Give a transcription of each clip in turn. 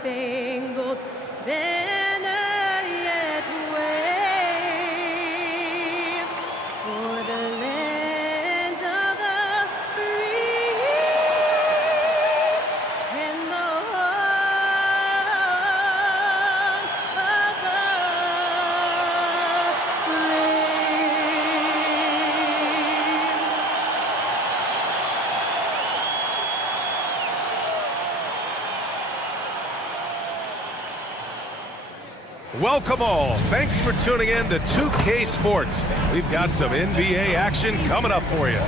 star-spangled banner yet wave for the land of the free and the home of the brave. Welcome all. Thanks for tuning in to 2K Sports. We've got some NBA action coming up for you.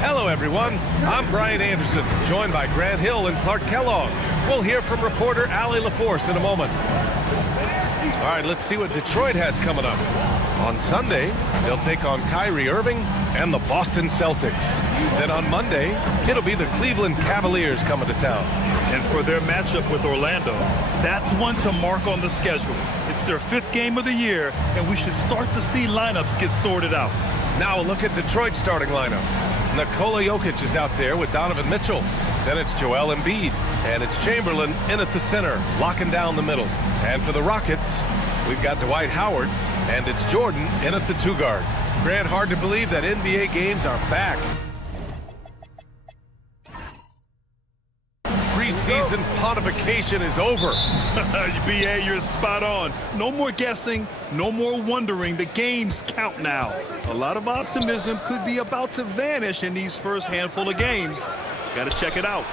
Hello, everyone. I'm Brian Anderson, joined by Grant Hill and Clark Kellogg. We'll hear from reporter Allie LaForce in a moment. All right, let's see what Detroit has coming up. On Sunday, they'll take on Kyrie Irving and the Boston Celtics. Then on Monday, it'll be the Cleveland Cavaliers coming to town. And for their matchup with Orlando, that's one to mark on the schedule. It's their 5th game of the year, and we should start to see lineups get sorted out. Now a look at Detroit's starting lineup. Nikola Jokic is out there with Donovan Mitchell. Then it's Joel Embiid, and it's Chamberlain in at the center, locking down the middle. And for the Rockets, we've got Dwight Howard, and it's Jordan in at the 2 guard. Grant, hard to believe that NBA games are back. Preseason pontification is over. BA, you're spot on. No more guessing, no more wondering. The games count now. A lot of optimism could be about to vanish in these first handful of games. Got to check it out.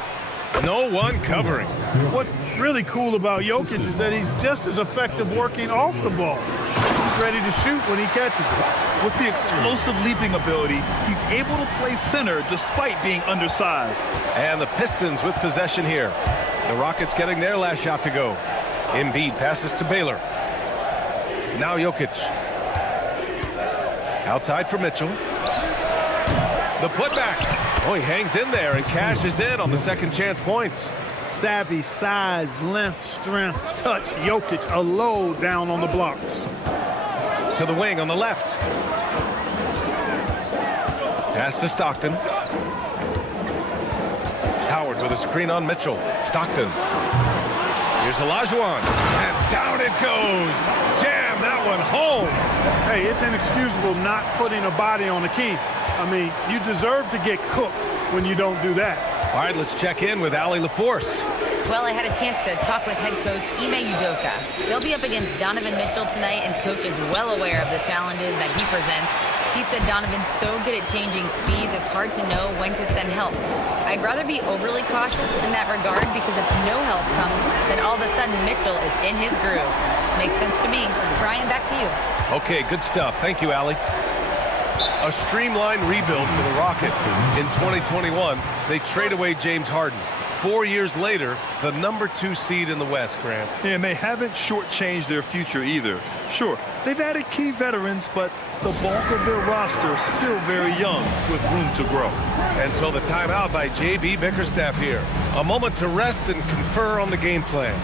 No one covering. What's really cool about Jokic is that he's just as effective working off the ball. He's ready to shoot when he catches it. With the explosive leaping ability, he's able to play center despite being undersized. And the Pistons with possession here. The Rockets getting their last shot to go. Embiid passes to Baylor. Now Jokic. Outside for Mitchell. The putback. Oh, he hangs in there and cashes in on the second chance points. Savvy, size, length, strength, touch. Jokic, a low down on the blocks. To the wing on the left. Pass to Stockton. Howard with a screen on Mitchell. Stockton. Here's Olajuwon. And down it goes. Jam that one home. Hey, it's inexcusable not putting a body on the key. I mean, you deserve to get cooked when you don't do that. All right, let's check in with Allie LaForce. Well, I had a chance to talk with head coach Ime Udoka. They'll be up against Donovan Mitchell tonight, and coach is well aware of the challenges that he presents. He said Donovan's so good at changing speeds, it's hard to know when to send help. I'd rather be overly cautious in that regard, because if no help comes, then all of a sudden Mitchell is in his groove. Makes sense to me. Brian, back to you. Okay, good stuff. Thank you, Allie. A streamlined rebuild for the Rockets. In 2021, they trade away James Harden. 4 years later, the #2 seed in the West, Grant. Yeah, and they haven't shortchanged their future either. Sure, they've added key veterans, but the bulk of their roster is still very young with room to grow. And so the timeout by J.B. Bickerstaff here. A moment to rest and confer on the game plan.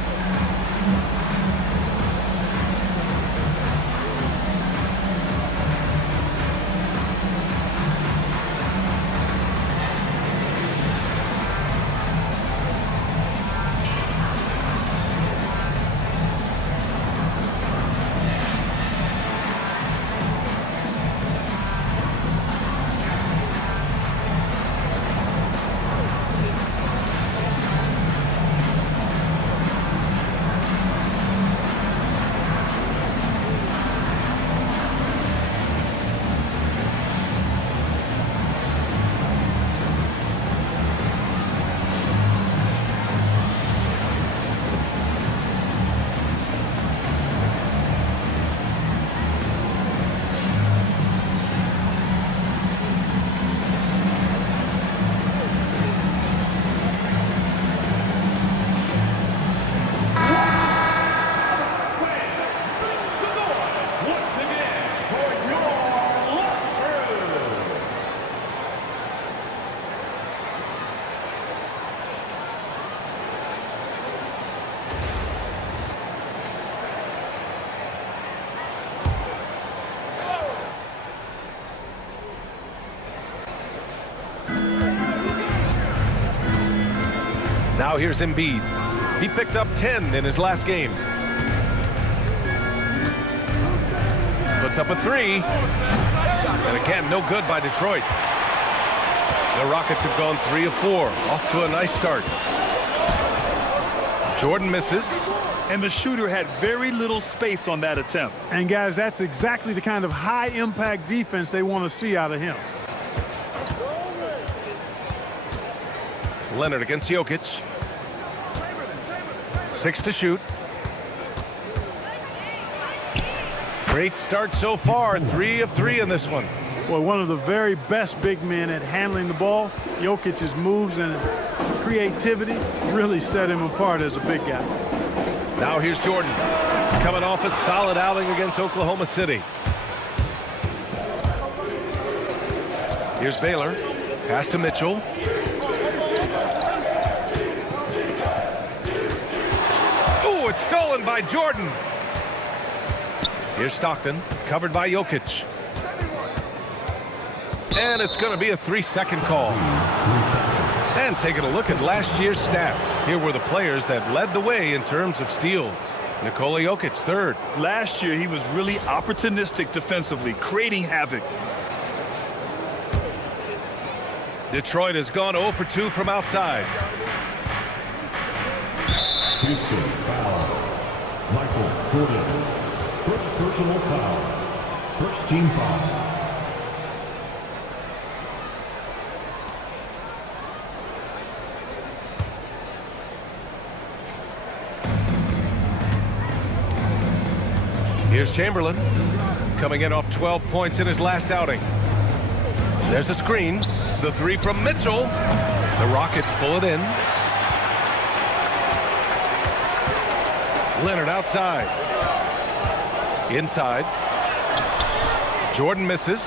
Now here's Embiid. He picked up 10 in his last game. Puts up a 3. And again, no good by Detroit. The Rockets have gone 3 of 4. Off to a nice start. Jordan misses. And the shooter had very little space on that attempt. And guys, that's exactly the kind of high-impact defense they want to see out of him. Leonard against Jokic. 6 to shoot. Great start so far. 3 of 3 in this one. Well, one of the very best big men at handling the ball. Jokic's moves and creativity really set him apart as a big guy. Now here's Jordan, coming off a solid outing against Oklahoma City. Here's Baylor, pass to Mitchell. Oh, it's stolen by Jordan. Here's Stockton, covered by Jokic. And it's going to be a 3-second call. And taking a look at last year's stats, here were the players that led the way in terms of steals. Nikola Jokic, 3rd. Last year, he was really opportunistic defensively, creating havoc. Detroit has gone 0 for 2 from outside. Houston foul. Michael Jordan. First personal foul. First team foul. Here's Chamberlain, coming in off 12 points in his last outing. There's a screen. The 3 from Mitchell. The Rockets pull it in. Leonard outside. Inside. Jordan misses.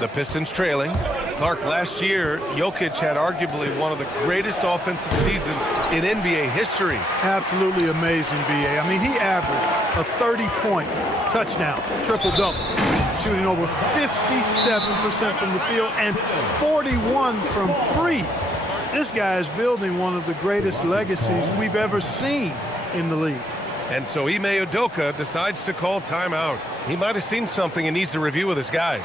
The Pistons trailing. Clark, last year, Jokic had arguably one of the greatest offensive seasons in NBA history. Absolutely amazing, B.A. I mean, he averaged a 30-point touchdown, triple-double, shooting over 57% from the field and 41 from 3. This guy is building one of the greatest legacies we've ever seen in the league. And so Ime Udoka decides to call timeout. He might have seen something and needs to review with his guys.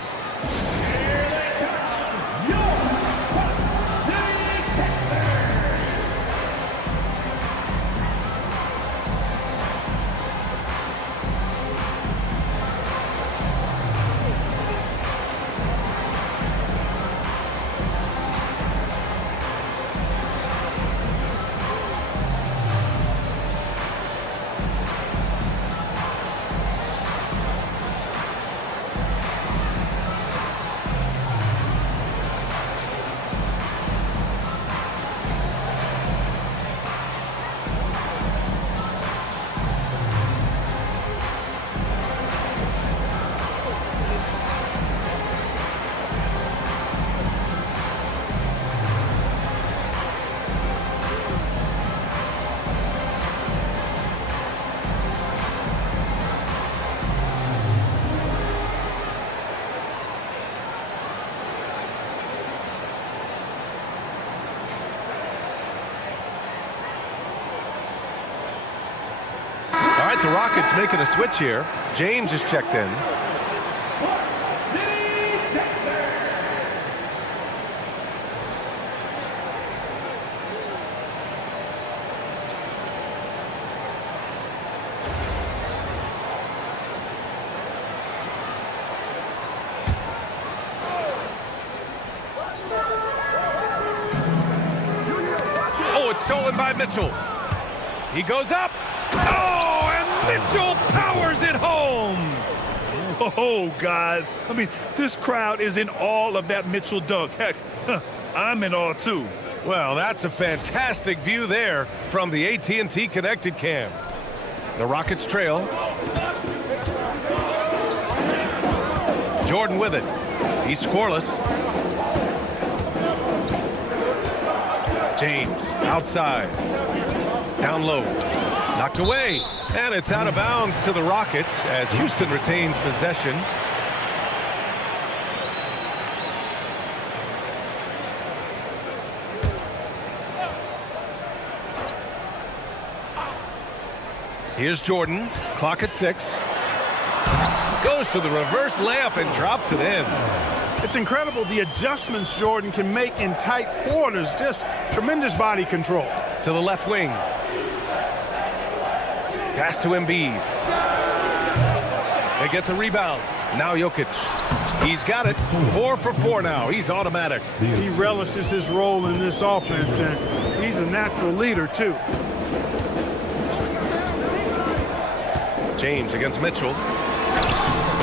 All right, the Rockets making a switch here. James is checked in. Oh, it's stolen by Mitchell. He goes up. Oh, and Mitchell powers it home. Oh, guys. I mean, this crowd is in awe of that Mitchell dunk. Heck, I'm in awe, too. Well, that's a fantastic view there from the AT&T Connected Cam. The Rockets trail. Jordan with it. He's scoreless. James outside. Down low. Knocked away. And it's out of bounds to the Rockets as Houston retains possession. Here's Jordan. Clock at 6. Goes to the reverse layup and drops it in. It's incredible the adjustments Jordan can make in tight quarters. Just tremendous body control. To the left wing. Pass to Embiid. They get the rebound. Now Jokic. He's got it. 4 for 4 now. He's automatic. He relishes his role in this offense, and he's a natural leader, too. James against Mitchell.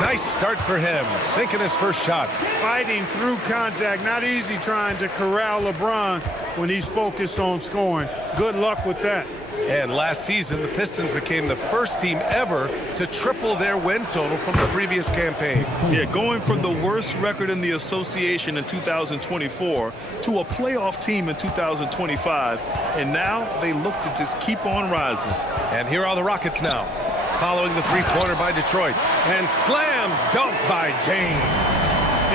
Nice start for him. Sinking his first shot. Fighting through contact. Not easy trying to corral LeBron when he's focused on scoring. Good luck with that. And last season, the Pistons became the first team ever to triple their win total from the previous campaign. Yeah, going from the worst record in the association in 2024 to a playoff team in 2025. And now they look to just keep on rising. And here are the Rockets now. Following the three-pointer by Detroit. And slam dunk by James.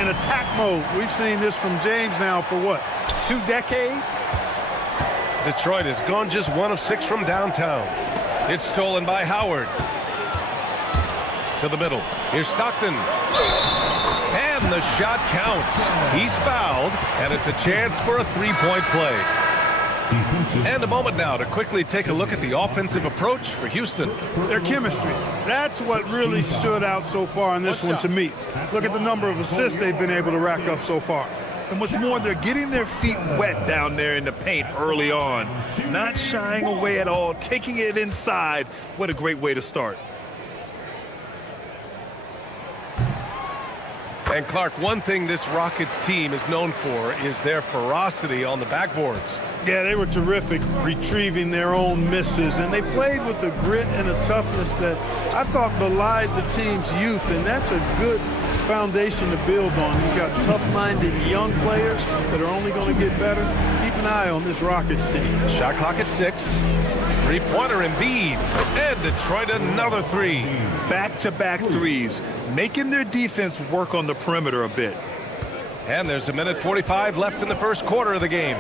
In attack mode. We've seen this from James now for what, 2 decades? Detroit has gone just 1 of 6 from downtown. It's stolen by Howard. To the middle. Here's Stockton. And the shot counts. He's fouled, and it's a chance for a three-point play. And a moment now to quickly take a look at the offensive approach for Houston. Their chemistry. That's what really stood out so far in this one to me. Look at the number of assists they've been able to rack up so far. And what's more, they're getting their feet wet down there in the paint early on. Not shying away at all, taking it inside. What a great way to start. And Clark, one thing this Rockets team is known for is their ferocity on the backboards. Yeah, they were terrific retrieving their own misses, and they played with a grit and a toughness that I thought belied the team's youth, and that's a good foundation to build on. You've got tough-minded young players that are only going to get better. Keep an eye on this Rockets team. Shot clock at 6. Three-pointer Embiid. And Detroit another 3. Back-to-back threes, making their defense work on the perimeter a bit. And there's 1:45 left in the first quarter of the game.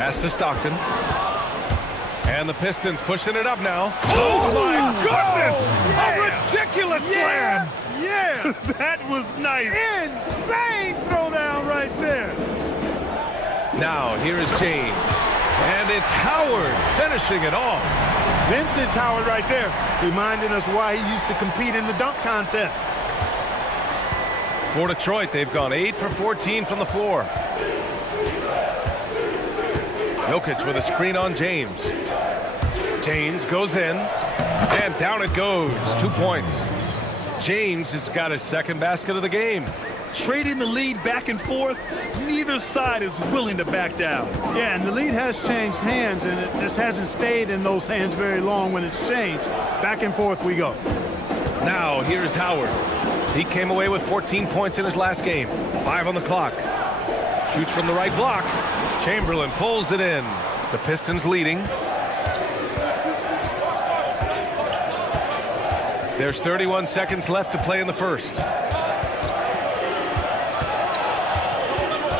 Pass to Stockton. And the Pistons pushing it up now. Oh, my goodness! A ridiculous slam! Yeah! That was nice. Insane throwdown right there. Now, here is James. And it's Howard finishing it off. Vintage Howard right there, reminding us why he used to compete in the dunk contest. For Detroit, they've gone 8 for 14 from the floor. Jokic with a screen on James. James goes in, and down it goes. 2 points. James has got his second basket of the game. Trading the lead back and forth, neither side is willing to back down. Yeah, and the lead has changed hands, and it just hasn't stayed in those hands very long when it's changed. Back and forth we go. Now, here's Howard. He came away with 14 points in his last game. 5 on the clock. Shoots from the right block. Chamberlain pulls it in. The Pistons leading. There's 31 seconds left to play in the first.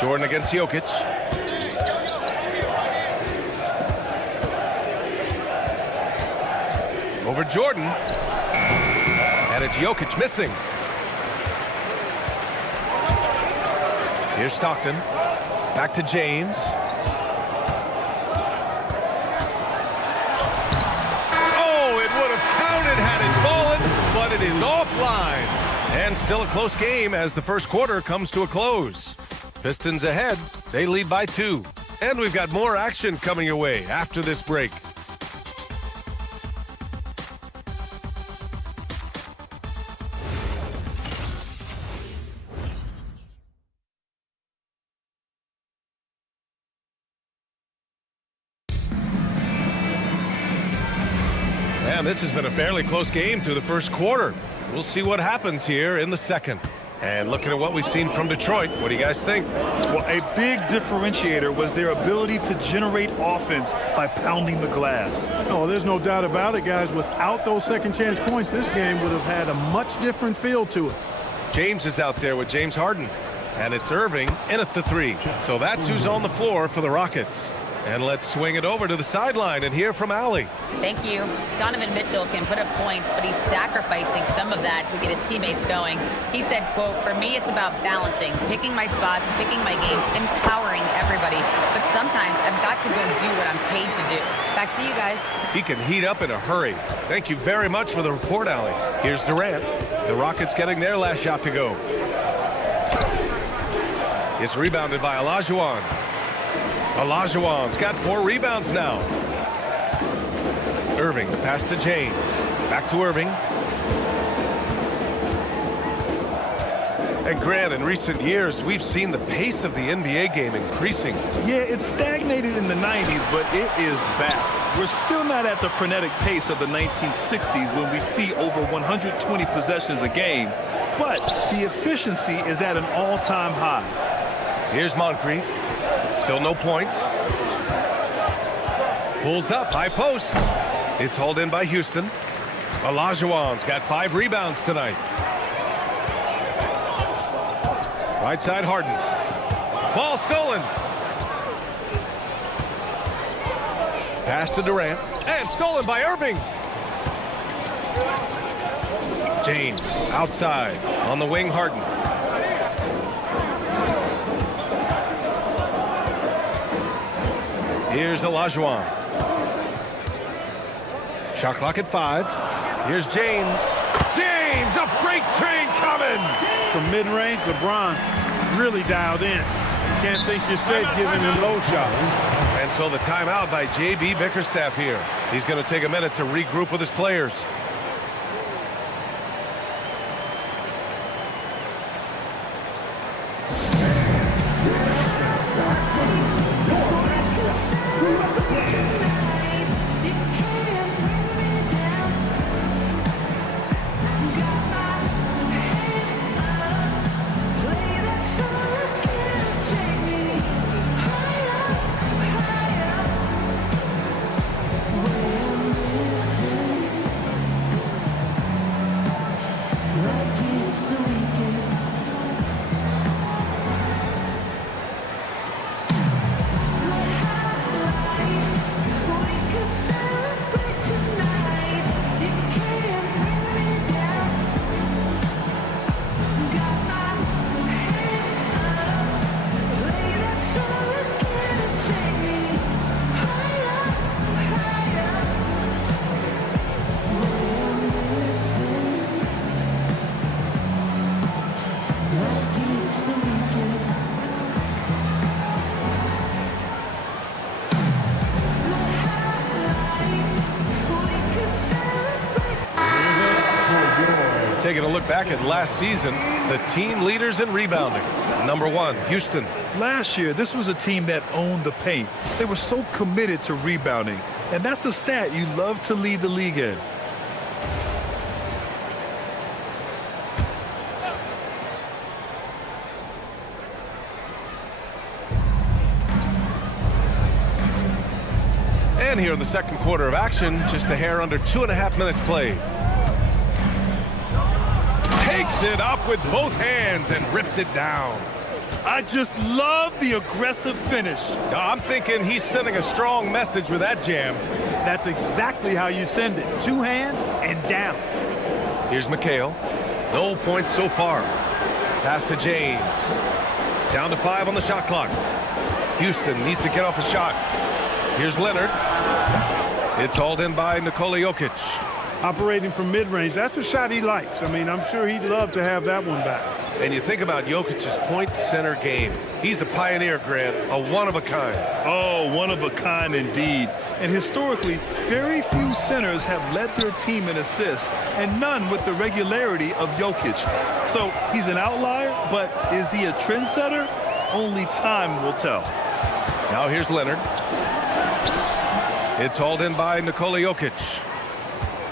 Jordan against Jokic. Over Jordan. And it's Jokic missing. Here's Stockton. Back to James. Oh, it would have counted had it fallen, but it is offline. And still a close game as the first quarter comes to a close. Pistons ahead. They lead by 2. And we've got more action coming your way after this break. Man, this has been a fairly close game through the first quarter. We'll see what happens here in the second. And looking at what we've seen from Detroit, what do you guys think? Well, a big differentiator was their ability to generate offense by pounding the glass. Oh, there's no doubt about it, guys. Without those second chance points, this game would have had a much different feel to it. James is out there with James Harden. And it's Irving in at the 3. So that's who's on the floor for the Rockets. And let's swing it over to the sideline and hear from Allie. Thank you. Donovan Mitchell can put up points, but he's sacrificing some of that to get his teammates going. He said, quote, "For me, it's about balancing, picking my spots, picking my games, empowering everybody. But sometimes I've got to go do what I'm paid to do." Back to you guys. He can heat up in a hurry. Thank you very much for the report, Allie. Here's Durant. The Rockets getting their last shot to go. It's rebounded by Olajuwon. Olajuwon's got 4 rebounds now. Irving, the pass to James. Back to Irving. And Grant, in recent years, we've seen the pace of the NBA game increasing. Yeah, it stagnated in the 90s, but it is back. We're still not at the frenetic pace of the 1960s when we'd see over 120 possessions a game, but the efficiency is at an all-time high. Here's Moncrief. Still no points. Pulls up, high post. It's hauled in by Houston. Olajuwon's got 5 rebounds tonight. Right side, Harden. Ball stolen. Pass to Durant. And stolen by Irving. James outside. On the wing, Harden. Here's Olajuwon. Shot clock at 5. Here's James. James, a freight train coming. From mid-range, LeBron really dialed in. Can't think you're safe giving him low shots. And so the timeout by J.B. Bickerstaff here. He's going to take a minute to regroup with his players. Taking a look back at last season, the team leaders in rebounding. Number 1, Houston. Last year, this was a team that owned the paint. They were so committed to rebounding, and that's a stat you love to lead the league in. And here in the second quarter of action, just a hair under 2.5 minutes played. Takes it up with both hands and rips it down. I just love the aggressive finish. I'm thinking he's sending a strong message with that jam. That's exactly how you send it. 2 hands and down. Here's McHale. No points so far. Pass to James. Down to 5 on the shot clock. Houston needs to get off a shot. Here's Leonard. It's hauled in by Nikola Jokic. Operating from mid-range, that's a shot he likes. I mean, I'm sure he'd love to have that one back. And you think about Jokic's point center game. He's a pioneer, Grant, a one-of-a-kind. Oh, one of a kind indeed. And historically, very few centers have led their team in assists, and none with the regularity of Jokic. So he's an outlier, but is he a trendsetter? Only time will tell. Now here's Leonard. It's hauled in by Nikola Jokic.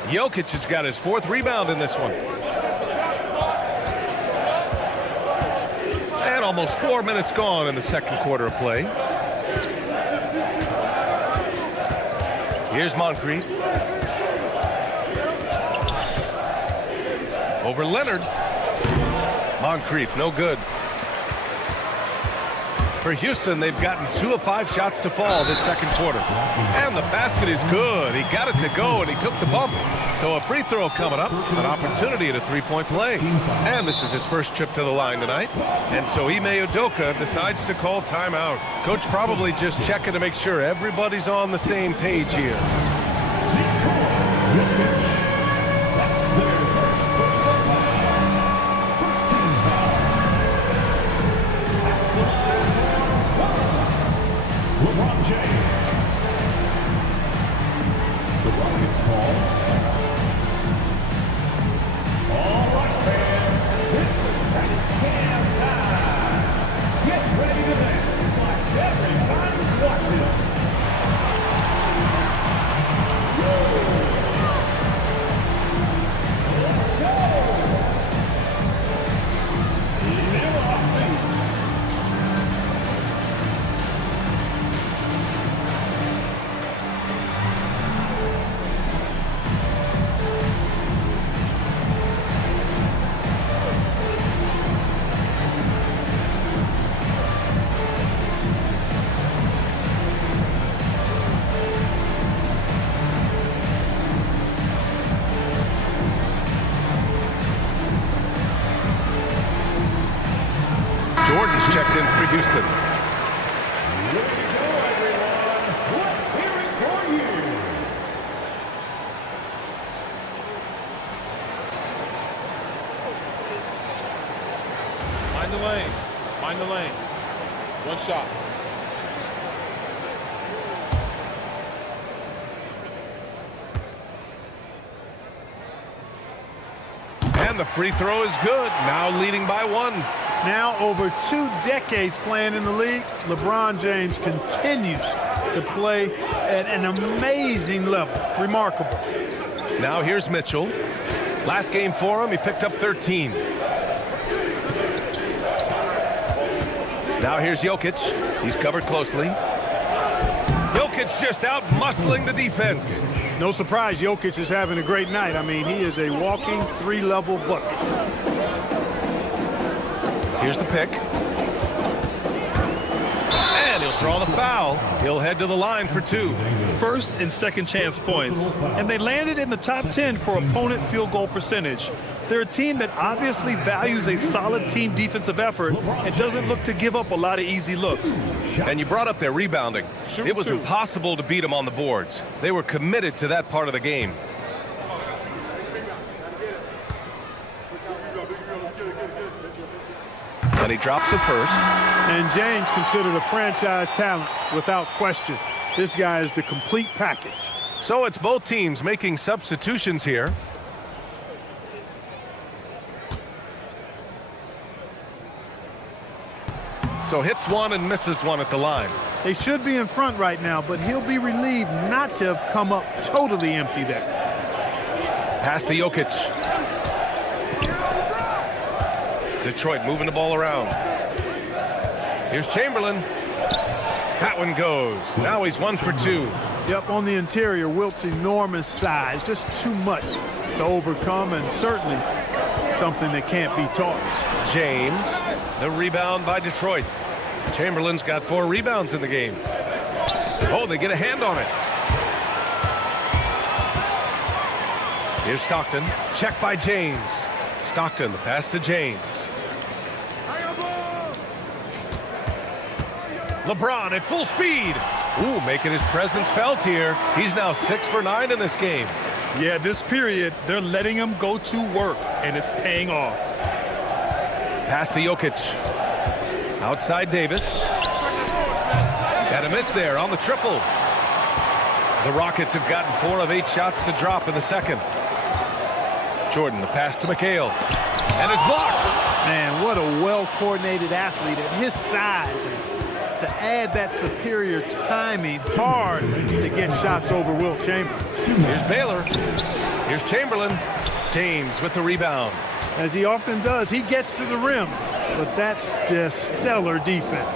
Jokic has got his 4th rebound in this one. And almost 4 minutes gone in the second quarter of play. Here's Moncrief. Over Leonard. Moncrief, no good. For Houston, they've gotten 2 of 5 shots to fall this second quarter. And the basket is good. He got it to go, and he took the bump. So a free throw coming up, an opportunity at a three-point play. And this is his first trip to the line tonight. And so Ime Udoka decides to call timeout. Coach probably just checking to make sure everybody's on the same page here. LeBron James. The Rockets call. All right, fans, it's touchdown time. Get ready to dance like everybody's watching. Let's go. Jordan's checked in for Houston. Way to go, everyone. Let's hear it for you. Mind the lanes. Mind the lanes. One shot. And the free throw is good. Now leading by 1. Now over 2 decades playing in the league, LeBron James continues to play at an amazing level. Remarkable. Now here's Mitchell. Last game for him, he picked up 13. Now here's Jokic. He's covered closely. Jokic just out muscling the defense. No surprise Jokic is having a great night. I mean, he is a walking 3-level bucket. Here's the pick. And he'll draw the foul. He'll head to the line for 2. First and second chance points, and they landed in the top 10 for opponent field goal percentage. They're a team that obviously values a solid team defensive effort and doesn't look to give up a lot of easy looks. And you brought up their rebounding. It was impossible to beat them on the boards. They were committed to that part of the game. And he drops it first. And James considered a franchise talent without question. This guy is the complete package. So it's both teams making substitutions here. So hits one and misses one at the line. They should be in front right now, but he'll be relieved not to have come up totally empty there. Pass to Jokic. Detroit moving the ball around. Here's Chamberlain. That one goes. Now he's 1 for 2. Yep, on the interior, Wilt's enormous size. Just too much to overcome, and certainly something that can't be taught. James, the rebound by Detroit. Chamberlain's got 4 rebounds in the game. Oh, they get a hand on it. Here's Stockton. Check by James. Stockton, the pass to James. LeBron at full speed. Ooh, making his presence felt here. He's now 6 for 9 in this game. Yeah, this period, they're letting him go to work, and it's paying off. Pass to Jokic. Outside Davis. Had a miss there on the triple. The Rockets have gotten 4 of 8 shots to drop in the second. Jordan, the pass to McHale. And it's blocked. Man, what a well-coordinated athlete at his size. And to add that superior timing, hard to get shots over Wilt Chamberlain. Here's Baylor. Here's Chamberlain. James with the rebound. As he often does, he gets to the rim, but that's just stellar defense.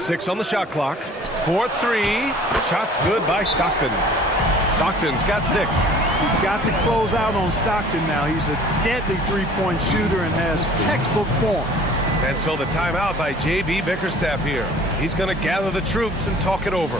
Six on the shot clock. 4-3. Shot's good by Stockton. Stockton's got 6. Got to close out on Stockton now. He's a deadly three-point shooter and has textbook form. And so the timeout by J.B. Bickerstaff here. He's going to gather the troops and talk it over.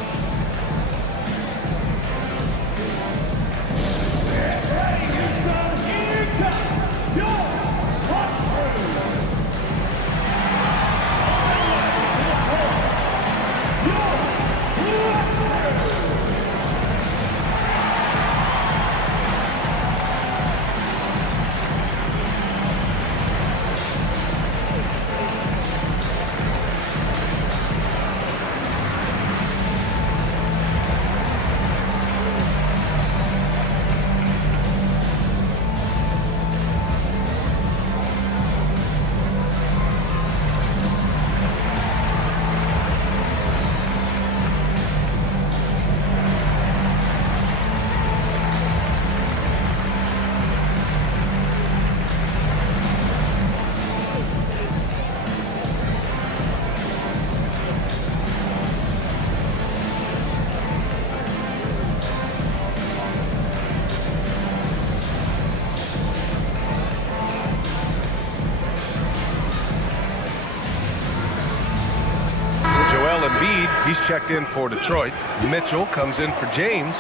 He's checked in for Detroit. Mitchell comes in for James.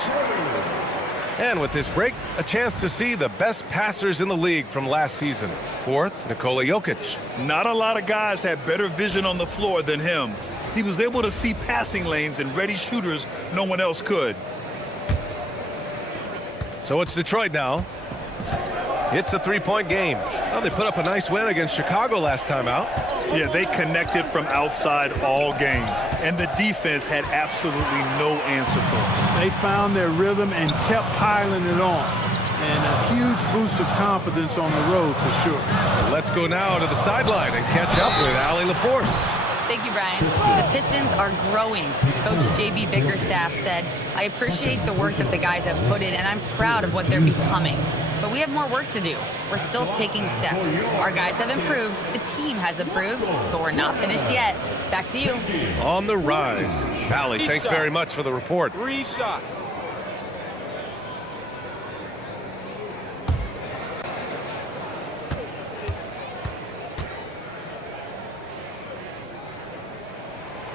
And with this break, a chance to see the best passers in the league from last season. Fourth, Nikola Jokic. Not a lot of guys had better vision on the floor than him. He was able to see passing lanes and ready shooters no one else could. So it's Detroit now. It's a three-point game. Well, they put up a nice win against Chicago last time out. Yeah, they connected from outside all game, and the defense had absolutely no answer for them. They found their rhythm and kept piling it on. And a huge boost of confidence on the road for sure. Let's go now to the sideline and catch up with Allie LaForce. Thank you, Brian. The Pistons are growing. Coach J.B. Bickerstaff said, "I appreciate the work that the guys have put in, and I'm proud of what they're becoming. But we have more work to do. We're still taking steps. Our guys have improved. The team has improved, but we're not finished yet." Back to you. On the rise. Allie, thanks very much for the report. 3 shots.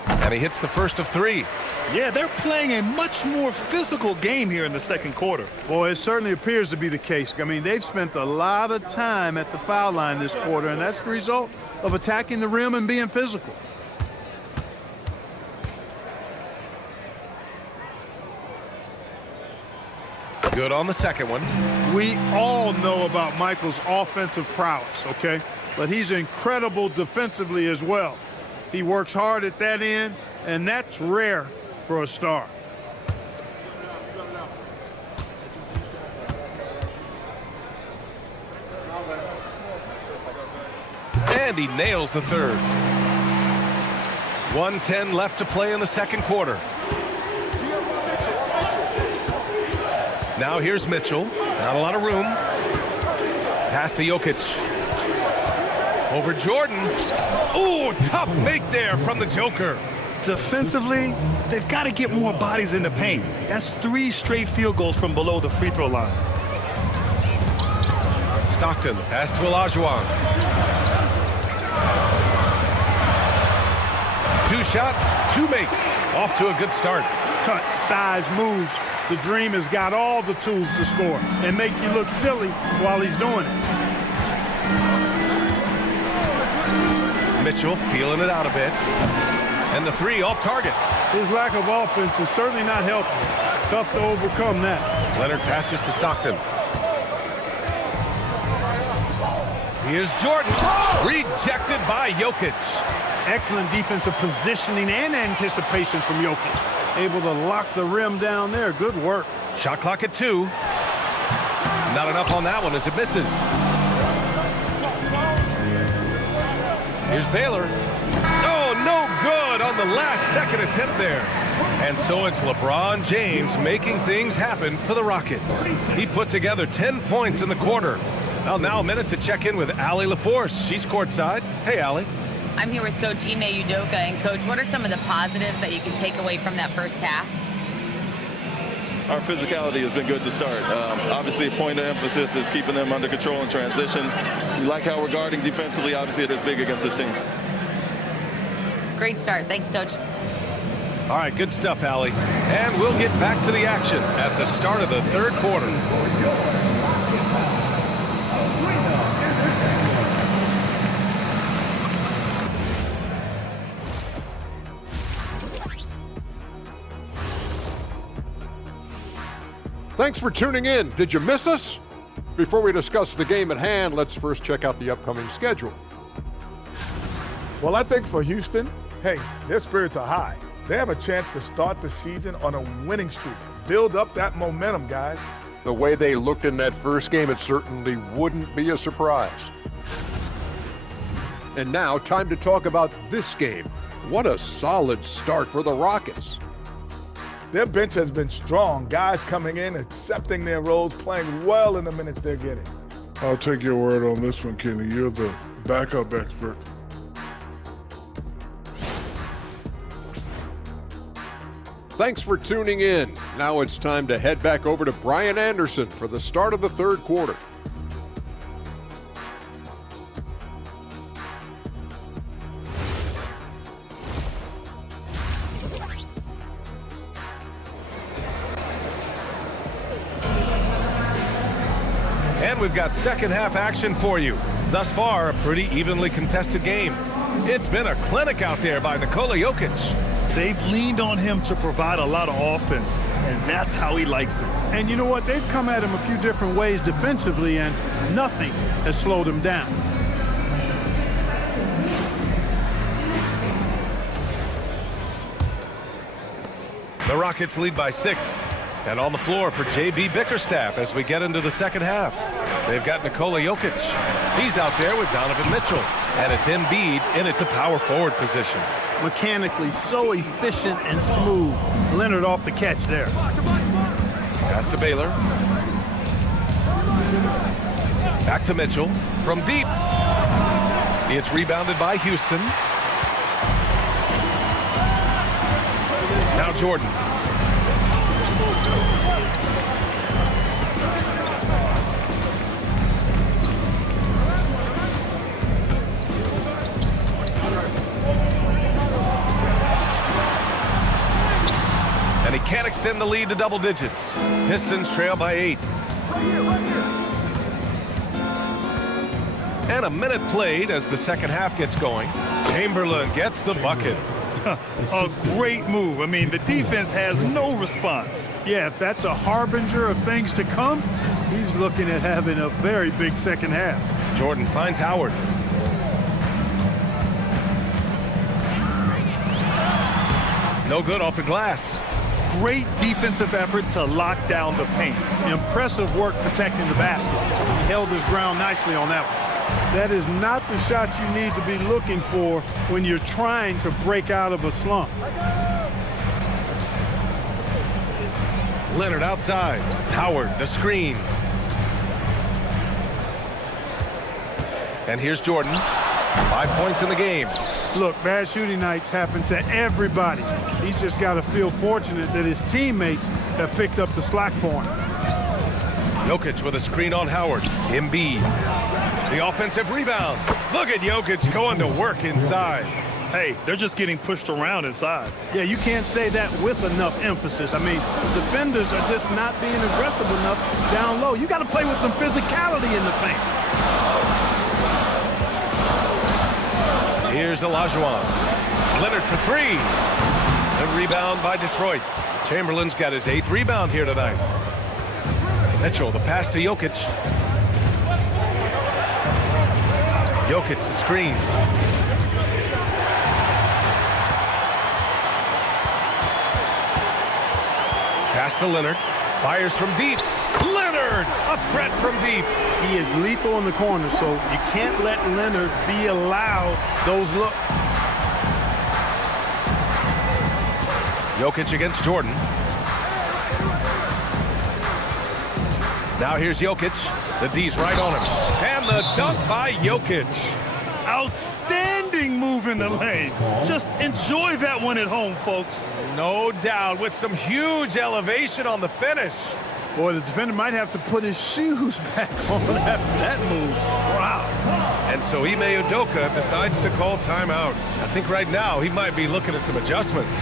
And he hits the first of 3. Yeah, they're playing a much more physical game here in the second quarter. Boy, it certainly appears to be the case. I mean, they've spent a lot of time at the foul line this quarter, and that's the result of attacking the rim and being physical. Good on the second one. We all know about Michael's offensive prowess, okay? But he's incredible defensively as well. He works hard at that end, and that's rare for a star. And he nails the third. 1:10 left to play in the second quarter. Now here's Mitchell. Not a lot of room. Pass to Jokic. Over Jordan. Ooh, tough make there from the Joker. Defensively, they've got to get more bodies in the paint. That's 3 straight field goals from below the free throw line. Stockton, pass to Olajuwon. 2 shots, 2 makes. Off to a good start. Touch, size, moves. The Dream has got all the tools to score and make you look silly while he's doing it. Mitchell feeling it out a bit. And the 3 off target. His lack of offense is certainly not helping. Tough to overcome that. Leonard passes to Stockton. Here's Jordan. Rejected by Jokic. Excellent defensive positioning and anticipation from Jokic. Able to lock the rim down there. Good work. Shot clock at 2. Not enough on that one as it misses. Here's Baylor. Oh, no good on the last second attempt there. And so it's LeBron James making things happen for the Rockets. He put together 10 points in the quarter. Well, now a minute to check in with Allie LaForce. She's courtside. Hey, Allie. I'm here with Coach Ime Udoka. And, Coach, what are some of the positives that you can take away from that first half? our physicality has been good to start. Obviously, a point of emphasis is keeping them under control in transition. We like how we're guarding defensively. Obviously, it is big against this team. Great start. Thanks, Coach. All right, good stuff, Allie. And we'll get back to the action at the start of the third quarter. Thanks for tuning in. Did you miss us? Before we discuss the game at hand, let's first check out the upcoming schedule. Well, I think for Houston, hey, their spirits are high. They have a chance to start the season on a winning streak. Build up that momentum, guys. The way they looked in that first game, it certainly wouldn't be a surprise. And now, time to talk about this game. What a solid start for the Rockets. Their bench has been strong. Guys coming in, accepting their roles, playing well in the minutes they're getting. I'll take your word on this one, Kenny. You're the backup expert. Thanks for tuning in. Now it's time to head back over to Brian Anderson for the start of the third quarter. And we've got second half action for you. Thus far, a pretty evenly contested game. It's been a clinic out there by Nikola Jokic. They've leaned on him to provide a lot of offense, and that's how he likes it. And you know what? They've come at him a few different ways defensively, and nothing has slowed him down. The Rockets lead by 6. And on the floor for J.B. Bickerstaff as we get into the second half. They've got Nikola Jokic. He's out there with Donovan Mitchell. And it's Embiid in at the power forward position. Mechanically so efficient and smooth. Leonard off the catch there. Pass to Baylor. Back to Mitchell from deep. It's rebounded by Houston. Now Jordan. And he can't extend the lead to double digits. Pistons trail by 8. And a minute played as the second half gets going. Chamberlain gets the bucket. A great move. I mean, the defense has no response. Yeah, if that's a harbinger of things to come, he's looking at having a very big second half. Jordan finds Howard. No good off the glass. Great defensive effort to lock down the paint. Impressive work protecting the basket. He held his ground nicely on that one. That is not the shot you need to be looking for when you're trying to break out of a slump. Leonard outside. Howard, the screen. And here's Jordan. 5 points in the game. Look, bad shooting nights happen to everybody. He's just got to feel fortunate that his teammates have picked up the slack for him. Jokic with a screen on Howard. Embiid. The offensive rebound. Look at Jokic going to work inside. Hey, they're just getting pushed around inside. Yeah, you can't say that with enough emphasis. I mean, defenders are just not being aggressive enough down low. You got to play with some physicality in the paint. Here's Olajuwon. Leonard for 3. The rebound by Detroit. Chamberlain's got his 8th rebound here tonight. Mitchell, the pass to Jokic. Jokic, the screen. Pass to Leonard. Fires from deep. Leonard, a threat from deep. He is lethal in the corner, so you can't let Leonard be allowed those looks. Jokic against Jordan. Now here's Jokic. The D's right on him. And the dunk by Jokic. Outstanding move in the lane. Just enjoy that one at home, folks. No doubt, with some huge elevation on the finish. Boy, the defender might have to put his shoes back on after that move. Wow. And so Ime Udoka decides to call timeout. I think right now he might be looking at some adjustments.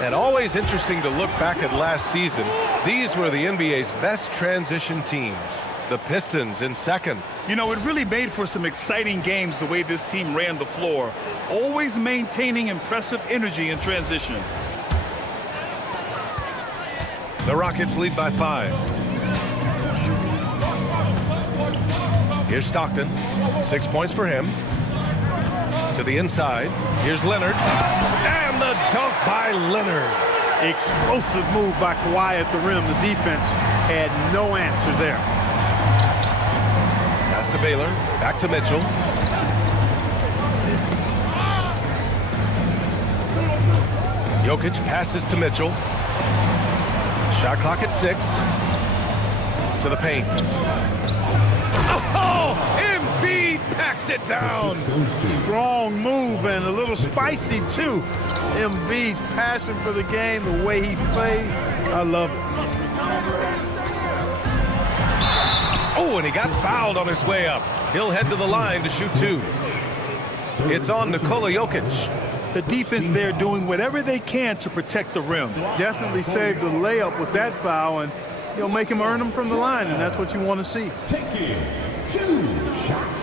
And always interesting to look back at last season. These were the NBA's best transition teams. The Pistons in second. You know, it really made for some exciting games the way this team ran the floor, always maintaining impressive energy in transition. The Rockets lead by 5. Here's Stockton. 6 points for him. To the inside. Here's Leonard. And the dunk by Leonard. Explosive move by Kawhi at the rim. The defense had no answer there. Pass to Baylor. Back to Mitchell. Jokic passes to Mitchell. Shot clock at 6. To the paint. Oh! Embiid packs it down. Strong move and a little spicy too. Embiid's passion for the game, the way he plays, I love it. Oh, and he got fouled on his way up. He'll head to the line to shoot 2. It's on Nikola Jokic. The defense there doing whatever they can to protect the rim. Definitely saved the layup with that foul, and he'll make him earn them from the line, and that's what you want to see. Taking 2 shots.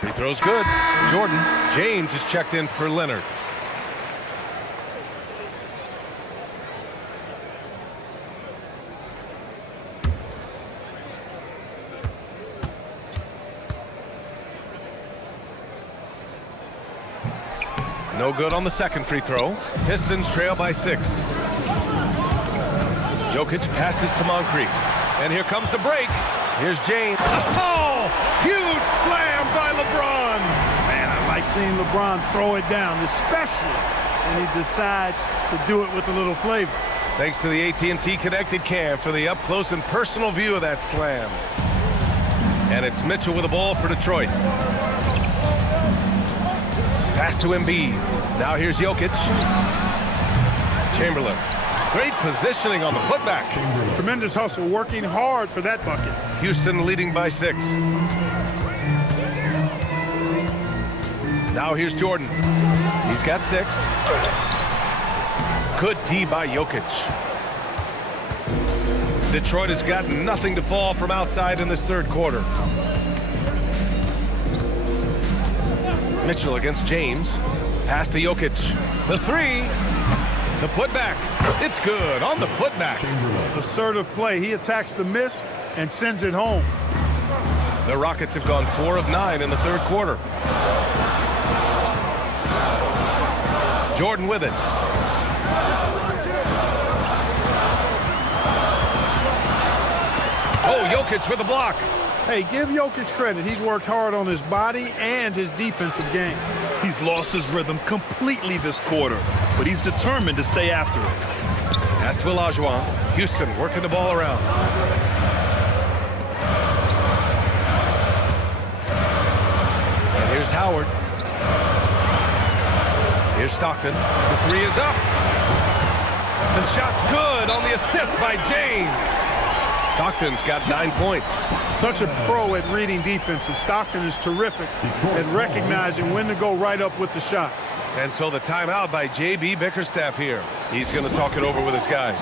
Free throw's good. Jordan. James is checked in for Leonard. No good on the second free throw. Pistons trail by 6. Jokic passes to Moncrief. And here comes the break. Here's James. Oh! Huge slam by LeBron. Man, I like seeing LeBron throw it down, especially when he decides to do it with a little flavor. Thanks to the AT&T Connected Cam for the up-close and personal view of that slam. And it's Mitchell with the ball for Detroit. Pass to Embiid. Now here's Jokic. Chamberlain. Great positioning on the putback. Tremendous hustle, working hard for that bucket. Houston leading by 6. Now here's Jordan. He's got 6. Good D by Jokic. Detroit has got nothing to fall from outside in this third quarter. Mitchell against James. Pass to Jokic. The 3. The putback. It's good on the putback. Assertive play. He attacks the miss and sends it home. The Rockets have gone 4 of 9 in the third quarter. Jordan with it. Oh, Jokic with the block. Hey, give Jokic credit. He's worked hard on his body and his defensive game. He's lost his rhythm completely this quarter, but he's determined to stay after it. Pass to Olajuwon. Houston working the ball around. And here's Howard. Here's Stockton. The 3 is up. shot's good on the assist by James. Stockton's got 9 points. Such a pro at reading defenses. Stockton is terrific at recognizing when to go right up with the shot. And so the timeout by J.B. Bickerstaff here. He's going to talk it over with his guys.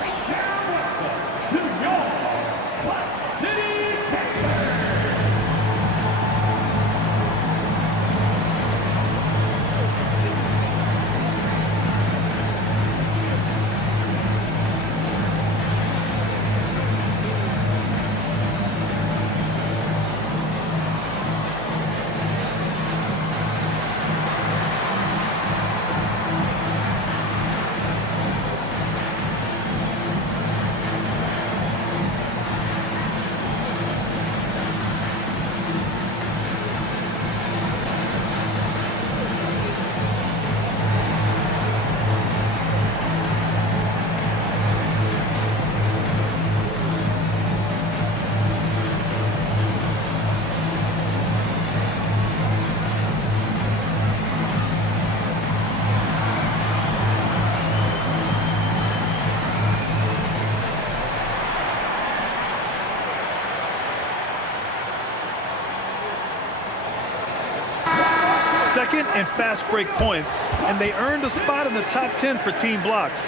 Second and fast break points, and they earned a spot in the top 10 for team blocks.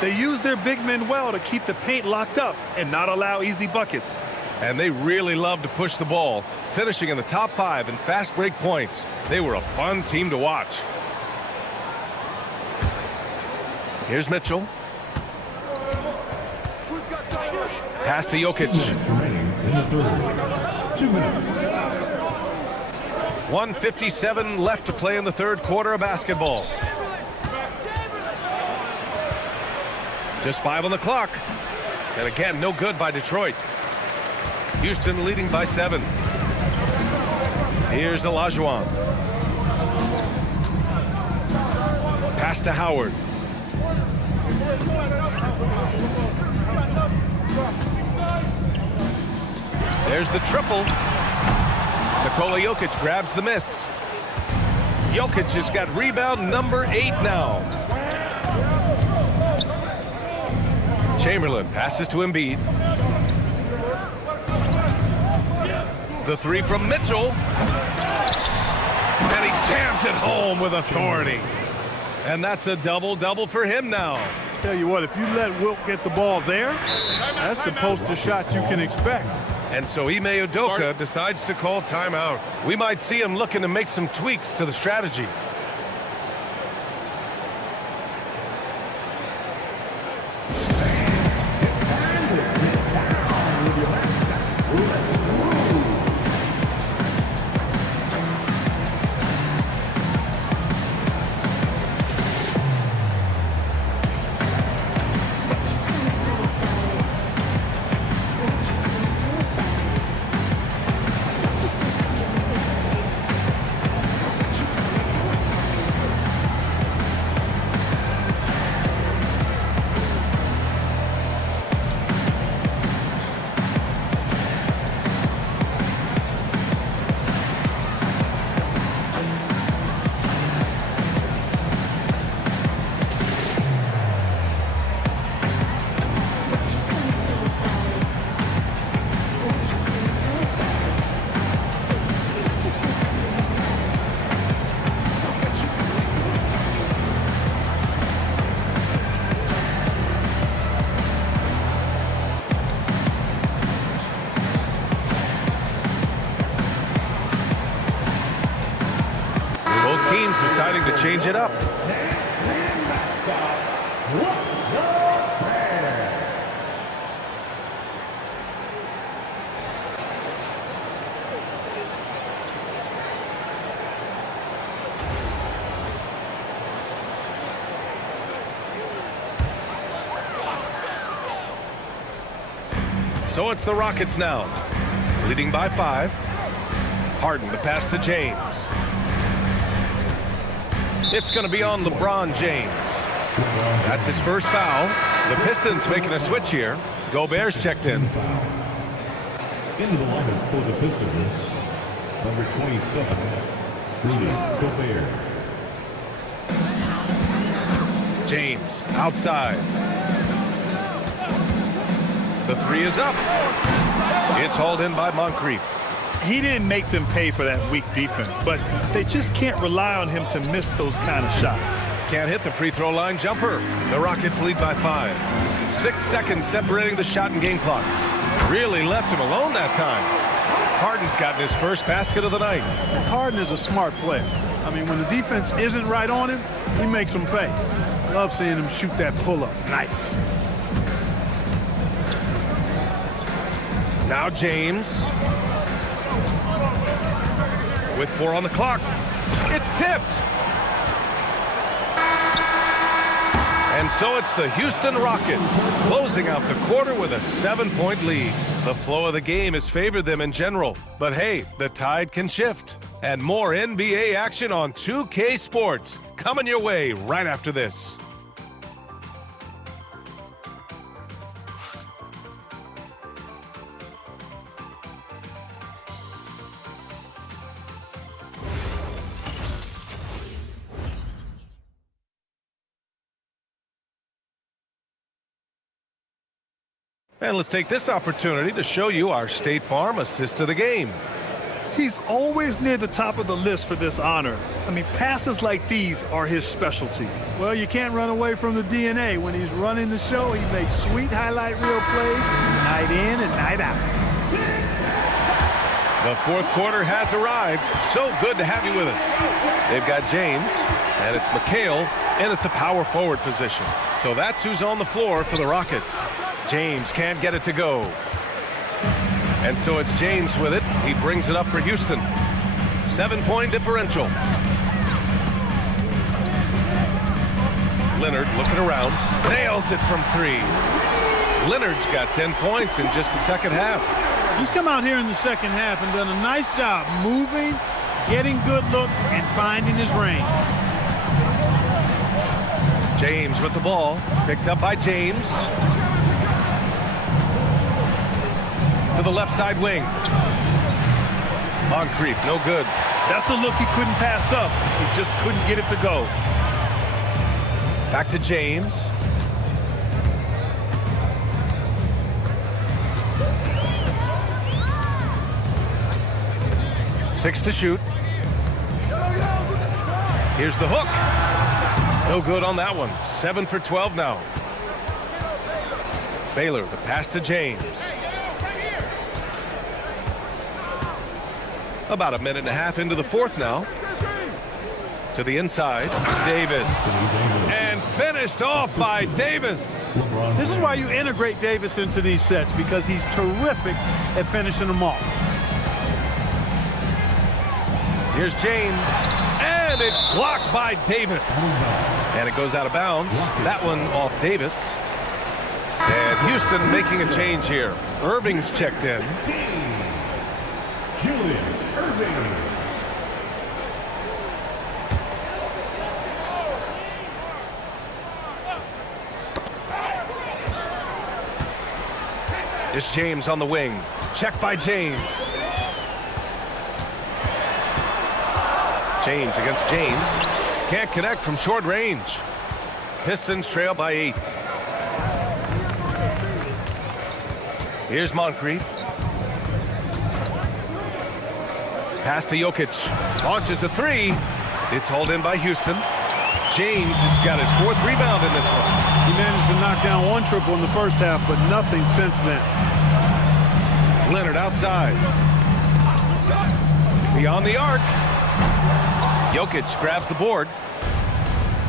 They used their big men well to keep the paint locked up and not allow easy buckets. And they really love to push the ball, finishing in the top 5 in fast break points. They were a fun team to watch. Here's Mitchell. Pass to Jokic. 2 minutes. 1:57 left to play in the third quarter of basketball. Just 5 on the clock. And again, no good by Detroit. Houston leading by 7. Here's Olajuwon. Pass to Howard. There's the triple. Nikola Jokic grabs the miss. Jokic has got rebound number 8 now. Chamberlain passes to Embiid. The 3 from Mitchell. And he jams it home with authority. And that's a double-double for him now. Tell you what, if you let Wilt get the ball there, that's the poster shot you can expect. And so Ime Udoka decides to call timeout. We might see him looking to make some tweaks to the strategy. Teams deciding to change it up. So it's the Rockets now, leading by 5. Harden the pass to James. It's going to be on LeBron James. That's his first foul. The Pistons making a switch here. Gobert's checked in. Into the lineup for the Pistons, number 27, Rudy Gobert. James outside. The three is up. It's hauled in by Moncrief. He didn't make them pay for that weak defense, but they just can't rely on him to miss those kind of shots. Can't hit the free throw line jumper. The Rockets lead by 5. 6 seconds separating the shot and game clocks. Really left him alone that time. Harden's gotten his first basket of the night. And Harden is a smart player. I mean, when the defense isn't right on him, he makes them pay. Love seeing him shoot that pull-up. Nice. Now James. With 4 on the clock. It's tipped. And so it's the Houston Rockets closing out the quarter with a 7-point lead. The flow of the game has favored them in general. But hey, the tide can shift. And more NBA action on 2K Sports coming your way right after this. And let's take this opportunity to show you our State Farm assist of the game. He's always near the top of the list for this honor. I mean, passes like these are his specialty. Well, you can't run away from the DNA. When he's running the show, he makes sweet highlight reel plays night in and night out. The fourth quarter has arrived. So good to have you with us. They've got James, and it's McHale in at the power forward position. So that's who's on the floor for the Rockets. James can't get it to go. And so it's James with it. He brings it up for Houston. 7-point differential. Leonard looking around. Nails it from 3. Leonard's got 10 points in just the second half. He's come out here in the second half and done a nice job moving, getting good looks, and finding his range. James with the ball. Picked up by James. To the left side wing. Moncrief, no good. That's a look he couldn't pass up. He just couldn't get it to go. Back to James. Six to shoot. Here's the hook. No good on that one. 7 for 12 now. Baylor, the pass to James. About a minute and a half into the fourth now. To the inside, Davis. And finished off by Davis. This is why you integrate Davis into these sets, because he's terrific at finishing them off. Here's James. And it's blocked by Davis. And it goes out of bounds. That one off Davis. And Houston making a change here. Irving's checked in. Julius Irving. It's James on the wing. Check by James. James against James. Can't connect from short range. Pistons trail by 8. Here's Moncrief. Pass to Jokic. Launches a 3. It's hauled in by Houston. James has got his 4th rebound in this one. He managed to knock down 1 triple in the first half, but nothing since then. Leonard outside. Beyond the arc. Jokic grabs the board.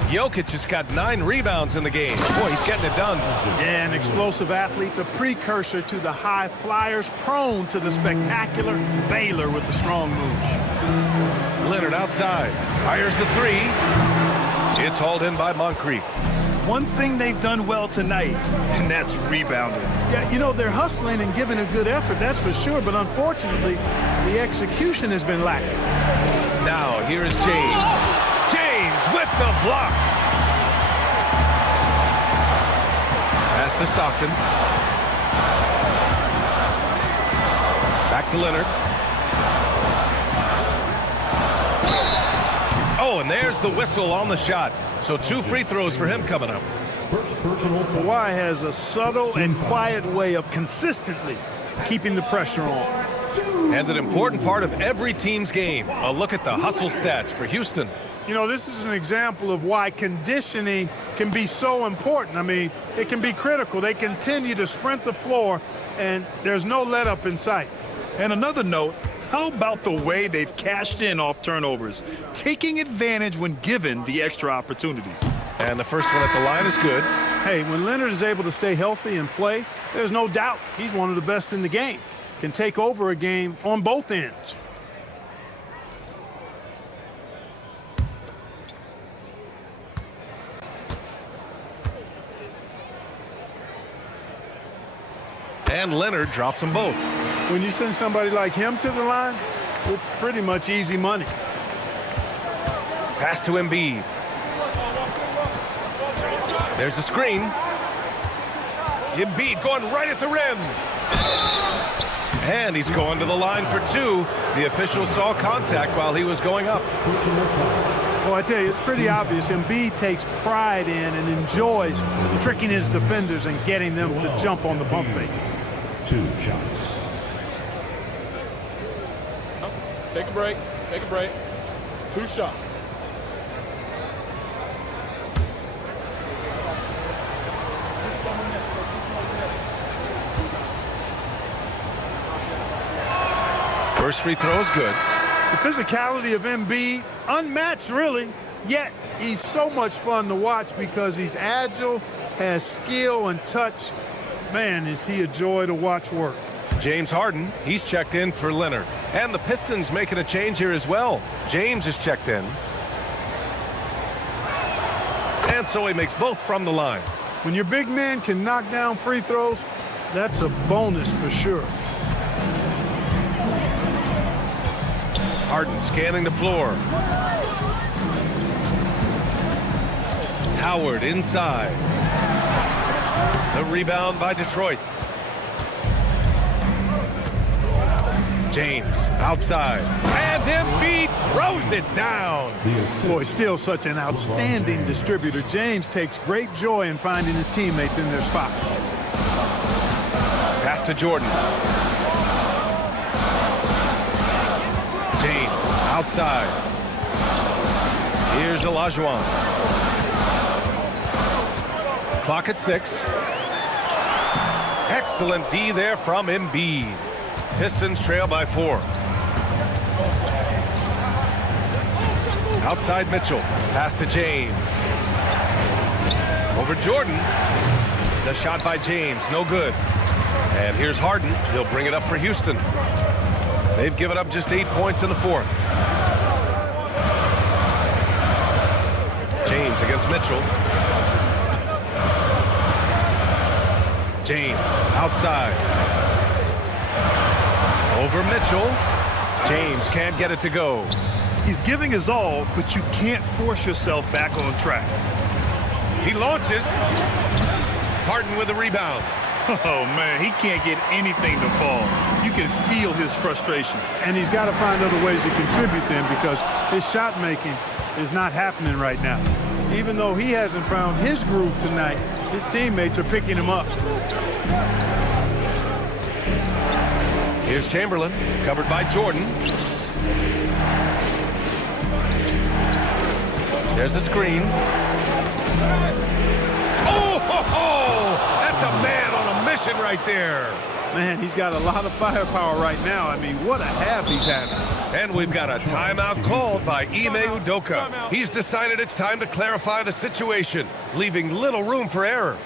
Jokic has got 9 rebounds in the game. Boy, he's getting it done. Yeah, an explosive athlete, the precursor to the high flyers, prone to the spectacular. Baylor with the strong move. Leonard outside. Fires the 3. It's hauled in by Moncrief. One thing they've done well tonight, and that's rebounding. Yeah, you know, they're hustling and giving a good effort, that's for sure, but unfortunately, the execution has been lacking. Now, here is James. James with the block. Pass to Stockton. Back to Leonard. Oh, and there's the whistle on the shot. So 2 free throws for him coming up. Kawhi has a subtle and quiet way of consistently keeping the pressure on. And an important part of every team's game. A look at the hustle stats for Houston. You know, this is an example of why conditioning can be so important. I mean, it can be critical. They continue to sprint the floor, and there's no let up in sight. And another note, how about the way they've cashed in off turnovers, taking advantage when given the extra opportunity? And the first one at the line is good. Hey, when Leonard is able to stay healthy and play, there's no doubt he's one of the best in the game. Can take over a game on both ends. And Leonard drops them both. When you send somebody like him to the line, it's pretty much easy money. Pass to Embiid. There's a screen. Embiid going right at the rim. And he's going to the line for two. The official saw contact while he was going up. Well, I tell you, it's pretty obvious. Embiid takes pride in and enjoys tricking his defenders and getting them to jump on the pump fake. 2 shots. Take a break. Take a break. 2 shots. First free throw is good. The physicality of Embiid, unmatched really, yet he's so much fun to watch because he's agile, has skill and touch. Man, is he a joy to watch work. James Harden, he's checked in for Leonard. And the Pistons making a change here as well. James is checked in. And so he makes both from the line. When your big man can knock down free throws, that's a bonus for sure. Harden scanning the floor. Howard inside. The rebound by Detroit. James outside. And Embiid throws it down. Boy, still such an outstanding distributor. James takes great joy in finding his teammates in their spots. Pass to Jordan. James outside. Here's Olajuwon. Clock at 6. Excellent D there from Embiid. Pistons trail by 4. Outside Mitchell. Pass to James. Over Jordan. The shot by James. No good. And here's Harden. He'll bring it up for Houston. They've given up just 8 points in the 4th. James against Mitchell. James outside. Over Mitchell. James can't get it to go. He's giving his all, but you can't force yourself back on track. He launches. Harden with a rebound. Oh, man, he can't get anything to fall. You can feel his frustration. And he's got to find other ways to contribute then because his shot making is not happening right now. Even though he hasn't found his groove tonight, his teammates are picking him up. Here's Chamberlain, covered by Jordan. There's a screen. Oh, that's a man on a mission right there. Man, he's got a lot of firepower right now. I mean, what a half he's having. And we've got a timeout called by Ime Udoka. He's decided it's time to clarify the situation, leaving little room for error.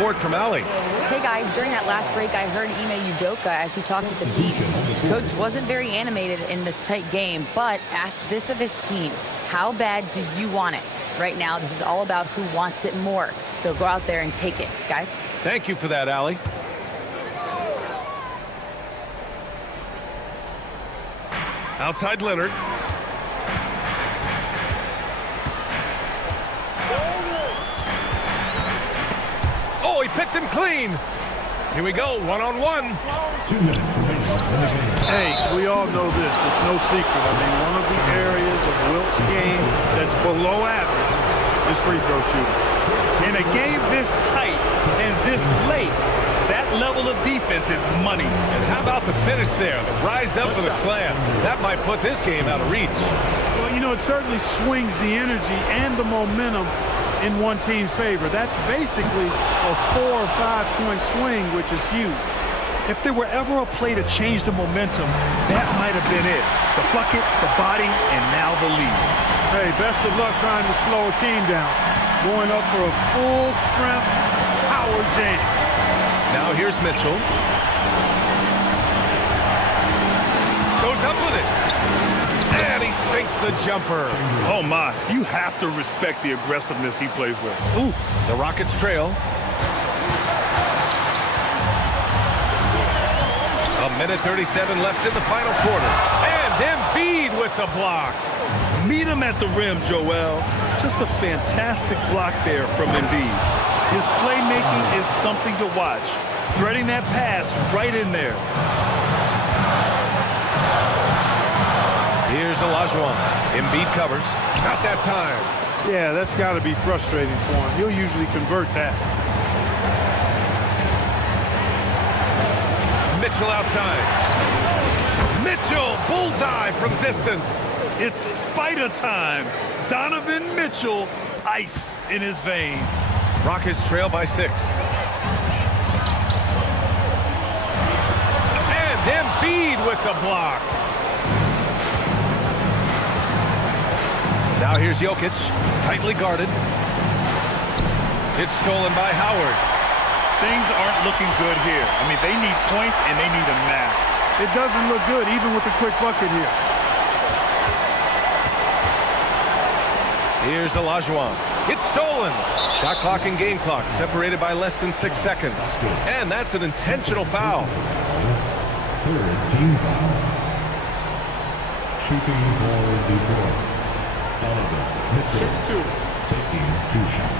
report from Allie. Hey guys, during that last break, I heard Ime Udoka as he talked with the team. Coach wasn't very animated in this tight game, but asked this of his team: how bad do you want it? Right now, this is all about who wants it more. So go out there and take it, guys. Thank you for that, Allie. Outside Leonard. Oh, he picked him clean. Here we go, one-on-one. 2 minutes remaining. Hey, we all know this. It's no secret. I mean, one of the areas of Wilt's game that's below average is free throw shooting. In a game this tight and this late, that level of defense is money. And how about the finish there? The rise up for the slam. That might put this game out of reach. Well, you know, it certainly swings the energy and the momentum in one team's favor. That's basically a 4 or 5 point swing, which is huge. If there were ever a play to change the momentum, that might have been it. The bucket, the body, and now the lead. Hey, best of luck trying to slow a team down. Going up for a full-strength power jam. Now here's Mitchell. Goes up with it. And he sinks the jumper. Oh, my. You have to respect the aggressiveness he plays with. Ooh, the Rockets trail. A minute 37 left in the final quarter. And Embiid with the block. Meet him at the rim, Joel. Just a fantastic block there from Embiid. His playmaking is something to watch. Threading that pass right in there. Here's Olajuwon. Embiid covers. Not that time. Yeah, that's got to be frustrating for him. He'll usually convert that. Mitchell outside. Mitchell, bullseye from distance. It's spider time. Donovan Mitchell, ice in his veins. Rockets trail by 6. And Embiid with the block. Now here's Jokic, tightly guarded. It's stolen by Howard. Things aren't looking good here. I mean, they need points and they need them now. It doesn't look good, even with a quick bucket here. Here's Olajuwon. It's stolen. Shot clock and game clock separated by less than 6 seconds. And that's an intentional foul. Third team foul. Shooting for Detroit. Donovan Mitchell taking 2 shots.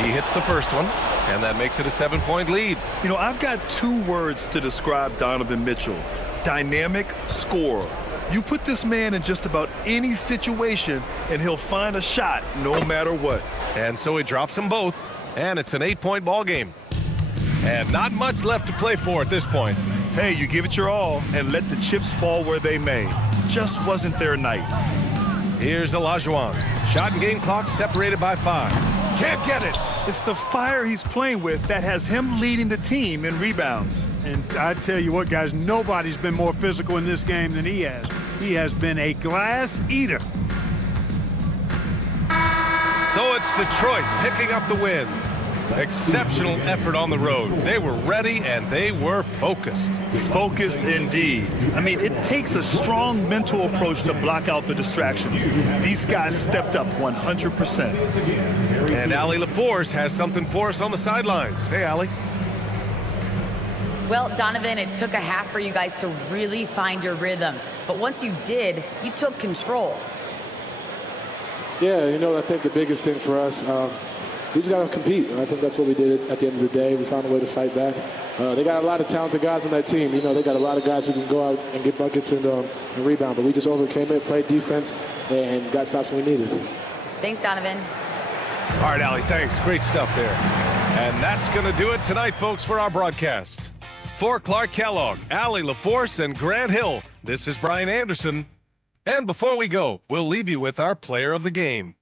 He hits the first one, and that makes it a 7-point lead. You know, I've got 2 words to describe Donovan Mitchell. Dynamic scorer. You put this man in just about any situation, and he'll find a shot no matter what. And so he drops them both, and it's an 8-point ball game. And not much left to play for at this point. Hey, you give it your all and let the chips fall where they may. Just wasn't their night. Here's Olajuwon. Shot and game clock separated by 5. Can't get it. It's the fire he's playing with that has him leading the team in rebounds. And I tell you what, guys, nobody's been more physical in this game than he has. He has been a glass eater. So it's Detroit picking up the win. Exceptional effort on the road. They were ready and they were focused. Focused indeed. I mean, it takes a strong mental approach to block out the distractions. These guys stepped up 100%. And Allie LaForce has something for us on the sidelines. Hey, Allie. Well, Donovan, it took a half for you guys to really find your rhythm. But once you did, you took control. Yeah, you know, I think the biggest thing for us, we just got to compete, and I think that's what we did at the end of the day. We found a way to fight back. They got a lot of talented guys on that team. You know, they got a lot of guys who can go out and get buckets and rebound, but we just overcame it, played defense, and got stops when we needed. Thanks, Donovan. All right, Allie, thanks. Great stuff there. And that's going to do it tonight, folks, for our broadcast. For Clark Kellogg, Allie LaForce, and Grant Hill, this is Brian Anderson. And before we go, we'll leave you with our player of the game.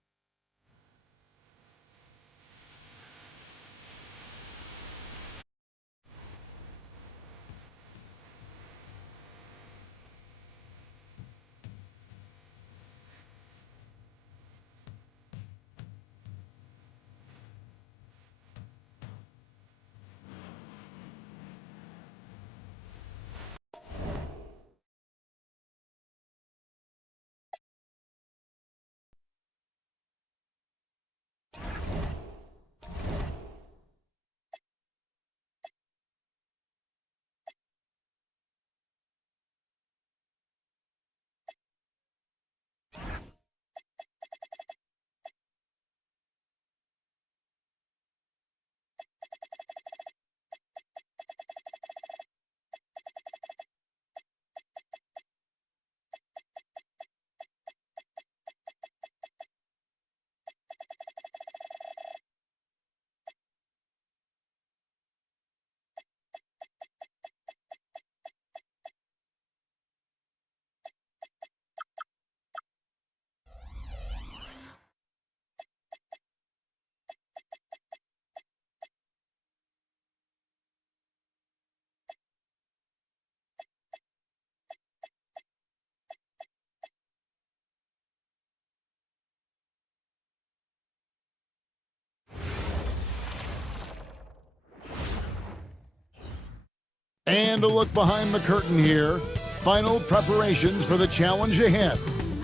And a look behind the curtain here. Final preparations for the challenge ahead.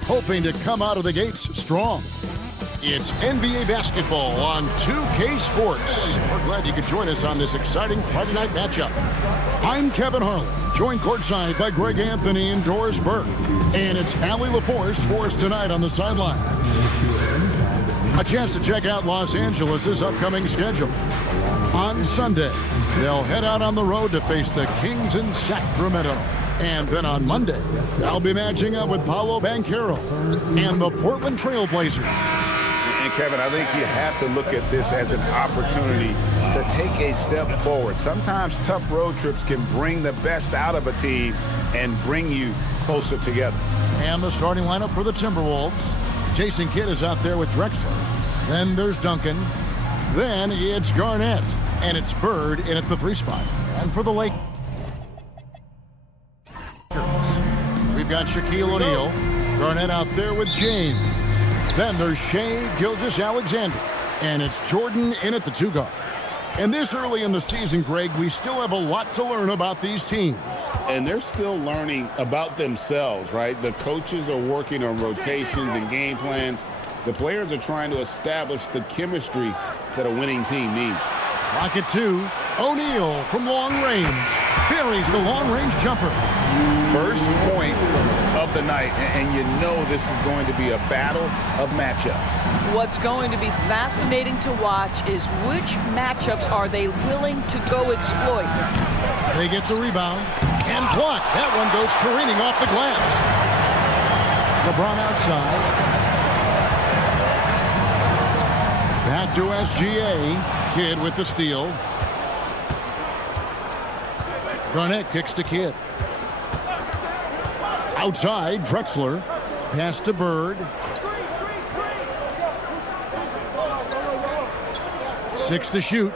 Hoping to come out of the gates strong. It's NBA basketball on 2K Sports. We're glad you could join us on this exciting Friday night matchup. I'm Kevin Harlan, joined courtside by Greg Anthony and Doris Burke. And it's Allie LaForce for us tonight on the sideline. A chance to check out Los Angeles' upcoming schedule. On Sunday, they'll head out on the road to face the Kings in Sacramento. And then on Monday, they'll be matching up with Paolo Banchero and the Portland Trail Blazers. And Kevin, I think you have to look at this as an opportunity to take a step forward. Sometimes tough road trips can bring the best out of a team and bring you closer together. And the starting lineup for the Timberwolves. Jason Kidd is out there with Drexler. Then there's Duncan. Then it's Garnett. And it's Bird in at the 3 spot. And for the Lakers, we've got Shaquille O'Neal. Garnett out there with James. Then there's Shai Gilgeous-Alexander. And it's Jordan in at the 2 guard. And this early in the season, Greg, we still have a lot to learn about these teams. And they're still learning about themselves, right? The coaches are working on rotations and game plans. The players are trying to establish the chemistry that a winning team needs. Rocket 2, O'Neal from long range. Buries the long-range jumper. First points of the night, and you know this is going to be a battle of matchups. What's going to be fascinating to watch is which matchups are they willing to go exploit. They get the rebound and block. That one goes careening off the glass. LeBron outside. Back to SGA. Kidd with the steal. Garnett kicks to Kidd. Outside, Drexler. Pass to Bird. 6 to shoot.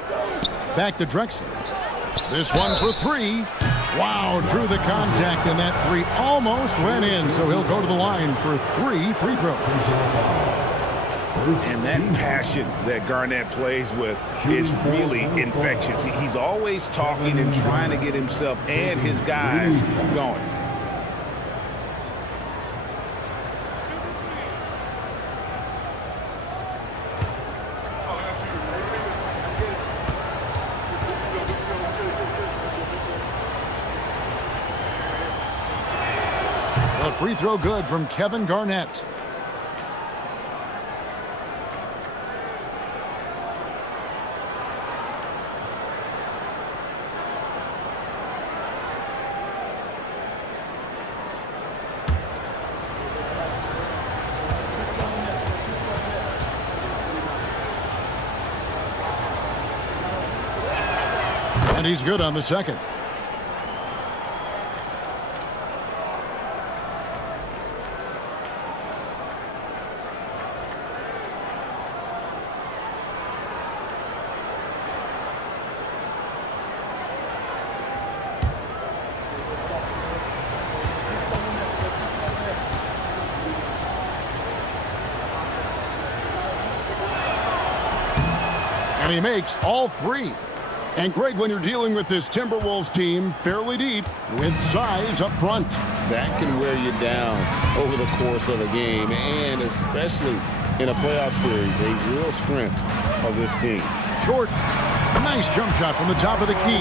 Back to Drexler. This one for 3. Wow, drew the contact, and that 3 almost went in, so he'll go to the line for 3 free throws. And that passion that Garnett plays with is really infectious. He's always talking and trying to get himself and his guys going. A free throw good from Kevin Garnett. And he's good on the second. And he makes all 3. And Greg, when you're dealing with this Timberwolves team fairly deep with size up front, that can wear you down over the course of a game, and especially in a playoff series, a real strength of this team. Short, a nice jump shot from the top of the key.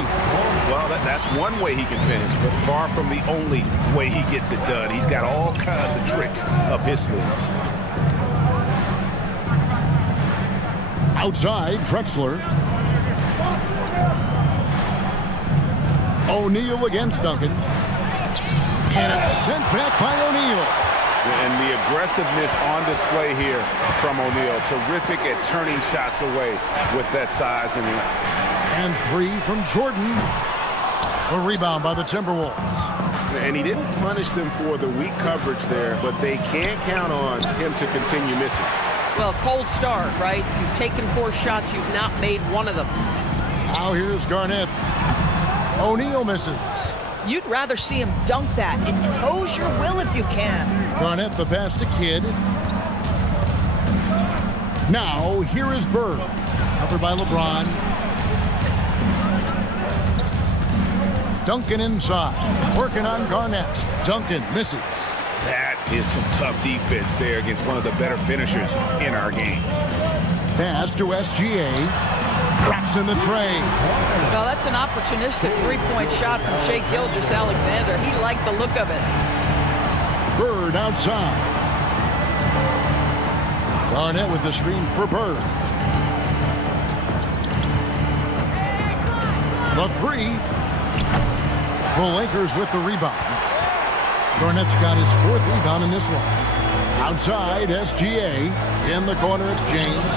Well, that's one way he can finish, but far from the only way he gets it done. He's got all kinds of tricks up his sleeve. Outside, Drexler. O'Neal against Duncan. And it's sent back by O'Neal. And the aggressiveness on display here from O'Neal. Terrific at turning shots away with that size and length. And 3 from Jordan. A rebound by the Timberwolves. And he didn't punish them for the weak coverage there, but they can't count on him to continue missing. Well, cold start, right? You've taken 4 shots, you've not made one of them. Now here's Garnett. O'Neal misses. You'd rather see him dunk that. Impose your will if you can. Garnett the pass to Kidd. Now here is Bird. Covered by LeBron. Duncan inside. Working on Garnett. Duncan misses. That is some tough defense there against one of the better finishers in our game. Pass to SGA. Drops in the tray. Well, that's an opportunistic three-point shot from Shai Gilgeous-Alexander. He liked the look of it. Bird outside. Garnett with the screen for Bird. The three. The Lakers with the rebound. Garnett's got his 4th rebound in this one. Outside, SGA. In the corner, it's James.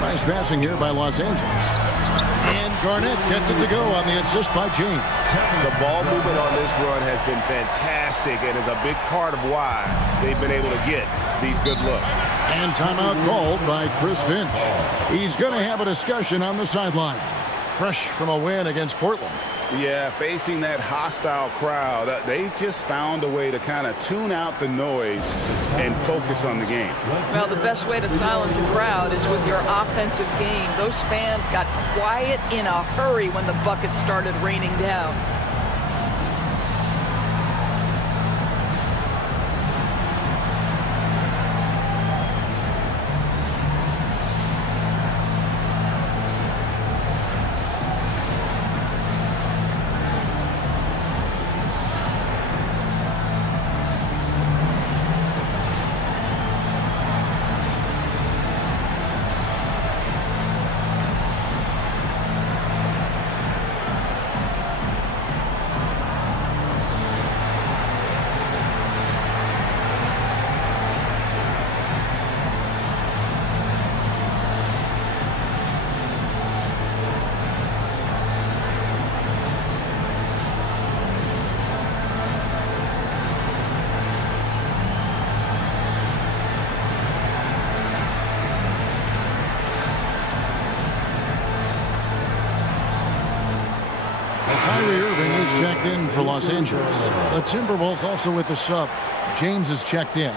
Nice passing here by Los Angeles. And Garnett gets it to go on the assist by James. The ball movement on this run has been fantastic and is a big part of why they've been able to get these good looks. And timeout called by Chris Finch. He's going to have a discussion on the sideline. Fresh from a win against Portland. Yeah, facing that hostile crowd, they just found a way to kind of tune out the noise and focus on the game. Well, the best way to silence a crowd is with your offensive game. Those fans got quiet in a hurry when the buckets started raining down. Kyrie Irving is checked in for Los Angeles. The Timberwolves also with the sub. James is checked in.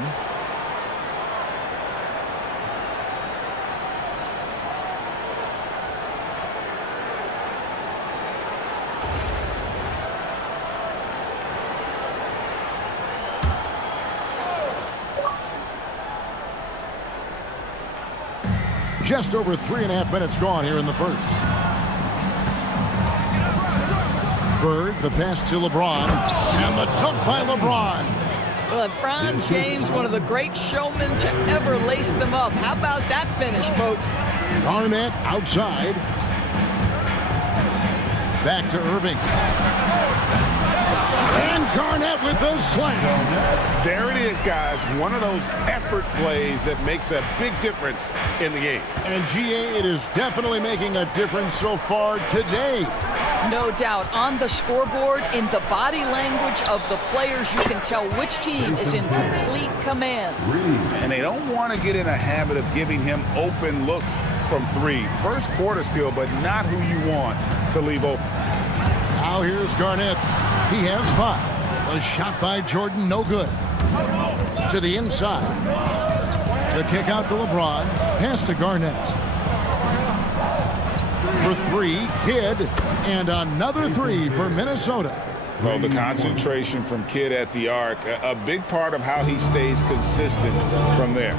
Just over 3.5 minutes gone here in the first. Bird, the pass to LeBron, and the dunk by LeBron. LeBron James, one of the great showmen to ever lace them up. How about that finish, folks? Garnett outside. Back to Irving. And Garnett with the slam. There it is, guys. One of those effort plays that makes a big difference in the game. And GA, it is definitely making a difference so far today. No doubt. On the scoreboard, in the body language of the players, you can tell which team is in complete command. And they don't want to get in a habit of giving him open looks from three. First quarter still, but not who you want to leave open. Now here's Garnett. He has 5. A shot by Jordan, no good. To the inside. The kick out to LeBron. Pass to Garnett. For 3, Kidd. And another 3 for Minnesota. Well, the concentration from Kidd at the arc, a big part of how he stays consistent from there.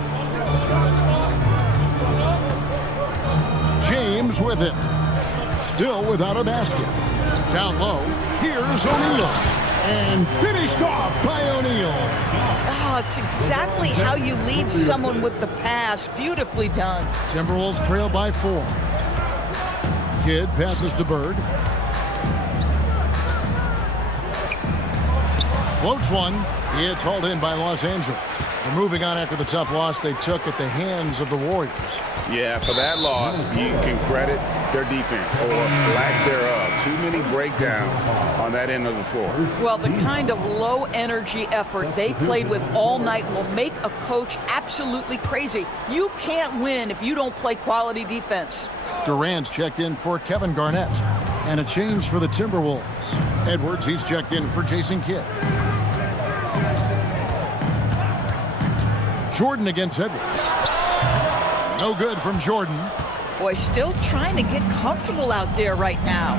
James with it. Still without a basket. Down low, here's O'Neal. And finished off by O'Neal. Oh, it's exactly how you lead someone with the pass. Beautifully done. Timberwolves trail by 4. Kidd passes to Bird. Floats one. It's hauled in by Los Angeles. They're moving on after the tough loss they took at the hands of the Warriors. Yeah, for that loss, you can credit their defense or lack thereof. Too many breakdowns on that end of the floor. Well, the kind of low-energy effort they played with all night will make a coach absolutely crazy. You can't win if you don't play quality defense. Durant's checked in for Kevin Garnett. And a change for the Timberwolves. Edwards, he's checked in for Jason Kidd. Jordan against Edwards. No good from Jordan. Boy, still trying to get comfortable out there right now.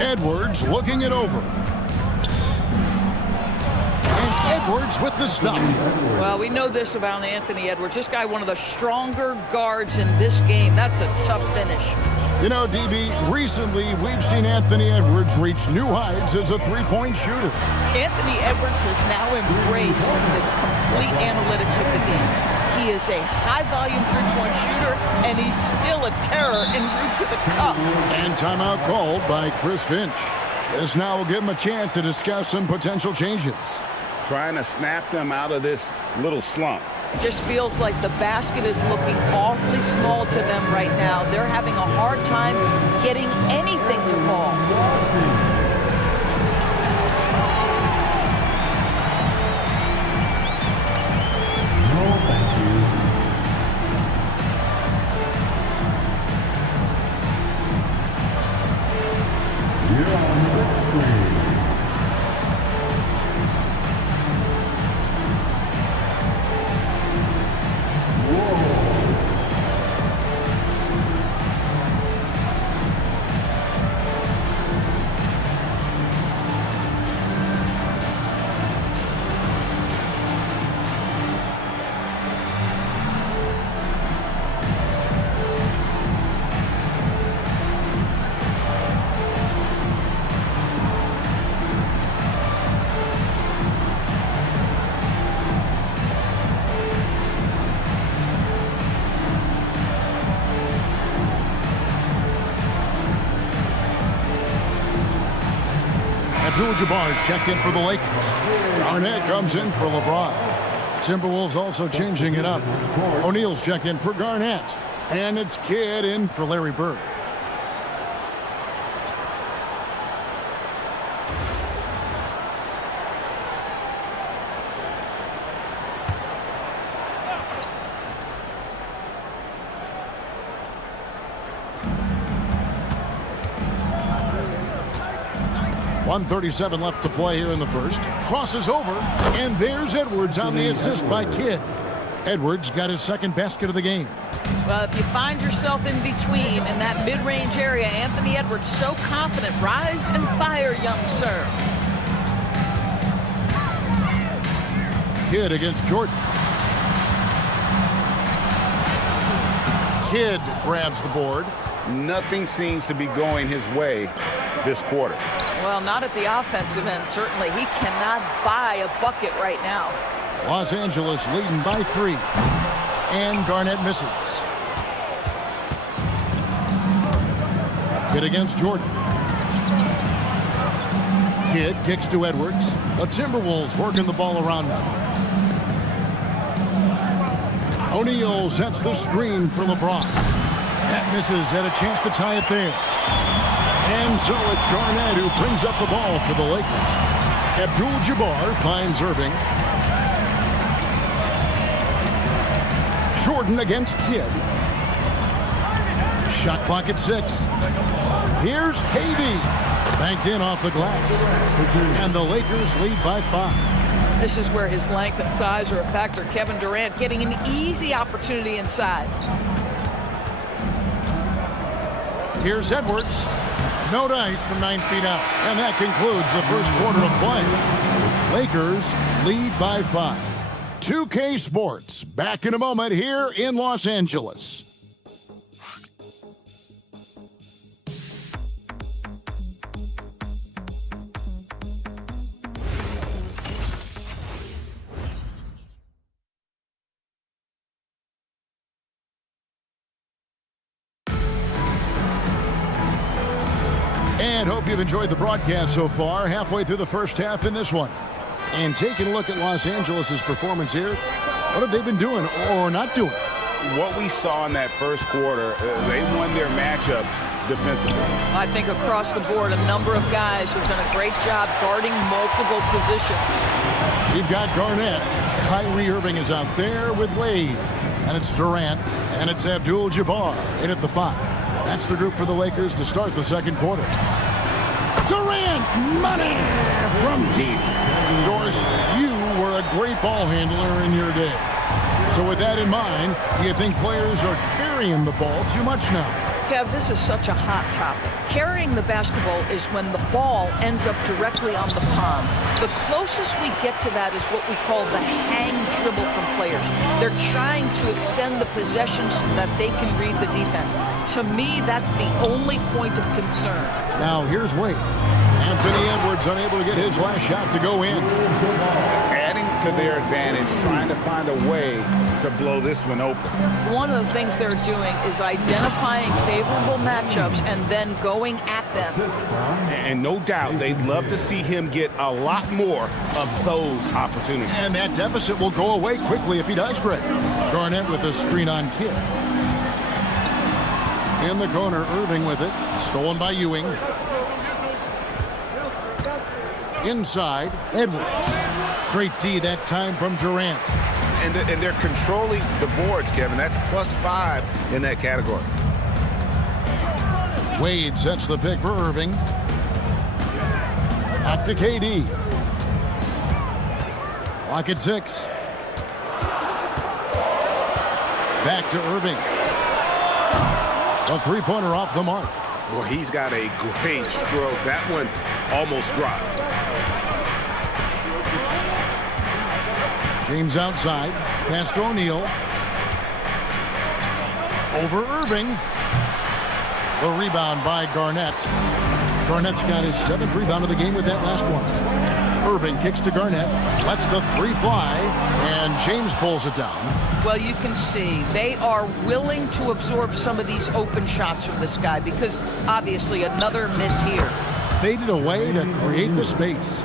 Edwards looking it over. And Edwards with the stop. Well, we know this about Anthony Edwards. This guy, one of the stronger guards in this game. That's a tough finish. You know, DB, recently we've seen Anthony Edwards reach new heights as a three-point shooter. Anthony Edwards has now embraced the complete analytics of the game. He is a high-volume three-point shooter, and he's still a terror en route to the cup. And timeout called by Chris Finch. This now will give him a chance to discuss some potential changes. Trying to snap them out of this little slump. Just feels like the basket is looking awfully small to them right now. They're having a hard time getting anything to fall. No, thank you. You're on the screen. Abdul-Jabbar's checked in for the Lakers. Garnett comes in for LeBron. Timberwolves also changing it up. O'Neal's checked in for Garnett. And it's Kidd in for Larry Bird. .137 left to play here in the first. Crosses over, and there's Edwards on the assist by Kidd. Edwards got his second basket of the game. Well, if you find yourself in between in that mid-range area, Anthony Edwards so confident. Rise and fire, young sir. Kidd against Jordan. Kidd grabs the board. Nothing seems to be going his way this quarter. Well, not at the offensive end, certainly. He cannot buy a bucket right now. Los Angeles leading by 3. And Garnett misses. Kidd against Jordan. Kidd kicks to Edwards. The Timberwolves working the ball around now. O'Neal sets the screen for LeBron. That misses, had a chance to tie it there. And so it's Garnett who brings up the ball for the Lakers. Abdul-Jabbar finds Irving. Jordan against Kidd. Shot clock at 6. Here's KD. Banked in off the glass. And the Lakers lead by 5. This is where his length and size are a factor. Kevin Durant getting an easy opportunity inside. Here's Edwards. No dice from 9 feet out. And that concludes the first quarter of play. Lakers lead by 5. 2K Sports back in a moment here in Los Angeles. And hope you've enjoyed the broadcast so far, halfway through the first half in this one. And taking a look at Los Angeles' performance here, what have they been doing or not doing? What we saw in that first quarter, they won their matchups defensively. I think across the board, a number of guys who've done a great job guarding multiple positions. We've got Garnett. Kyrie Irving is out there with Wade. And it's Durant. And it's Abdul-Jabbar in at the 5. That's the group for the Lakers to start the second quarter. Durant, money from deep. Doris, you were a great ball handler in your day. So with that in mind, do you think players are carrying the ball too much now? Kev, this is such a hot topic. Carrying the basketball is when the ball ends up directly on the palm. The closest we get to that is what we call the hang dribble from players. They're trying to extend the possession so that they can read the defense. To me, that's the only point of concern. Now here's Wade. Anthony Edwards unable to get his last shot to go in. Adding to their advantage, trying to find a way to blow this one open. One of the things they're doing is identifying favorable matchups and then going at them. And no doubt, they'd love to see him get a lot more of those opportunities. And that deficit will go away quickly if he does, Greg. Garnett with a screen on Kidd. In the corner, Irving with it. Stolen by Ewing. Inside, Edwards. Great D that time from Durant. And they're controlling the boards, Kevin. That's +5 in that category. Wade sets the pick for Irving. Back to KD. Clock at 6. Back to Irving. A three-pointer off the mark. Well, he's got a great stroke. That one almost dropped. James outside. Pass to O'Neal. Over Irving. The rebound by Garnett. Garnett's got his 7th rebound of the game with that last one. Irving kicks to Garnett. Lets the three fly. And James pulls it down. Well, you can see they are willing to absorb some of these open shots from this guy because obviously another miss here. Faded away to create the space.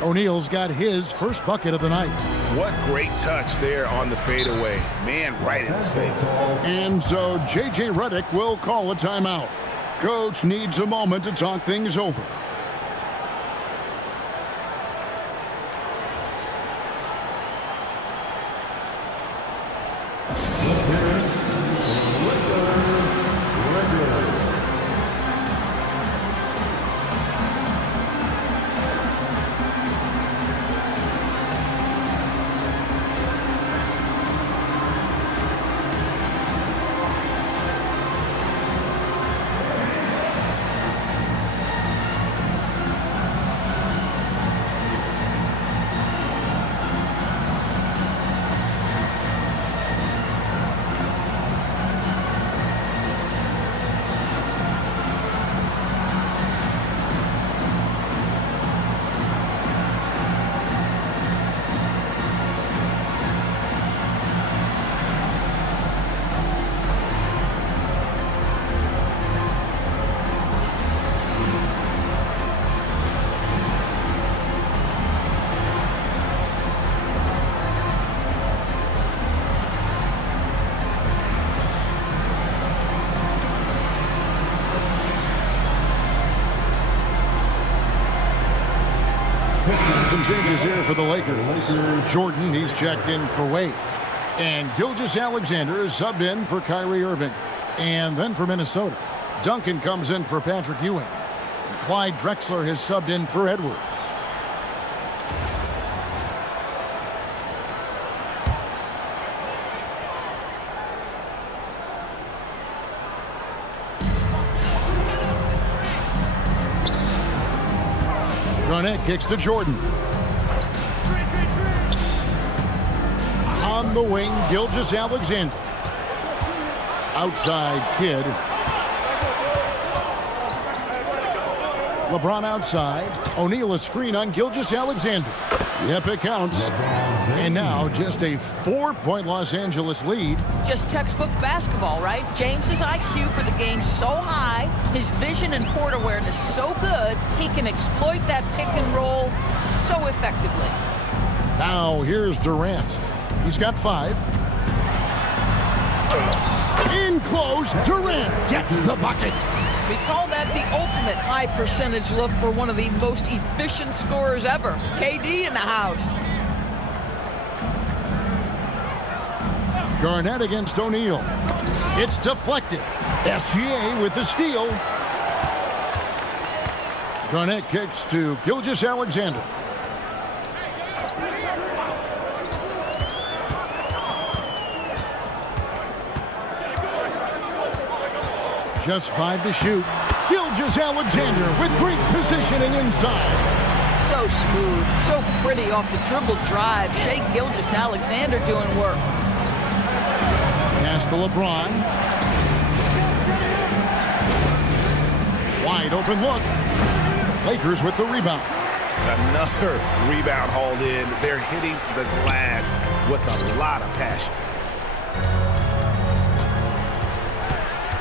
O'Neal's got his first bucket of the night. What great touch there on the fadeaway. Man, right in his face. And so J.J. Redick will call a timeout. Coach needs a moment to talk things over. Some changes here for the Lakers. Jordan, he's checked in for Wade. And Gilgeous-Alexander is subbed in for Kyrie Irving. And then for Minnesota, Duncan comes in for Patrick Ewing. And Clyde Drexler has subbed in for Edwards. Garnett kicks to Jordan. On the wing, Gilgeous-Alexander. Outside, Kidd. LeBron outside. O'Neal a screen on Gilgeous-Alexander. Yep, it counts. And now just a 4-point Los Angeles lead. Just textbook basketball, right? James's IQ for the game so high, his vision and court awareness so good, he can exploit that pick and roll so effectively. Now here's Durant. He's got 5. In close, Durant gets the bucket. We call that the ultimate high percentage look for one of the most efficient scorers ever. KD in the house. Garnett against O'Neal. It's deflected. SGA with the steal. Garnett kicks to Gilgeous-Alexander. Just 5 to shoot. Gilgeous-Alexander with great positioning inside. So smooth, so pretty off the dribble drive. Shai Gilgeous-Alexander doing work. Pass to LeBron. Wide open look. Lakers with the rebound. Another rebound hauled in. They're hitting the glass with a lot of passion.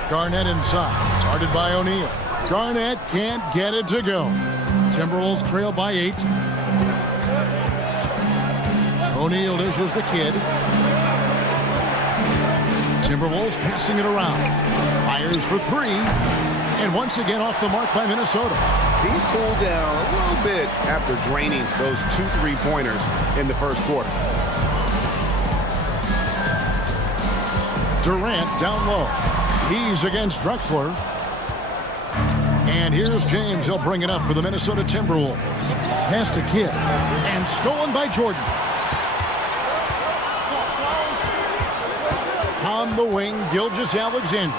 Garnett inside. Guarded by O'Neal. Garnett can't get it to go. Timberwolves trail by 8. O'Neal dishes the kid. Timberwolves passing it around. Fires for 3. And once again off the mark by Minnesota. He's cooled down a little bit after draining those 2 3-pointers in the first quarter. Durant down low. He's against Drexler. And here's James. He'll bring it up for the Minnesota Timberwolves. Pass to Kidd. And stolen by Jordan. On the wing, Gilgeous-Alexander.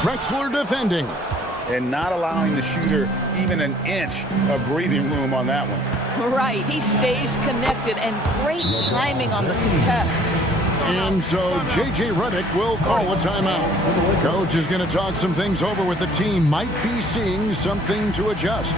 Drexler defending. And not allowing the shooter even an inch of breathing room on that one. Right, he stays connected, and great timing on the contest. And so J.J. Redick will call a timeout. Coach is going to talk some things over with the team. Might be seeing something to adjust.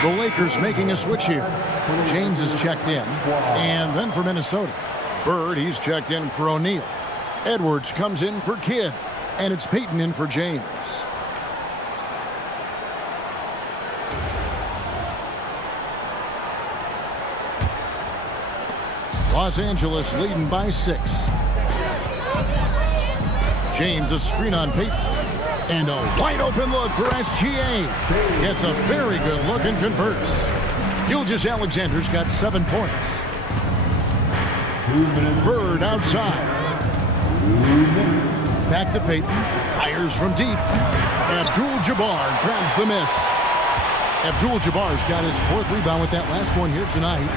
The Lakers making a switch here. James is checked in. And then for Minnesota, Bird, he's checked in for O'Neal. Edwards comes in for Kidd. And it's Payton in for James. Los Angeles leading by 6. James, a screen on Payton. And a wide open look for SGA. Gets a very good look and converts. Gilgeous-Alexander's got 7 points. Bird outside. Back to Payton. Fires from deep. Abdul-Jabbar grabs the miss. Abdul-Jabbar's got his 4th rebound with that last one here tonight.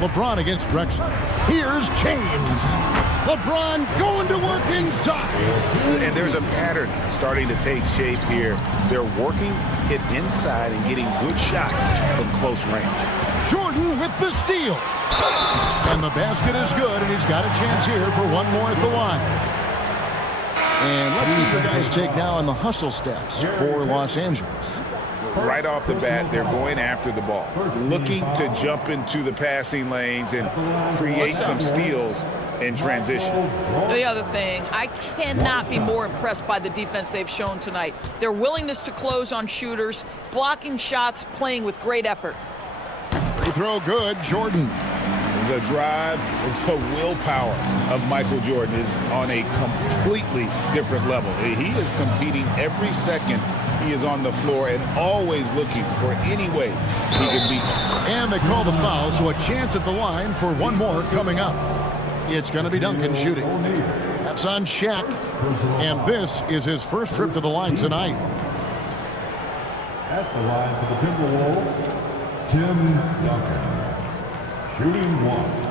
LeBron against Drexler. Here's James. LeBron going to work inside. And there's a pattern starting to take shape here. They're working it inside and getting good shots from close range. Jordan with the steal. And the basket is good, and he's got a chance here for one more at the line. And let's get your guys' take now on the hustle stats for Los Angeles. Right off the bat, they're going after the ball, looking to jump into the passing lanes and create some steals in transition. The other thing, I cannot be more impressed by the defense they've shown tonight. Their willingness to close on shooters, blocking shots, playing with great effort. Free throw good, Jordan. The drive, the willpower of Michael Jordan is on a completely different level. He is competing every second he is on the floor and always looking for any way he can beat. And they call the foul, so a chance at the line for one more coming up. It's going to be Duncan shooting. That's on Shaq. And this is his first trip to the line tonight. At the line for the Timberwolves, Tim Duncan. Shooting 1.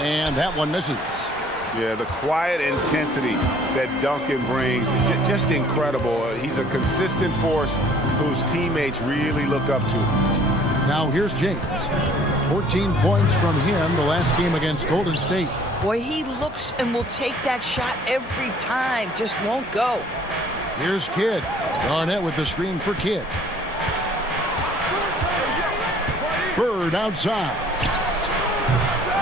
And that one misses. Yeah, the quiet intensity that Duncan brings, just incredible. He's a consistent force whose teammates really look up to. Now here's James. 14 points from him the last game against Golden State. Boy, he looks and will take that shot every time. Just won't go. Here's Kidd. Garnett with the screen for Kidd. Bird outside.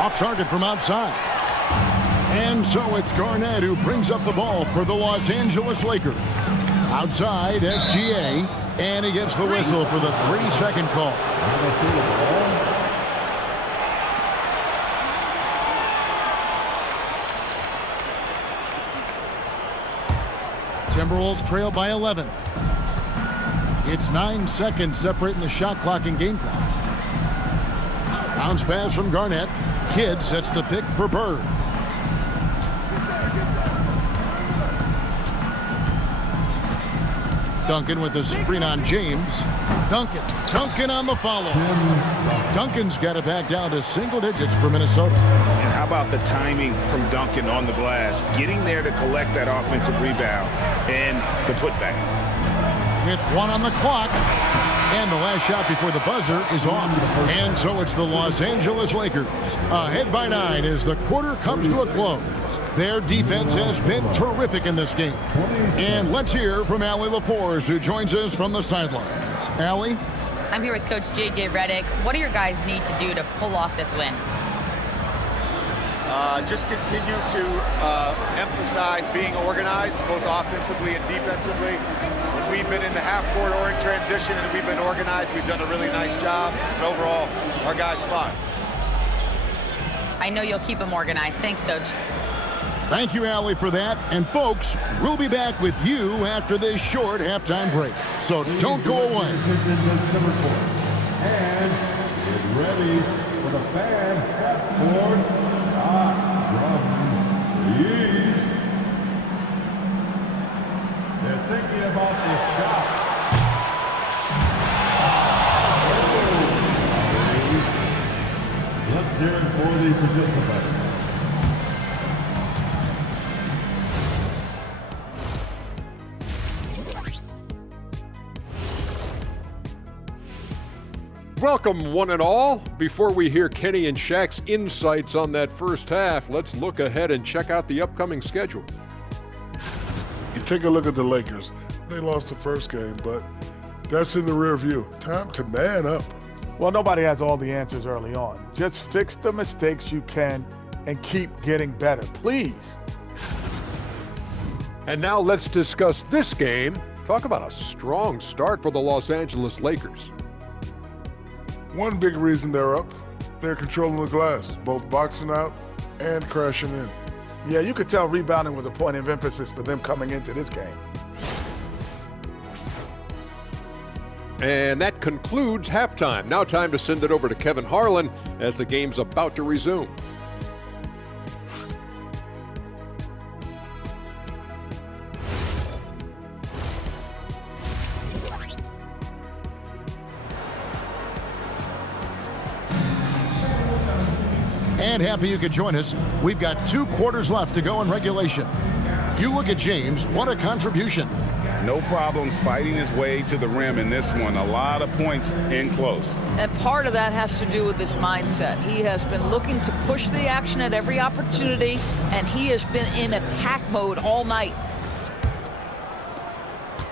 Off target from outside. And so it's Garnett who brings up the ball for the Los Angeles Lakers. Outside, SGA, and he gets the whistle for the 3-second call. Timberwolves trail by 11. It's 9 seconds separating the shot clock and game clock. Bounce pass from Garnett. Kidd sets the pick for Bird. Duncan with the screen on James. Duncan on the follow. Duncan's got it back down to single digits for Minnesota. And how about the timing from Duncan on the glass, getting there to collect that offensive rebound and the putback. With 1 on the clock, and the last shot before the buzzer is off. And so it's the Los Angeles Lakers ahead by 9 as the quarter comes to a close. Their defense has been terrific in this game. And let's hear from Allie LaForce, who joins us from the sidelines. Allie? I'm here with Coach J.J. Redick. What do your guys need to do to pull off this win? Just continue to emphasize being organized, both offensively and defensively. When we've been in the half-court or in transition and we've been organized, we've done a really nice job. And overall, our guys fought. I know you'll keep them organized. Thanks, Coach. Thank you, Allie, for that. And, folks, we'll be back with you after this short halftime break. So don't go away. And get ready for the fan half-court shot from the East. They're thinking about the shot. Let's hear it for the participants. Welcome, one and all. Before we hear Kenny and Shaq's insights on that first half, let's look ahead and check out the upcoming schedule. You take a look at the Lakers. They lost the first game, but that's in the rear view. Time to man up. Well, nobody has all the answers early on. Just fix the mistakes you can and keep getting better, please. And now let's discuss this game. Talk about a strong start for the Los Angeles Lakers. One big reason they're up, they're controlling the glass, both boxing out and crashing in. Yeah, you could tell rebounding was a point of emphasis for them coming into this game. And that concludes halftime. Now time to send it over to Kevin Harlan as the game's about to resume. And happy you could join us. We've got 2 quarters left to go in regulation. You look at James, what a contribution. No problems fighting his way to the rim in this one. A lot of points in close. And part of that has to do with his mindset. He has been looking to push the action at every opportunity, and he has been in attack mode all night.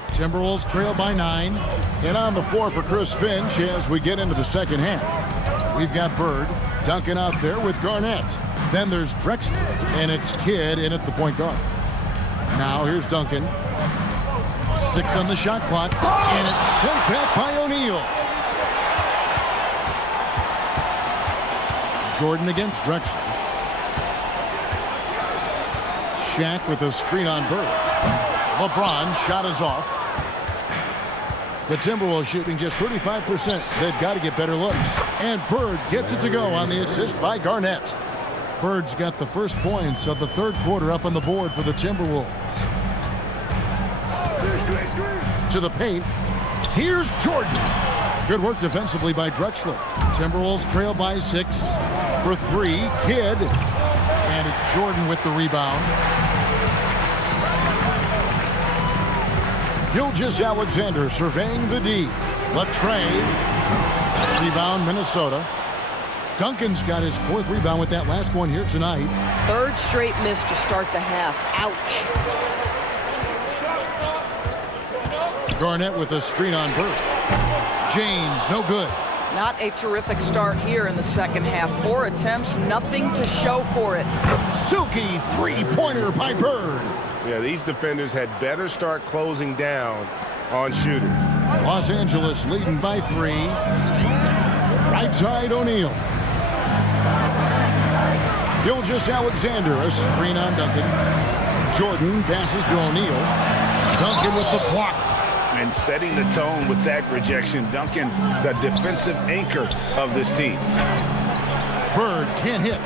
Timberwolves trail by 9. And on the floor for Chris Finch as we get into the second half. We've got Bird, Duncan out there with Garnett. Then there's Drexler, and it's Kidd in at the point guard. Now here's Duncan. 6 on the shot clock, and it's sent back by O'Neal. Jordan against Drexler. Shaq with a screen on Bird. LeBron shot is off. The Timberwolves shooting just 35%. They've got to get better looks. And Bird gets it to go on the assist by Garnett. Bird's got the first points of the third quarter up on the board for the Timberwolves. To the paint. Here's Jordan. Good work defensively by Drexler. Timberwolves trail by 6. for three. Kidd. And it's Jordan with the rebound. Gilgeous-Alexander surveying the D. Latre. Rebound, Minnesota. Duncan's got his fourth rebound with that last one here tonight. Third straight miss to start the half. Ouch. Garnett with a screen on Burke. James, no good. Not a terrific start here in the second half. 4 attempts, nothing to show for it. Silky three-pointer by Bird. Yeah, these defenders had better start closing down on shooters. Los Angeles leading by 3. Right side, O'Neal. Gilgeous-Alexander, a screen on Duncan. Jordan passes to O'Neal. Duncan with the block. And setting the tone with that rejection. Duncan, the defensive anchor of this team. Bird can't hit.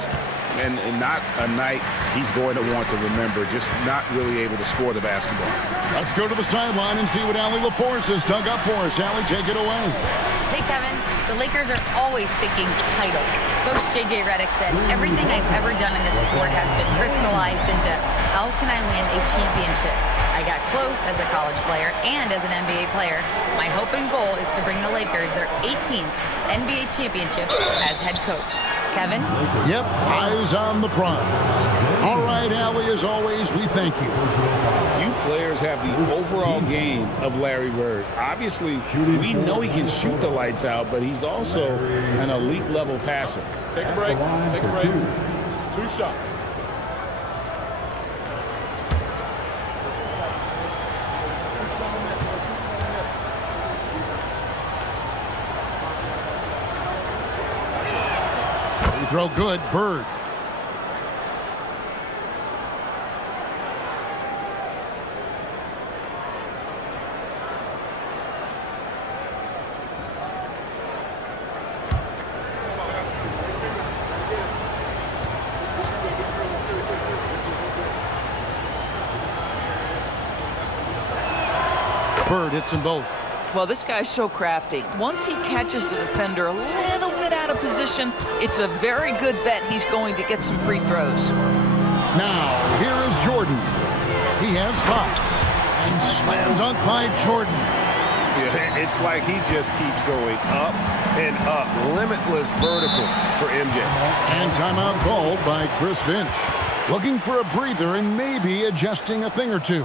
And not a night he's going to want to remember, just not really able to score the basketball. Let's go to the sideline and see what Allie LaForce has dug up for us. Allie, take it away. Hey, Kevin, the Lakers are always thinking title. Coach J.J. Redick said, everything I've ever done in this sport has been crystallized into how can I win a championship? I got close as a college player and as an NBA player. My hope and goal is to bring the Lakers their 18th NBA championship as head coach. Kevin? Yep, eyes on the prize. All right, Allie, as always, we thank you. Few players have the overall game of Larry Bird. Obviously, we know he can shoot the lights out, but he's also an elite level passer. Take a break. Take a break. 2 shots. Throw good, Bird. Bird hits them both. Well, this guy's so crafty. Once he catches the defender a little bit out of position, it's a very good bet he's going to get some free throws. Now, here is Jordan. He has 5. And slam dunk by Jordan. Yeah, it's like he just keeps going up and up. Limitless vertical for MJ. And timeout called by Chris Finch. Looking for a breather and maybe adjusting a thing or two.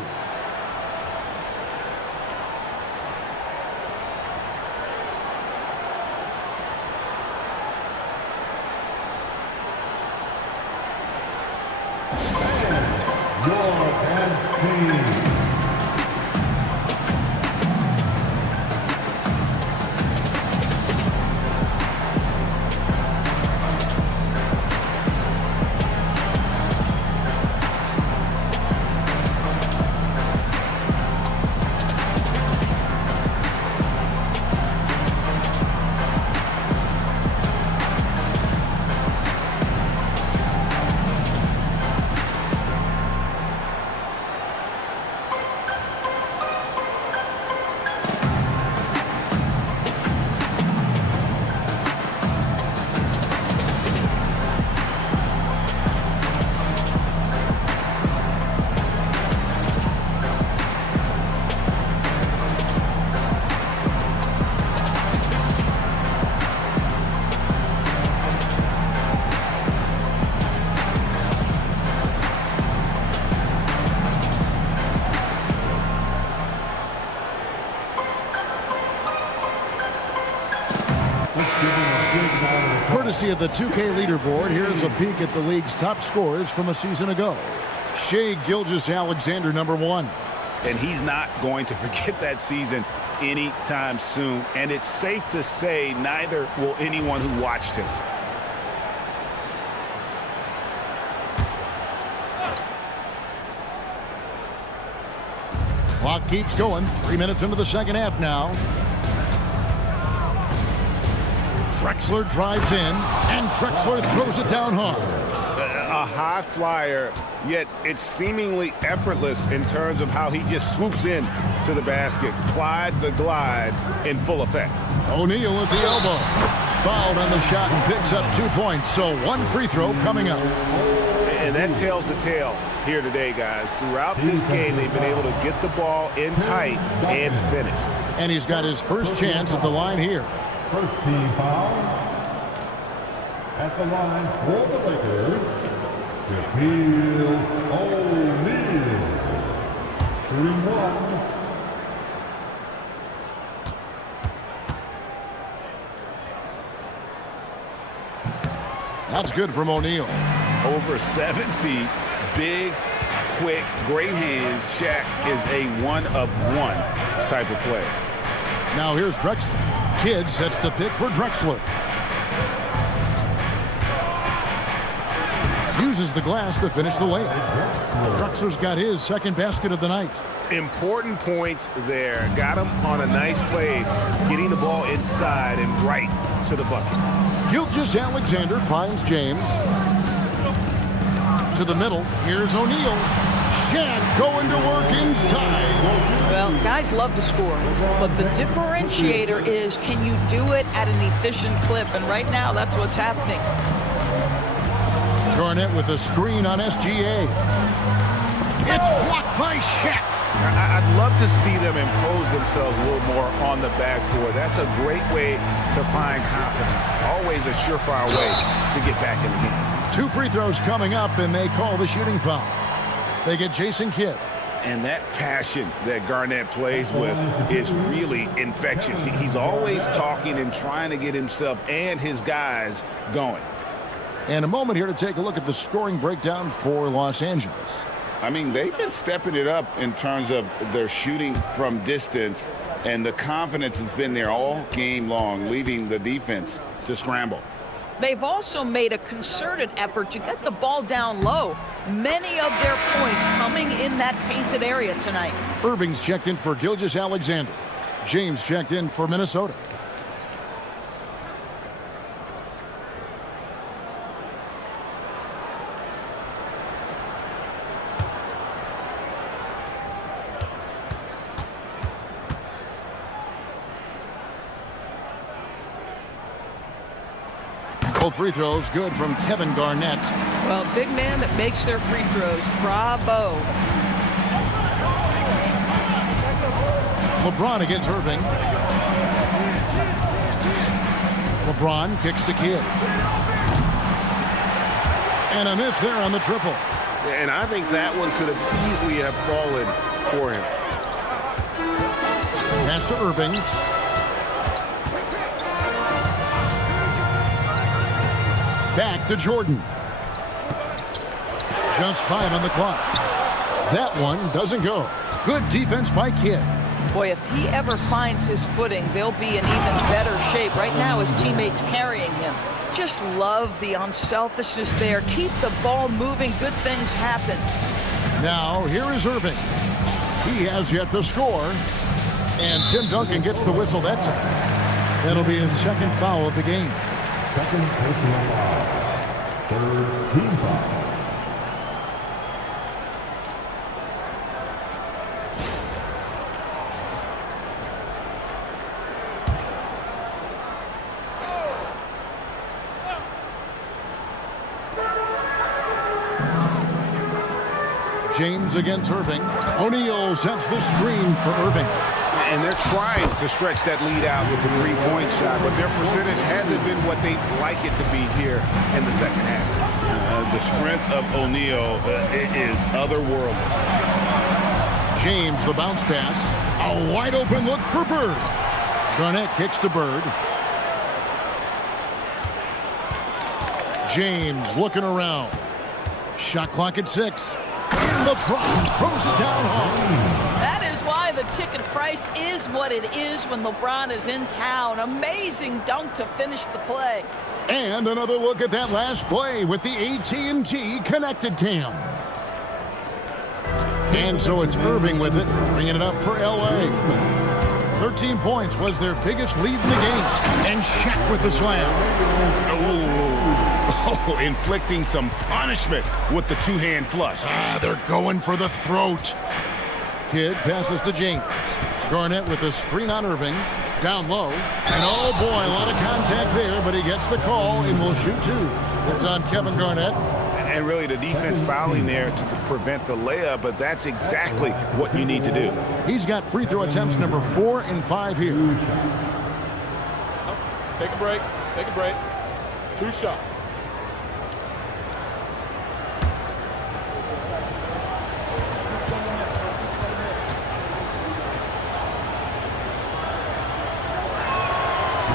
Courtesy of the 2K leaderboard, here's a peek at the league's top scorers from a season ago. Shai Gilgeous-Alexander, number 1. And he's not going to forget that season anytime soon. And it's safe to say neither will anyone who watched him. Clock keeps going. 3 minutes into the second half now. Drexler drives in, and Drexler throws it down hard. A high flyer, yet it's seemingly effortless in terms of how he just swoops in to the basket. Clyde the glide in full effect. O'Neal at the elbow. fouled on the shot and picks up 2 points. So one free throw coming up. And that tells the tale here today, guys. Throughout this game, they've been able to get the ball in tight and finish. And he's got his first chance at the line here. First team foul at the line for the Lakers, Shaquille O'Neal. 3-1. That's good from O'Neal. Over 7 feet, big, quick, great hands. Shaq is a one-of-one type of player. Now here's Drexler. Kidd sets the pick for Drexler. Uses the glass to finish the layup. Drexler's got his second basket of the night. Important points there. Got him on a nice play, getting the ball inside and right to the bucket. Gilgeous-Alexander finds James. To the middle. Here's O'Neal. Shaq going to work inside. Well, guys love to score, but the differentiator is, can you do it at an efficient clip? And right now, that's what's happening. Garnett with a screen on SGA. It's blocked by Shaq. I'd love to see them impose themselves a little more on the backboard. That's a great way to find confidence. Always a surefire way to get back in the game. 2 free throws coming up, and they call the shooting foul. They get Jason Kidd. And that passion that Garnett plays with is really infectious. He's always talking and trying to get himself and his guys going. And a moment here to take a look at the scoring breakdown for Los Angeles. I mean, they've been stepping it up in terms of their shooting from distance, and the confidence has been there all game long, leaving the defense to scramble. They've also made a concerted effort to get the ball down low. Many of their points coming in that painted area tonight. Irving's checked in for Gilgeous-Alexander. James checked in for Minnesota. Both free throws good from Kevin Garnett. Well, big man that makes their free throws. Bravo. LeBron against Irving. LeBron kicks to Kidd. And a miss there on the triple. And I think that one could have easily have fallen for him. Pass to Irving. Back to Jordan. Just 5 on the clock. That one doesn't go. Good defense by Kidd. Boy, if he ever finds his footing, they'll be in even better shape. Right now, his teammates carrying him. Just love the unselfishness there. Keep the ball moving. Good things happen. Now, here is Irving. He has yet to score. And Tim Duncan gets the whistle that time. That'll be his second foul of the game. Second personal foul. Third team foul. James against Irving. O'Neal sets the screen for Irving. And they're trying to stretch that lead out with the three-point shot, but their percentage hasn't been what they'd like it to be here in the second half. The strength of O'Neal is otherworldly. James, the bounce pass. A wide-open look for Bird. Garnett kicks to Bird. James looking around. Shot clock at 6. LeBron throws it down hard. That is why the ticket price is what it is when LeBron is in town. Amazing dunk to finish the play. And another look at that last play with the AT&T connected cam. And so it's Irving with it, bringing it up for LA. 13 points was their biggest lead in the game. And Shaq with the slam. Oh, inflicting some punishment with the two-hand flush. They're going for the throat. Kidd passes to James. Garnett with a screen on Irving. Down low. And oh boy, a lot of contact there, but he gets the call and will shoot two. It's on Kevin Garnett. And really the defense fouling there to prevent the layup, but that's exactly what you need to do. He's got free throw attempts number 4 and 5 here. Take a break. Take a break. 2 shots.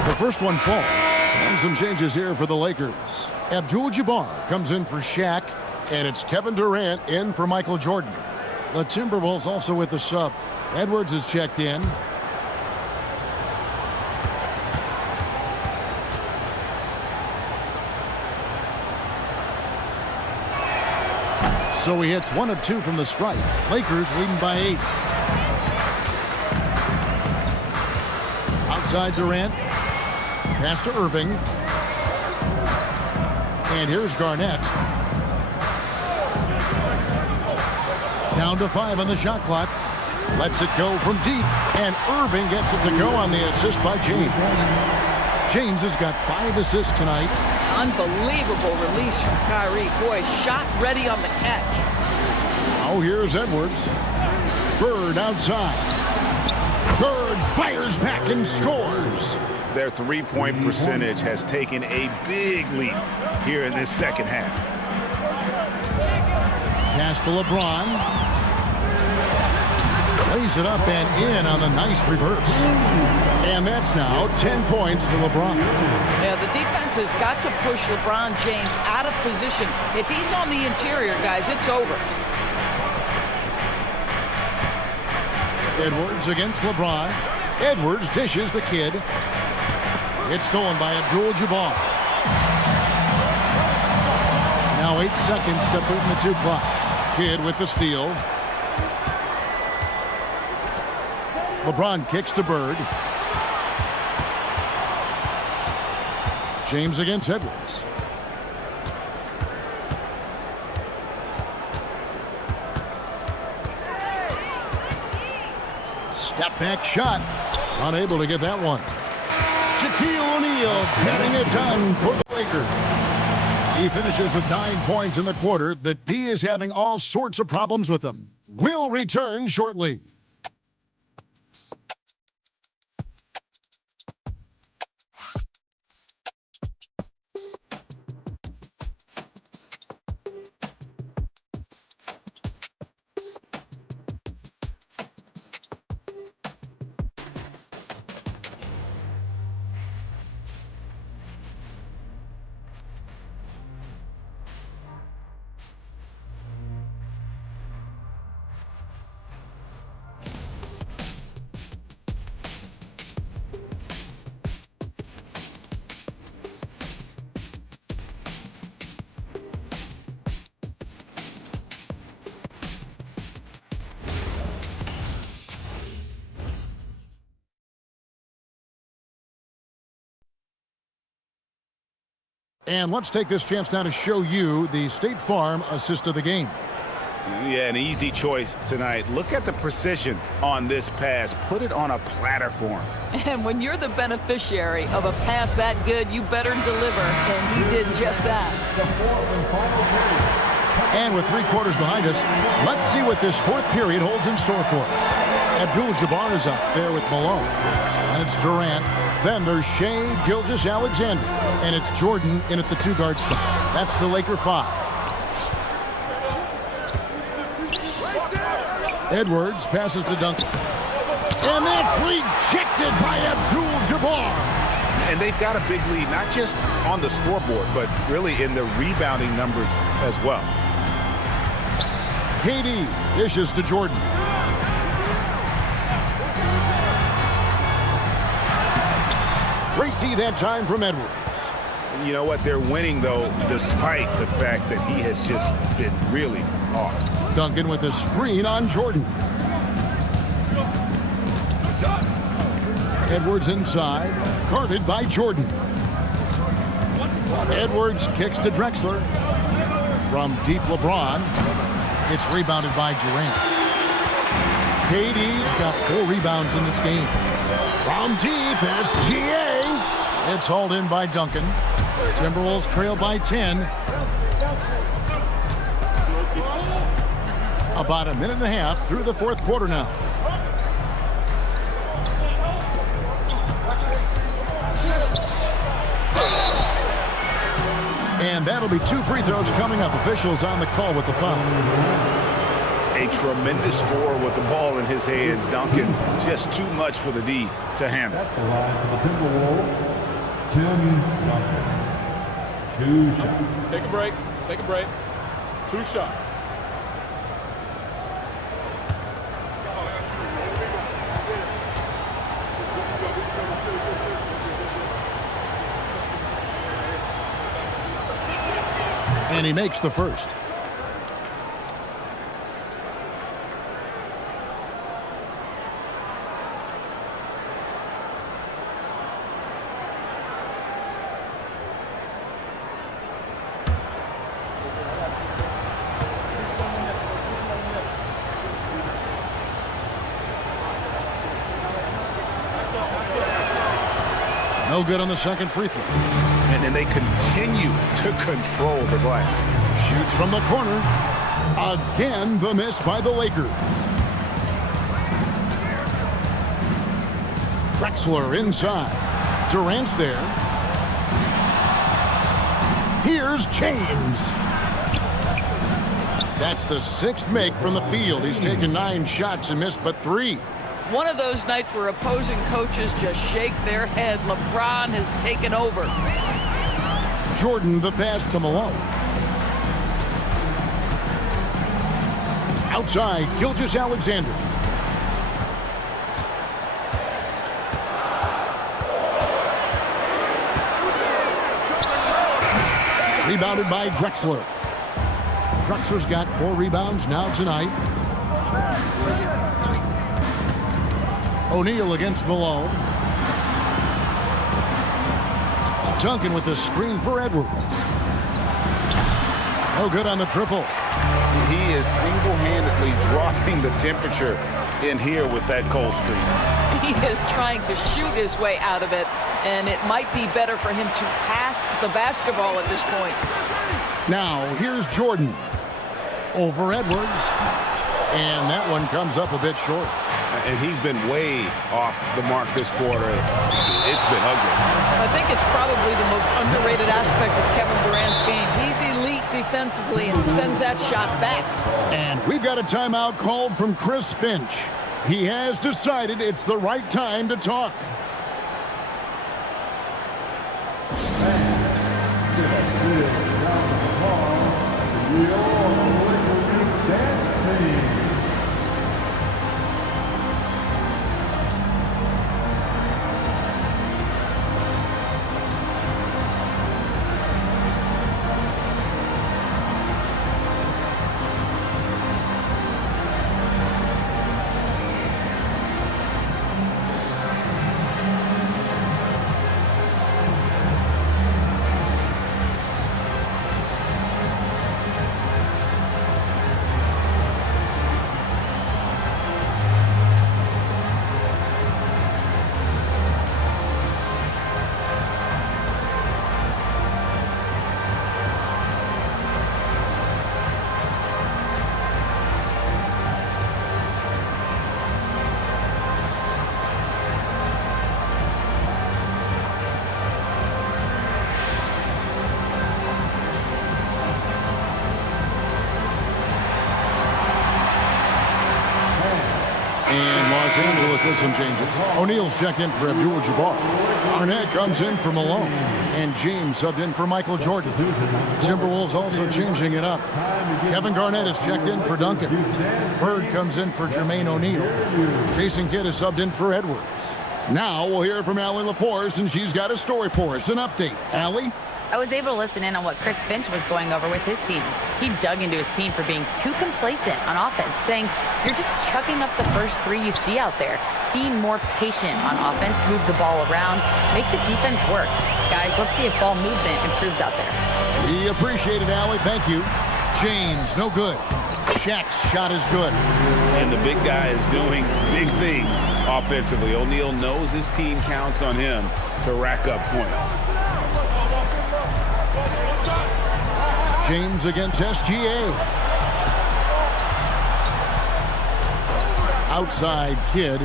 The first one falls. And some changes here for the Lakers. Abdul-Jabbar comes in for Shaq, and it's Kevin Durant in for Michael Jordan. The Timberwolves also with the sub. Edwards is checked in. So he hits 1 of 2 from the stripe. Lakers leading by 8. Outside Durant. Pass to Irving. And here's Garnett. Down to 5 on the shot clock. Lets it go from deep. And Irving gets it to go on the assist by James. James has got 5 assists tonight. Unbelievable release from Kyrie. Boy, shot ready on the catch. Oh, here's Edwards. Bird outside. Bird fires back and scores. Their three-point percentage has taken a big leap here in this second half. Pass to LeBron. Lays it up and in on the nice reverse. And that's now 10 points for LeBron. Yeah, the defense has got to push LeBron James out of position. If he's on the interior, guys, it's over. Edwards against LeBron. Edwards dishes the kid. It's stolen by Abdul-Jabbar. Now 8 seconds separating the 2 clocks. Kidd with the steal. LeBron kicks to Bird. James against Edwards. Step back shot. Unable to get that one. Shaquille O'Neal getting it done for the Lakers. He finishes with 9 points in the quarter. The D is having all sorts of problems with him. We'll return shortly. And let's take this chance now to show you the State Farm assist of the game. Yeah, an easy choice tonight. Look at the precision on this pass. Put it on a platter for him. And when you're the beneficiary of a pass that good, you better deliver. And he did just that. And with 3 quarters behind us, let's see what this 4th period holds in store for us. Abdul-Jabbar is up there with Malone. And it's Durant. Then there's Shea Gilgeous-Alexander. And it's Jordan in at the 2-guard spot. That's the Laker 5. Edwards passes to Duncan. And that's rejected by Abdul-Jabbar. And they've got a big lead, not just on the scoreboard, but really in the rebounding numbers as well. KD dishes to Jordan. Great D that time from Edwards. You know what? They're winning, though, despite the fact that he has just been really off. Duncan with a screen on Jordan. Edwards inside, guarded by Jordan. Edwards kicks to Drexler. From deep LeBron, it's rebounded by Durant. KD's got 4 rebounds in this game. From deep, SGA. It's hauled in by Duncan. Timberwolves trail by 10. About a minute and a half through the fourth quarter now. And that'll be 2 free throws coming up. Officials on the call with the foul. A tremendous score with the ball in his hands. Duncan, just too much for the D to handle. At the line for the Timberwolves, Tim Duncan. 2 shots. Take a break. Take a break. 2 shots. And he makes the first. No good on the second free throw. And then they continue to control the glass. Shoots from the corner. Again, the miss by the Lakers. Drexler inside. Durant's there. Here's James. That's the 6th make from the field. He's taken 9 shots and missed but 3. One of those nights where opposing coaches just shake their head. LeBron has taken over. Jordan the pass to Malone. Outside, Gilgeous-Alexander. Rebounded by Drexler. Drexler's got 4 rebounds now tonight. O'Neal against Malone. Duncan with the screen for Edwards. No good on the triple. He is single-handedly dropping the temperature in here with that cold streak. He is trying to shoot his way out of it, and it might be better for him to pass the basketball at this point. Now, here's Jordan. Over Edwards. And that one comes up a bit short. And he's been way off the mark this quarter. It's been ugly. I think it's probably the most underrated aspect of Kevin Durant's game. He's elite defensively and sends that shot back. And we've got a timeout called from Chris Finch. He has decided it's the right time to talk. Los Angeles with some changes. O'Neal's checked in for Abdul-Jabbar. Arnett comes in for Malone. And James subbed in for Michael Jordan. Timberwolves also changing it up. Kevin Garnett is checked in for Duncan. Bird comes in for Jermaine O'Neal. Jason Kidd is subbed in for Edwards. Now we'll hear from Allie LaForce, and she's got a story for us, an update. Allie? I was able to listen in on what Chris Finch was going over with his team. He dug into his team for being too complacent on offense, saying, you're just chucking up the first 3 you see out there. Be more patient on offense, move the ball around, make the defense work. Guys, let's see if ball movement improves out there. We appreciate it, Allie. Thank you. James, no good. Shaq's shot is good. And the big guy is doing big things offensively. O'Neal knows his team counts on him to rack up points. James against SGA. Outside Kidd.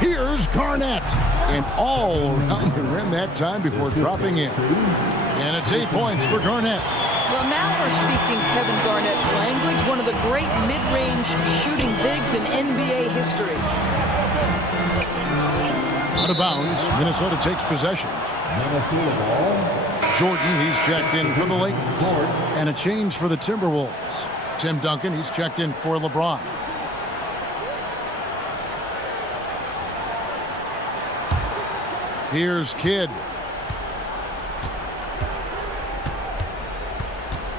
Here's Garnett. And all around the rim that time before dropping in. And it's 8 points for Garnett. Well, now we're speaking Kevin Garnett's language, one of the great mid-range shooting bigs in NBA history. Out of bounds, Minnesota takes possession. Jordan, he's checked in for the Lakers. And a change for the Timberwolves. Tim Duncan, he's checked in for LeBron. Here's Kidd.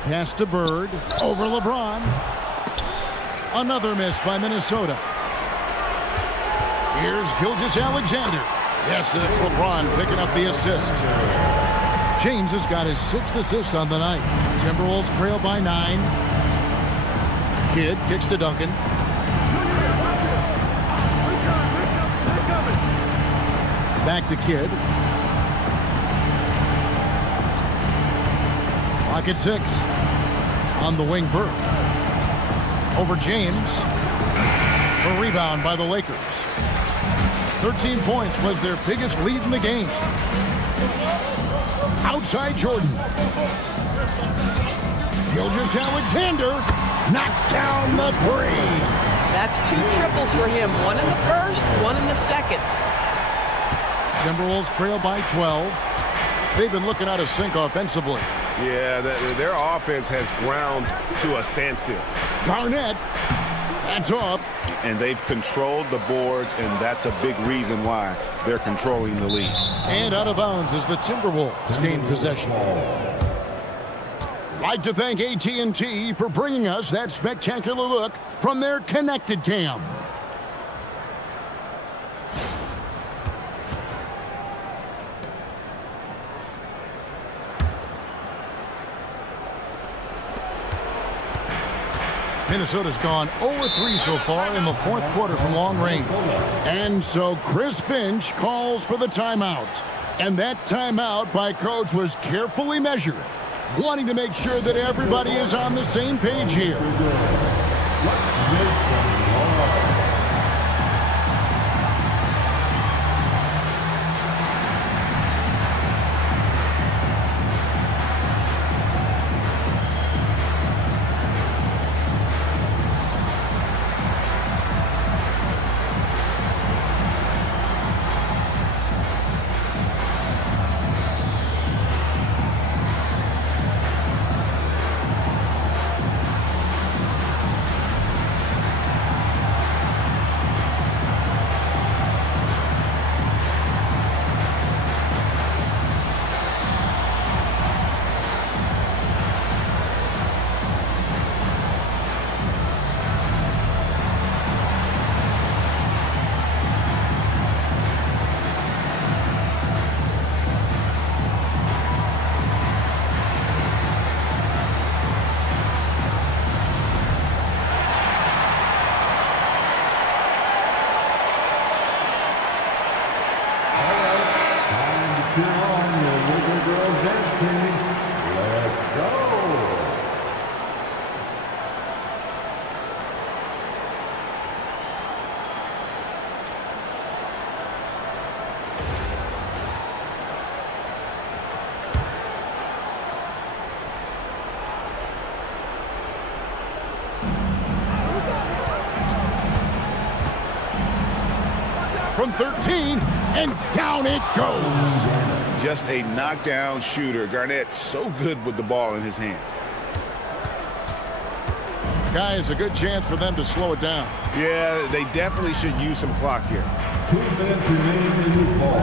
Pass to Bird. Over LeBron. Another miss by Minnesota. Here's Gilgeous-Alexander. Yes, it's LeBron picking up the assist. James has got his 6th assist on the night. Timberwolves trail by 9. Kidd kicks to Duncan. Back to Kidd. Clock at 6. On the wing, Bird. Over James. A rebound by the Lakers. 13 points was their biggest lead in the game. Outside Jordan. Gilgeous-Alexander knocks down the 3. That's 2 triples for him. One in the first, one in the second. Timberwolves trail by 12. They've been looking out of sync offensively. Yeah, their offense has ground to a standstill. Garnett, that's off. And they've controlled the boards, and that's a big reason why they're controlling the lead. And out of bounds as the Timberwolves gain possession. Like to thank AT&T for bringing us that spectacular look from their connected cam. Minnesota's gone 0-3 so far in the 4th quarter from long range. And so Chris Finch calls for the timeout. And that timeout by Coach was carefully measured, wanting to make sure that everybody is on the same page here. From 13, and down it goes. Just a knockdown shooter. Garnett so good with the ball in his hands. Guys, a good chance for them to slow it down. Yeah, they definitely should use some clock here. 2 minutes remaining in this ball.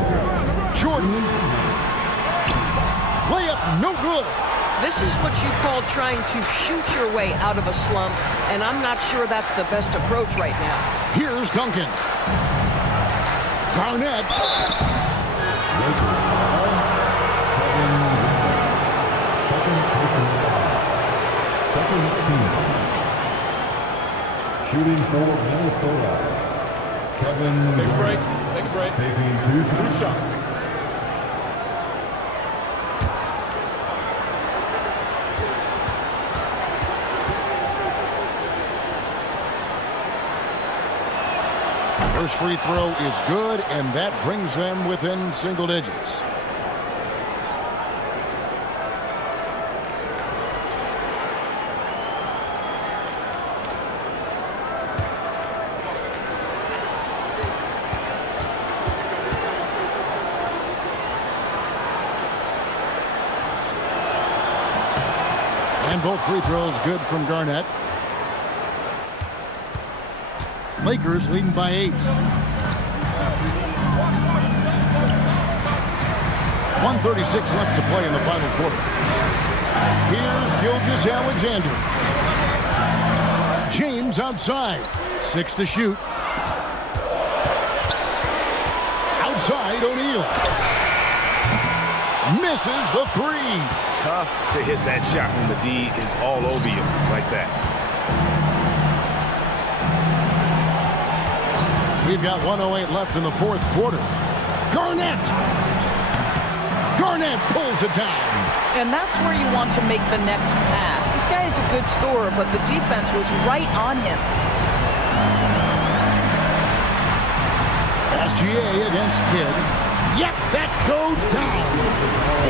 Jordan. Layup, no good. This is what you call trying to shoot your way out of a slump, and I'm not sure that's the best approach right now. Here's Duncan. Garnett. Second Shooting for Minnesota, Kevin. Take a break. Take a break. Taking two shots. First free throw is good, and that brings them within single digits. And both free throws good from Garnett. Lakers leading by 8. 1:36 left to play in the final quarter. Here's Gilgeous-Alexander. James outside. 6 to shoot. Outside, O'Neal. Misses the 3. Tough to hit that shot when the D is all over you like that. We've got 1:08 left in the fourth quarter. Garnett! Garnett pulls it down. And that's where you want to make the next pass. This guy is a good scorer, but the defense was right on him. SGA against Kidd. Yep, that goes down.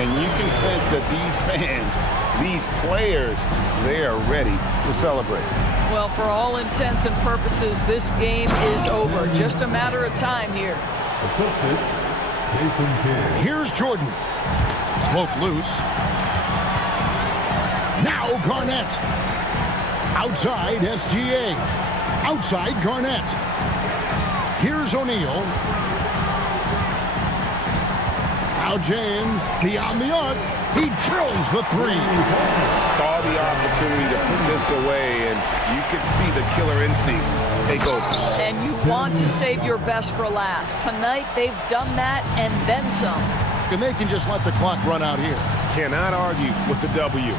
And you can sense that these fans, these players, they are ready to celebrate. Well, for all intents and purposes, this game is over. Just a matter of time here. Assistant, Jason Kidd. Here's Jordan. Broke loose. Now Garnett. Outside SGA. Outside Garnett. Here's O'Neal. Now James beyond the arc. He drills the 3. Saw the opportunity to put this away, and you could see the killer instinct take over. And you want to save your best for last. Tonight, they've done that and then some. And they can just let the clock run out here. Cannot argue with the W.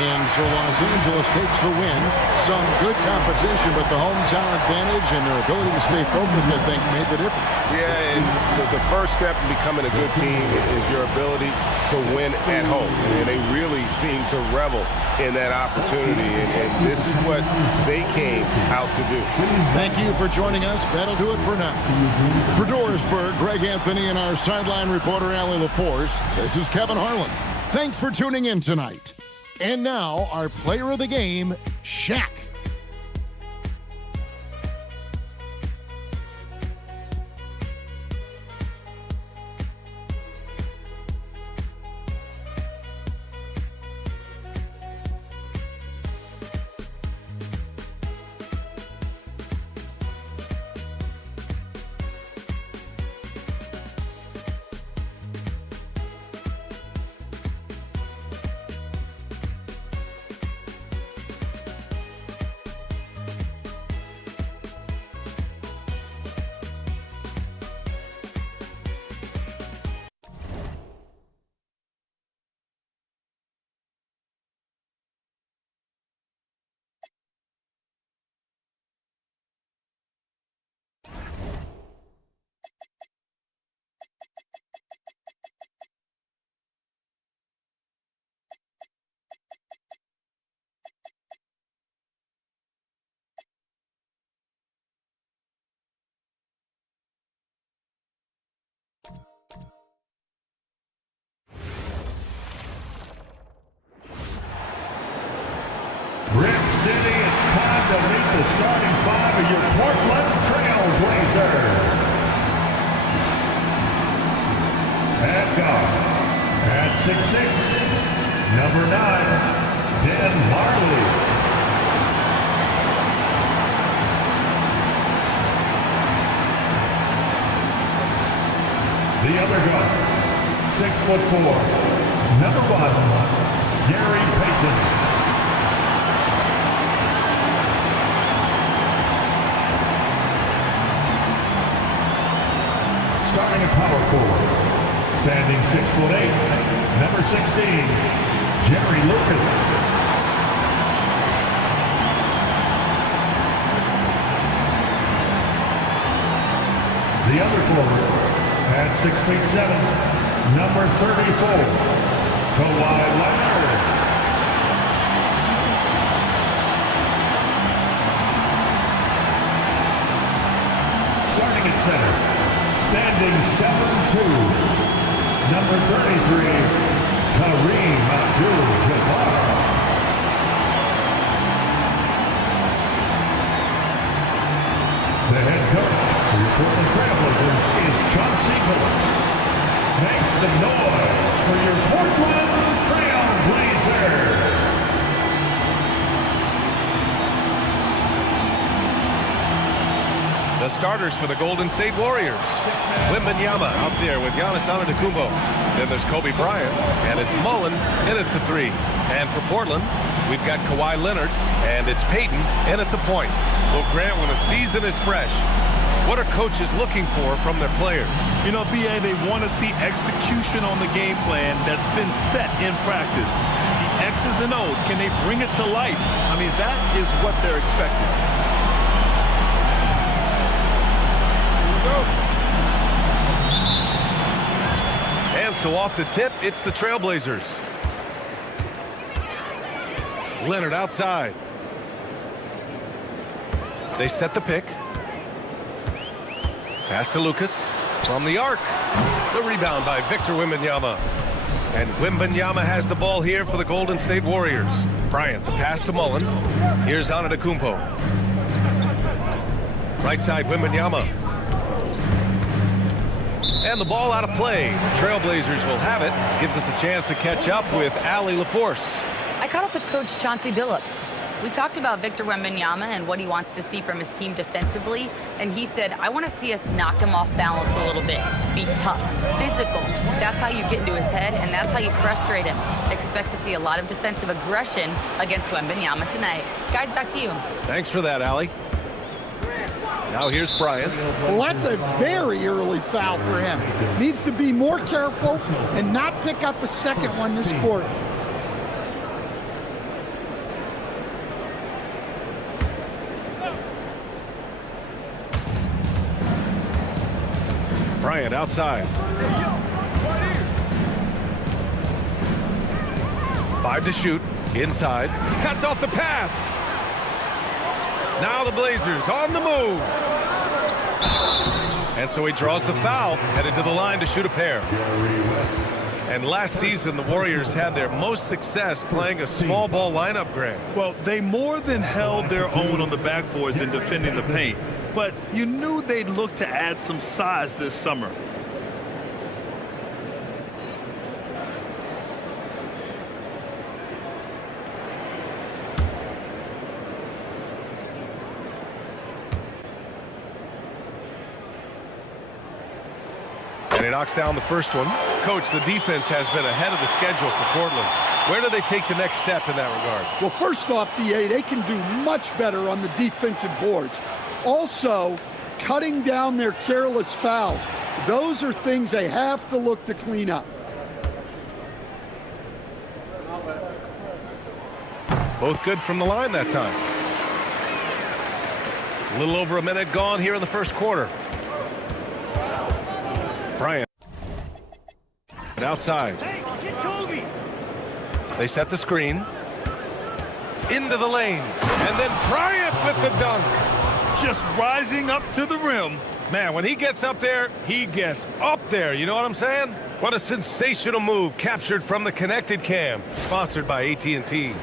And so Los Angeles takes the win. Some good competition, but the hometown advantage and their ability to stay focused, I think, made the difference. Yeah, and the first step in becoming a good team is your ability to win at home. And they really seem to revel in that opportunity, and this is what they came out to do. Thank you for joining us. That'll do it for now. For Dorisburg, Greg Anthony and our sideline reporter, Allie LaForce, this is Kevin Harlan. Thanks for tuning in tonight. And now, our player of the game, Shaq. Rip City, it's time to meet the starting 5 of your Portland Trail Blazers. At guard, at 6'6", number 9, Dan Marley. The other guard, 6'4", number 1, Gary Payton. Starting at power forward, standing 6'8", number 16, Jerry Lucas. The other forward, at 6'7", number 34, Kawhi Leonard. Starting at center, standing 7'2", number 33, Kareem Abdul-Jabbar. The head coach for your Portland Trailblazers is Chauncey Billups. Make some noise for your Portland Trailblazers. The starters for the Golden State Warriors. Wembanyama out there with Giannis Antetokounmpo. Then there's Kobe Bryant, and it's Mullen in at the 3. And for Portland, we've got Kawhi Leonard, and it's Payton in at the point. Well, Grant, when the season is fresh, what are coaches looking for from their players? You know, BA, they want to see execution on the game plan that's been set in practice. The X's and O's, can they bring it to life? I mean, that is what they're expecting. And so off the tip, it's the Trailblazers. Leonard outside. They set the pick. Pass to Lucas from the arc. The rebound by Victor Wembanyama. And Wembanyama has the ball here for the Golden State Warriors. Bryant, the pass to Mullen. Here's Antetokounmpo. Right side, Wembanyama. And the ball out of play. Trailblazers will have it. Gives us a chance to catch up with Allie LaForce. I caught up with Coach Chauncey Billups. We talked about Victor Wembanyama and what he wants to see from his team defensively, and he said, I want to see us knock him off balance a little bit. Be tough, physical. That's how you get into his head, and that's how you frustrate him. Expect to see a lot of defensive aggression against Wembanyama tonight. Guys, back to you. Thanks for that, Allie. Now here's Bryant. Well, that's a very early foul for him. Needs to be more careful and not pick up a second one this quarter. Bryant outside. 5 to shoot. Inside. Cuts off the pass. Now the Blazers on the move. And so he draws the foul, headed to the line to shoot a pair. And last season, the Warriors had their most success playing a small ball lineup, Grant. Well, they more than held their own on the backboards in defending the paint. But you knew they'd look to add some size this summer. And he knocks down the first one. Coach, the defense has been ahead of the schedule for Portland. Where do they take the next step in that regard? Well, first off, BA, they can do much better on the defensive boards. Also, cutting down their careless fouls. Those are things they have to look to clean up. Both good from the line that time. A little over a minute gone here in the first quarter. Bryant. And outside. They set the screen. Into the lane. And then Bryant with the dunk. Just rising up to the rim. Man, when he gets up there, he gets up there. You know what I'm saying? What a sensational move captured from the Connected Cam, sponsored by AT&T.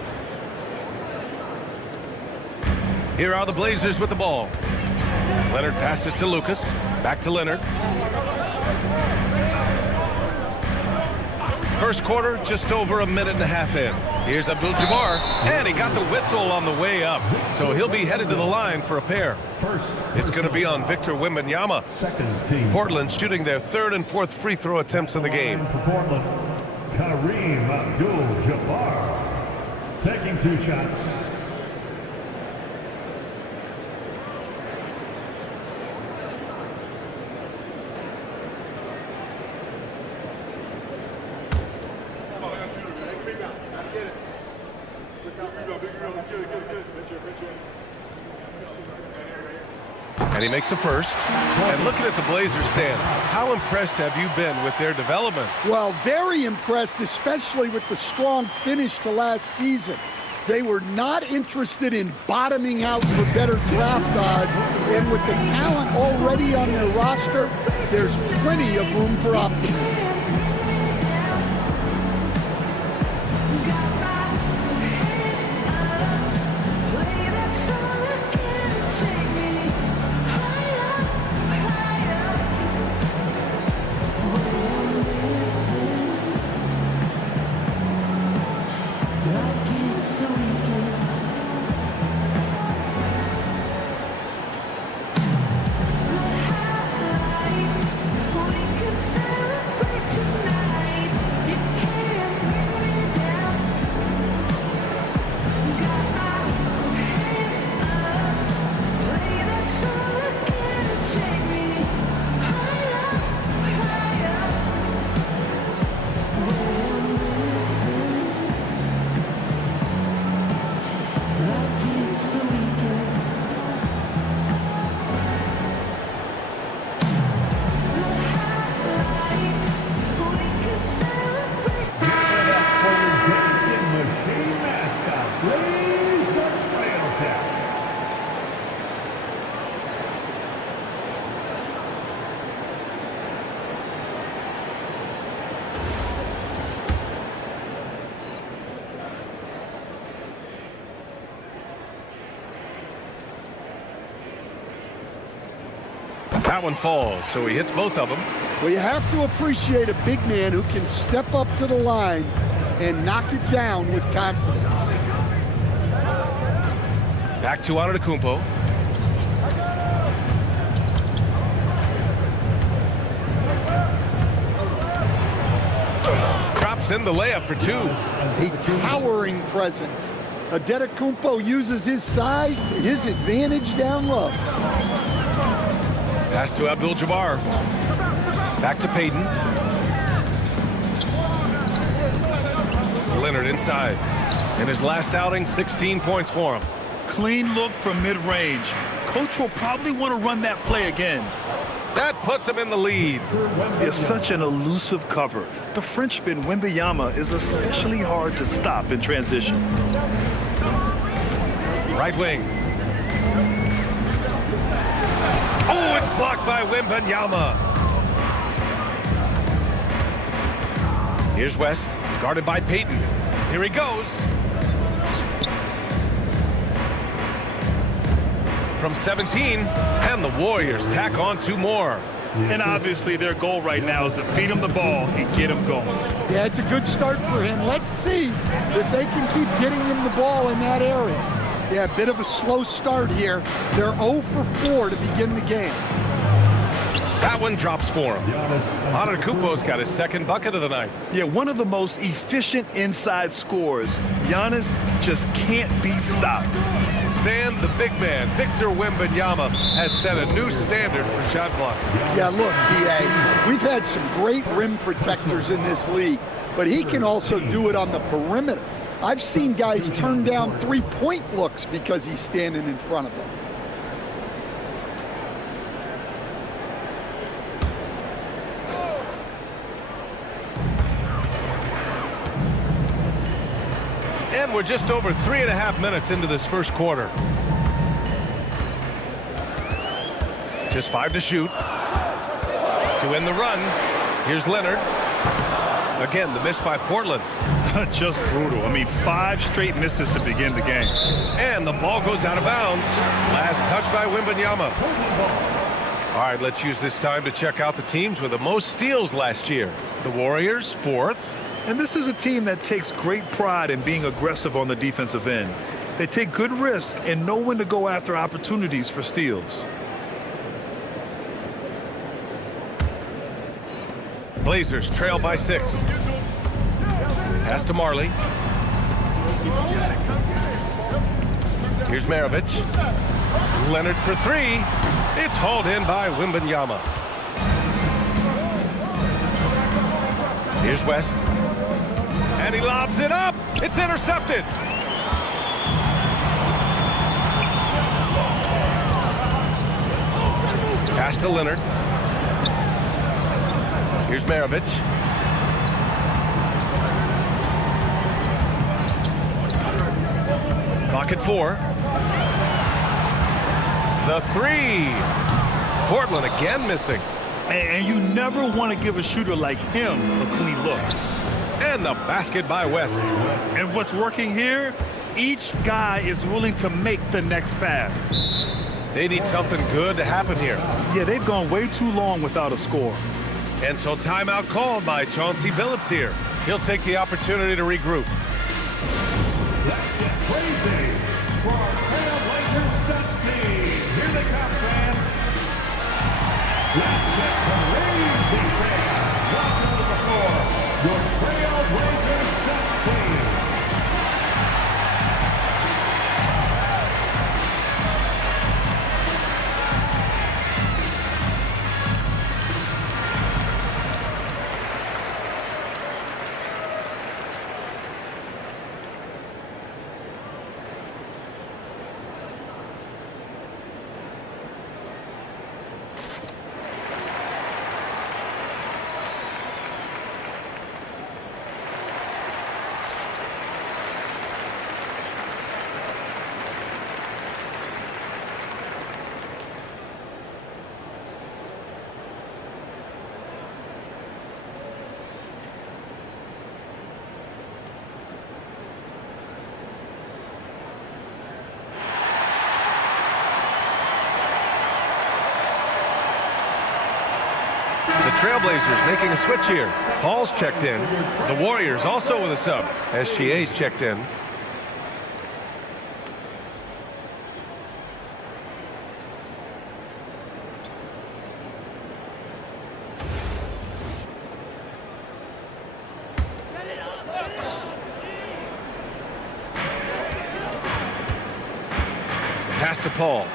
Here are the Blazers with the ball. Leonard passes to Lucas. Back to Leonard. First quarter, just over a minute and a half in. Here's Abdul-Jabbar, and he got the whistle on the way up. So he'll be headed to the line for a pair. It's going to be on Victor Wembanyama. Portland shooting their third and fourth free throw attempts of the game. For Portland, Kareem Abdul-Jabbar taking 2 shots. And he makes the first. And looking at the Blazers stand, how impressed have you been with their development? Well, very impressed, especially with the strong finish to last season. They were not interested in bottoming out for better draft odds, and with the talent already on their roster, there's plenty of room for optimism. That one falls, so he hits both of them. Well, you have to appreciate a big man who can step up to the line and knock it down with confidence. Back to Antetokounmpo. Drops in the layup for two. A towering presence. Antetokounmpo uses his size to his advantage down low. Pass to Abdul-Jabbar. Back to Payton. Leonard inside. In his last outing, 16 points for him. Clean look from mid-range. Coach will probably want to run that play again. That puts him in the lead. It's such an elusive cover. The Frenchman Wembanyama is especially hard to stop in transition. Right wing. Oh, it's blocked by Wembanyama. Here's West, guarded by Payton. Here he goes. From 17, and the Warriors tack on two more. And obviously their goal right now is to feed him the ball and get him going. Yeah, it's a good start for him. Let's see if they can keep getting him the ball in that area. Yeah, a bit of a slow start here. They're 0 for 4 to begin the game. That one drops for him. Antetokounmpo's got his second bucket of the night. Yeah, one of the most efficient inside scorers. Giannis just can't be stopped. Stan, the big man, Victor Wembanyama, has set a new standard for shot blocking. Yeah, look, B.A., we've had some great rim protectors in this league, but he can also do it on the perimeter. I've seen guys turn down three-point looks because he's standing in front of them. And we're just over 3.5 minutes into this first quarter. Just 5 to shoot. To win the run, here's Leonard. Again, the miss by Portland. Just brutal. I mean, 5 straight misses to begin the game. And the ball goes out of bounds. Last touch by Wembanyama. All right, let's use this time to check out the teams with the most steals last year. The Warriors, 4th. And this is a team that takes great pride in being aggressive on the defensive end. They take good risk and know when to go after opportunities for steals. Blazers trail by 6. Pass to Marley. Here's Maravich. Leonard for 3. It's hauled in by Wembanyama. Here's West. And he lobs it up. It's intercepted. Pass to Leonard. Here's Maravich. Clock at 4. The 3. Portland again missing. And you never want to give a shooter like him a clean look. And the basket by West. And what's working here? Each guy is willing to make the next pass. They need something good to happen here. Yeah, they've gone way too long without a score. And so timeout called by Chauncey Billups here. He'll take the opportunity to regroup. Let's get crazy for our Trailblazers step team. Here they come, fans. Let's get crazy, fans. Welcome to the floor, your Trailblazers step team. The Trailblazers making a switch here. Hall's checked in. The Warriors also with a sub. SGA's checked in. Pass to Paul.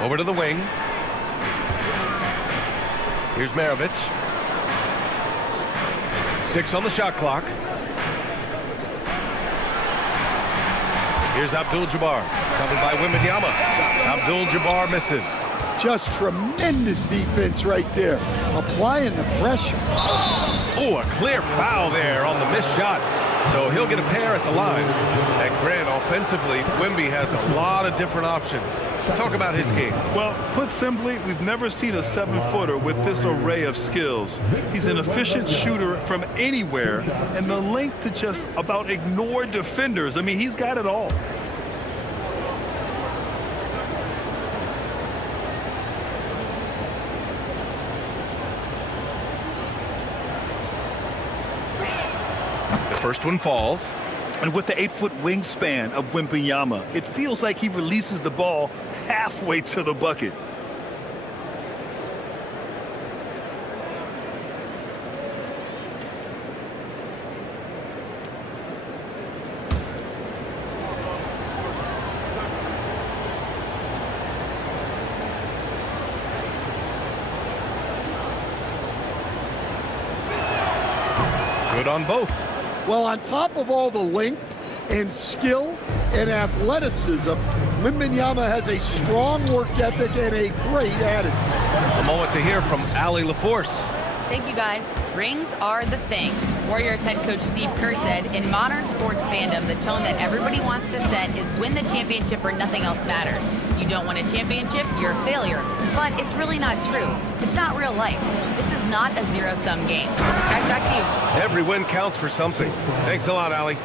Over to the wing. Here's Maravich. 6 on the shot clock. Here's Abdul-Jabbar. Covered by Wembanyama. Abdul-Jabbar misses. Just tremendous defense right there. Applying the pressure. Oh, a clear foul there on the missed shot. So he'll get a pair at the line. And Grant, offensively, Wemby has a lot of different options. Talk about his game. Well, put simply, we've never seen a 7-footer with this array of skills. He's an efficient shooter from anywhere, and the length to just about ignore defenders. I mean, he's got it all. First one falls. And with the 8-foot wingspan of Wembanyama, it feels like he releases the ball halfway to the bucket. Good on both. Well, on top of all the length and skill and athleticism, Wembanyama has a strong work ethic and a great attitude. A moment to hear from Allie LaForce. Thank you, guys. Rings are the thing. Warriors head coach Steve Kerr said, in modern sports fandom, the tone that everybody wants to set is win the championship or nothing else matters. You don't win a championship, you're a failure. But it's really not true. It's not real life. This is not a zero-sum game. Guys, back to you. Every win counts for something. Thanks a lot, Allie.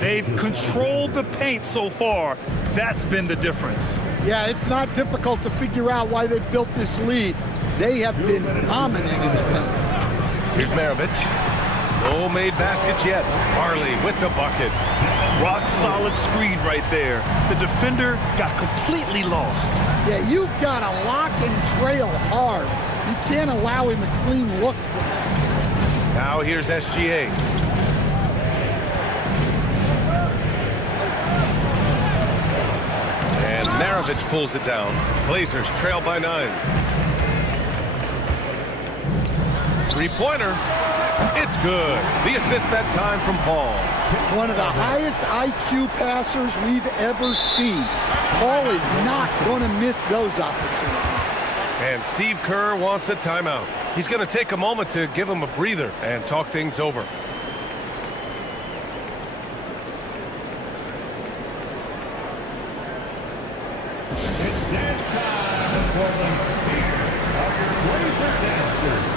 They've controlled the paint so far. That's been the difference. Yeah, it's not difficult to figure out why they built this lead. They have been dominant in the paint. Here's Maravich. No made baskets yet. Harley with the bucket. Rock solid screen right there. The defender got completely lost. Yeah, you've got to lock and trail hard. You can't allow him a clean look from that. Now here's SGA. And Maravich pulls it down. Blazers trail by 9. Three-pointer. It's good. The assist that time from Paul. One of the highest IQ passers we've ever seen. Paul is not going to miss those opportunities. And Steve Kerr wants a timeout. He's going to take a moment to give him a breather and talk things over. It's dance time in Portland. Here are your Blazer dancers.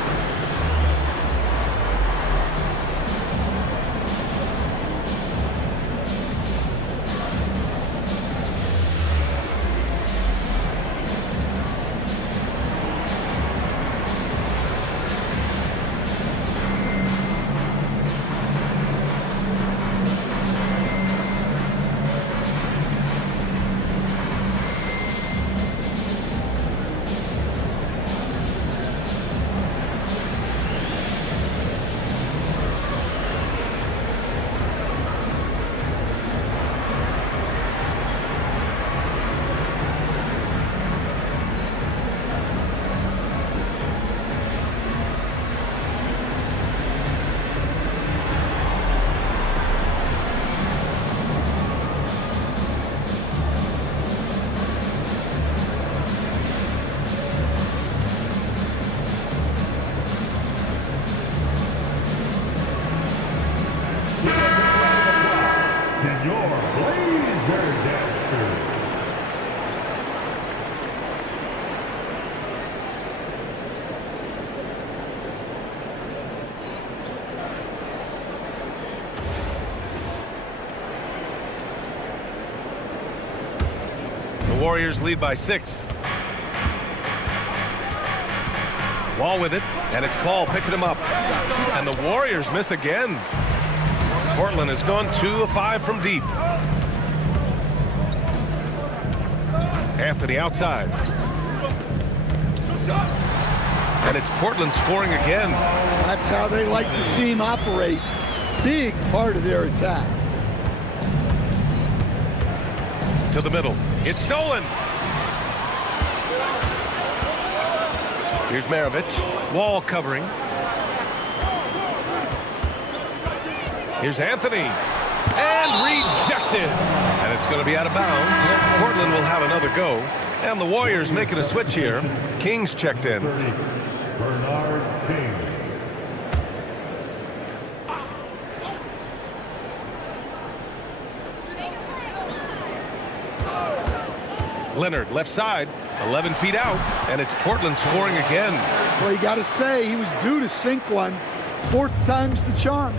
Warriors lead by 6. Wall with it, and it's Paul picking him up. And the Warriors miss again. Portland has gone 2 of 5 from deep. Anthony outside. And it's Portland scoring again. That's how they like to see him operate. Big part of their attack. To the middle. It's stolen. Here's Maravich. Wall covering. Here's Anthony. And rejected. And it's going to be out of bounds. Portland will have another go. And the Warriors making a switch here. Kings checked in. Bernard King. Leonard left side, 11 feet out, and it's Portland scoring again. Well, you got to say, he was due to sink one. 4th time's the charm.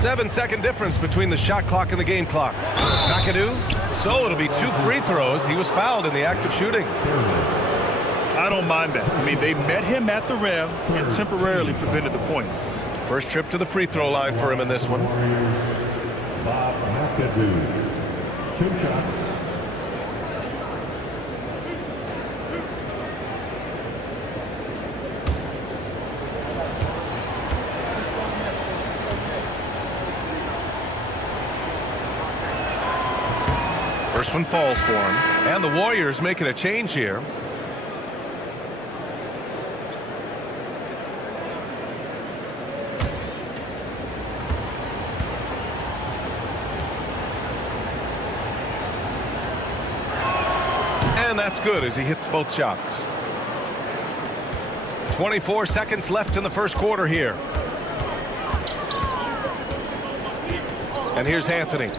7-second difference between the shot clock and the game clock. McAdoo, so it'll be 2 free throws. He was fouled in the act of shooting. I don't mind that. I mean, they met him at the rim and temporarily prevented the points. First trip to the free throw line for him in this one. Bob McAdoo. 2 shots. First one falls for him. And the Warriors making a change here. And that's good as he hits both shots. 24 seconds left in the first quarter here. And here's Anthony.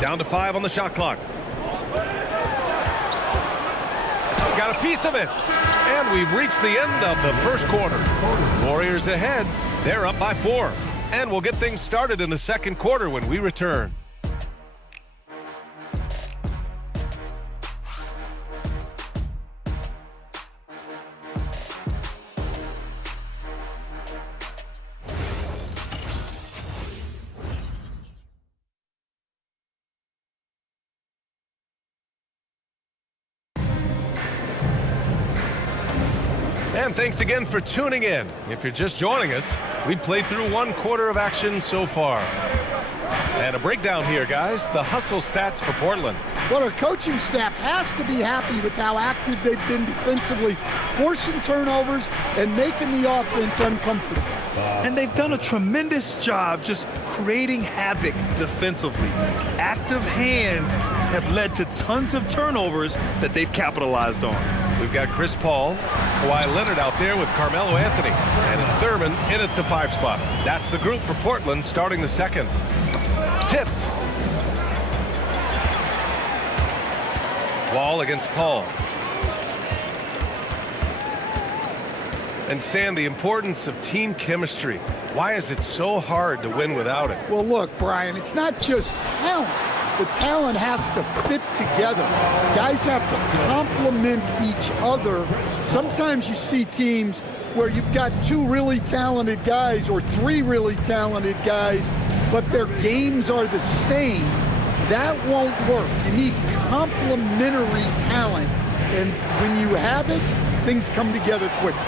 Down to 5 on the shot clock. Got a piece of it. And we've reached the end of the first quarter. Warriors ahead. They're up by 4. And we'll get things started in the second quarter when we return. And thanks again for tuning in. If you're just joining us, we've played through 1 quarter of action so far. And a breakdown here, guys. The hustle stats for Portland. Well, our coaching staff has to be happy with how active they've been defensively, forcing turnovers and making the offense uncomfortable. And they've done a tremendous job just creating havoc defensively. Active hands have led to tons of turnovers that they've capitalized on. We've got Chris Paul, Kawhi Leonard out there with Carmelo Anthony, and it's Thurman in at the 5 spot. That's the group for Portland starting the second. Tipped. Wall against Paul. And Stan, the importance of team chemistry. Why is it so hard to win without it? Well, look, Brian, it's not just talent. The talent has to fit together. Guys have to complement each other. Sometimes you see teams where you've got 2 really talented guys or 3 really talented guys, but their games are the same. That won't work. You need complementary talent. And when you have it, things come together quickly.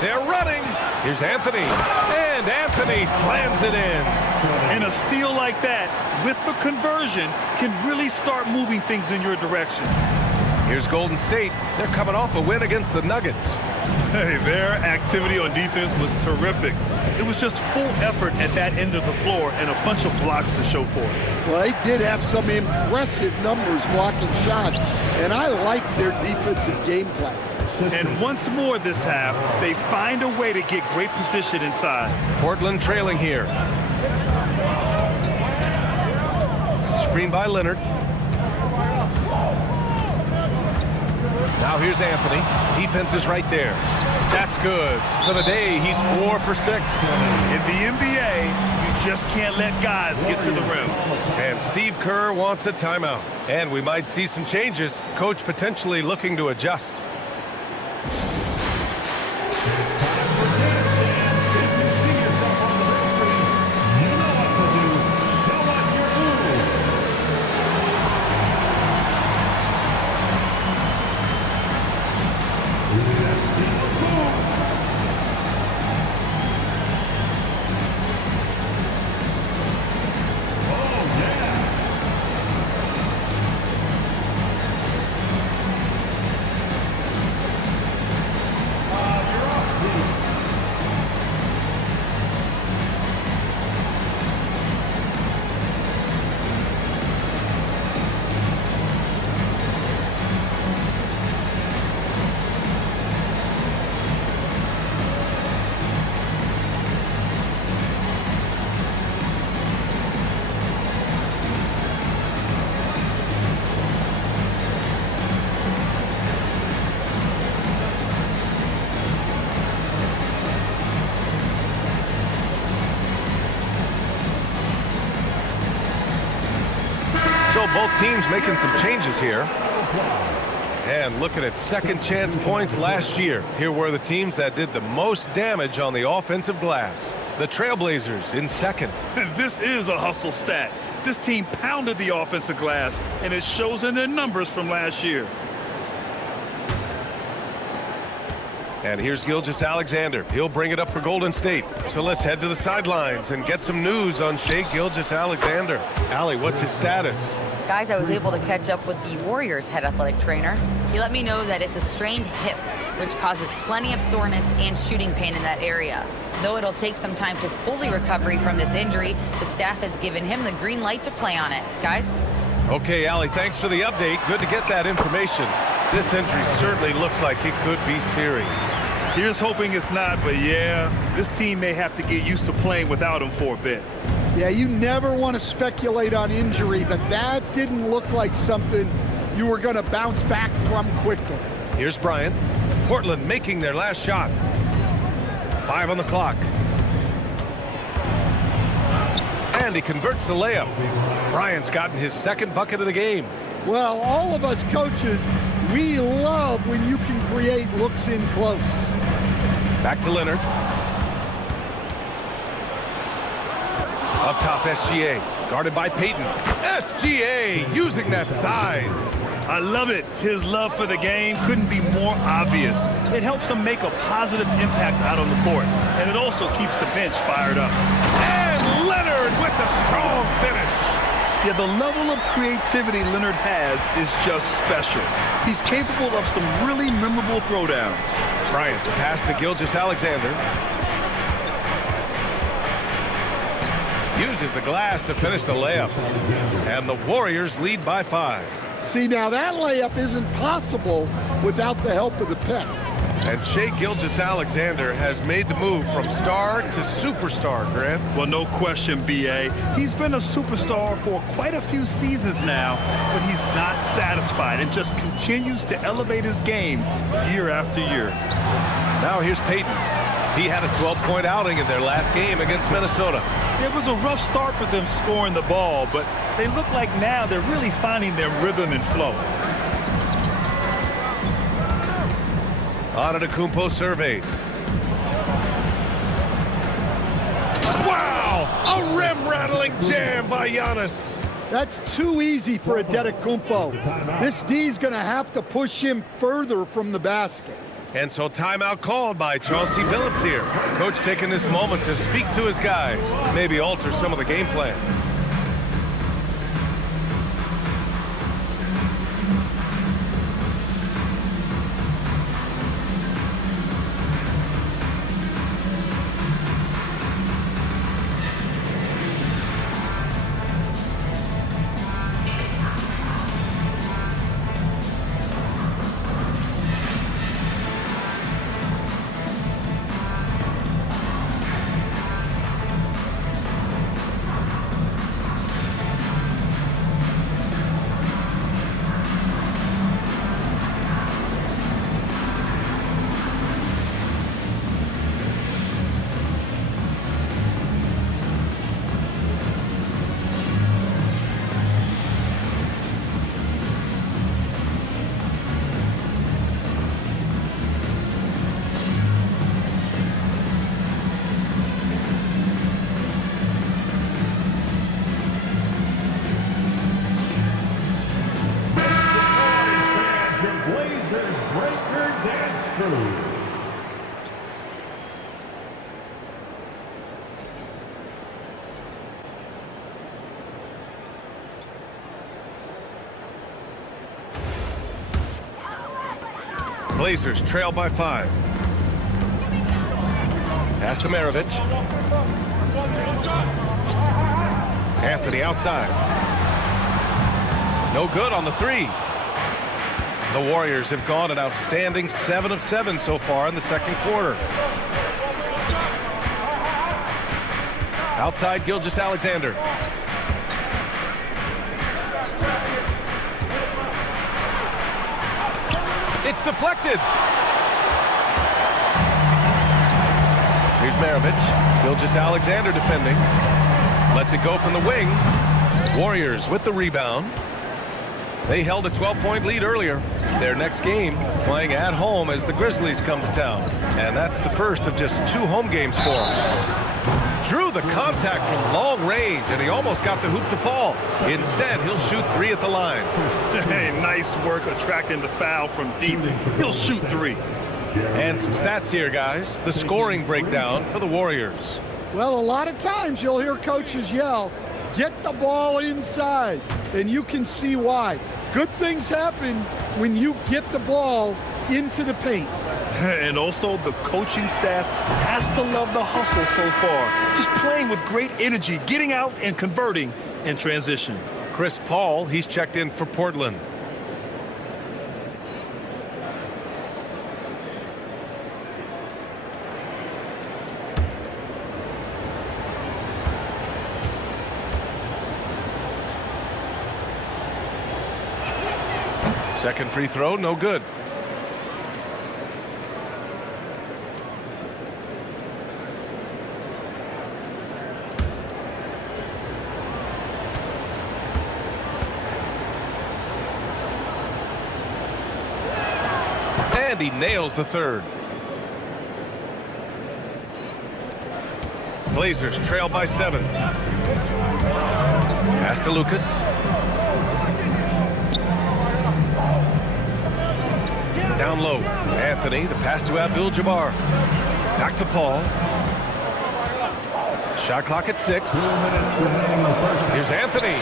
They're running. Here's Anthony. And Anthony slams it in. And a steal like that, with the conversion, can really start moving things in your direction. Here's Golden State. They're coming off a win against the Nuggets. Hey, their activity on defense was terrific. It was just full effort at that end of the floor and a bunch of blocks to show for it. Well, they did have some impressive numbers blocking shots, and I like their defensive game plan. And once more this half, they find a way to get great position inside. Portland trailing here. Screen by Leonard. Now here's Anthony. Defense is right there. That's good. For the day, he's 4 for 6. In the NBA, you just can't let guys get to the rim. And Steve Kerr wants a timeout. And we might see some changes. Coach potentially looking to adjust. So both teams making some changes here. And looking at second chance points last year, here were the teams that did the most damage on the offensive glass. The Trailblazers in second. This is a hustle stat. This team pounded the offensive glass, and it shows in their numbers from last year. And here's Gilgeous-Alexander. He'll bring it up for Golden State. So let's head to the sidelines and get some news on Shai Gilgeous-Alexander. Allie, what's his status? Guys, I was able to catch up with the Warriors head athletic trainer. He let me know that it's a strained hip, which causes plenty of soreness and shooting pain in that area. Though it'll take some time to fully recover from this injury, the staff has given him the green light to play on it. Guys? Okay, Allie, thanks for the update. Good to get that information. This injury certainly looks like it could be serious. Here's hoping it's not, but yeah, this team may have to get used to playing without him for a bit. Yeah, you never want to speculate on injury, but that didn't look like something you were going to bounce back from quickly. Here's Bryant. Portland making their last shot. 5 on the clock. And he converts the layup. Bryant's gotten his second bucket of the game. Well, all of us coaches, we love when you can create looks in close. Back to Leonard. Up top, SGA. Guarded by Payton. SGA using that size. I love it. His love for the game couldn't be more obvious. It helps him make a positive impact out on the court. And it also keeps the bench fired up. And Leonard with the strong finish. Yeah, the level of creativity Leonard has is just special. He's capable of some really memorable throwdowns. Bryant, the pass to Gilgeous-Alexander. Uses the glass to finish the layup. And the Warriors lead by 5. See, now that layup isn't possible without the help of the pick. And Shai Gilgeous-Alexander has made the move from star to superstar, Grant. Well, no question, B.A. He's been a superstar for quite a few seasons now, but he's not satisfied and just continues to elevate his game year after year. Now here's Peyton. He had a 12-point outing in their last game against Minnesota. It was a rough start for them scoring the ball, but they look like now they're really finding their rhythm and flow. Antetokounmpo surveys. Wow! A rim-rattling jam by Giannis. That's too easy for Antetokounmpo. This D's going to have to push him further from the basket. And so timeout called by Chauncey Billups here. Coach taking this moment to speak to his guys, maybe alter some of the game plan. Blazers trail by 5. Pass to Maravich. Anthony outside. No good on the 3. The Warriors have gone an outstanding 7 of 7 so far in the second quarter. Outside Gilgeous-Alexander. It's deflected. Here's Maravich. Gilgeous-Alexander defending. Lets it go from the wing. Warriors with the rebound. They held a 12-point lead earlier. Their next game playing at home as the Grizzlies come to town. And that's the first of just 2 home games for them. Drew the contact from long range, and he almost got the hoop to fall. Instead, he'll shoot 3 at the line. Hey, nice work attracting the foul from deep. He'll shoot 3. And some stats here, guys. The scoring breakdown for the Warriors. Well, a lot of times you'll hear coaches yell, get the ball inside, and you can see why. Good things happen when you get the ball into the paint. And also the coaching staff has to love the hustle so far. Just playing with great energy, getting out and converting in transition. Chris Paul, he's checked in for Portland. Second free throw, no good. And he nails the third. Blazers trail by 7. Pass to Lucas. Down low, Anthony, the pass to Abdul-Jabbar. Back to Paul. Shot clock at 6. Here's Anthony.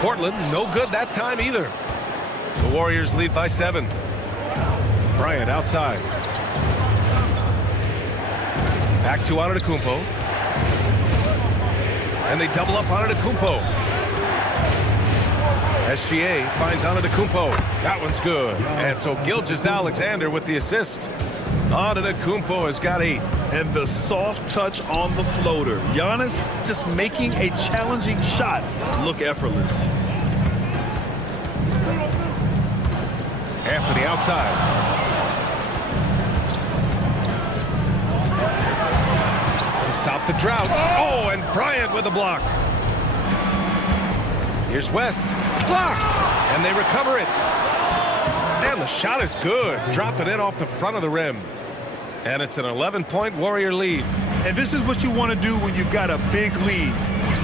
Portland, no good that time either. The Warriors lead by 7. Bryant outside. Back to Antetokounmpo. And they double up on Antetokounmpo. SGA finds Antetokounmpo. That one's good. And so Gilgeous-Alexander with the assist. Antetokounmpo has got 8. And the soft touch on the floater. Giannis just making a challenging shot look effortless. Anthony outside. To stop the drought. Oh, and Bryant with a block. Here's West. Blocked. And they recover it. And the shot is good. Dropping it off the front of the rim. And it's an 11-point Warrior lead. And this is what you want to do when you've got a big lead.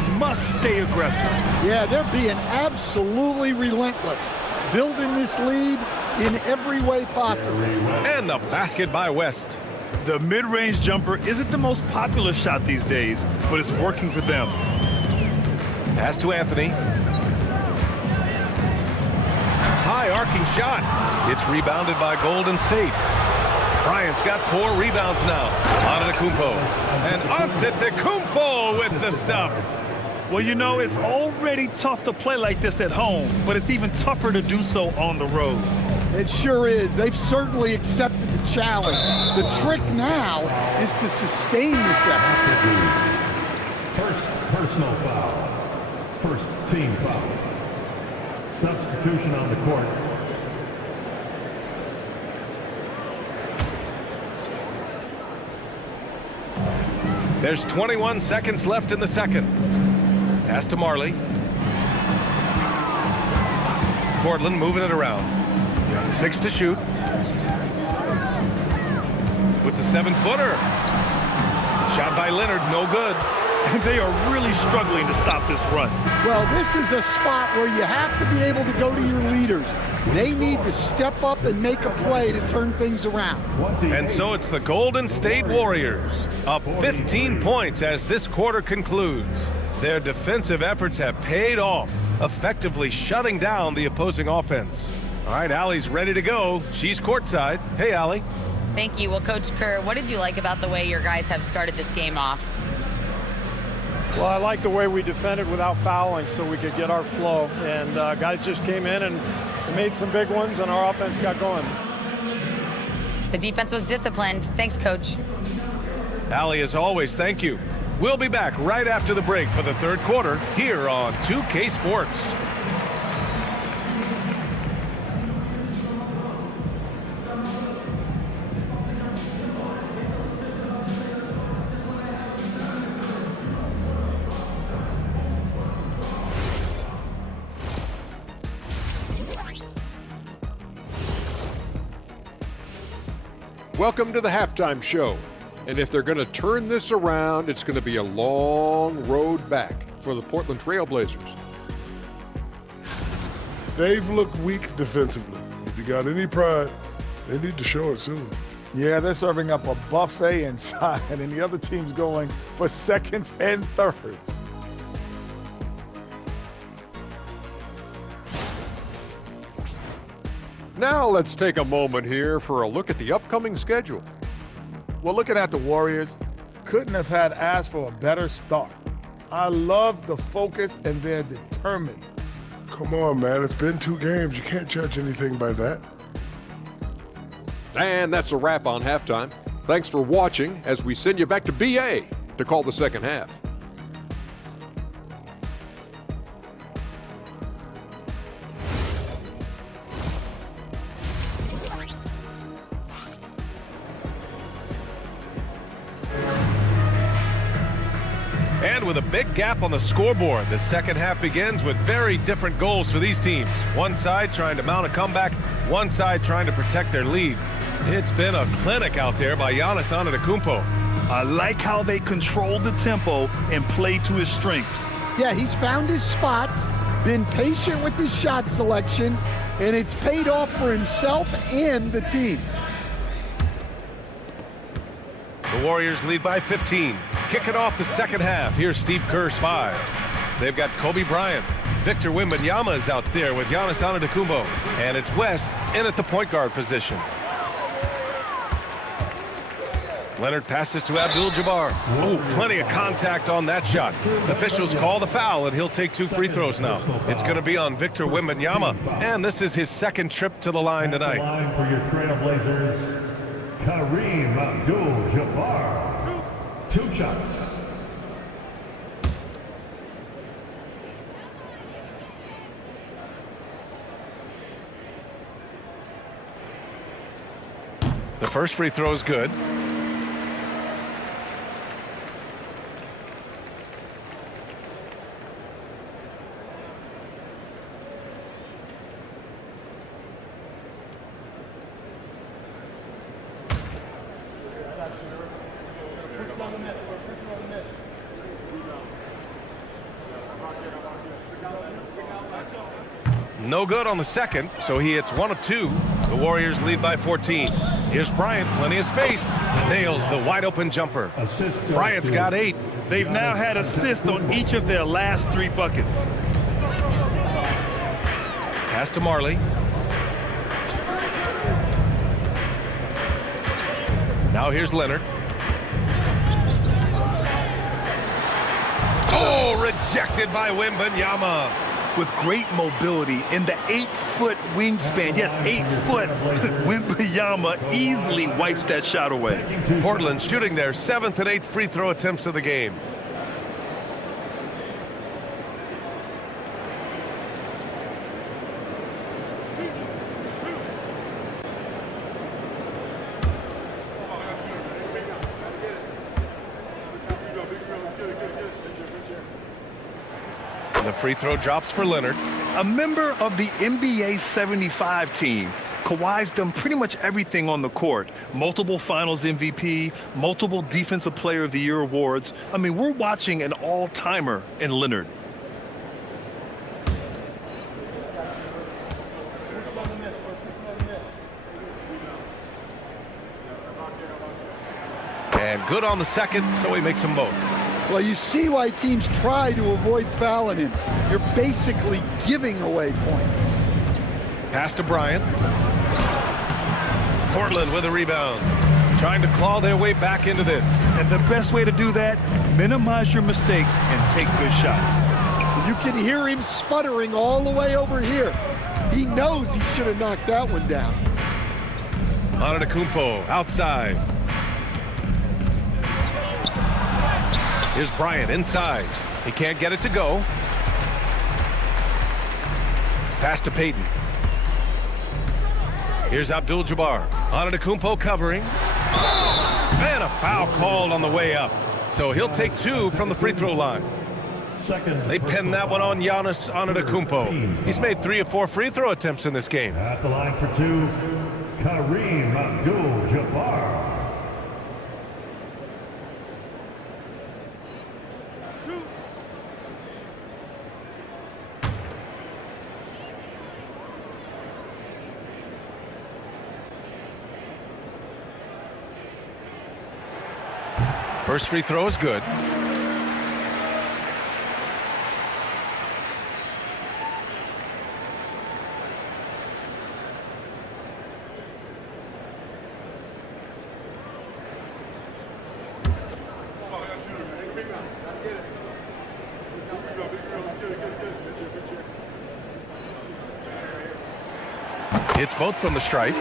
You must stay aggressive. Yeah, they're being absolutely relentless. Building this lead in every way possible. And the basket by West. The mid-range jumper isn't the most popular shot these days, but it's working for them. Pass to Anthony. High arcing shot. It's rebounded by Golden State. Bryant's got 4 rebounds now. Antetokounmpo. And Antetokounmpo with the stuff. Well, you know, it's already tough to play like this at home, but it's even tougher to do so on the road. It sure is. They've certainly accepted the challenge. The trick now is to sustain this effort. First personal foul. First team foul. Substitution on the court. There's 21 seconds left in the second. Pass to Marley. Portland moving it around. 6 to shoot. With the 7-footer. Shot by Leonard, no good. And they are really struggling to stop this run. Well, this is a spot where you have to be able to go to your leaders. They need to step up and make a play to turn things around. And so it's the Golden State Warriors up 15 points as this quarter concludes. Their defensive efforts have paid off, effectively shutting down the opposing offense. All right, Allie's ready to go. She's courtside. Hey, Allie. Thank you. Well, Coach Kerr, what did you like about the way your guys have started this game off? Well, I like the way we defended without fouling so we could get our flow. And guys just came in and made some big ones, and our offense got going. The defense was disciplined. Thanks, Coach. Allie, as always, thank you. We'll be back right after the break for the third quarter here on 2K Sports. Welcome to the halftime show. And if they're going to turn this around, it's going to be a long road back for the Portland Trail Blazers. They've looked weak defensively. If you got any pride, they need to show it soon. Yeah, they're serving up a buffet inside, and the other team's going for seconds and thirds. Now let's take a moment here for a look at the upcoming schedule. Well, looking at the Warriors, couldn't have had asked for a better start. I love the focus, and they're determined. Come on, man. It's been 2 games. You can't judge anything by that. And that's a wrap on halftime. Thanks for watching as we send you back to BA to call the second half. And with a big gap on the scoreboard, the second half begins with very different goals for these teams. One side trying to mount a comeback, one side trying to protect their lead. It's been a clinic out there by Giannis Antetokounmpo. I like how they control the tempo and play to his strengths. Yeah, he's found his spots, been patient with his shot selection, and it's paid off for himself and the team. The Warriors lead by 15. Kicking off the second half, here's Steve Kerr's 5. They've got Kobe Bryant. Victor Wembanyama is out there with Giannis Antetokounmpo. And it's West in at the point guard position. Leonard passes to Abdul-Jabbar. Oh, plenty of contact on that shot. Officials call the foul, and he'll take 2 free throws now. It's going to be on Victor Wembanyama, and this is his second trip to the line tonight. Line for your Trailblazers, Kareem Abdul-Jabbar. 2 shots. The first free throw is good. No good on the second, so he hits 1 of 2. The Warriors lead by 14. Here's Bryant, plenty of space. Nails the wide open jumper. Bryant's got 8. They've now had assists on each of their last 3 buckets. Pass to Marley. Now here's Leonard. Oh, rejected by Wembanyama. With great mobility in the 8-foot wingspan. Yes, 8 foot. Wembanyama easily wipes that shot away. Portland shooting their 7th and 8th free throw attempts of the game. The free throw drops for Leonard. A member of the NBA 75 team. Kawhi's done pretty much everything on the court. Multiple Finals MVP, multiple Defensive Player of the Year awards. I mean, we're watching an all-timer in Leonard. And good on the second, so he makes them both. Well, you see why teams try to avoid fouling him. You're basically giving away points. Pass to Bryant. Portland with a rebound. Trying to claw their way back into this. And the best way to do that, minimize your mistakes and take good shots. You can hear him sputtering all the way over here. He knows he should have knocked that one down. Antetokounmpo outside. Here's Bryant inside. He can't get it to go. Pass to Payton. Here's Abdul-Jabbar. Antetokounmpo covering. And a foul called on the way up. So he'll take 2 from the free throw line. They pinned that one on Giannis Antetokounmpo. He's made 3 of 4 free throw attempts in this game. At the line for 2, Kareem Abdul-Jabbar. First free throw is good. Hits both from the stripe.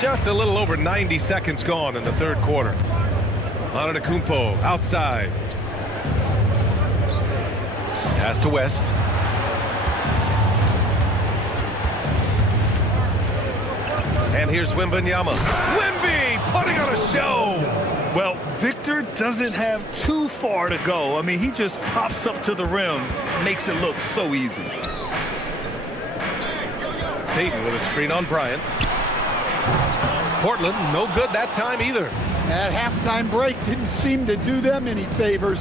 Just a little over 90 seconds gone in the third quarter. Antetokounmpo outside. Pass to West. And here's Wembanyama. Wemby putting on a show. Well, Victor doesn't have too far to go. I mean, he just pops up to the rim, makes it look so easy. Payton with a screen on Bryant. Portland, no good that time either. That halftime break didn't seem to do them any favors,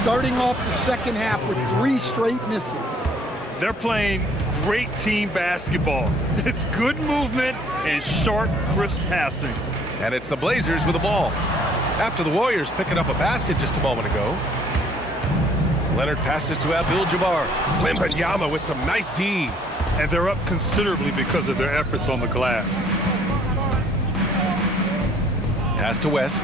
starting off the second half with 3 straight misses. They're playing great team basketball. It's good movement and sharp, crisp passing. And it's the Blazers with the ball. After the Warriors picking up a basket just a moment ago. Leonard passes to Abdul-Jabbar. Wembanyama with some nice D. And they're up considerably because of their efforts on the glass. Pass to West.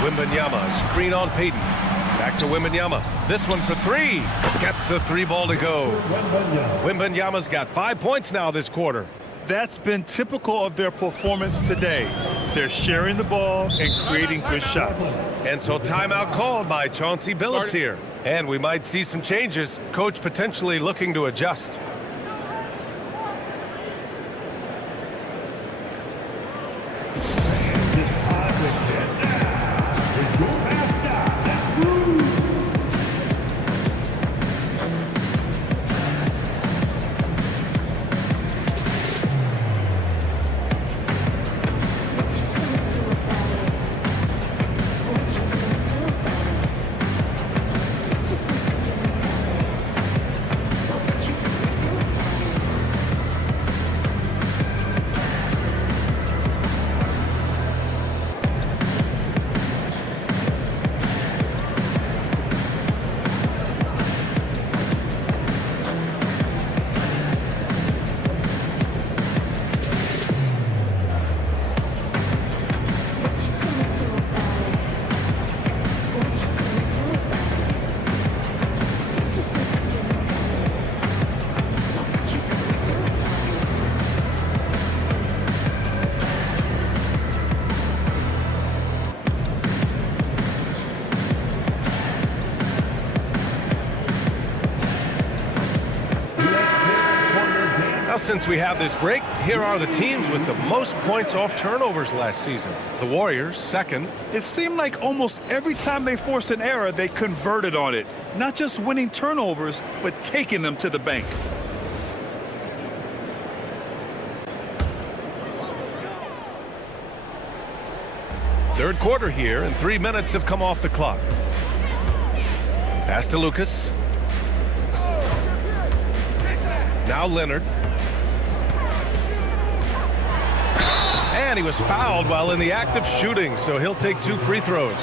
Wembanyama, screen on Payton. Back to Wembanyama. This one for three. Gets the three ball to go. Wembanyama's got 5 points now this quarter. That's been typical of their performance today. They're sharing the ball and creating good shots. And so timeout called by Chauncey Billups here. And we might see some changes. Coach potentially looking to adjust. Since we have this break, here are the teams with the most points off turnovers last season. The Warriors, second. It seemed like almost every time they forced an error, they converted on it. Not just winning turnovers, but taking them to the bank. Third quarter here, and 3 minutes have come off the clock. Pass to Lucas. Now Leonard. And he was fouled while in the act of shooting, so he'll take 2 free throws.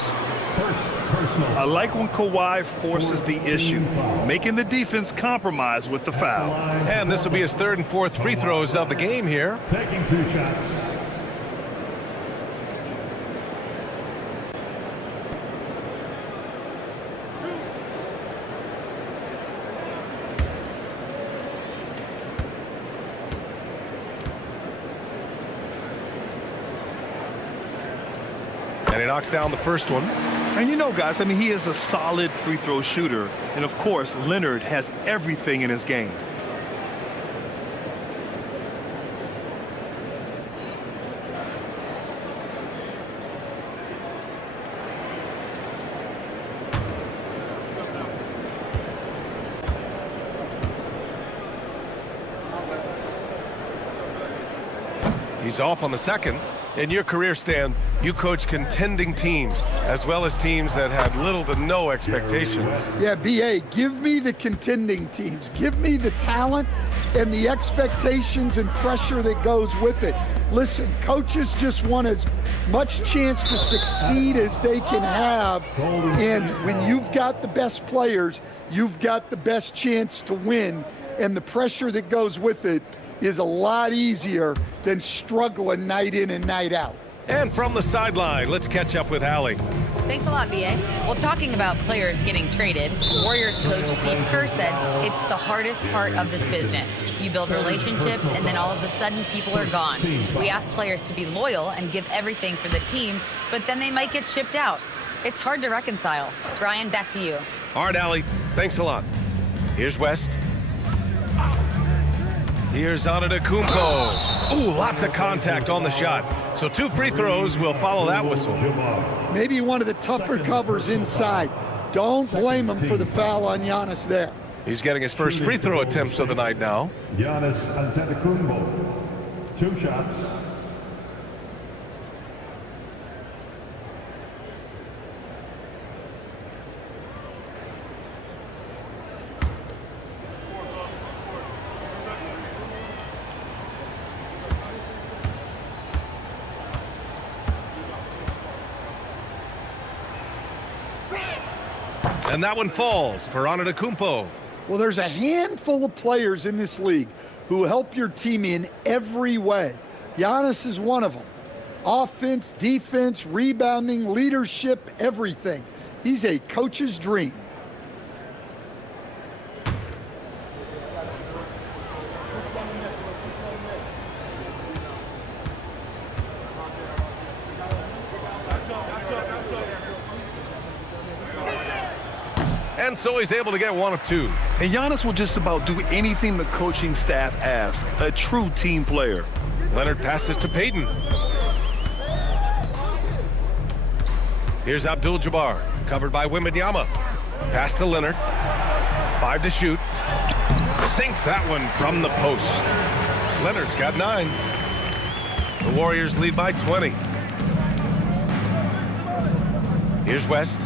I like when Kawhi forces the issue, making the defense compromise with the foul. And this will be his 3rd and 4th free throws of the game here. Taking 2 shots. And he knocks down the first one. And you know, guys, I mean, he is a solid free throw shooter. And of course, Leonard has everything in his game. He's off on the second. In your career, Stan, you coach contending teams as well as teams that had little to no expectations. Yeah, B.A., give me the contending teams. Give me the talent and the expectations and pressure that goes with it. Listen, coaches just want as much chance to succeed as they can have. And when you've got the best players, you've got the best chance to win. And the pressure that goes with it is a lot easier than struggling night in and night out. And from the sideline, let's catch up with Allie. Thanks a lot, B.A. Well, talking about players getting traded, Warriors coach Steve Kerr said it's the hardest part of this business. You build relationships, and then all of a sudden, people are gone. We ask players to be loyal and give everything for the team, but then they might get shipped out. It's hard to reconcile. Brian, back to you. All right, Allie, thanks a lot. Here's West. Here's Antetokounmpo. Ooh, lots of contact on the shot. So 2 free throws will follow that whistle. Maybe one of the tougher covers inside. Don't blame him for the foul on Giannis there. He's getting his first free throw attempts of the night now. Giannis Antetokounmpo. 2 shots. And that one falls for Antetokounmpo. Well, there's a handful of players in this league who help your team in every way. Giannis is one of them. Offense, defense, rebounding, leadership, everything. He's a coach's dream. And so he's able to get one of two. And Giannis will just about do anything the coaching staff asks. A true team player. Leonard passes to Payton. Here's Abdul-Jabbar, covered by Wembanyama. Pass to Leonard. 5 to shoot. Sinks that one from the post. Leonard's got 9. The Warriors lead by 20. Here's West.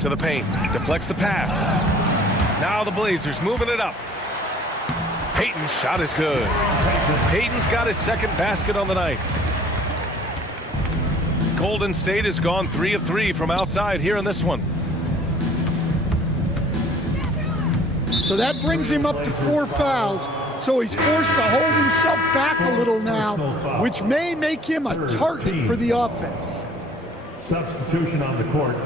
To the paint, deflects the pass. Now the Blazers moving it up. Payton's shot is good. Payton's got his second basket on the night. Golden State has gone 3 of 3 from outside here in this one. So that brings him up to 4 fouls. So he's forced to hold himself back a little now, which may make him a target for the offense. Substitution on the court.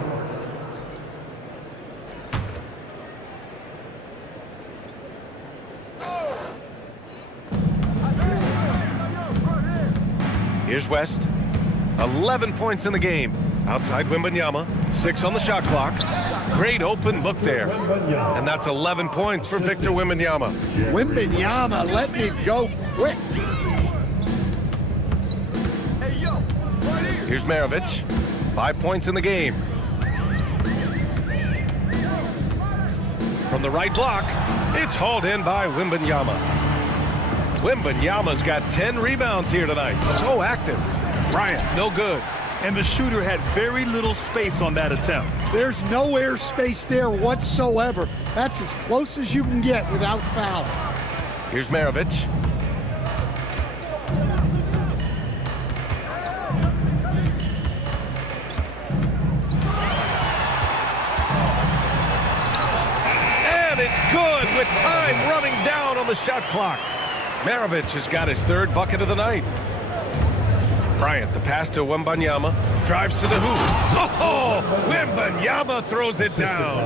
Here's West. 11 points in the game. Outside Wembanyama. 6 on the shot clock. Great open look there. And that's 11 points for Victor Wembanyama. Wembanyama letting it go quick. Here's Maravich. 5 points in the game. From the right block, it's hauled in by Wembanyama. Wembanyama's got 10 rebounds here tonight. So active. Bryant, no good. And the shooter had very little space on that attempt. There's no air space there whatsoever. That's as close as you can get without fouling. Here's Maravich. And it's good with time running down on the shot clock. Maravich has got his 3rd bucket of the night. Bryant, the pass to Wembanyama, drives to the hoop. Oh, Wembanyama throws it down.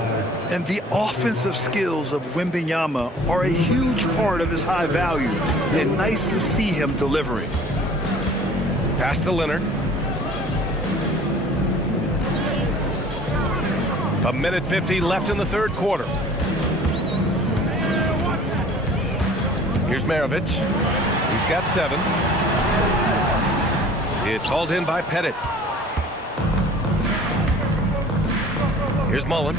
And the offensive skills of Wembanyama are a huge part of his high value. And nice to see him delivering. Pass to Leonard. A minute 50 left in the 3rd quarter. Here's Maravich. He's got 7. It's hauled in by Pettit. Here's Mullen.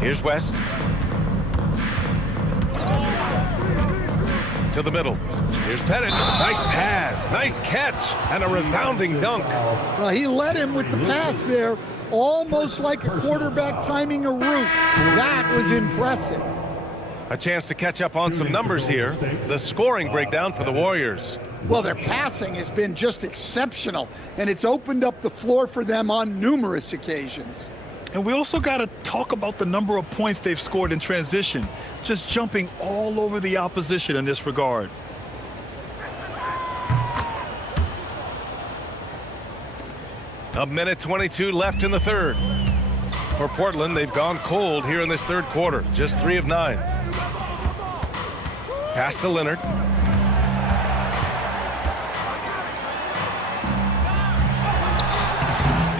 Here's West. To the middle. Here's Pettit. Nice pass. Nice catch. And a resounding dunk. Well, he led him with the pass there, almost like a quarterback timing a route. That was impressive. A chance to catch up on some numbers here. The scoring breakdown for the Warriors. Well, their passing has been just exceptional, and it's opened up the floor for them on numerous occasions. And we also got to talk about the number of points they've scored in transition, just jumping all over the opposition in this regard. A minute 22 left in the 3rd. For Portland, they've gone cold here in this 3rd quarter. Just 3 of 9. Pass to Leonard.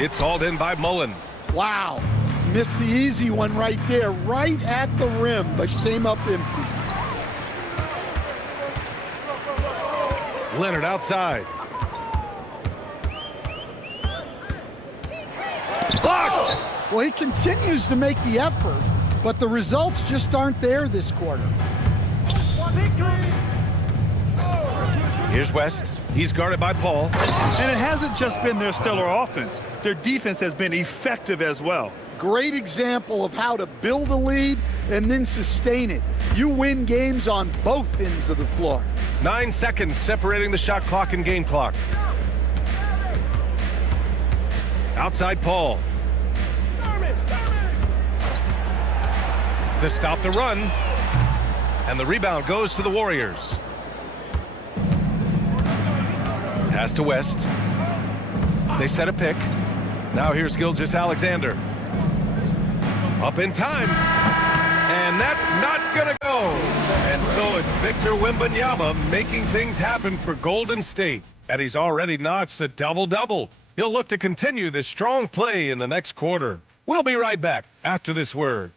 It's hauled in by Mullen. Wow. Missed the easy one right there, right at the rim, but came up empty. Leonard outside. Blocked! Well, he continues to make the effort, but the results just aren't there this quarter. Here's West. He's guarded by Paul. And it hasn't just been their stellar offense. Their defense has been effective as well. Great example of how to build a lead and then sustain it. You win games on both ends of the floor. 9 seconds separating the shot clock and game clock. Outside Paul. To stop the run. And the rebound goes to the Warriors. Pass to West. They set a pick. Now here's Gilgeous-Alexander. Up in time. And that's not going to go. And so it's Victor Wembanyama making things happen for Golden State. And he's already notched a double-double. He'll look to continue this strong play in the next quarter. We'll be right back after this word.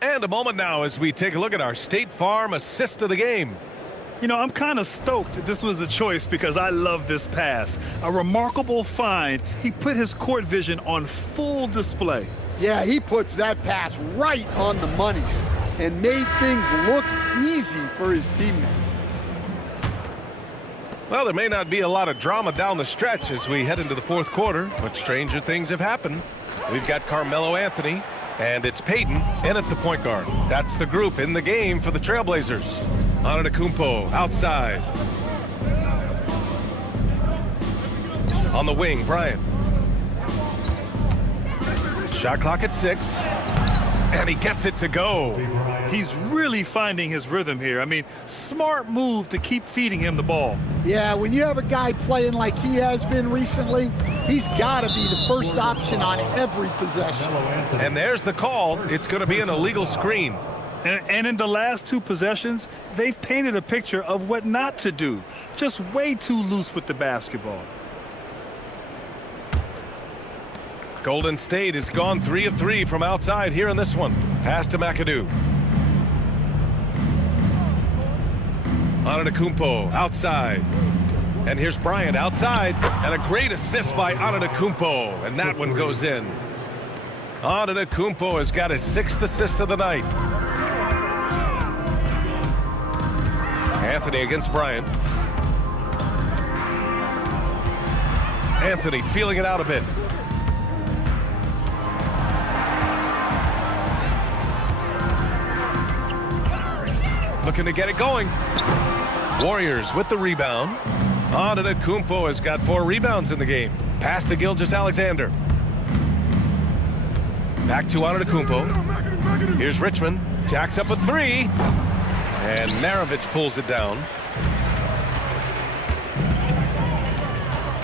And a moment now as we take a look at our State Farm assist of the game. You know, I'm kind of stoked this was a choice because I love this pass. A remarkable find. He put his court vision on full display. Yeah, he puts that pass right on the money and made things look easy for his teammate. Well, there may not be a lot of drama down the stretch as we head into the fourth quarter, but stranger things have happened. We've got Carmelo Anthony, and it's Peyton in at the point guard. That's the group in the game for the Trailblazers. Antetokounmpo outside. On the wing, Bryant. Shot clock at 6. And he gets it to go. He's really finding his rhythm here. I mean, smart move to keep feeding him the ball. Yeah, when you have a guy playing like he has been recently, he's got to be the first option on every possession. And there's the call. It's going to be an illegal screen. And in the last 2 possessions, they've painted a picture of what not to do. Just way too loose with the basketball. Golden State has gone 3 of 3 from outside here in this one. Pass to McAdoo. Antetokounmpo outside. And here's Bryant outside. And a great assist by Antetokounmpo. And that one goes in. Antetokounmpo has got his 6th assist of the night. Anthony against Bryant. Anthony feeling it out a bit. Looking to get it going. Warriors with the rebound. Antetokounmpo has got 4 rebounds in the game. Pass to Gilgeous-Alexander. Back to Antetokounmpo. Here's Richmond. Jacks up a 3. And Maravich pulls it down.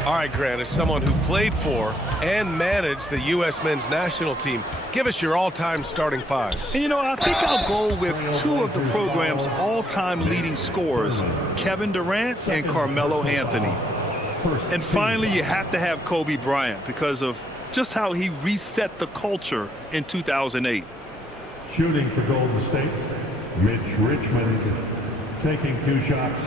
All right, Grant, as someone who played for and managed the U.S. men's national team, give us your all-time starting 5. And, you know, I think I'll go with 2 of the program's all-time leading scorers, Kevin Durant and Carmelo Anthony. And finally, you have to have Kobe Bryant because of just how he reset the culture in 2008. Shooting for Golden State, Mitch Richmond taking 2 shots.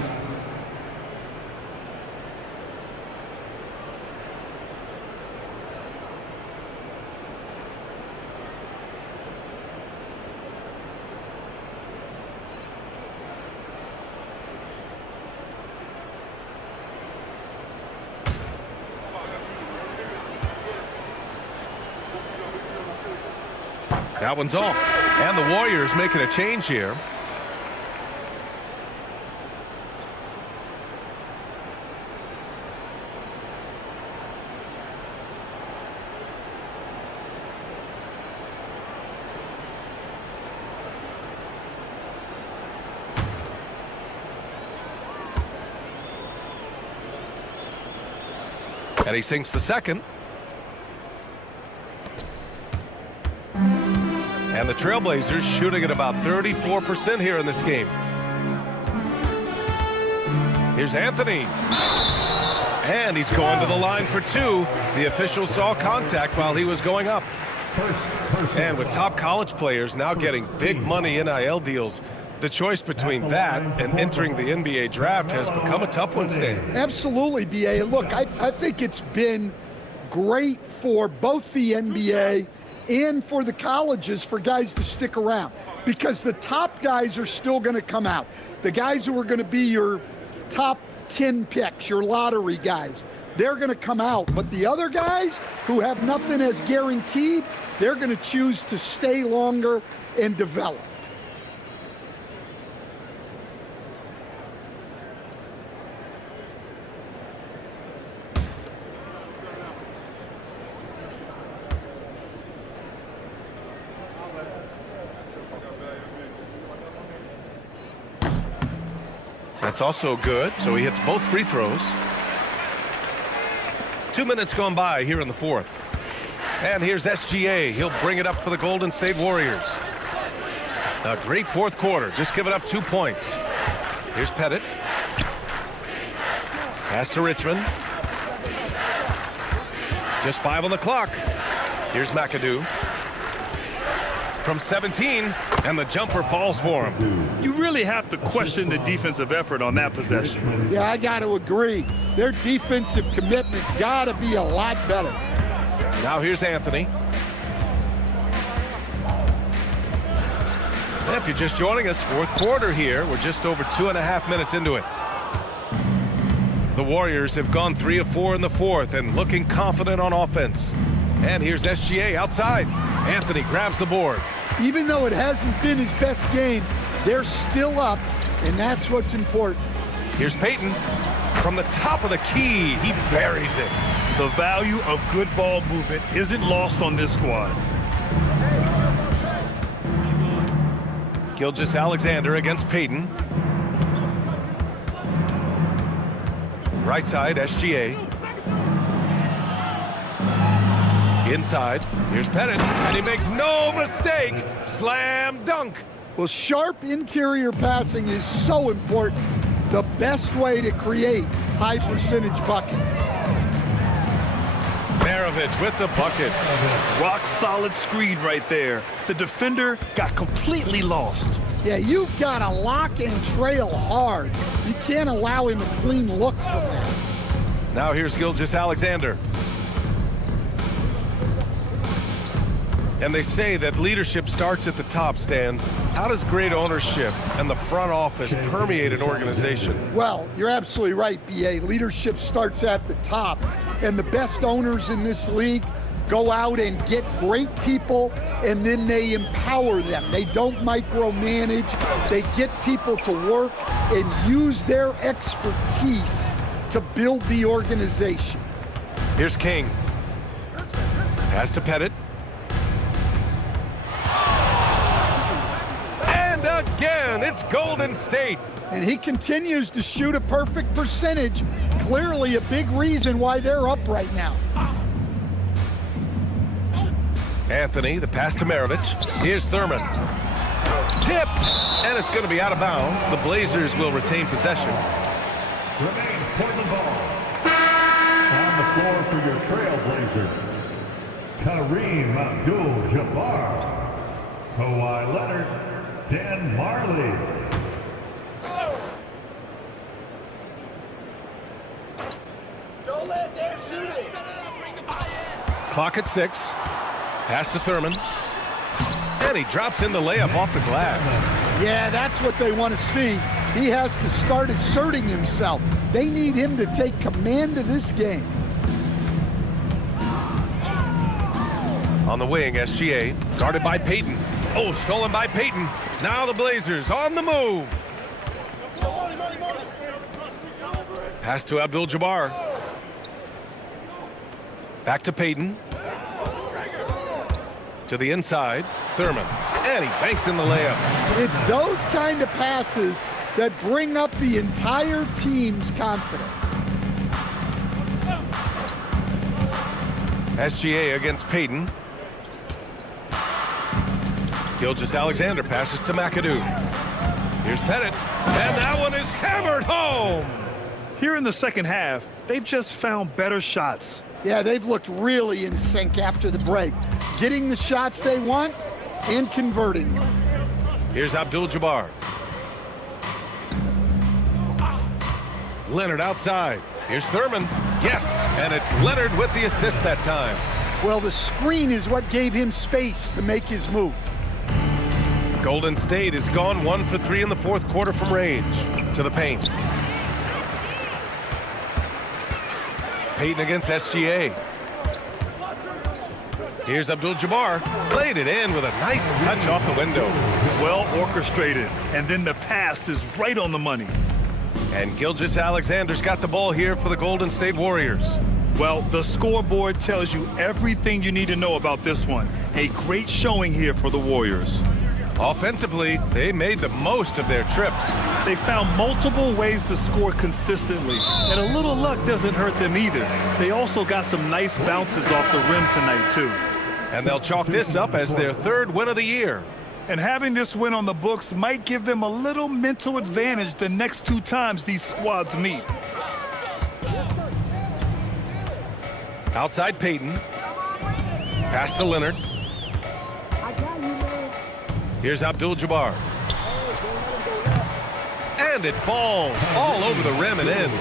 That one's off. And the Warriors making a change here. And he sinks the second. And the Trailblazers shooting at about 34% here in this game. Here's Anthony. And he's going to the line for 2. The official saw contact while he was going up. And with top college players now getting big money NIL deals, the choice between that and entering the NBA draft has become a tough one, Stan. Absolutely, B.A. Look, I think it's been great for both the NBA and for the colleges for guys to stick around because the top guys are still going to come out. The guys who are going to be your top 10 picks, your lottery guys, they're going to come out. But the other guys who have nothing as guaranteed, they're going to choose to stay longer and develop. That's also good, so he hits both free throws. 2 minutes gone by here in the fourth. And here's SGA. He'll bring it up for the Golden State Warriors. A great fourth quarter, just giving up 2 points. Here's Pettit. Pass to Richmond. Just 5 on the clock. Here's McAdoo. From 17, and the jumper falls for him. You really have to question the defensive effort on that possession. Yeah, I got to agree. Their defensive commitment's got to be a lot better. Now here's Anthony. And if you're just joining us, fourth quarter here. We're just over 2.5 minutes into it. The Warriors have gone 3 of 4 in the fourth and looking confident on offense. And here's SGA outside. Anthony grabs the board. Even though it hasn't been his best game, they're still up, and that's what's important. Here's Payton. From the top of the key, he buries it. The value of good ball movement isn't lost on this squad. Gilgeous-Alexander against Payton. Right side, SGA. Inside, here's Pettit, and he makes no mistake. Slam dunk. Well, sharp interior passing is so important. The best way to create high percentage buckets. Maravich with the bucket. Rock solid screen right there. The defender got completely lost. Yeah, you've got to lock and trail hard. You can't allow him a clean look from there. Now here's Gilgeous-Alexander. And they say that leadership starts at the top, Stan. How does great ownership and the front office permeate an organization? Well, you're absolutely right, B.A. Leadership starts at the top. And the best owners in this league go out and get great people, and then they empower them. They don't micromanage. They get people to work and use their expertise to build the organization. Here's King. Pass to Pettit. And again, it's Golden State. And he continues to shoot a perfect percentage. Clearly a big reason why they're up right now. Anthony, the pass to Maravich. Here's Thurman. Tipped, and it's going to be out of bounds. The Blazers will retain possession. Remains Portland ball. On the floor for your Trailblazers, Kareem Abdul-Jabbar, Kawhi Leonard, Dan Marley. Don't let Dan shoot it. Clock at 6. Pass to Thurman. And he drops in the layup off the glass. Yeah, that's what they want to see. He has to start asserting himself. They need him to take command of this game. On the wing, SGA, guarded by Payton. Oh, stolen by Payton. Now the Blazers on the move. Pass to Abdul-Jabbar. Back to Payton. To the inside, Thurman. And he banks in the layup. It's those kind of passes that bring up the entire team's confidence. SGA against Payton. Gilgeous-Alexander passes to McAdoo. Here's Pettit. And that one is hammered home. Here in the second half, they've just found better shots. Yeah, they've looked really in sync after the break. Getting the shots they want and converting them. Here's Abdul-Jabbar. Leonard outside. Here's Thurman. Yes, and it's Leonard with the assist that time. Well, the screen is what gave him space to make his move. Golden State has gone 1 for 3 in the fourth quarter from range. To the paint. Payton against SGA. Here's Abdul-Jabbar. Played it in with a nice touch off the window. Well orchestrated. And then the pass is right on the money. And Gilgeous-Alexander's got the ball here for the Golden State Warriors. Well, the scoreboard tells you everything you need to know about this one. A great showing here for the Warriors. Offensively, they made the most of their trips. They found multiple ways to score consistently, and a little luck doesn't hurt them either. They also got some nice bounces off the rim tonight, too. And they'll chalk this up as their 3rd win of the year. And having this win on the books might give them a little mental advantage the next 2 times these squads meet. Outside Peyton. Pass to Leonard. Here's Abdul-Jabbar. And it falls all over the rim and in.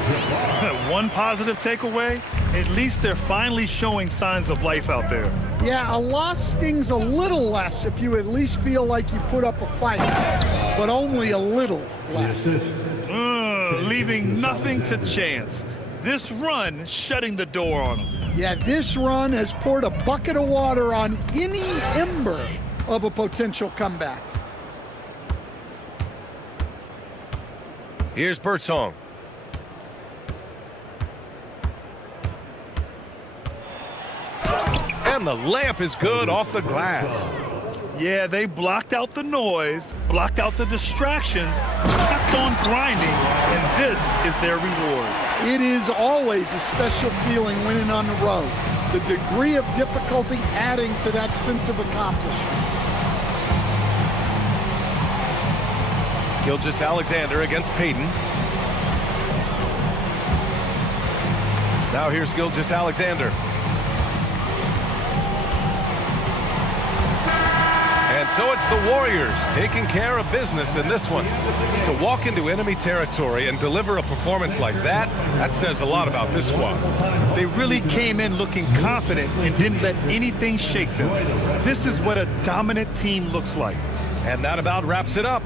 One positive takeaway, at least they're finally showing signs of life out there. Yeah, a loss stings a little less if you at least feel like you put up a fight, but only a little less. Leaving nothing to chance. This run shutting the door on them. Yeah, this run has poured a bucket of water on any ember of a potential comeback. Here's Birdsong. And the layup is good off the glass. Yeah, they blocked out the noise, blocked out the distractions, kept on grinding, and this is their reward. It is always a special feeling winning on the road. The degree of difficulty adding to that sense of accomplishment. Gilgeous-Alexander against Peyton. Now here's Gilgeous-Alexander. And so it's the Warriors taking care of business in this one. To walk into enemy territory and deliver a performance like that, that says a lot about this squad. They really came in looking confident and didn't let anything shake them. This is what a dominant team looks like. And that about wraps it up.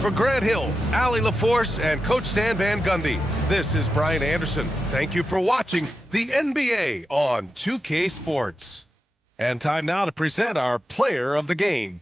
For Grant Hill, Allie LaForce, and Coach Stan Van Gundy, this is Brian Anderson. Thank you for watching the NBA on 2K Sports. And time now to present our player of the game.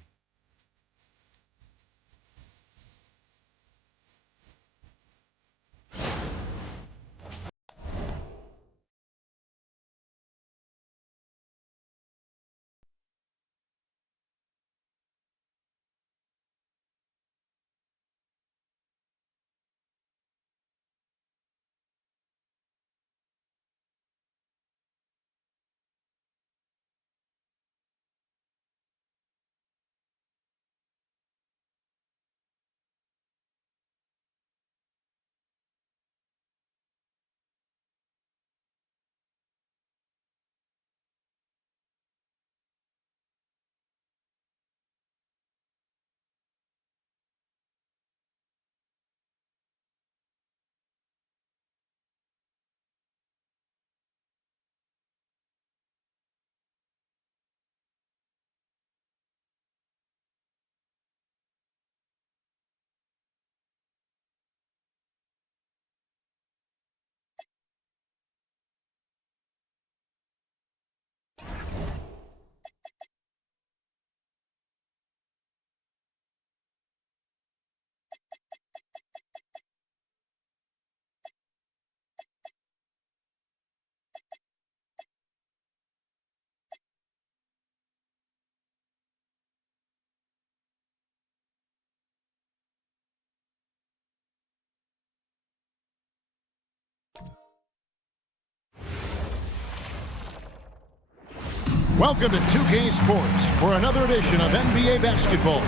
Welcome to 2K Sports for another edition of NBA basketball.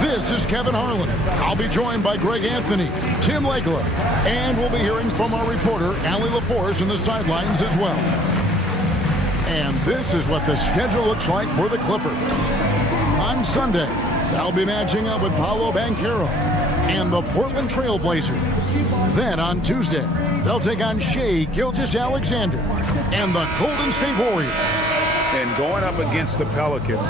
This is Kevin Harlan. I'll be joined by Greg Anthony, Tim Legler, and we'll be hearing from our reporter, Allie LaForce, in the sidelines as well. And this is what the schedule looks like for the Clippers. On Sunday, they'll be matching up with Paolo Banchero and the Portland Trail Blazers. Then on Tuesday, they'll take on Shai Gilgeous-Alexander and the Golden State Warriors. And going up against the Pelicans,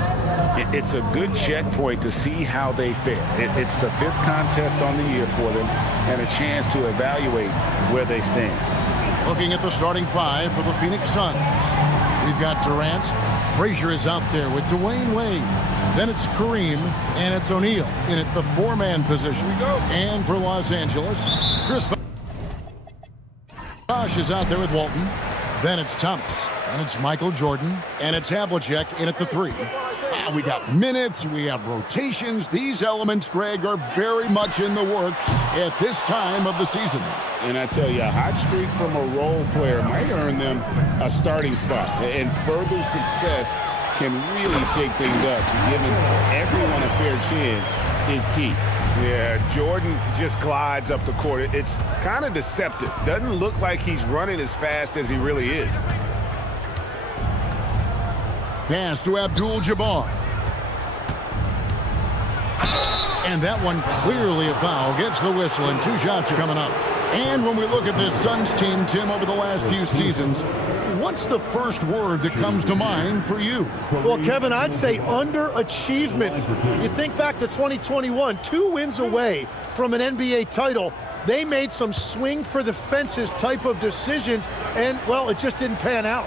it's a good checkpoint to see how they fare. It's the 5th contest on the year for them and a chance to evaluate where they stand. Looking at the starting 5 for the Phoenix Suns. We've got Durant. Frazier is out there with Dwayne Wade. Then it's Kareem, and it's O'Neal in at the 4-man position. And for Los Angeles, Chris Bosh is out there with Walton. Then it's Thomas. And it's Michael Jordan, and it's Havlicek in at the 3. We got minutes, we have rotations. These elements, Greg, are very much in the works at this time of the season. And I tell you, a hot streak from a role player might earn them a starting spot. And further success can really shake things up. Giving everyone a fair chance is key. Yeah, Jordan just glides up the court. It's kind of deceptive. Doesn't look like he's running as fast as he really is. Pass to Abdul-Jabbar. And that one clearly a foul. Gets the whistle, and 2 shots coming up. And when we look at this Suns team, Tim, over the last few seasons, what's the first word that comes to mind for you? Well, Kevin, I'd say underachievement. You think back to 2021, 2 wins away from an NBA title. They made some swing for the fences type of decisions, and, well, it just didn't pan out.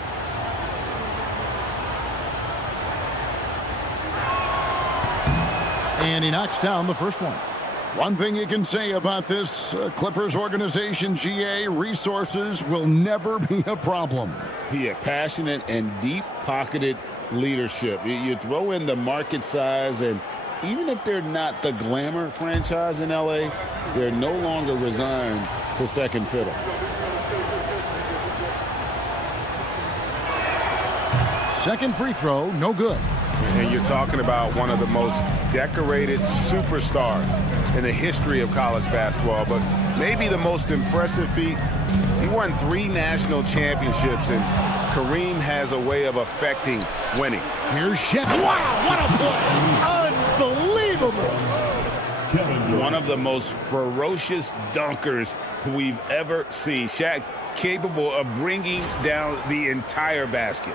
And he knocks down the first one. One thing you can say about this Clippers organization, GA, resources will never be a problem. Yeah, passionate and deep-pocketed leadership. You throw in the market size, and even if they're not the glamour franchise in LA, they're no longer resigned to second fiddle. Second free throw, no good. And you're talking about one of the most decorated superstars in the history of college basketball, but maybe the most impressive feat. He won 3 national championships, and Kareem has a way of affecting winning. Here's Shaq. Wow, what a play! Unbelievable! One of the most ferocious dunkers we've ever seen. Shaq capable of bringing down the entire basket.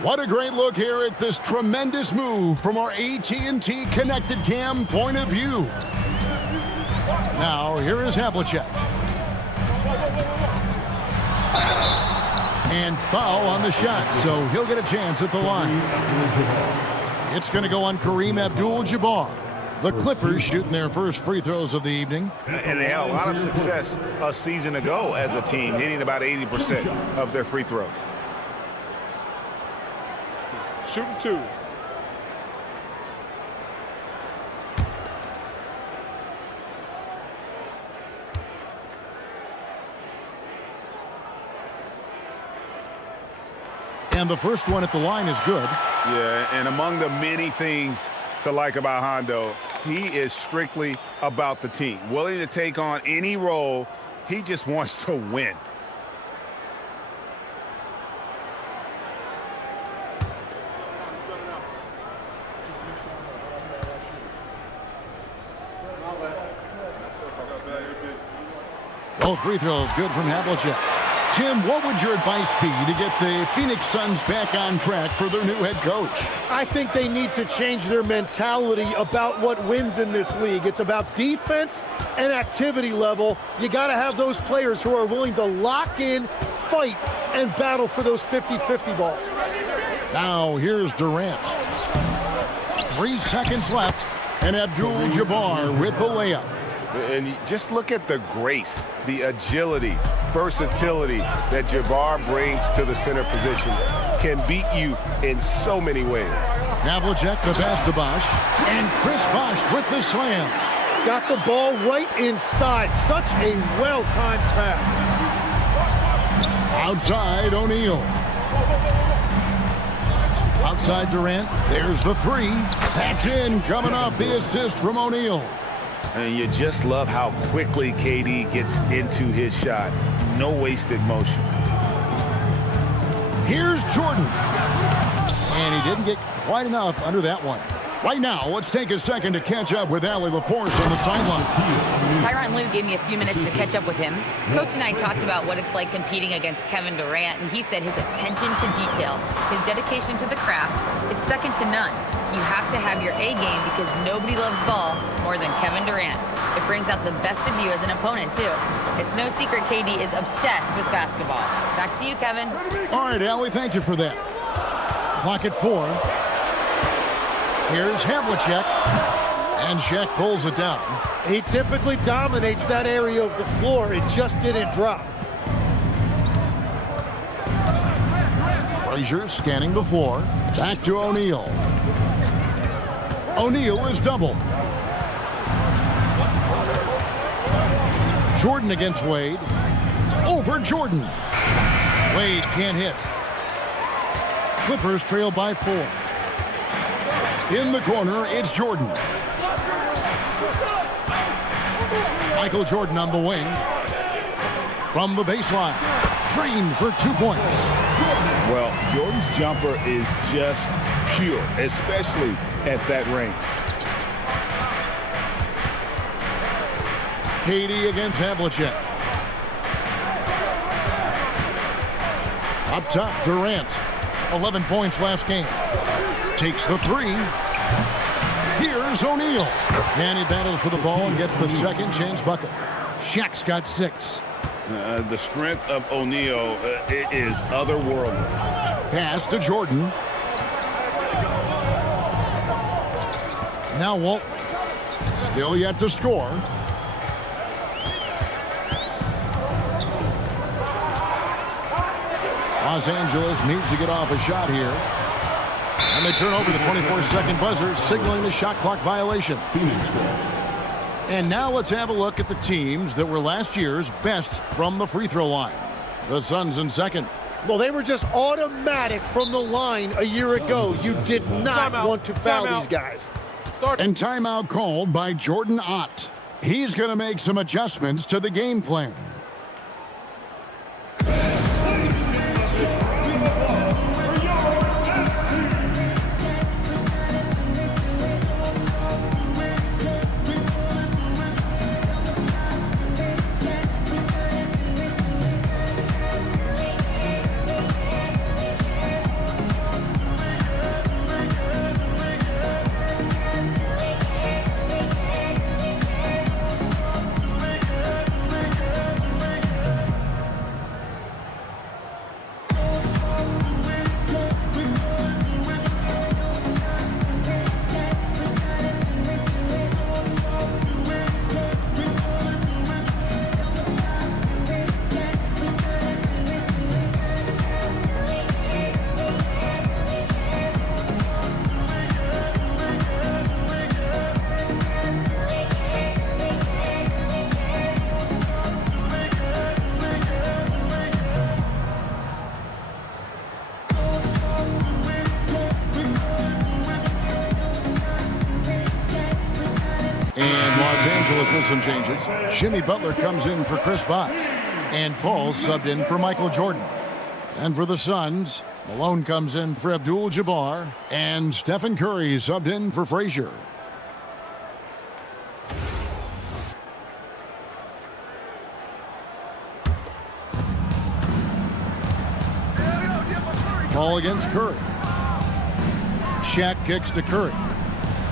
What a great look here at this tremendous move from our AT&T Connected Cam point of view. Now, here is Havlicek. And foul on the shot, so he'll get a chance at the line. It's going to go on Kareem Abdul-Jabbar. The Clippers shooting their first free throws of the evening. And they had a lot of success a season ago as a team, hitting about 80% of their free throws. Shooting 2. And the first one at the line is good. Yeah, and among the many things to like about Hondo, he is strictly about the team. Willing to take on any role. He just wants to win. Both free throws good from Havlicek. Tim, what would your advice be to get the Phoenix Suns back on track for their new head coach? I think they need to change their mentality about what wins in this league. It's about defense and activity level. You got to have those players who are willing to lock in, fight, and battle for those 50-50 balls. Now here's Durant. 3 seconds left, and Abdul-Jabbar with the layup. And just look at the grace, the agility, versatility that Jabbar brings to the center position. Can beat you in so many ways. Havlicek, the pass to Bosh, and Chris Bosh with the slam. Got the ball right inside. Such a well-timed pass. Outside, O'Neal. Outside Durant. There's the 3. That's in, coming off the assist from O'Neal. And you just love how quickly KD gets into his shot. No wasted motion. Here's Jordan. And he didn't get quite enough under that one. Right now, let's take a second to catch up with Allie LaForce on the sideline. Tyronn Lue gave me a few minutes to catch up with him. Coach and I talked about what it's like competing against Kevin Durant, and he said his attention to detail, his dedication to the craft, it's second to none. You have to have your A game because nobody loves ball more than Kevin Durant. It brings out the best of you as an opponent, too. It's no secret KD is obsessed with basketball. Back to you, Kevin. All right, Allie, thank you for that. Clock at 4. Here's Havlicek, and Shaq pulls it down. He typically dominates that area of the floor. It just didn't drop. Frazier scanning the floor. Back to O'Neal. O'Neal is doubled. Jordan against Wade. Over Jordan. Wade can't hit. Clippers trail by 4. In the corner, it's Jordan. Michael Jordan on the wing. From the baseline. Drained for 2 points. Well, Jordan's jumper is just pure, especially at that range. Katie against Havlicek. Up top, Durant. 11 points last game. Takes the 3. Here's O'Neal. And he battles for the ball and gets the second chance bucket. Shaq's got 6. The strength of O'Neal is otherworldly. Pass to Jordan. Now Walton. Still yet to score. Los Angeles needs to get off a shot here. And they turn over the 24-second buzzer, signaling the shot clock violation. And now let's have a look at the teams that were last year's best from the free throw line. The Suns in second. Well, they were just automatic from the line a year ago. You did not want to foul these guys. And timeout called by Jordan Oct. He's going to make some adjustments to the game plan. With some changes. Jimmy Butler comes in for Chris Bosh. And Paul subbed in for Michael Jordan. And for the Suns, Malone comes in for Abdul-Jabbar. And Stephen Curry subbed in for Frazier. Paul against Curry. Shaq kicks to Curry.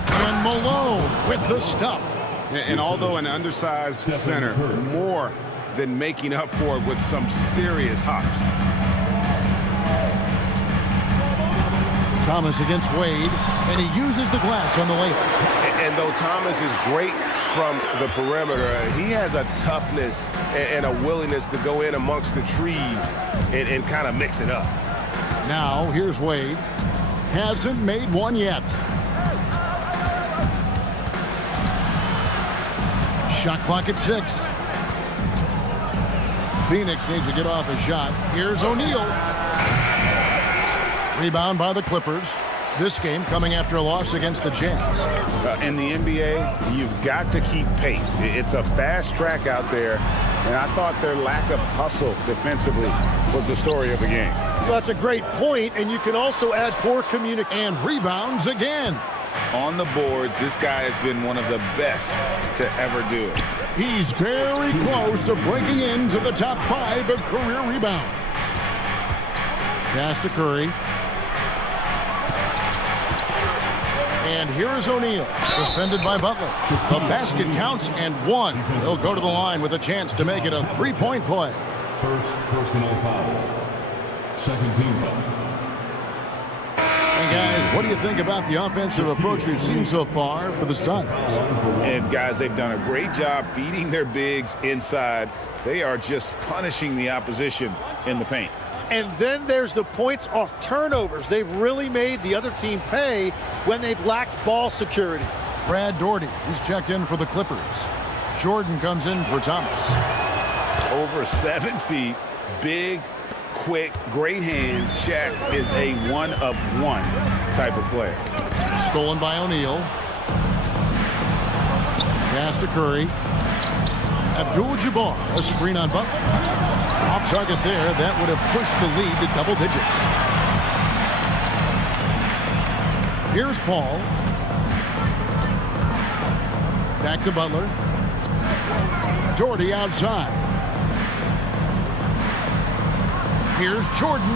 And Malone with the stuff. And although an undersized center, more than making up for it with some serious hops. Thomas against Wade, and he uses the glass on the layup. And though Thomas is great from the perimeter, he has a toughness and a willingness to go in amongst the trees and kind of mix it up. Now, here's Wade. Hasn't made one yet. Shot clock at 6. Phoenix needs to get off a shot. Here's O'Neal. Rebound by the Clippers. This game coming after a loss against the Jazz. In the NBA, you've got to keep pace. It's a fast track out there, and I thought their lack of hustle defensively was the story of the game. Well, that's a great point, and you can also add poor communication. And rebounds again. On the boards, this guy has been one of the best to ever do it. He's very close to breaking into the top 5 of career rebound. Pass to Curry. And here is O'Neal, defended by Butler. The basket counts and 1. He'll go to the line with a chance to make it a 3-point play. First personal foul. Second team foul. And guys, what do you think about the offensive approach we've seen so far for the Suns? And guys, they've done a great job feeding their bigs inside. They are just punishing the opposition in the paint. And then there's the points off turnovers. They've really made the other team pay when they've lacked ball security. Brad Daugherty, he's checked in for the Clippers. Jordan comes in for Thomas. Over 7 feet, big, quick, great hands. Shaq is a one-of-one type of player. Stolen by O'Neal. Pass to Curry. Abdul-Jabbar, a screen on Butler. Off target there, that would have pushed the lead to double digits. Here's Paul. Back to Butler. Daugherty outside. Here's Jordan.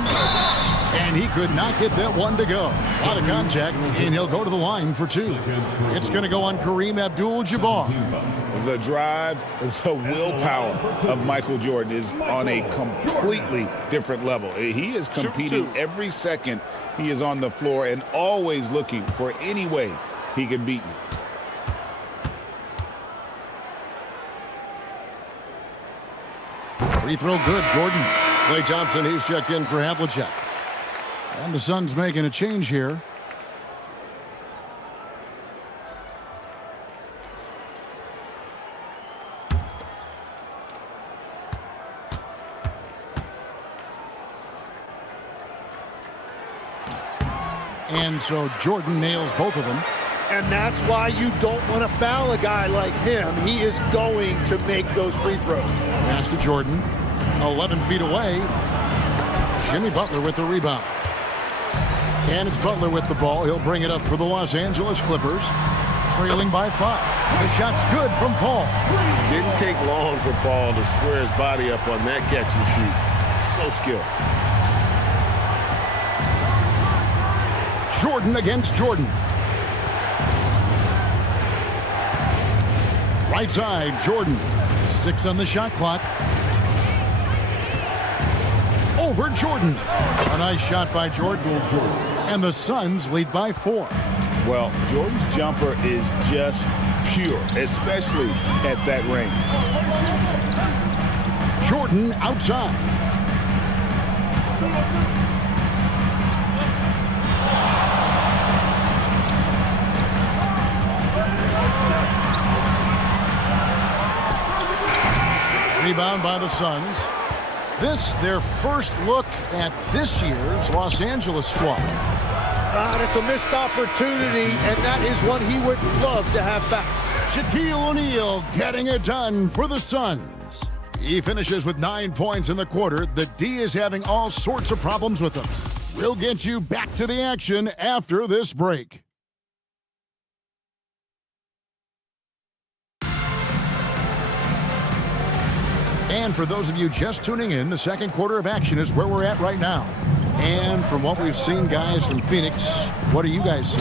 And he could not get that one to go. A lot of contact, and he'll go to the line for 2. It's going to go on Kareem Abdul-Jabbar. The drive, the willpower of Michael Jordan is on a completely different level. He is competing every second he is on the floor and always looking for any way he can beat you. Free throw good, Jordan. Klay Thompson, he's checked in for Havlicek. And the Suns making a change here. And so Jordan nails both of them. And that's why you don't want to foul a guy like him. He is going to make those free throws. Pass to Jordan. 11 feet away. Jimmy Butler with the rebound. And it's Butler with the ball. He'll bring it up for the Los Angeles Clippers. Trailing by 5. The shot's good from Paul. Didn't take long for Paul to square his body up on that catch and shoot. So skilled. Jordan against Jordan. Right side, Jordan. 6 on the shot clock. Over Jordan. A nice shot by Jordan. And the Suns lead by 4. Well, Jordan's jumper is just pure, especially at that range. Jordan outside. Rebound by the Suns. This, their first look at this year's Los Angeles squad. It's a missed opportunity, and that is one he would love to have back. Shaquille O'Neal getting it done for the Suns. He finishes with 9 points in the quarter. The D is having all sorts of problems with him. We'll get you back to the action after this break. And for those of you just tuning in, the second quarter of action is where we're at right now. And from what we've seen, guys, from Phoenix, what do you guys see?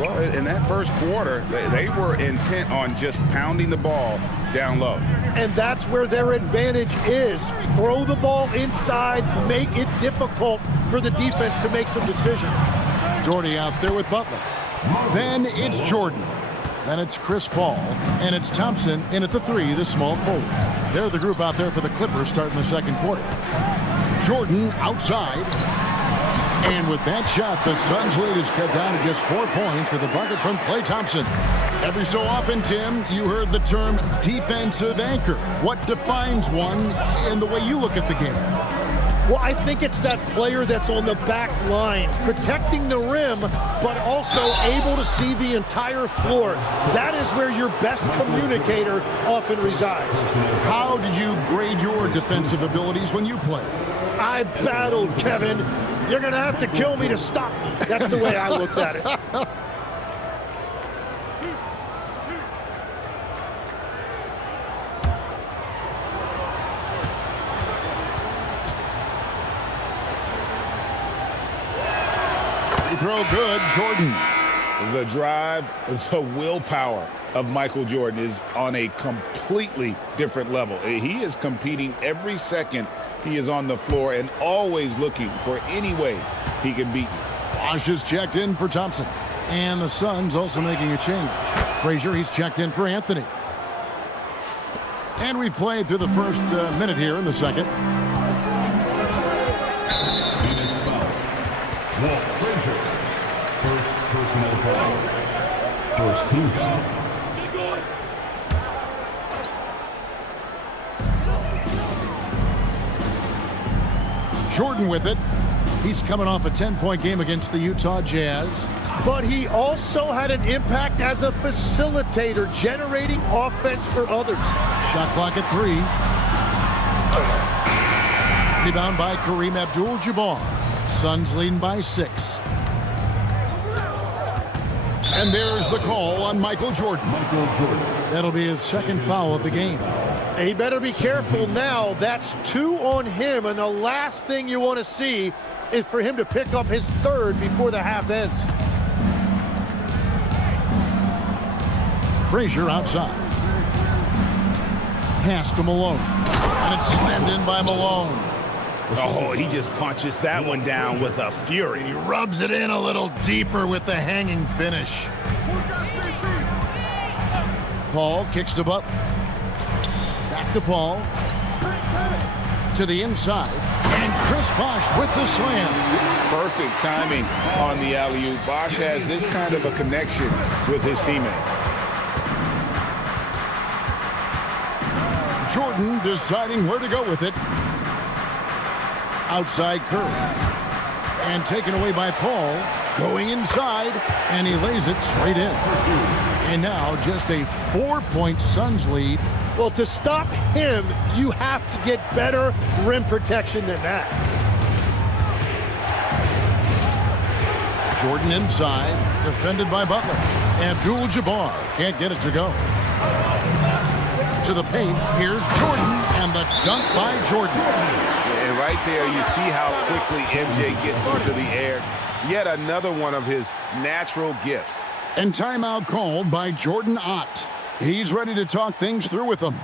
Well, in that first quarter, they were intent on just pounding the ball down low. And that's where their advantage is. Throw the ball inside, make it difficult for the defense to make some decisions. Daugherty out there with Butler. Then it's Jordan. Then it's Chris Paul. And it's Thompson in at the 3, the small forward. They're the group out there for the Clippers starting the second quarter. Jordan outside. And with that shot, the Suns lead is cut down to just 4 points with a bucket from Klay Thompson. Every so often, Tim, you heard the term defensive anchor. What defines one in the way you look at the game? Well, I think it's that player that's on the back line, protecting the rim, but also able to see the entire floor. That is where your best communicator often resides. How did you grade your defensive abilities when you played? I battled, Kevin. You're going to have to kill me to stop me. That's the way I looked at it. Throw good, Jordan. The drive, the willpower of Michael Jordan is on a completely different level. He is competing every second he is on the floor and always looking for any way he can beat you. Bosh is checked in for Thompson. And the Suns also making a change. Frazier, he's checked in for Anthony. And we've played through the first minute here in the second. Walt Frazier. First personal foul. First team foul. Jordan with it. He's coming off a 10-point game against the Utah Jazz. But he also had an impact as a facilitator, generating offense for others. Shot clock at 3. Rebound by Kareem Abdul-Jabbar. Suns leading by 6. And there's the call on Michael Jordan. That'll be his second foul of the game. He better be careful now. That's 2 on him, and the last thing you want to see is for him to pick up his 3rd before the half ends. Frazier outside. Pass to Malone. And it's slammed in by Malone. Oh, he just punches that one down with a fury. He rubs it in a little deeper with the hanging finish. Paul kicks to Butler. Back to Paul. To the inside. And Chris Bosh with the slam. Perfect timing on the alley-oop. Bosh has this kind of a connection with his teammates. Jordan deciding where to go with it. Outside Curry. And taken away by Paul. Going inside. And he lays it straight in. And now just a 4-point Suns lead. Well, to stop him, you have to get better rim protection than that. Jordan inside, defended by Butler. Abdul-Jabbar can't get it to go. To the paint, here's Jordan, and the dunk by Jordan. And right there, you see how quickly MJ gets into the air. Yet another one of his natural gifts. And timeout called by Jordan Oct. He's ready to talk things through with them.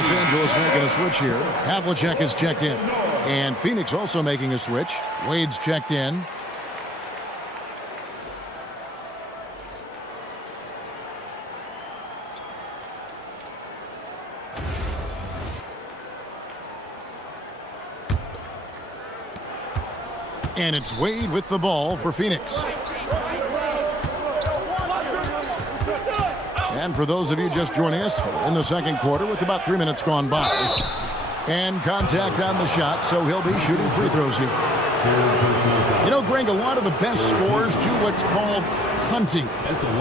Los Angeles making a switch here. Havlicek is checked in. And Phoenix also making a switch. Wade's checked in. And it's Wade with the ball for Phoenix. And for those of you just joining us, we're in the second quarter with about 3 minutes gone by. And contact on the shot, so he'll be shooting free throws here. You know, Greg, a lot of the best scorers do what's called hunting,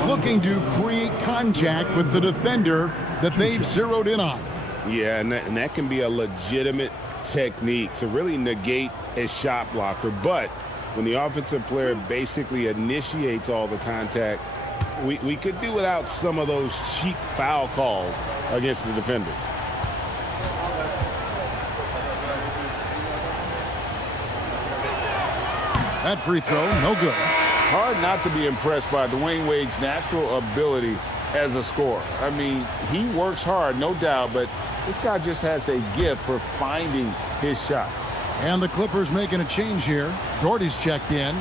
looking to create contact with the defender that they've zeroed in on. Yeah, and that can be a legitimate technique to really negate a shot blocker. But when the offensive player basically initiates all the contact, we could do without some of those cheap foul calls against the defenders. That free throw, no good. Hard not to be impressed by Dwayne Wade's natural ability as a scorer. I mean, he works hard, no doubt, but this guy just has a gift for finding his shots. And the Clippers making a change here. Doherty's checked in.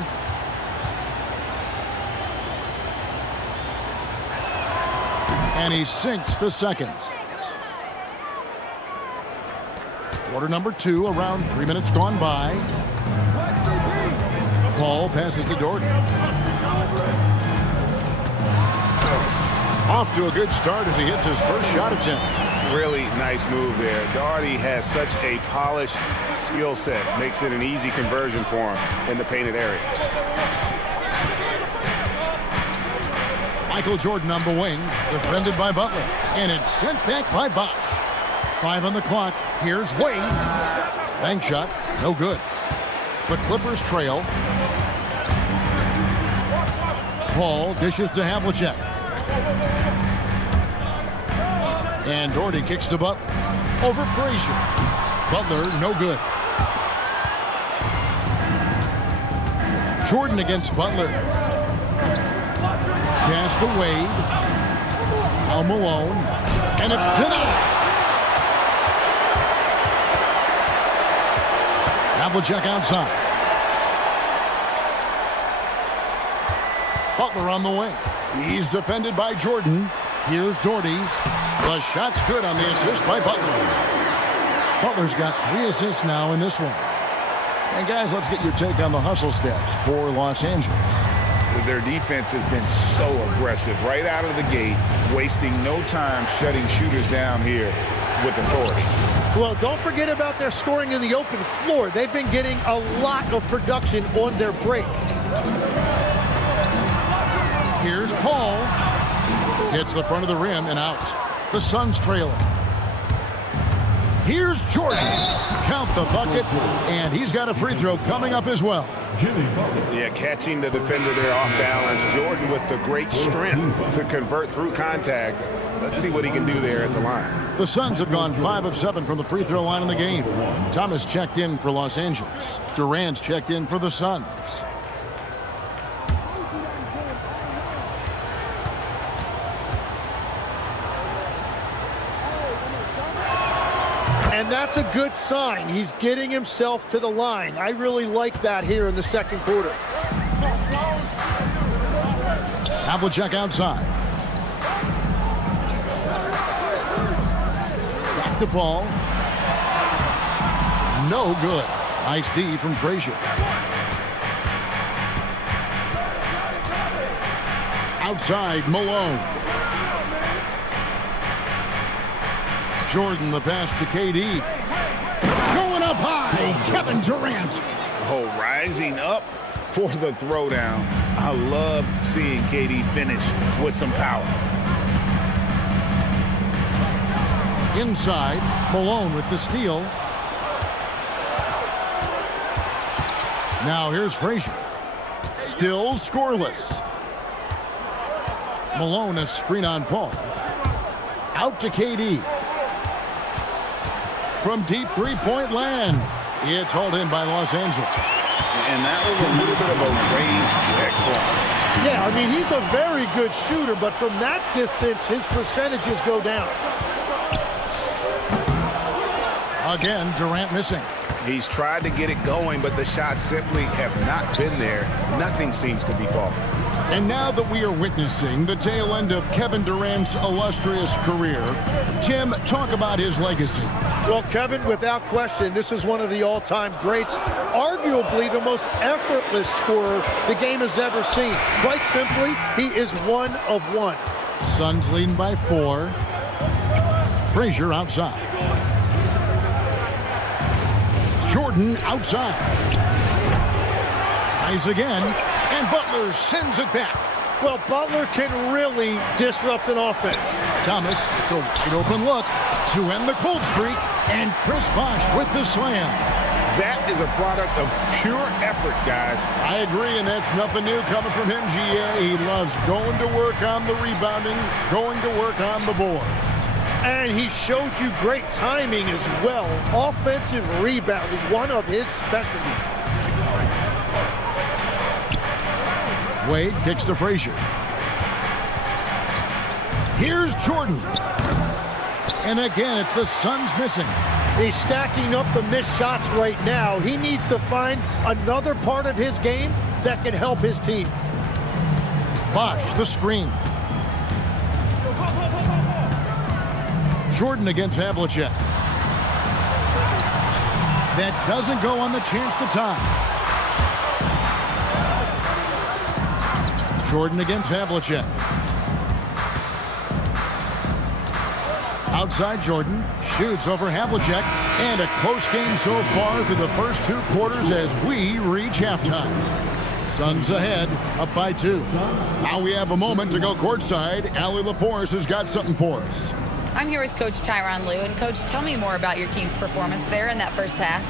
And he sinks the second. Quarter number 2, around 3 minutes gone by. Paul passes to Doherty. Off to a good start as he hits his first shot attempt. Really nice move there. Daugherty has such a polished skill set. Makes it an easy conversion for him in the painted area. Michael Jordan on the wing, defended by Butler. And it's sent back by Bosch. 5 on the clock. Here's Wade. Bank shot, no good. The Clippers trail. Paul dishes to Havlicek. And Daugherty kicks to Butler. Over Frazier. Butler, no good. Jordan against Butler. Pass to Wade. Now Malone. And it's denied. Havlicek outside. Butler on the wing. He's defended by Jordan. Here's Daugherty. The shot's good on the assist by Butler. Butler's got 3 assists now in this one. And guys, let's get your take on the hustle stats for Los Angeles. Their defense has been so aggressive right out of the gate, wasting no time shutting shooters down here with authority. Well, don't forget about their scoring in the open floor. They've been getting a lot of production on their break. Here's Paul. Hits the front of the rim and out. The Suns trailing. Here's Jordan. Count the bucket, and he's got a free throw coming up as well. Yeah, catching the defender there off balance. Jordan with the great strength to convert through contact. Let's see what he can do there at the line. The Suns have gone 5 of 7 from the free throw line in the game. Thomas checked in for Los Angeles. Durant's checked in for the Suns. And that's a good sign. He's getting himself to the line. I really like that here in the second quarter. Havlicek outside. Back to Paul. No good. Nice D from Frazier. Outside, Malone. Jordan, the pass to KD. Going up high, Kevin Durant. Oh, rising up for the throwdown. I love seeing KD finish with some power. Inside, Malone with the steal. Now here's Frazier. Still scoreless. Malone a screen on Paul. Out to KD. From deep three-point land. It's hauled in by Los Angeles. And that was a little bit of a range check for him. Yeah, I mean, he's a very good shooter, but from that distance, his percentages go down. Again, Durant missing. He's tried to get it going, but the shots simply have not been there. Nothing seems to be falling. And now that we are witnessing the tail end of Kevin Durant's illustrious career, Tim, talk about his legacy. Well, Kevin, without question, this is one of the all-time greats, arguably the most effortless scorer the game has ever seen. Quite simply, he is one of one. Suns leading by 4. Frazier outside. Jordan outside. Tries again, and Butler sends it back. Well, Butler can really disrupt an offense. Thomas, it's a wide open look to end the cold streak, and Chris Bosh with the slam. That is a product of pure effort, guys. I agree, and that's nothing new coming from him, GA. He loves going to work on the rebounding, going to work on the board. And he showed you great timing as well. Offensive rebounding, one of his specialties. Wade kicks to Frazier. Here's Jordan. And again, it's the Suns missing. He's stacking up the missed shots right now. He needs to find another part of his game that can help his team. Bosh, the screen. Jordan against Havlicek. That doesn't go on the chance to tie. Jordan against Havlicek. Outside Jordan, shoots over Havlicek, and a close game so far through the first 2 quarters as we reach halftime. Suns ahead, up by 2. Now we have a moment to go courtside. Allie LaForce has got something for us. I'm here with Coach Tyronn Lue. And, Coach, tell me more about your team's performance there in that first half.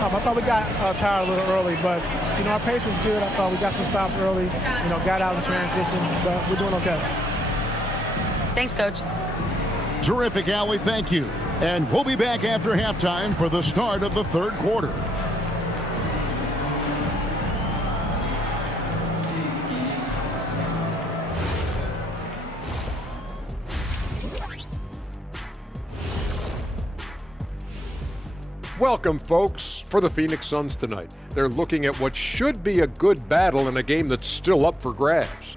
I thought we got tired a little early, but, our pace was good. I thought we got some stops early, got out in transition, but we're doing okay. Thanks, Coach. Terrific, Allie. Thank you. And we'll be back after halftime for the start of the third quarter. Welcome, folks, for the Phoenix Suns tonight. They're looking at what should be a good battle in a game that's still up for grabs.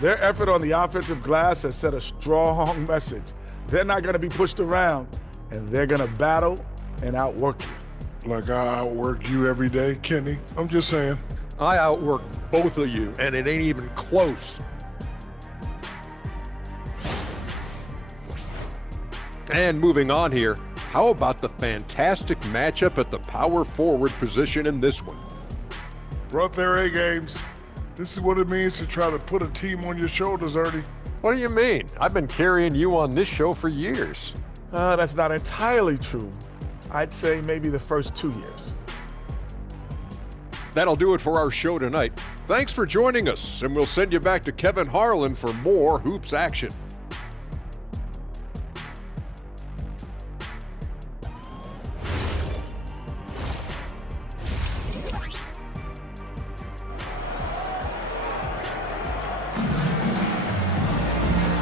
Their effort on the offensive glass has set a strong message. They're not going to be pushed around, and they're going to battle and outwork you. Like I outwork you every day, Kenny. I'm just saying. I outwork both of you, and it ain't even close. And moving on here, how about the fantastic matchup at the power forward position in this one? Brought their A games. This is what it means to try to put a team on your shoulders, Ernie. What do you mean? I've been carrying you on this show for years. That's not entirely true. I'd say maybe the first 2 years. That'll do it for our show tonight. Thanks for joining us, and we'll send you back to Kevin Harlan for more hoops action.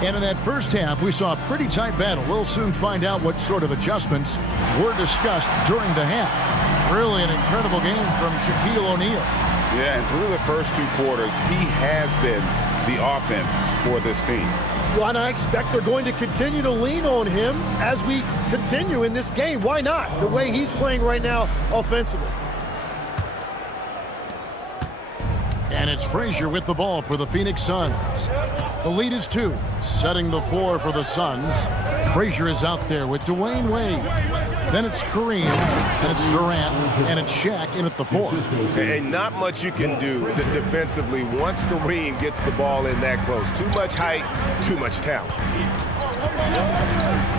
And in that first half, we saw a pretty tight battle. We'll soon find out what sort of adjustments were discussed during the half. Really an incredible game from Shaquille O'Neal. Yeah, and through the first 2 quarters, he has been the offense for this team. Well, and I expect they're going to continue to lean on him as we continue in this game. Why not? The way he's playing right now offensively. And it's Frazier with the ball for the Phoenix Suns. The lead is 2, setting the floor for the Suns. Frazier is out there with Dwayne Wade. Then it's Kareem, and it's Durant, and it's Shaq in at the 4. And not much you can do defensively once Kareem gets the ball in that close. Too much height, too much talent.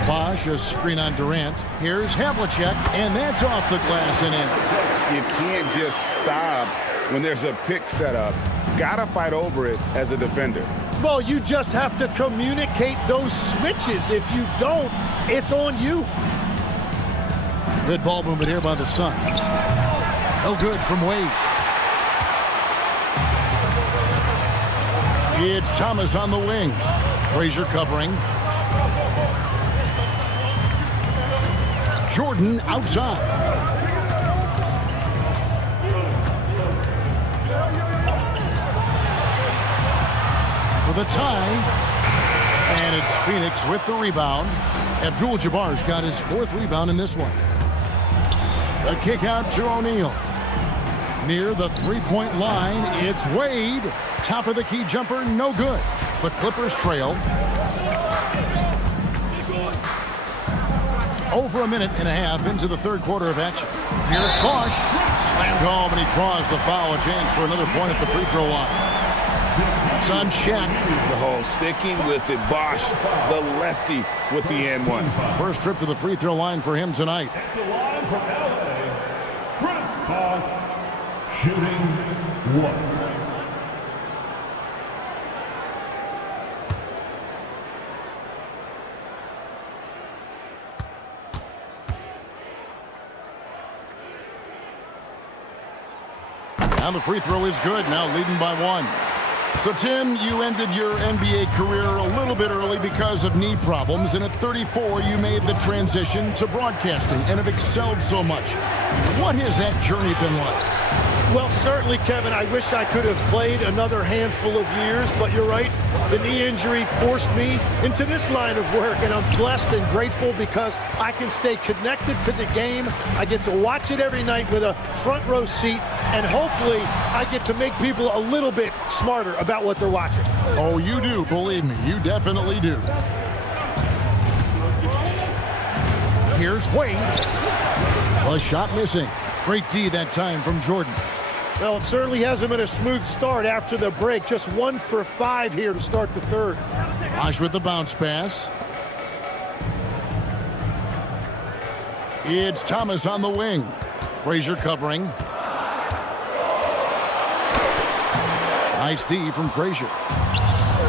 Bosh, a screen on Durant. Here's Havlicek, and that's off the glass and in. You can't just stop when there's a pick set up. Gotta fight over it as a defender. Well, you just have to communicate those switches. If you don't, it's on you. Good ball movement here by the Suns. No good from Wade. It's Thomas on the wing. Frazier covering. Jordan outside. For the tie, and it's Phoenix with the rebound. Abdul-Jabbar's got his 4th rebound in this one. A kick out to O'Neal. Near the 3-point line, it's Wade. Top of the key jumper, no good. The Clippers trail. Over a minute and a half into the third quarter of action. Here's Bosh. Slammed home, and he draws the foul. A chance for another point at the free throw line. It's on Shaq. The hole sticking with it. Bosh, the lefty, with the N1. First trip to the free throw line for him tonight. At the line from LA, Chris Bosh, shooting 1. Now the free throw is good. Now leading by 1. So, Tim, you ended your NBA career a little bit early because of knee problems, and at 34, you made the transition to broadcasting and have excelled so much. What has that journey been like? Well, certainly, Kevin, I wish I could have played another handful of years, but you're right. The knee injury forced me into this line of work, and I'm blessed and grateful because I can stay connected to the game. I get to watch it every night with a front row seat, and hopefully I get to make people a little bit smarter about what they're watching. Oh, you do. Believe me, you definitely do. Here's Wade. A shot missing. Great D that time from Jordan. Well, it certainly hasn't been a smooth start after the break. Just 1 for 5 here to start the third. Bosh with the bounce pass. It's Thomas on the wing. Frazier covering. Nice D from Frazier.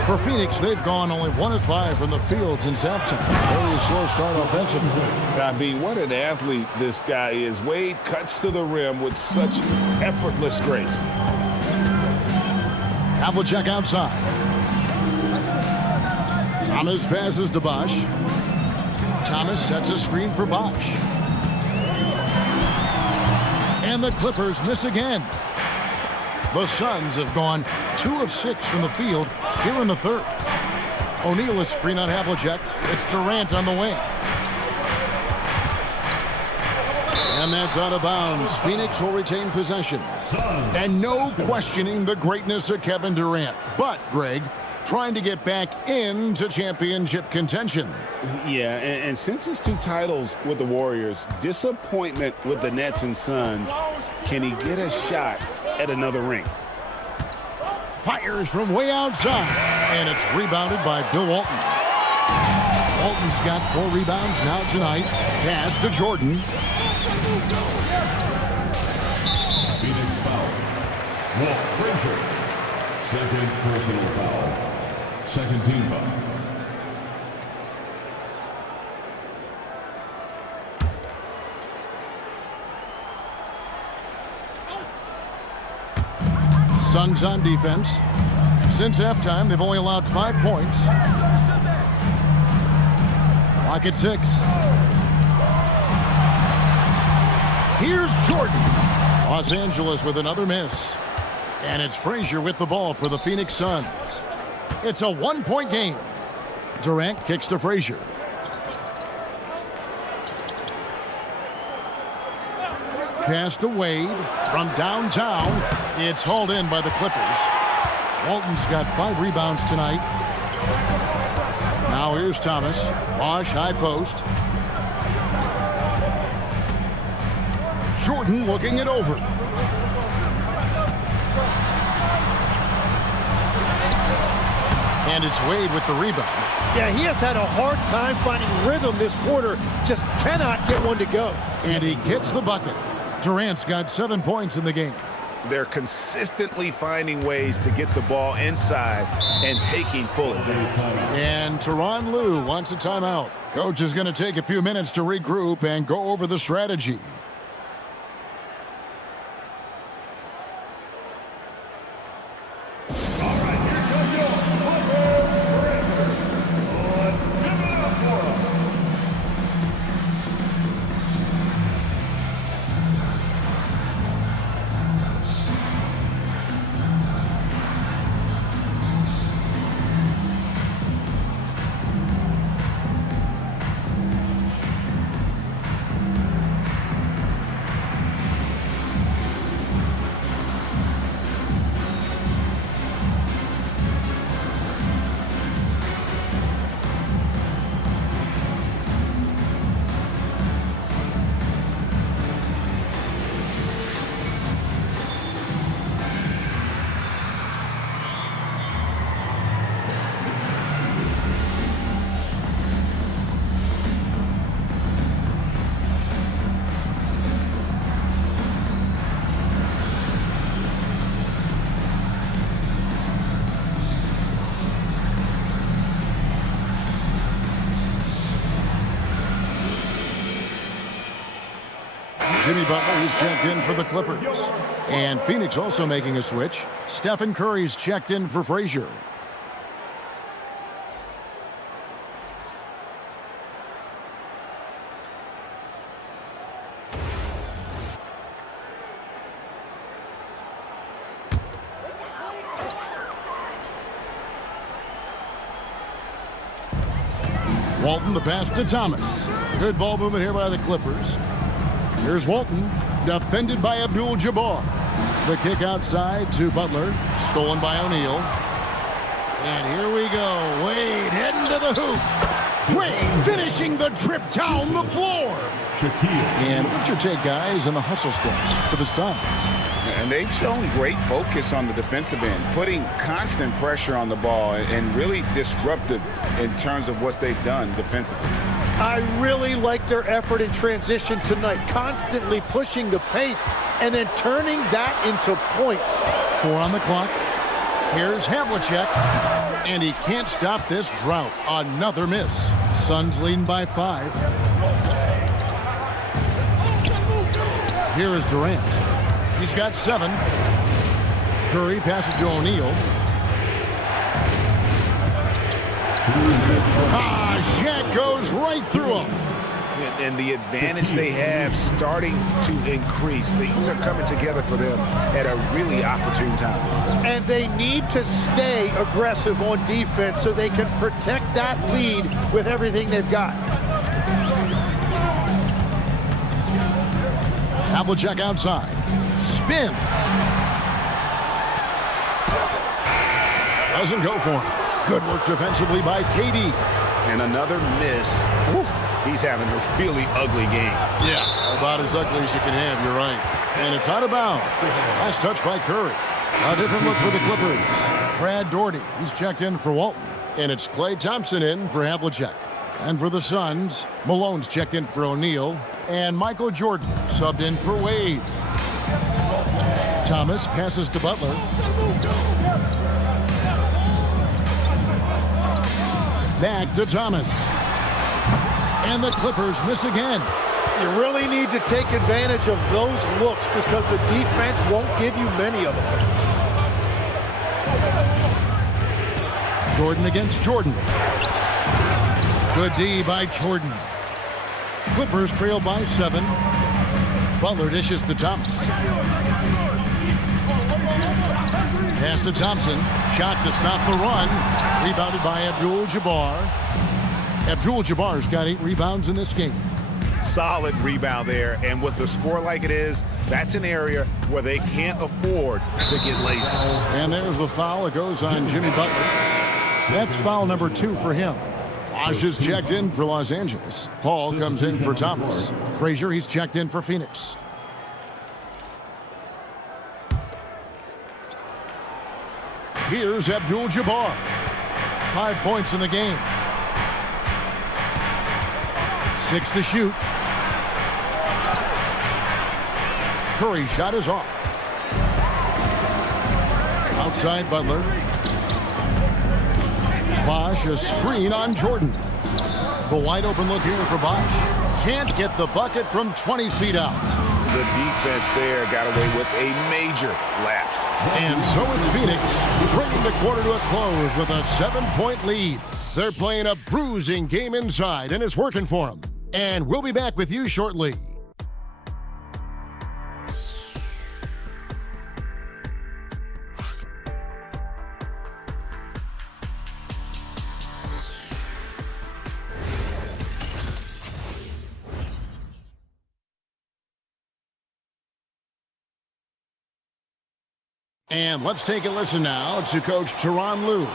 For Phoenix, they've gone only 1 of 5 from the field since halftime. Very slow start offensively. I mean, what an athlete this guy is. Wade cuts to the rim with such effortless grace. Havlicek outside. Thomas passes to Bosh. Thomas sets a screen for Bosh. And the Clippers miss again. The Suns have gone 2 of 6 from the field here in the third. O'Neal is screen on Havlicek. It's Durant on the wing. And that's out of bounds. Phoenix will retain possession. And no questioning the greatness of Kevin Durant. But, Greg, trying to get back into championship contention. Yeah, and since his 2 titles with the Warriors, disappointment with the Nets and Suns, can he get a shot at another ring? Fires from way outside, and it's rebounded by Bill Walton. Walton's got 4 rebounds now tonight. Pass to Jordan. Phoenix foul. Walt Frazier. Second personal foul. Second team foul. Suns on defense. Since halftime, they've only allowed 5 points. Clock at 6. Here's Jordan. Los Angeles with another miss. And it's Frazier with the ball for the Phoenix Suns. It's a 1-point game. Durant kicks to Frazier. Pass to Wade from downtown. It's hauled in by the Clippers. Walton's got 5 rebounds tonight. Now here's Thomas. Bosh high post. Jordan looking it over. And it's Wade with the rebound. Yeah, he has had a hard time finding rhythm this quarter. Just cannot get one to go. And he gets the bucket. Durant's got 7 points in the game. They're consistently finding ways to get the ball inside and taking full advantage. And Tyronn Lue wants a timeout. Coach is going to take a few minutes to regroup and go over the strategy. Jimmy Butler is checked in for the Clippers. And Phoenix also making a switch. Stephen Curry's checked in for Frazier. Walton, the pass to Thomas. Good ball movement here by the Clippers. Here's Walton, defended by Abdul-Jabbar. The kick outside to Butler, stolen by O'Neal. And here we go. Wade heading to the hoop. Wade finishing the trip down the floor. And what's your take, guys, on the hustle steps for the Suns? And they've shown great focus on the defensive end, putting constant pressure on the ball and really disruptive in terms of what they've done defensively. I really like their effort in transition tonight, constantly pushing the pace and then turning that into points. 4 on the clock. Here's Havlicek, and he can't stop this drought. Another miss. Suns leading by 5. Here is Durant. He's got 7. Curry passes to O'Neal. Shaq goes right through him. And the advantage they have starting to increase. Things are coming together for them at a really opportune time. And they need to stay aggressive on defense so they can protect that lead with everything they've got. Havlicek outside. Spins. Doesn't go for him. Good work defensively by KD. And another miss. Oof. He's having a really ugly game. Yeah, about as ugly as you can have, you're right. And it's out of bounds. Last touch by Curry. A different look for the Clippers. Brad Daugherty, he's checked in for Walton. And it's Klay Thompson in for Havlicek. And for the Suns, Malone's checked in for O'Neal. And Michael Jordan subbed in for Wade. Thomas passes to Butler. Back to Thomas. And the Clippers miss again. You really need to take advantage of those looks because the defense won't give you many of them. Jordan against Jordan. Good D by Jordan. Clippers trail by 7. Butler dishes to Thomas. Pass to Thompson. Shot to stop the run. Rebounded by Abdul-Jabbar. Abdul-Jabbar's got 8 rebounds in this game. Solid rebound there, and with the score like it is, that's an area where they can't afford to get lazy. And there's the foul. It goes on Jimmy Butler. That's foul number 2 for him. Bosh is checked in for Los Angeles. Paul comes in for Thomas. Frazier, he's checked in for Phoenix. Here's Abdul-Jabbar. 5 points in the game. 6 to shoot. Curry's shot is off. Outside Butler. Bosh, a screen on Jordan. The wide open look here for Bosh. Can't get the bucket from 20 feet out. The defense there got away with a major lapse. And so it's Phoenix bringing the quarter to a close with a 7-point lead. They're playing a bruising game inside, and it's working for them. And we'll be back with you shortly. And let's take a listen now to Coach Tyronn Lue.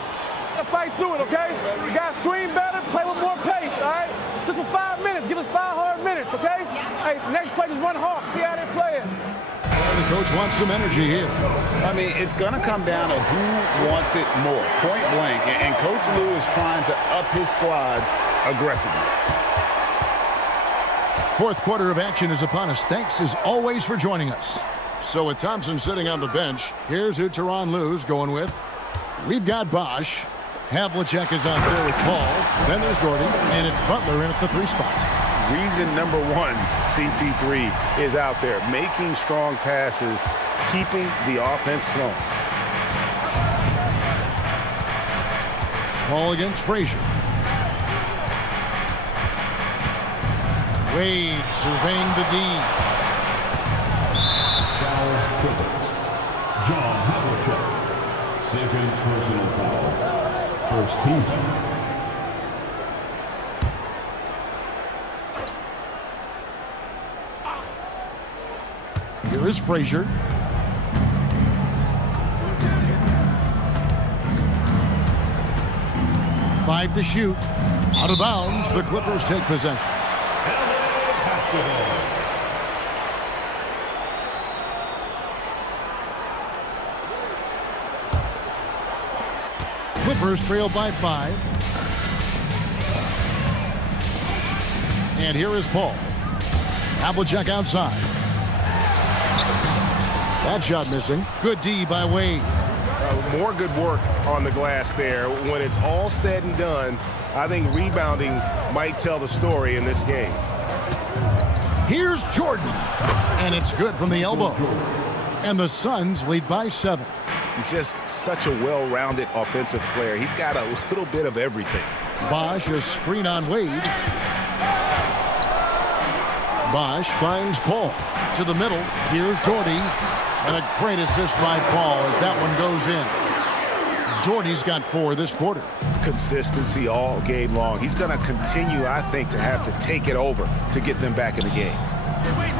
Let's fight through it, okay? You got to screen better, play with more pace, all right? Just for 5 minutes. Give us 5 hard minutes, okay? Hey, next play, just run hard. See how they're playing. And the coach wants some energy here. I mean, it's going to come down to who wants it more, point blank. And Coach Lue is trying to up his squads aggressively. Fourth quarter of action is upon us. Thanks, as always, for joining us. So with Thompson sitting on the bench, here's who Tyronn Lue's going with. We've got Bosh. Havlicek is out there with Paul. Then there's Daugherty, and it's Butler in at the 3 spot. Reason number 1, CP3 is out there, making strong passes, keeping the offense flowing. Paul against Frazier. Wade surveying the D. John Havlicek, second personal foul, first team foul. Here is Frazier. 5 to shoot. Out of bounds, the Clippers take possession. Clippers trail by 5. And here is Paul. Havlicek outside. That shot missing. Good D by Wade. More good work on the glass there. When it's all said and done, I think rebounding might tell the story in this game. Here's Jordan. And it's good from the elbow. And the Suns lead by 7. He's just such a well-rounded offensive player. He's got a little bit of everything. Bosch, a screen on Wade. Bosch finds Paul to the middle. Here's Doherty. And a great assist by Paul as that one goes in. Doherty's got 4 this quarter. Consistency all game long. He's going to continue, I think, to have to take it over to get them back in the game. Wait.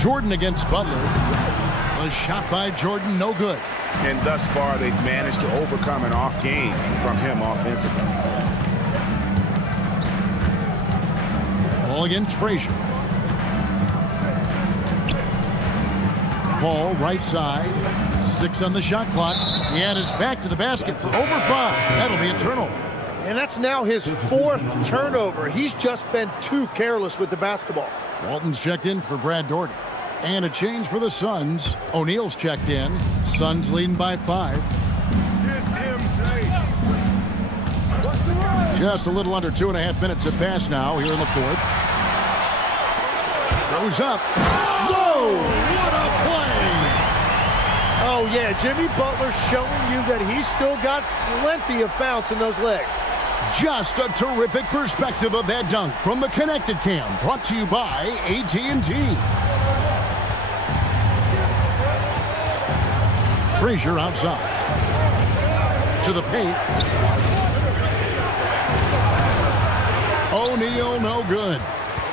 Jordan against Butler. A shot by Jordan, no good. And thus far, they've managed to overcome an off game from him offensively. Ball against Frazier. Paul, right side. 6 on the shot clock. And it's back to the basket for over 5. That'll be a turnover. And that's now his 4th turnover. He's just been too careless with the basketball. Walton's checked in for Brad Doherty. And a change for the Suns. O'Neal's checked in. Suns leading by 5. Just a little under 2.5 minutes have passed now here in the 4th. Goes up. Whoa! What a play! Oh, yeah, Jimmy Butler showing you that he's still got plenty of bounce in those legs. Just a terrific perspective of that dunk from the Connected Cam, brought to you by AT&T. Frazier outside. To the paint. O'Neal, no good.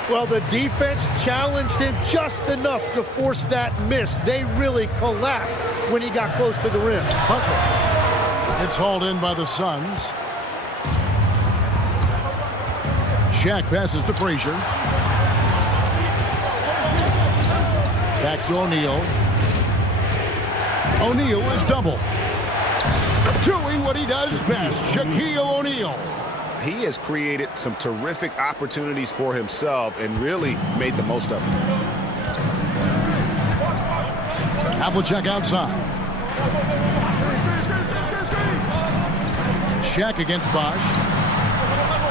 Well, the defense challenged him just enough to force that miss. They really collapsed when he got close to the rim. Butler. It's hauled in by the Suns. Shaq passes to Frazier. Back to O'Neal. O'Neal is double. Doing what he does best, Shaquille O'Neal. He has created some terrific opportunities for himself and really made the most of them. Havlicek outside. Shaq against Bosch.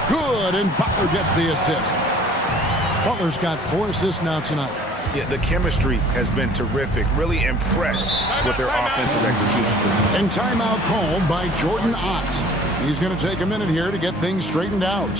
Good, and Butler gets the assist. Butler's got 4 assists now tonight. Yeah, the chemistry has been terrific. Really impressed with their offensive execution. And timeout called by Jordan Oct. He's going to take a minute here to get things straightened out.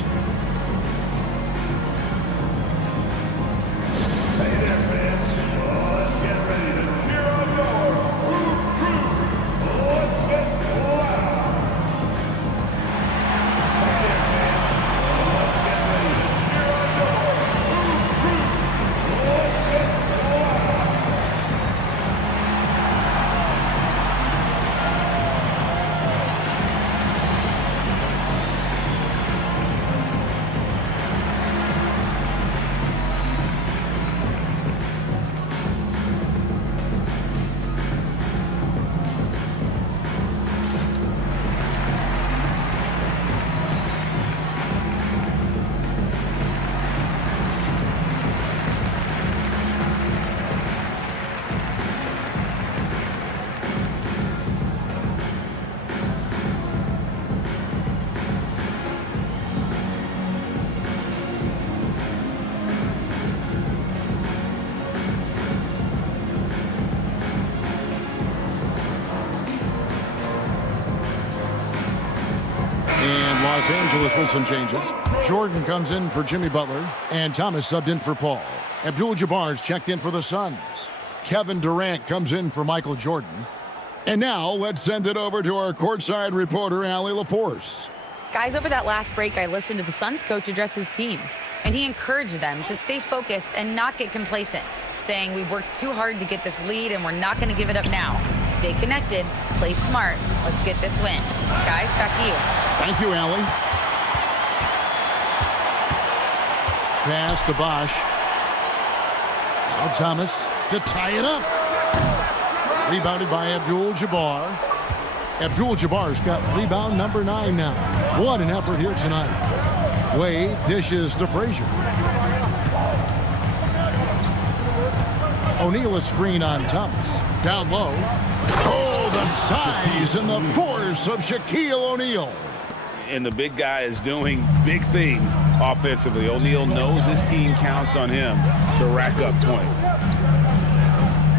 Los Angeles with some changes. Jordan comes in for Jimmy Butler, and Thomas subbed in for Paul. Abdul-Jabbar's checked in for the Suns. Kevin Durant comes in for Michael Jordan. And now let's send it over to our courtside reporter, Allie LaForce. Guys, over that last break, I listened to the Suns coach address his team, and he encouraged them to stay focused and not get complacent, saying we've worked too hard to get this lead and we're not going to give it up now. Stay connected, play smart. Let's get this win. Guys, back to you. Thank you, Allie. Pass to Bosch. Now Thomas to tie it up. Rebounded by Abdul-Jabbar. Abdul-Jabbar's got rebound number 9 now. What an effort here tonight. Wade dishes to Frazier. O'Neal a screen on Thomas. Down low. Oh, the size and the force of Shaquille O'Neal. And the big guy is doing big things offensively. O'Neal knows his team counts on him to rack up points.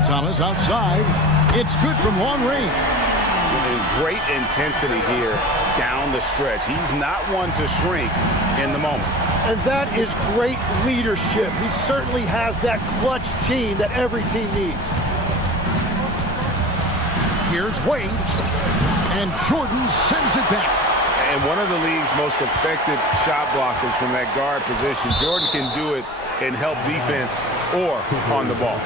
Thomas outside. It's good from long range. Great intensity here down the stretch. He's not one to shrink in the moment. And that is great leadership. He certainly has that clutch gene that every team needs. Here's Wade. And Jordan sends it back. And one of the league's most effective shot blockers from that guard position. Jordan can do it and help defense or on the ball.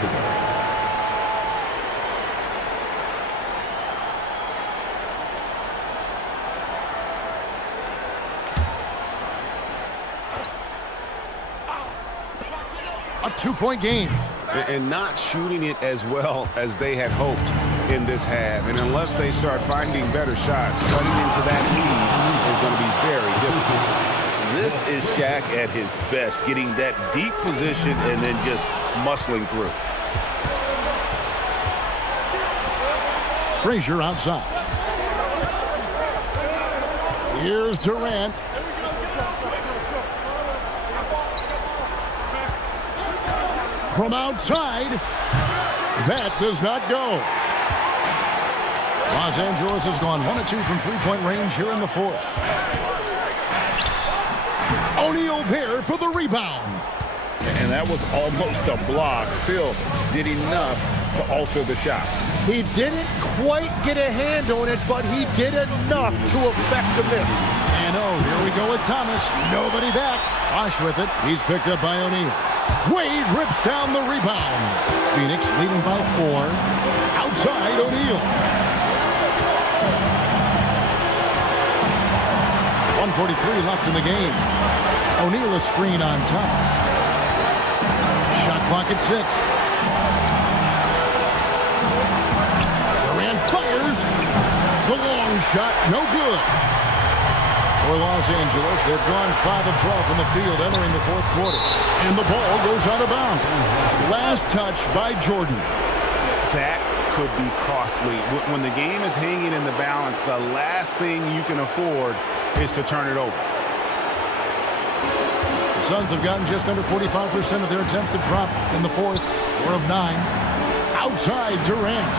A 2-point game. And not shooting it as well as they had hoped in this half. And unless they start finding better shots, cutting into that lead is going to be very difficult. This is Shaq at his best, getting that deep position and then just muscling through. Frazier outside. Here's Durant. From outside, that does not go. Los Angeles has gone 1 of 2 from three-point range here in the fourth. O'Neal there for the rebound. And that was almost a block. Still did enough to alter the shot. He didn't quite get a hand on it, but he did enough to affect the miss. And here we go with Thomas. Nobody back. Bosch with it. He's picked up by O'Neal. Wade rips down the rebound. Phoenix leading by 4. Outside O'Neal. 1:43 left in the game. O'Neal a screen on Thomas. Shot clock at 6. Durant fires. The long shot, no good. For Los Angeles, they've gone 5 of 12 from the field entering the fourth quarter. And the ball goes out of bounds. Last touch by Jordan. That could be costly. When the game is hanging in the balance, the last thing you can afford is to turn it over. The Suns have gotten just under 45% of their attempts to drop in the fourth. 4 of 9. Outside Durant.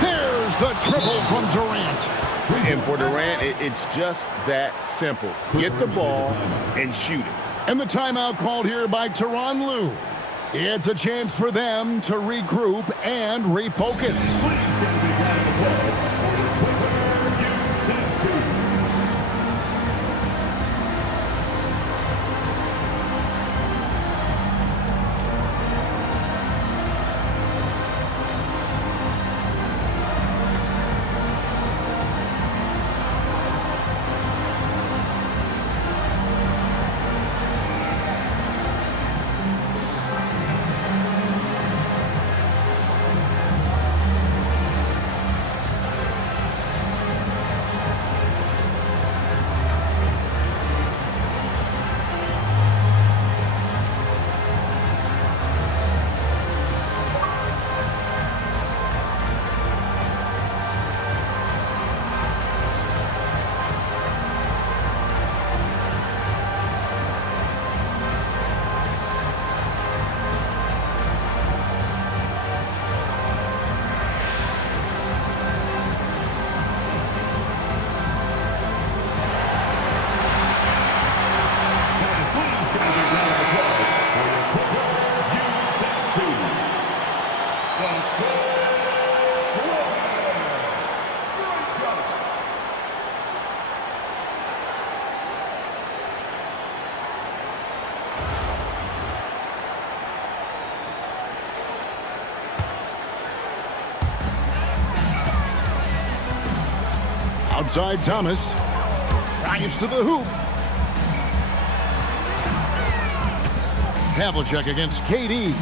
There's the triple from Durant. And for Durant, it's just that simple. Get the ball and shoot it. And the timeout called here by Tyronn Lue. It's a chance for them to regroup and refocus. Outside Thomas. Drives to the hoop. Havlicek against KD.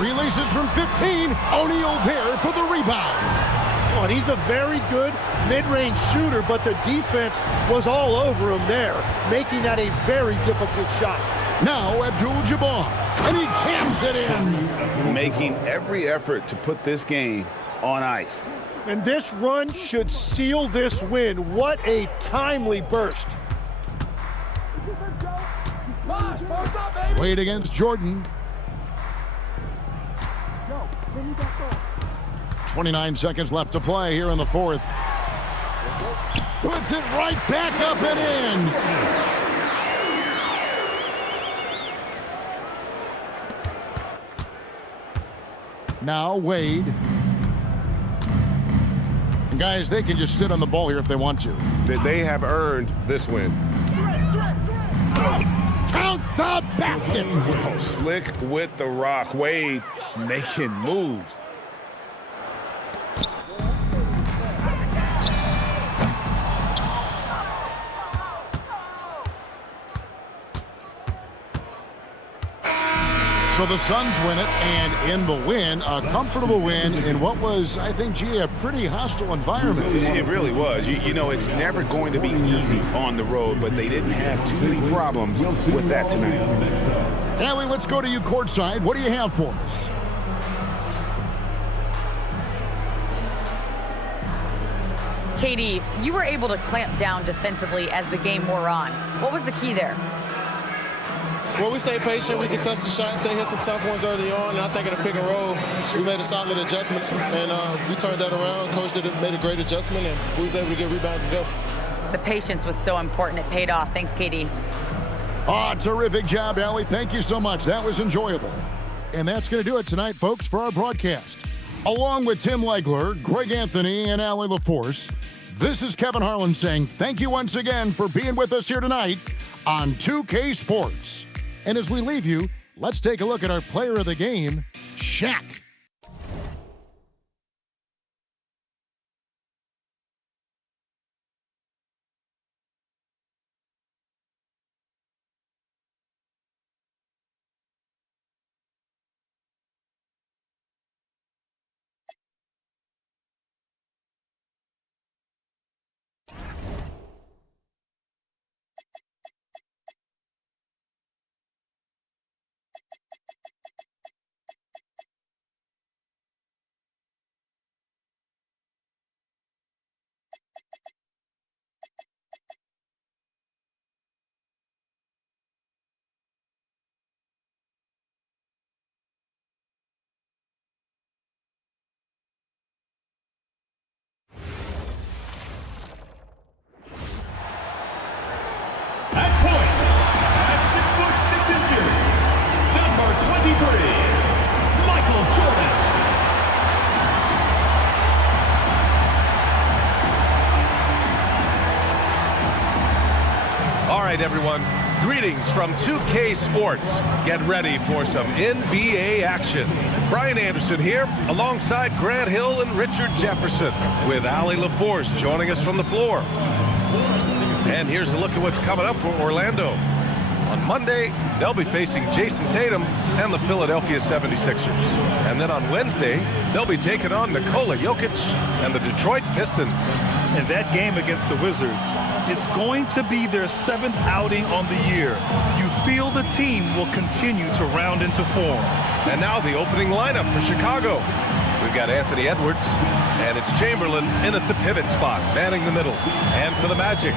Releases from 15. O'Neal there for the rebound. Oh, and he's a very good mid-range shooter, but the defense was all over him there, making that a very difficult shot. Now Abdul-Jabbar, and he jams it in. Making every effort to put this game on ice. And this run should seal this win. What a timely burst. Wade against Jordan. 29 seconds left to play here in the fourth. Puts it right back up and in. Now Wade. And guys, they can just sit on the ball here if they want to. They have earned this win. Count the basket. Slick with the rock. Wade making moves. So the Suns win it, and in the win, a comfortable win in what was, I think, G, a pretty hostile environment. It really was. You know, it's never going to be easy on the road, but they didn't have too many problems with that tonight. Allie, let's go to you courtside. What do you have for us? KD, you were able to clamp down defensively as the game wore on. What was the key there? Well, we stayed patient. We could touch the shots. They hit some tough ones early on, and I think in a pick and roll, we made a solid adjustment, and we turned that around. Coach made a great adjustment, and we was able to get rebounds and go. The patience was so important. It paid off. Thanks, KD. Terrific job, Allie. Thank you so much. That was enjoyable. And that's going to do it tonight, folks, for our broadcast. Along with Tim Legler, Greg Anthony, and Allie LaForce, this is Kevin Harlan saying thank you once again for being with us here tonight on 2K Sports. And as we leave you, let's take a look at our player of the game, Shaq. Everyone, greetings from 2K Sports. Get ready for some NBA action. Brian Anderson here, alongside Grant Hill and Richard Jefferson, with Allie LaForce joining us from the floor. And here's a look at what's coming up for Orlando. On Monday, they'll be facing Jason Tatum and the Philadelphia 76ers. And then on Wednesday, they'll be taking on Nikola Jokic and the Detroit Pistons. And that game against the Wizards, it's going to be their 7th outing on the year. You feel the team will continue to round into form. And now the opening lineup for Chicago. We've got Anthony Edwards, and it's Chamberlain in at the pivot spot, manning the middle. And for the Magic,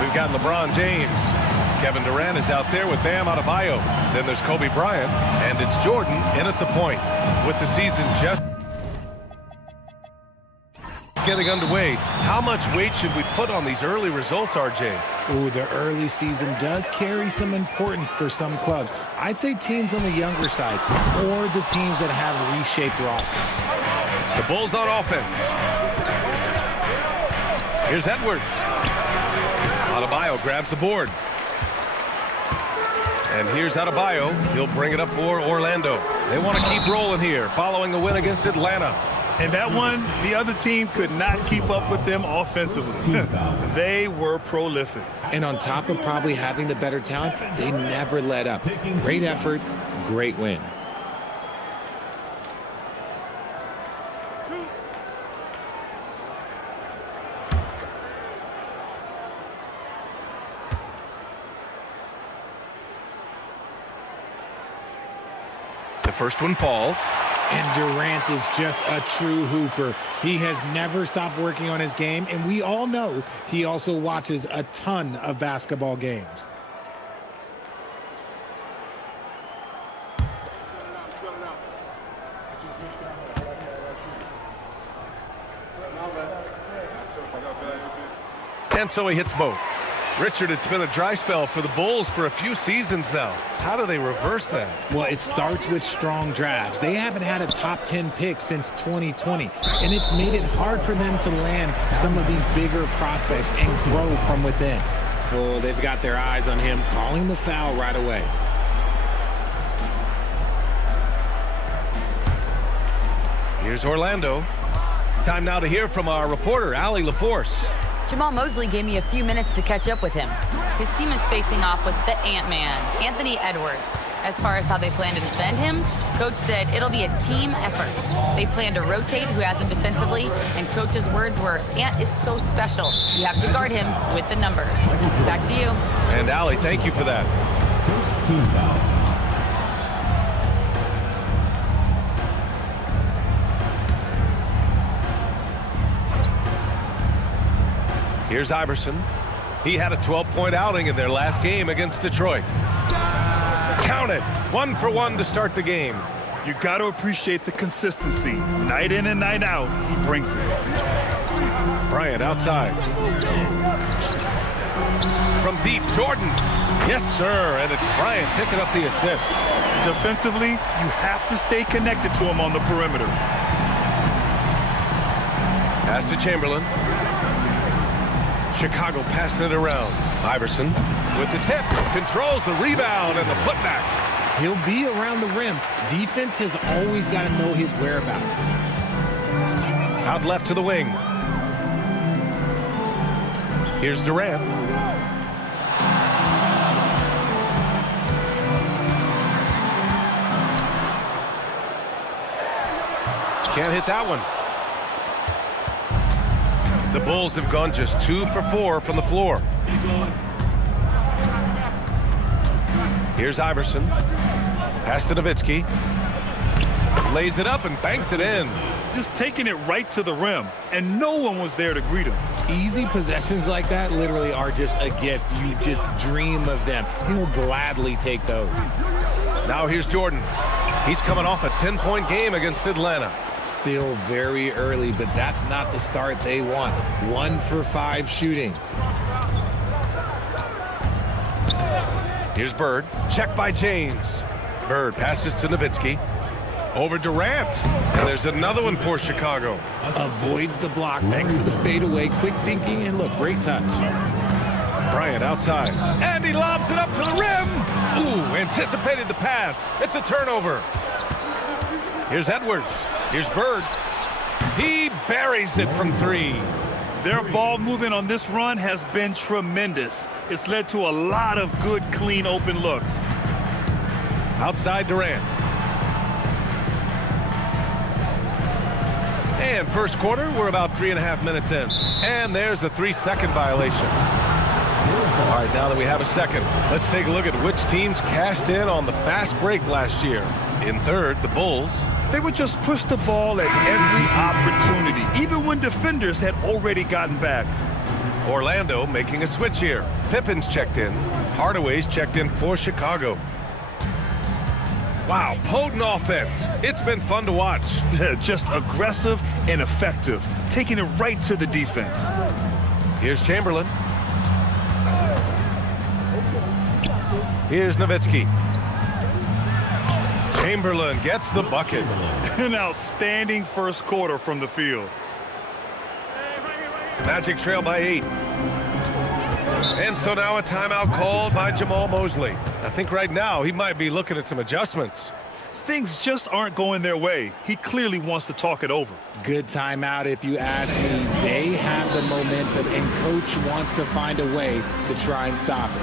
we've got LeBron James. Kevin Durant is out there with Bam Adebayo. Then there's Kobe Bryant, and it's Jordan in at the point. With the season just getting underway, how much weight should we put on these early results, RJ? Ooh, the early season does carry some importance for some clubs. I'd say teams on the younger side or the teams that have reshaped rosters. The Bulls on offense. Here's Edwards. Adebayo grabs the board. And here's Adebayo. He'll bring it up for Orlando. They want to keep rolling here following the win against Atlanta. And that one, the other team could not keep up with them offensively. They were prolific. And on top of probably having the better talent, they never let up. Great effort, great win. The first one falls. And Durant is just a true hooper. He has never stopped working on his game, and we all know he also watches a ton of basketball games. And so he hits both. Richard, it's been a dry spell for the Bulls for a few seasons now. How do they reverse that? Well, it starts with strong drafts. They haven't had a top 10 pick since 2020, and it's made it hard for them to land some of these bigger prospects and grow from within. Oh, they've got their eyes on him, calling the foul right away. Here's Orlando. Time now to hear from our reporter, Allie LaForce. Jamal Mosley gave me a few minutes to catch up with him. His team is facing off with the Ant-Man, Anthony Edwards. As far as how they plan to defend him, Coach said it'll be a team effort. They plan to rotate who has him defensively, and Coach's words were, Ant is so special. You have to guard him with the numbers. Back to you. And Allie, thank you for that. First team foul. Here's Iverson. He had a 12-point outing in their last game against Detroit. Count it. 1 for 1 to start the game. You got to appreciate the consistency. Night in and night out, he brings it. Bryant outside. From deep, Jordan. Yes, sir. And it's Bryant picking up the assist. Defensively, you have to stay connected to him on the perimeter. Pass to Chamberlain. Chicago passing it around. Iverson with the tip. Controls the rebound and the putback. He'll be around the rim. Defense has always got to know his whereabouts. Out left to the wing. Here's Durant. Can't hit that one. The Bulls have gone just 2 for 4 from the floor. Here's Iverson. Pass to Nowitzki. Lays it up and banks it in. Just taking it right to the rim, and no one was there to greet him. Easy possessions like that literally are just a gift. You just dream of them. He'll gladly take those. Now here's Jordan. He's coming off a 10-point game against Atlanta. Still very early, but that's not the start they want. 1 for 5 shooting. Here's Bird. Check by James. Bird passes to Nowitzki. Over Durant. And there's another one for Chicago. Avoids the block thanks to the fadeaway. Quick thinking, and look, great touch. Bryant outside. And he lobs it up to the rim. Ooh, anticipated the pass. It's a turnover. Here's Edwards. Here's Bird. He buries it from 3. Their ball movement on this run has been tremendous. It's led to a lot of good, clean, open looks. Outside Durant. And first quarter, we're about 3.5 minutes in. And there's a 3-second violation. All right, now that we have a second, let's take a look at which teams cashed in on the fast break last year. In third, the Bulls. They would just push the ball at every opportunity, even when defenders had already gotten back. Orlando making a switch here. Pippen's checked in. Hardaway's checked in for Chicago. Wow, potent offense. It's been fun to watch. Just aggressive and effective, taking it right to the defense. Here's Chamberlain. Here's Nowitzki. Chamberlain gets the bucket. An outstanding first quarter from the field. Magic trail by 8. And so now a timeout called by Jamal Mosley. I think right now he might be looking at some adjustments. things just aren't going their way. He clearly wants to talk it over. Good timeout if you ask me. They have the momentum, and Coach wants to find a way to try and stop it.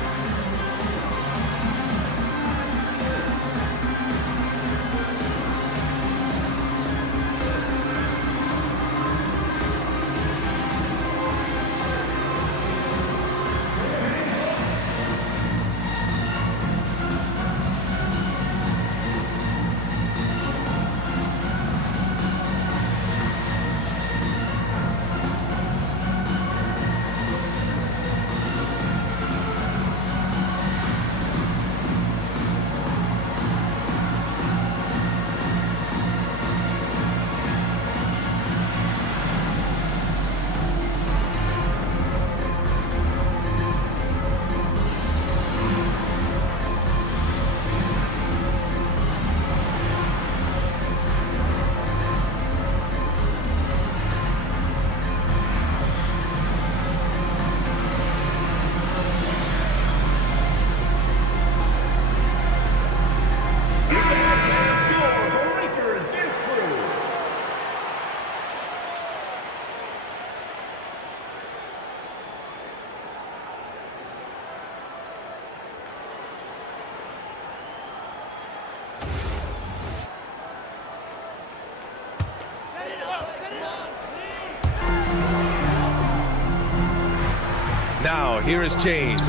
Now, here is James.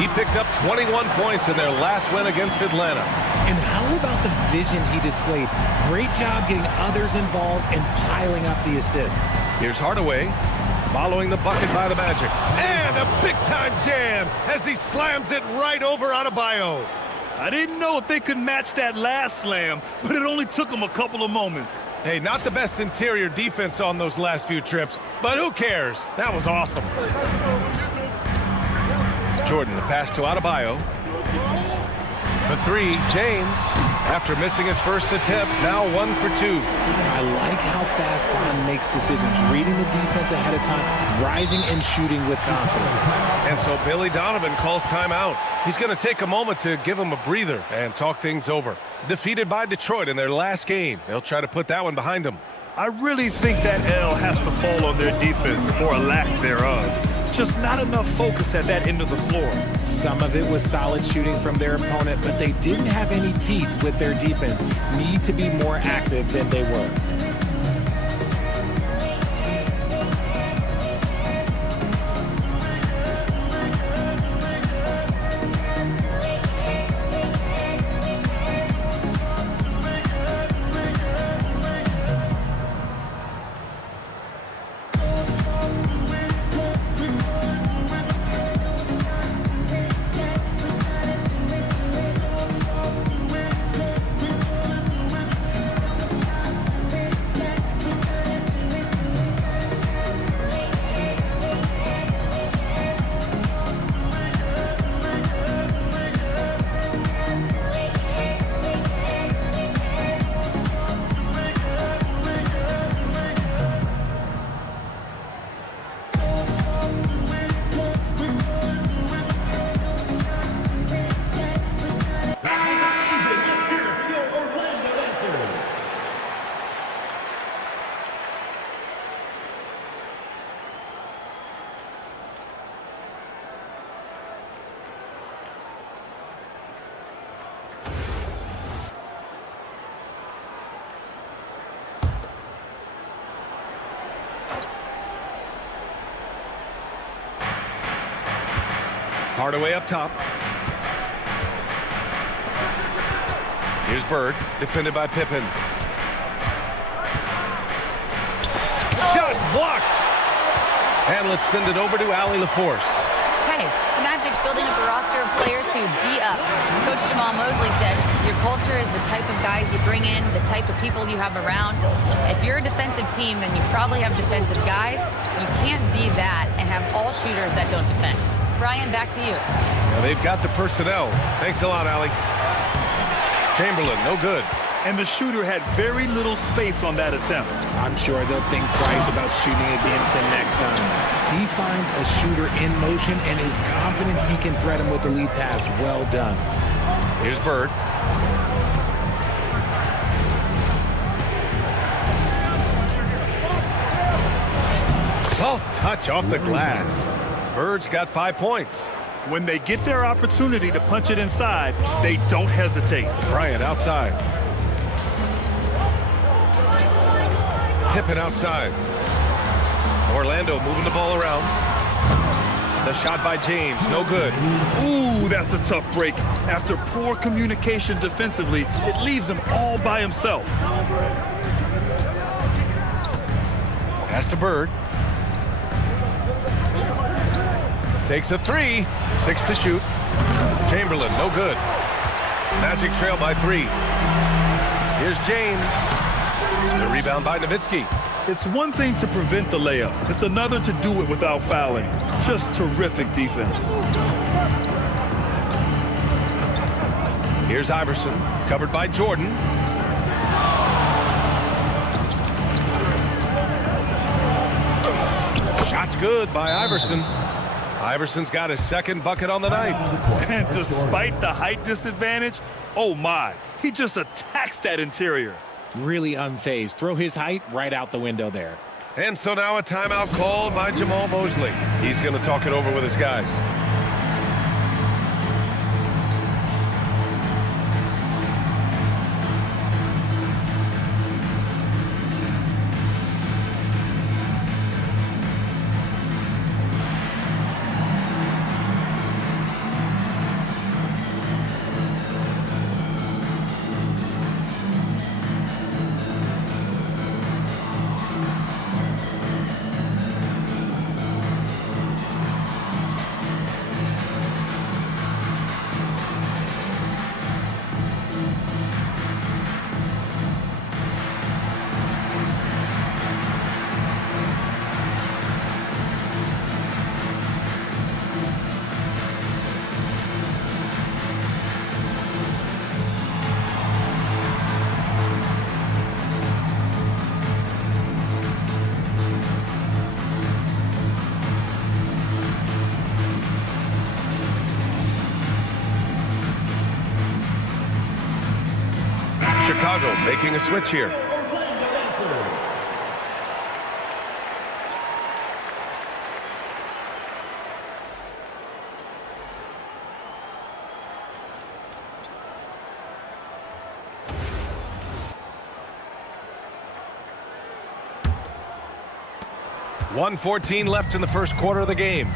He picked up 21 points in their last win against Atlanta. And how about the vision he displayed? Great job getting others involved and piling up the assist. Here's Hardaway following the bucket by the Magic. And a big-time jam as he slams it right over Adebayo. I didn't know if they could match that last slam, but it only took them a couple of moments. Hey, not the best interior defense on those last few trips, but who cares? That was awesome. Jordan, the pass to Adebayo. For three, James, after missing his first attempt, now 1 for 2. I like how fast Bond makes decisions, reading the defense ahead of time, rising and shooting with confidence. And so Billy Donovan calls timeout. He's going to take a moment to give him a breather and talk things over. Defeated by Detroit in their last game, they'll try to put that one behind them. I really think that L has to fall on their defense, or a lack thereof. Just not enough focus at that end of the floor. Some of it was solid shooting from their opponent, but they didn't have any teeth with their defense. Need to be more active than they were. Hardaway up top. Here's Bird, defended by Pippen. Shots blocked! And let's send it over to Allie LaForce. Hey, the Magic's building up a roster of players who D-up. Coach Jamal Mosley said, your culture is the type of guys you bring in, the type of people you have around. If you're a defensive team, then you probably have defensive guys. You can't be that and have all shooters that don't defend. Brian, back to you. Yeah, they've got the personnel. Thanks a lot, Allie. Chamberlain, no good. And the shooter had very little space on that attempt. I'm sure they'll think twice about shooting against him next time. He finds a shooter in motion and is confident he can threat him with the lead pass. Well done. Here's Bird. Soft touch off the glass. Bird's got 5 points. When they get their opportunity to punch it inside, they don't hesitate. Bryant outside. Pippen outside. Orlando moving the ball around. The shot by James, no good. Ooh, that's a tough break. After poor communication defensively, it leaves him all by himself. Pass to Bird. Takes a 3. 6 to shoot. Chamberlain, no good. Magic trail by 3. Here's James. The rebound by Nowitzki. It's one thing to prevent the layup. It's another to do it without fouling. Just terrific defense. Here's Iverson, covered by Jordan. Shot's good by Iverson. Iverson's got his second bucket on the night. And despite the height disadvantage, oh my, he just attacks that interior. Really unfazed. Throw his height right out the window there. And so now a timeout called by Jamal Mosley. He's going to talk it over with his guys. Chicago making a switch here. .114 left in the first quarter of the game.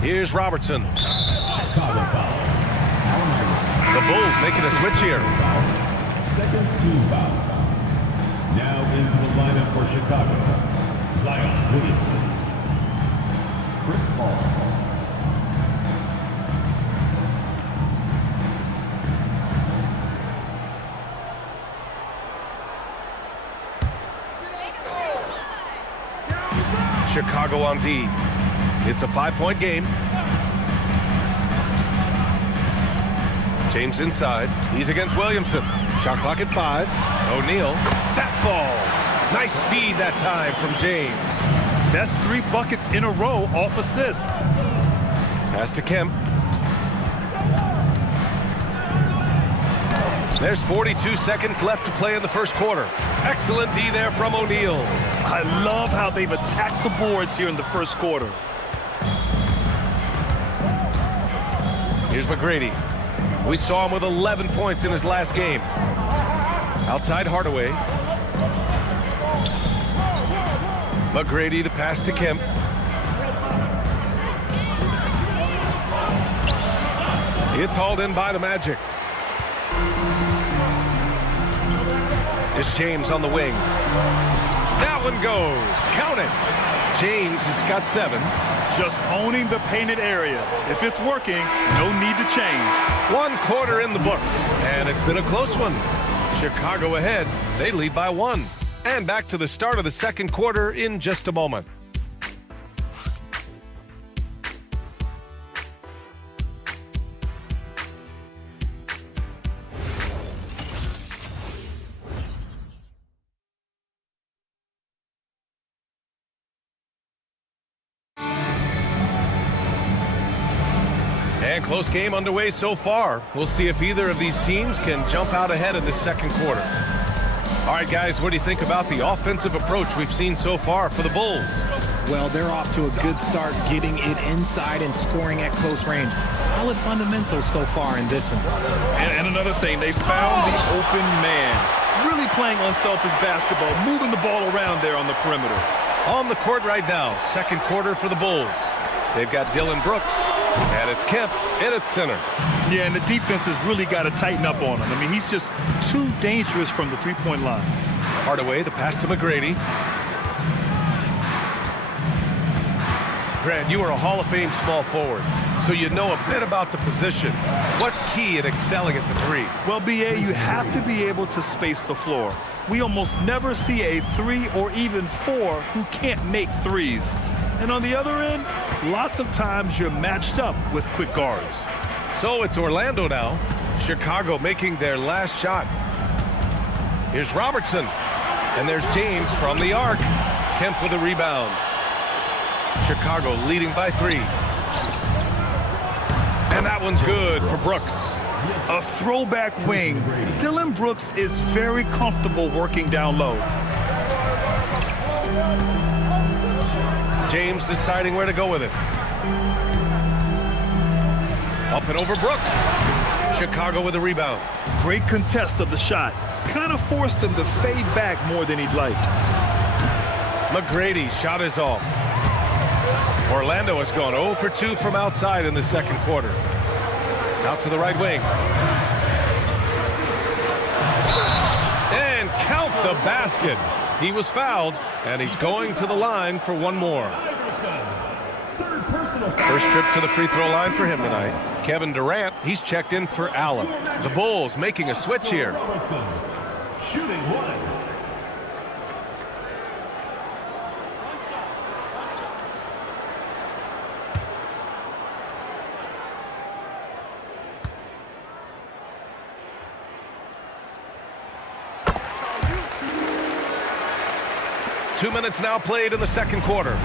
Here's Robertson. The Bulls making a switch here. Second team foul. Now into the lineup for Chicago. Zion Williamson. Chris Paul. Chicago on D. It's a 5-point game. James inside. He's against Williamson. Shot clock at 5. O'Neal. That falls. Nice feed that time from James. That's 3 buckets in a row off assist. Pass to Kemp. There's 42 seconds left to play in the first quarter. Excellent D there from O'Neal. I love how they've attacked the boards here in the first quarter. Here's McGrady. We saw him with 11 points in his last game. Outside Hardaway. McGrady, the pass to Kemp. It's hauled in by the Magic. It's James on the wing. That one goes. Count it. James has got 7. Just owning the painted area. If it's working, no need to change. 1 quarter in the books, and it's been a close one. Chicago ahead. They lead by 1. And back to the start of the second quarter in just a moment. And close game underway so far. We'll see if either of these teams can jump out ahead in the second quarter. All right, guys, what do you think about the offensive approach we've seen so far for the Bulls? Well, they're off to a good start getting it inside and scoring at close range. Solid fundamentals so far in this one. And another thing, they found the open man. Really playing unselfish basketball, moving the ball around there on the perimeter. On the court right now, second quarter for the Bulls. They've got Dylan Brooks, and it's Kemp in at center. Yeah, and the defense has really got to tighten up on him. I mean, he's just too dangerous from the three-point line. Hardaway, the pass to McGrady. Grant, you are a Hall of Fame small forward, so you know a bit about the position. What's key in excelling at the three? Well, B.A., you have to be able to space the floor. We almost never see a 3 or even 4 who can't make threes. And on the other end, lots of times you're matched up with quick guards. So it's Orlando now. Chicago making their last shot. Here's Robertson. And there's James from the arc. Kemp with a rebound. Chicago leading by 3. And that one's good for Brooks. A throwback wing. Dylan Brooks is very comfortable working down low. James deciding where to go with it. Up and over Brooks. Chicago with a rebound. Great contest of the shot. Kind of forced him to fade back more than he'd like. McGrady shot is off. Orlando has gone 0 for 2 from outside in the second quarter. Out to the right wing. And count the basket. He was fouled, and he's going to the line for one more. First trip to the free throw line for him tonight. Kevin Durant, he's checked in for Allen. The Bulls making a switch here. Shooting one. Two minutes now played in the second quarter.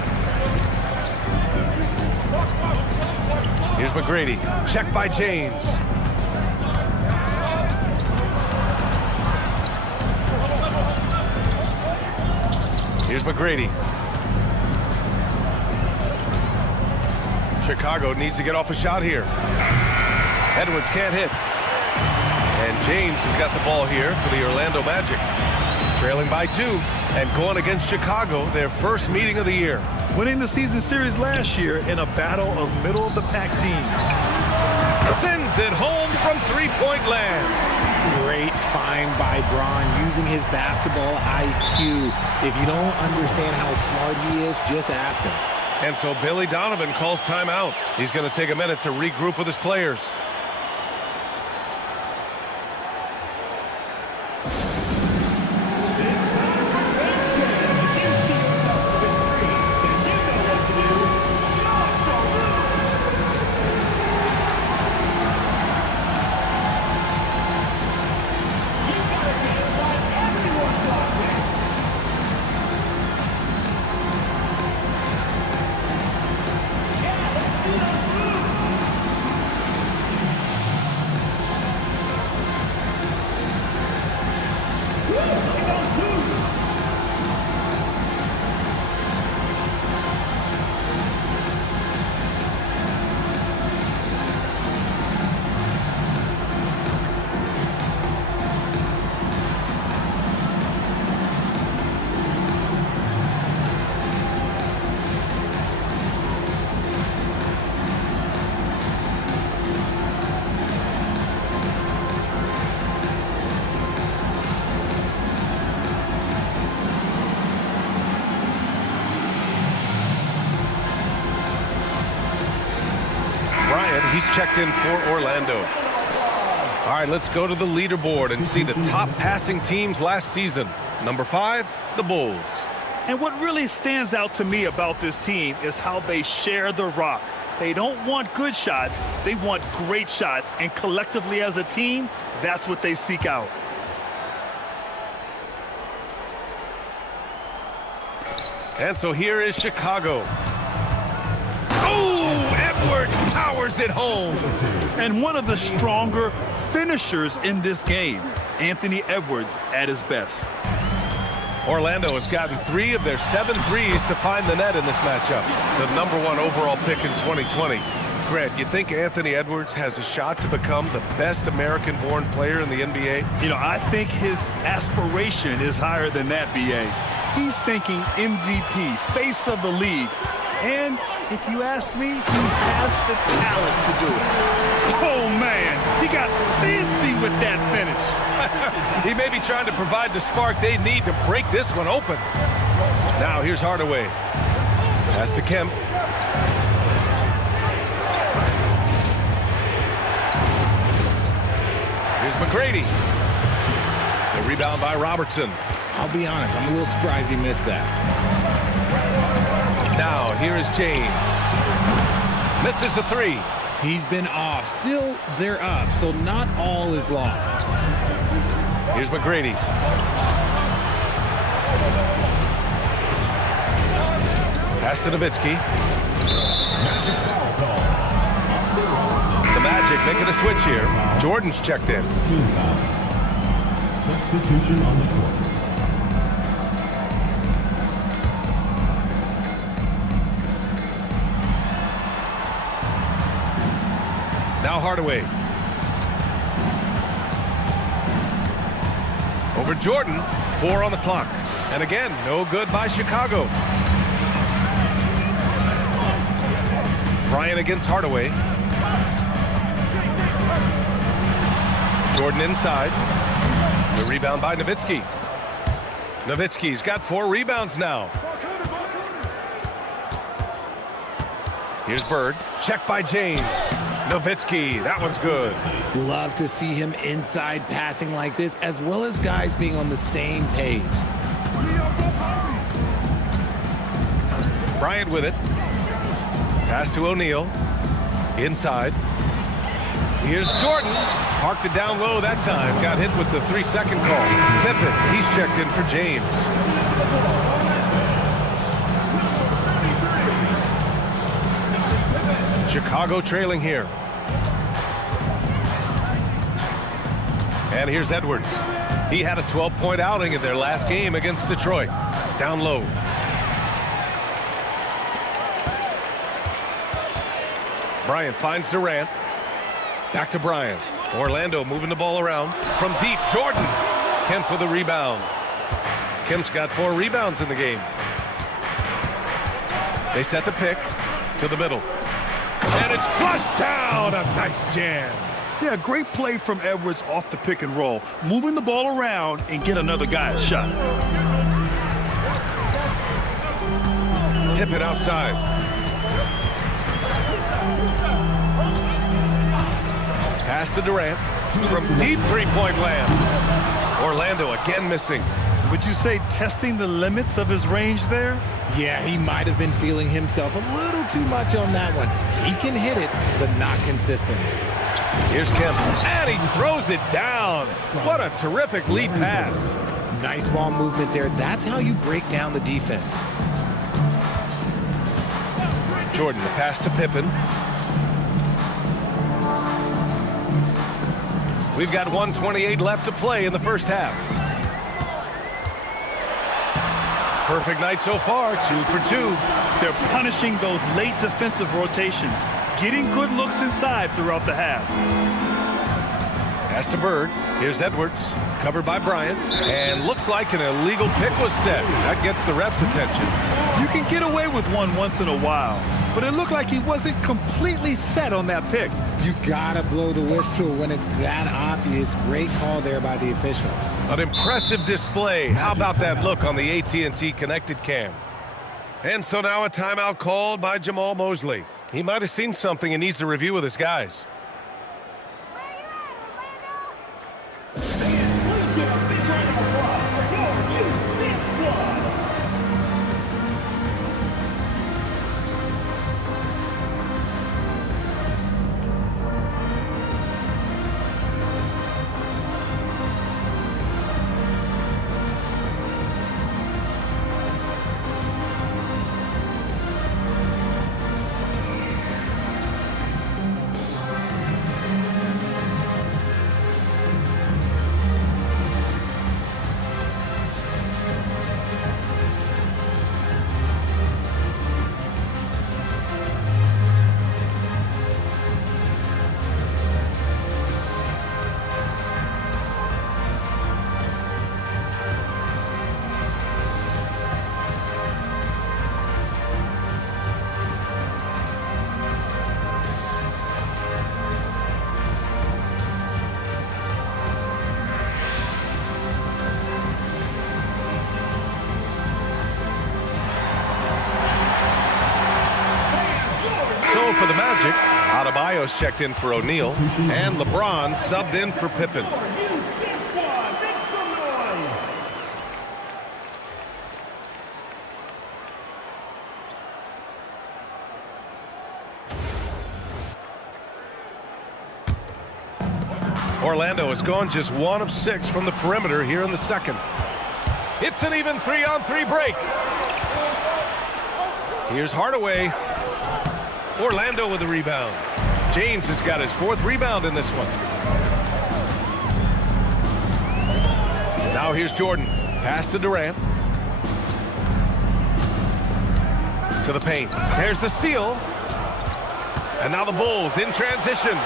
Here's McGrady. Check by James. Here's McGrady. Chicago needs to get off a shot here. Edwards can't hit. And James has got the ball here for the Orlando Magic. Trailing by 2 and going against Chicago, their first meeting of the year. Winning the season series last year in a battle of middle-of-the-pack teams. Sends it home from three-point land. Great find by Braun using his basketball IQ. If you don't understand how smart he is, just ask him. And so Billy Donovan calls timeout. He's going to take a minute to regroup with his players. He's checked in for Orlando. All right, let's go to the leaderboard and see the top passing teams last season. Number 5, the Bulls. And what really stands out to me about this team is how they share the rock. They don't want good shots, they want great shots. And collectively as a team, that's what they seek out. And so here is Chicago. Oh, Edwards powers it home. And one of the stronger finishers in this game, Anthony Edwards at his best. Orlando has gotten 3 of their 7 threes to find the net in this matchup. The #1 overall pick in 2020. Grant, you think Anthony Edwards has a shot to become the best American-born player in the NBA? You know, I think his aspiration is higher than that, B.A. He's thinking MVP, face of the league. And if you ask me, he has the talent to do it. Oh, man, he got fancy with that finish. He may be trying to provide the spark they need to break this one open. Now here's Hardaway. Pass to Kemp. Here's McGrady. The rebound by Robertson. I'll be honest, I'm a little surprised he missed that. Now here is James. Misses the 3. He's been off. Still, they're up, so not all is lost. Here's McGrady. Pass to Nowitzki. The Magic making a switch here. Jordan's checked in. Substitution on the court. Now Hardaway. Over Jordan. 4 on the clock. And again, no good by Chicago. Bryant against Hardaway. Jordan inside. The rebound by Nowitzki. Nowitzki's got 4 rebounds now. Here's Bird. Check by James. Nowitzki, that one's good. Love to see him inside passing like this, as well as guys being on the same page. Bryant with it. Pass to O'Neal. Inside. Here's Jordan. Parked it down low that time. Got hit with the 3-second call. Pippen, he's checked in for James. Chicago trailing here. And here's Edwards. He had a 12-point outing in their last game against Detroit. Down low. Bryant finds Durant. Back to Bryant. Orlando moving the ball around. From deep, Jordan. Kemp with a rebound. Kemp's got 4 rebounds in the game. They set the pick to the middle. And it's flushed down. A nice jam. Yeah, great play from Edwards off the pick and roll. Moving the ball around and get another guy a shot. Pippen outside. Pass to Durant. From deep 3-point land. Orlando again missing. Would you say testing the limits of his range there? Yeah, he might have been feeling himself a little too much on that one. He can hit it, but not consistently. Here's Kemp, and he throws it down. What a terrific lead pass. Nice ball movement there. That's how you break down the defense. Jordan, the pass to Pippen. We've got 1:28 left to play in the first half. Perfect night so far, 2 for 2. They're punishing those late defensive rotations, getting good looks inside throughout the half. Pass to Bird. Here's Edwards, covered by Bryant, and looks like an illegal pick was set. That gets the ref's attention. You can get away with one once in a while, but it looked like he wasn't completely set on that pick. You gotta blow the whistle when it's that obvious. Great call there by the official. An impressive display. How about that look on the AT&T connected cam? And so now a timeout called by Jamal Mosley. He might have seen something and needs to review with his guys. Adebayo's checked in for O'Neal, and LeBron subbed in for Pippen. Orlando has gone just 1 of 6 from the perimeter here in the second. It's an even 3-on-3 break. Here's Hardaway. Orlando with the rebound. James has got his 4th rebound in this one. Now here's Jordan. Pass to Durant. To the paint. There's the steal. And now the Bulls in transition.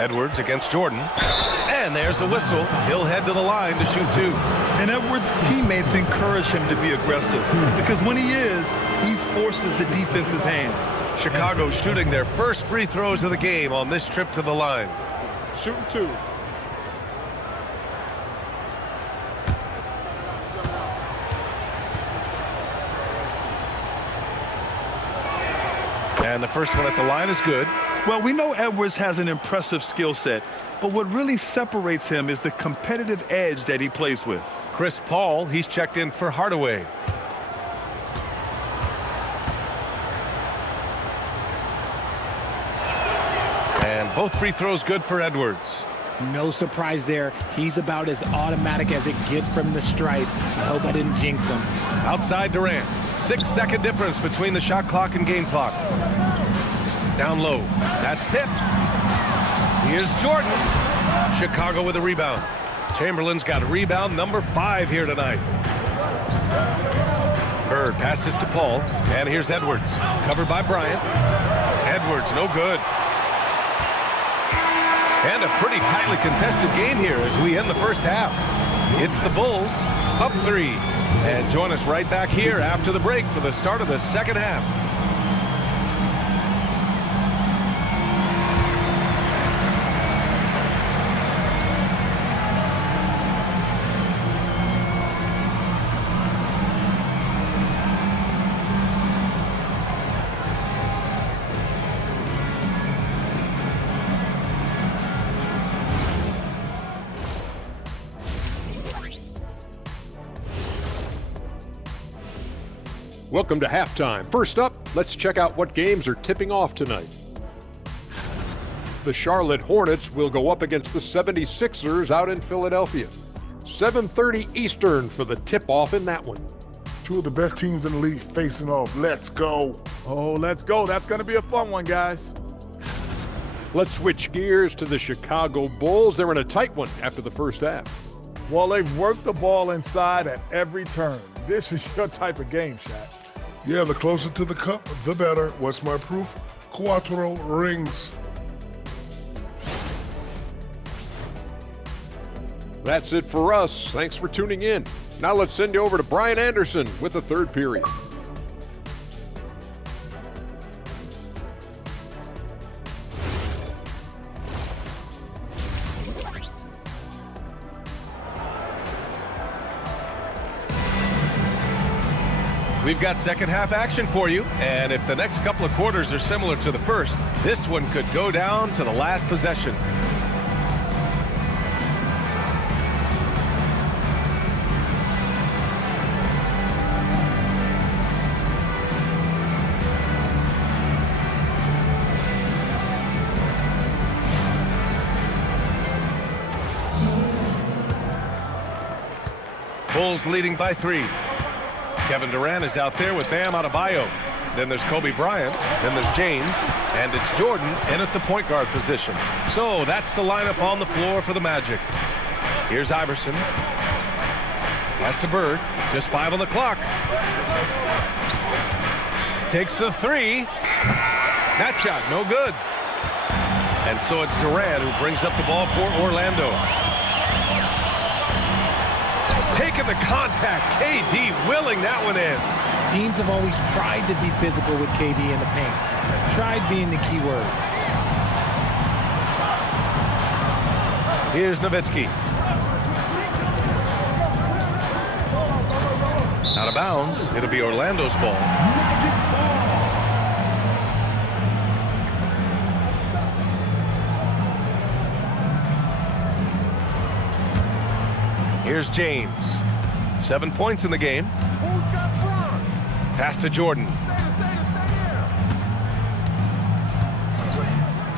Edwards against Jordan. And there's the whistle. He'll head to the line to shoot 2. And Edwards' teammates encourage him to be aggressive because when he is, he forces the defense's hand. Chicago shooting their first free throws of the game on this trip to the line. Shooting 2. And the first one at the line is good. Well, we know Edwards has an impressive skill set, but what really separates him is the competitive edge that he plays with. Chris Paul, he's checked in for Hardaway. And both free throws good for Edwards. No surprise there. He's about as automatic as it gets from the stripe. I hope I didn't jinx him. Outside Durant. 6-second difference between the shot clock and game clock. Down low. That's tipped. Here's Jordan. Chicago with a rebound. Chamberlain's got a rebound number 5 here tonight. Bird passes to Paul. And here's Edwards. Covered by Bryant. Edwards, no good. And a pretty tightly contested game here as we end the first half. It's the Bulls up 3. And join us right back here after the break for the start of the second half. Welcome to halftime. First up, let's check out what games are tipping off tonight. The Charlotte Hornets will go up against the 76ers out in Philadelphia. 7:30 Eastern for the tip-off in that one. 2 of the best teams in the league facing off. Let's go. Oh, let's go. That's going to be a fun one, guys. Let's switch gears to the Chicago Bulls. They're in a tight one after the first half. Well, they've worked the ball inside at every turn. This is your type of game, Shaq. Yeah, the closer to the cup, the better. What's my proof? 4 rings. That's it for us. Thanks for tuning in. Now let's send you over to Brian Anderson with the third period. We've got second half action for you, and if the next couple of quarters are similar to the first, this one could go down to the last possession. Bulls leading by 3. Kevin Durant is out there with Bam Adebayo. Then there's Kobe Bryant. Then there's James. And it's Jordan in at the point guard position. So that's the lineup on the floor for the Magic. Here's Iverson. Pass to Bird. Just 5 on the clock. Takes the 3. That shot, no good. And so it's Durant who brings up the ball for Orlando. Taking the contact. KD willing that one in. Teams have always tried to be physical with KD in the paint. Tried being the key word. Here's Nowitzki. Out of bounds. It'll be Orlando's ball. Here's James. 7 points in the game. Pass to Jordan.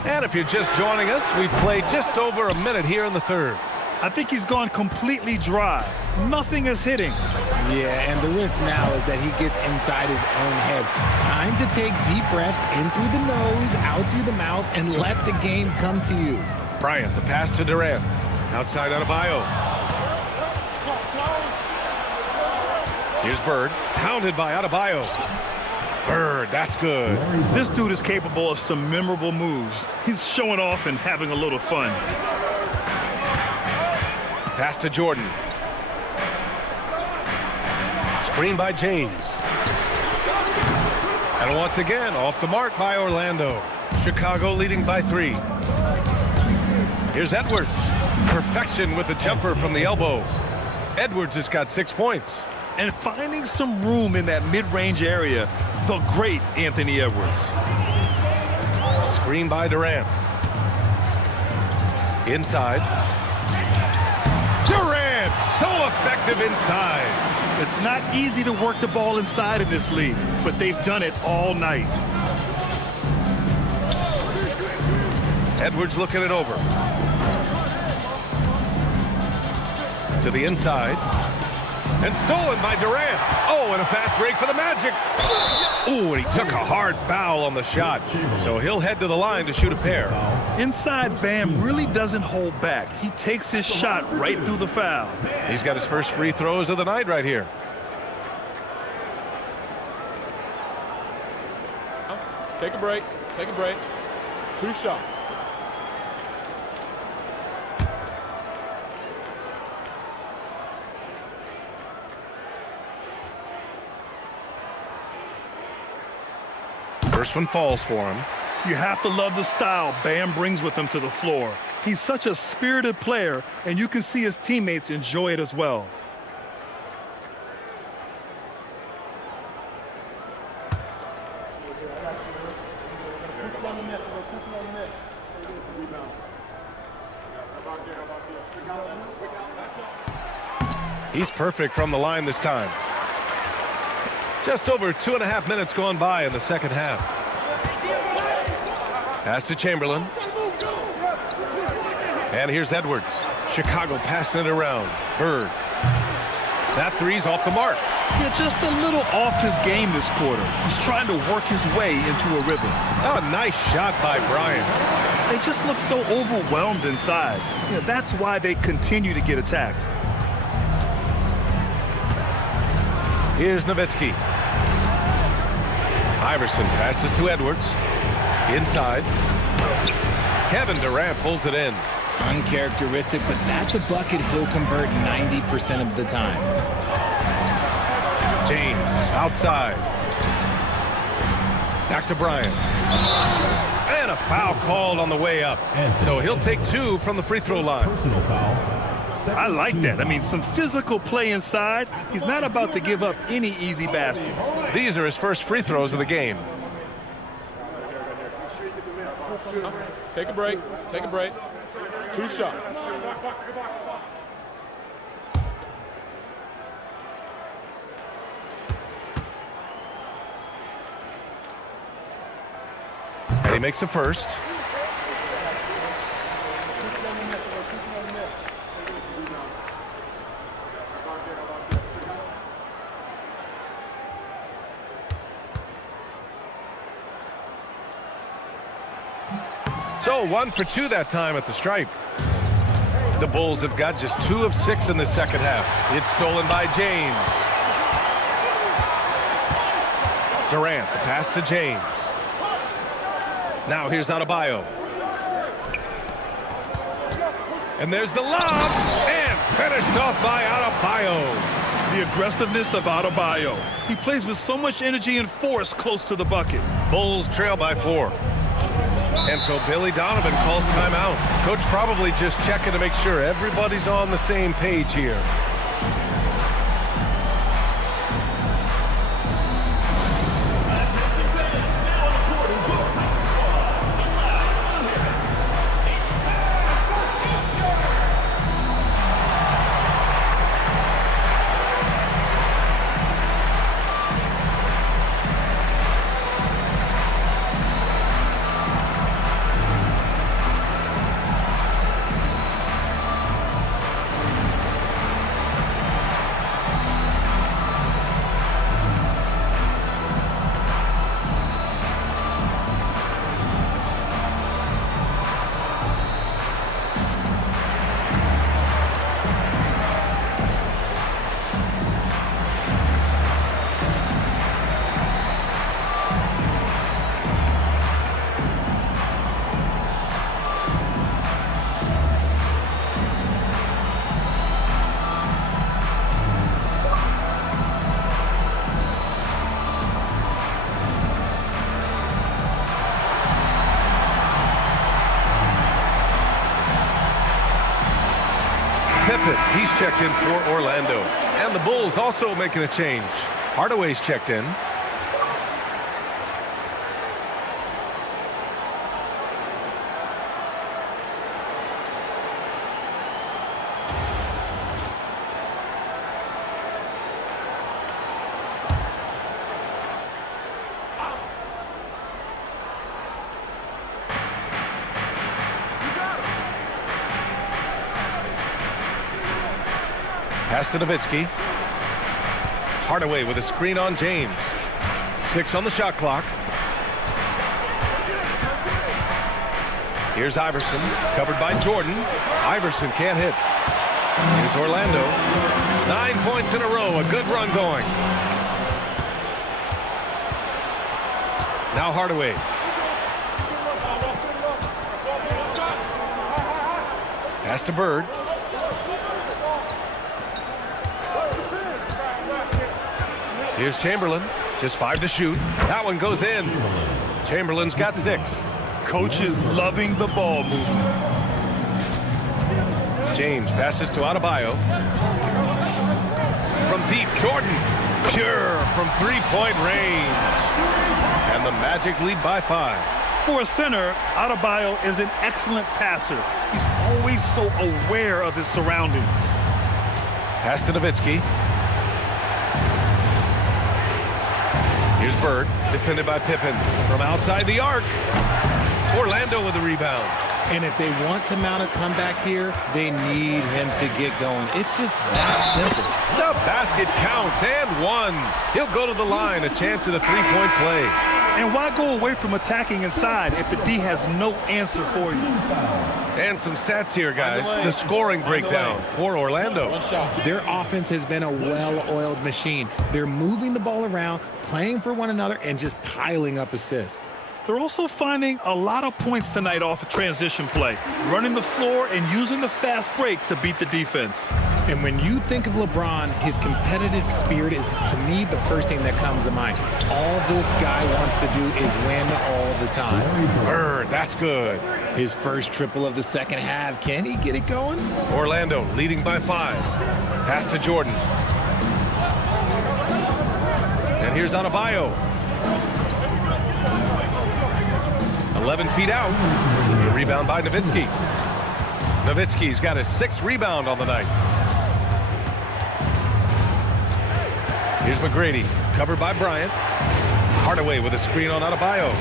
And if you're just joining us, we've played just over a minute here in the third. I think he's gone completely dry. Nothing is hitting. Yeah, and the risk now is that he gets inside his own head. Time to take deep breaths in through the nose, out through the mouth, and let the game come to you. Bryant, the pass to Durant. Outside Adebayo. Here's Bird, pounded by Adebayo. Bird, that's good. This dude is capable of some memorable moves. He's showing off and having a little fun. Pass to Jordan. Screen by James. And once again, off the mark by Orlando. Chicago leading by 3. Here's Edwards. Perfection with the jumper from the elbow. Edwards has got 6 points. And finding some room in that mid-range area, the great Anthony Edwards. Screen by Durant. Inside. Durant, so effective inside. It's not easy to work the ball inside in this league, but they've done it all night. Edwards looking it over. To the inside. And stolen by Durant. Oh, and a fast break for the Magic. Ooh, and he took a hard foul on the shot. So he'll head to the line to shoot a pair. Inside, Bam really doesn't hold back. He takes his shot right through the foul. He's got his first free throws of the night right here. Take a break. Take a break. 2 shots. First one falls for him. You have to love the style Bam brings with him to the floor. He's such a spirited player, and you can see his teammates enjoy it as well. He's perfect from the line this time. Just over 2.5 minutes gone by in the second half. Pass to Chamberlain. And here's Edwards. Chicago passing it around. Bird. That three's off the mark. Yeah, just a little off his game this quarter. He's trying to work his way into a rhythm. Oh, nice shot by Bryant. They just look so overwhelmed inside. Yeah, that's why they continue to get attacked. Here's Nowitzki. Iverson passes to Edwards. Inside. Kevin Durant pulls it in. Uncharacteristic, but that's a bucket he'll convert 90% of the time. James outside. Back to Bryant. And a foul called on the way up. So he'll take 2 from the free throw line. Personal foul. I like that. I mean, some physical play inside. He's not about to give up any easy baskets. These are his first free throws of the game. Take a break. Take a break. 2 shots. And he makes a first. So 1 for 2 that time at the stripe. The Bulls have got just 2 of 6 in the second half. It's stolen by James. Durant, the pass to James. Now here's Adebayo. And there's the lob, and finished off by Adebayo. The aggressiveness of Adebayo. He plays with so much energy and force close to the bucket. Bulls trail by 4. And so Billy Donovan calls timeout. Coach probably just checking to make sure everybody's on the same page here. checked in for Orlando. And the Bulls also making a change. Hardaway's checked in. Pass to Nowitzki. Hardaway with a screen on James. 6 on the shot clock. Here's Iverson, covered by Jordan. Iverson can't hit. Here's Orlando. 9 points in a row, a good run going. Now Hardaway. Pass to Bird. Here's Chamberlain, just 5 to shoot. That one goes in. Chamberlain's got 6. Coach is loving the ball movement. James passes to Adebayo. From deep, Jordan. Pure from three-point range. And the Magic lead by 5. For a center, Adebayo is an excellent passer. He's always so aware of his surroundings. Pass to Nowitzki. Here's Bird, defended by Pippen. From outside the arc. Orlando with the rebound. And if they want to mount a comeback here, they need him to get going. It's just that simple. The basket counts and 1. He'll go to the line, a chance at a three-point play. And why go away from attacking inside if the D has no answer for you? And some stats here, guys. The scoring breakdown for Orlando. Their offense has been a well-oiled machine. They're moving the ball around, playing for one another, and just piling up assists. They're also finding a lot of points tonight off of transition play, running the floor and using the fast break to beat the defense. And when you think of LeBron, his competitive spirit is, to me, the first thing that comes to mind. All this guy wants to do is win all the time. Bird, that's good. His first triple of the second half. Can he get it going? Orlando leading by 5. Pass to Jordan. And here's Adebayo. 11 feet out. The rebound by Nowitzki. Nowitzki's got his 6th rebound on the night. Here's McGrady, covered by Bryant. Hardaway with a screen on Adebayo.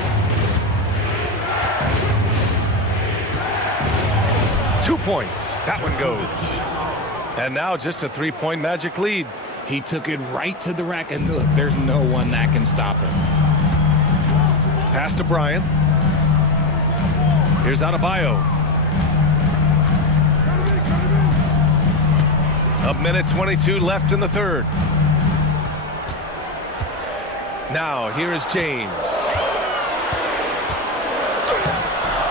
2 points. That one goes. And now just a 3-point Magic lead. He took it right to the rack, and look, there's no one that can stop him. Pass to Bryant. Here's Adebayo. A minute 22 left in the third. Now, here is James.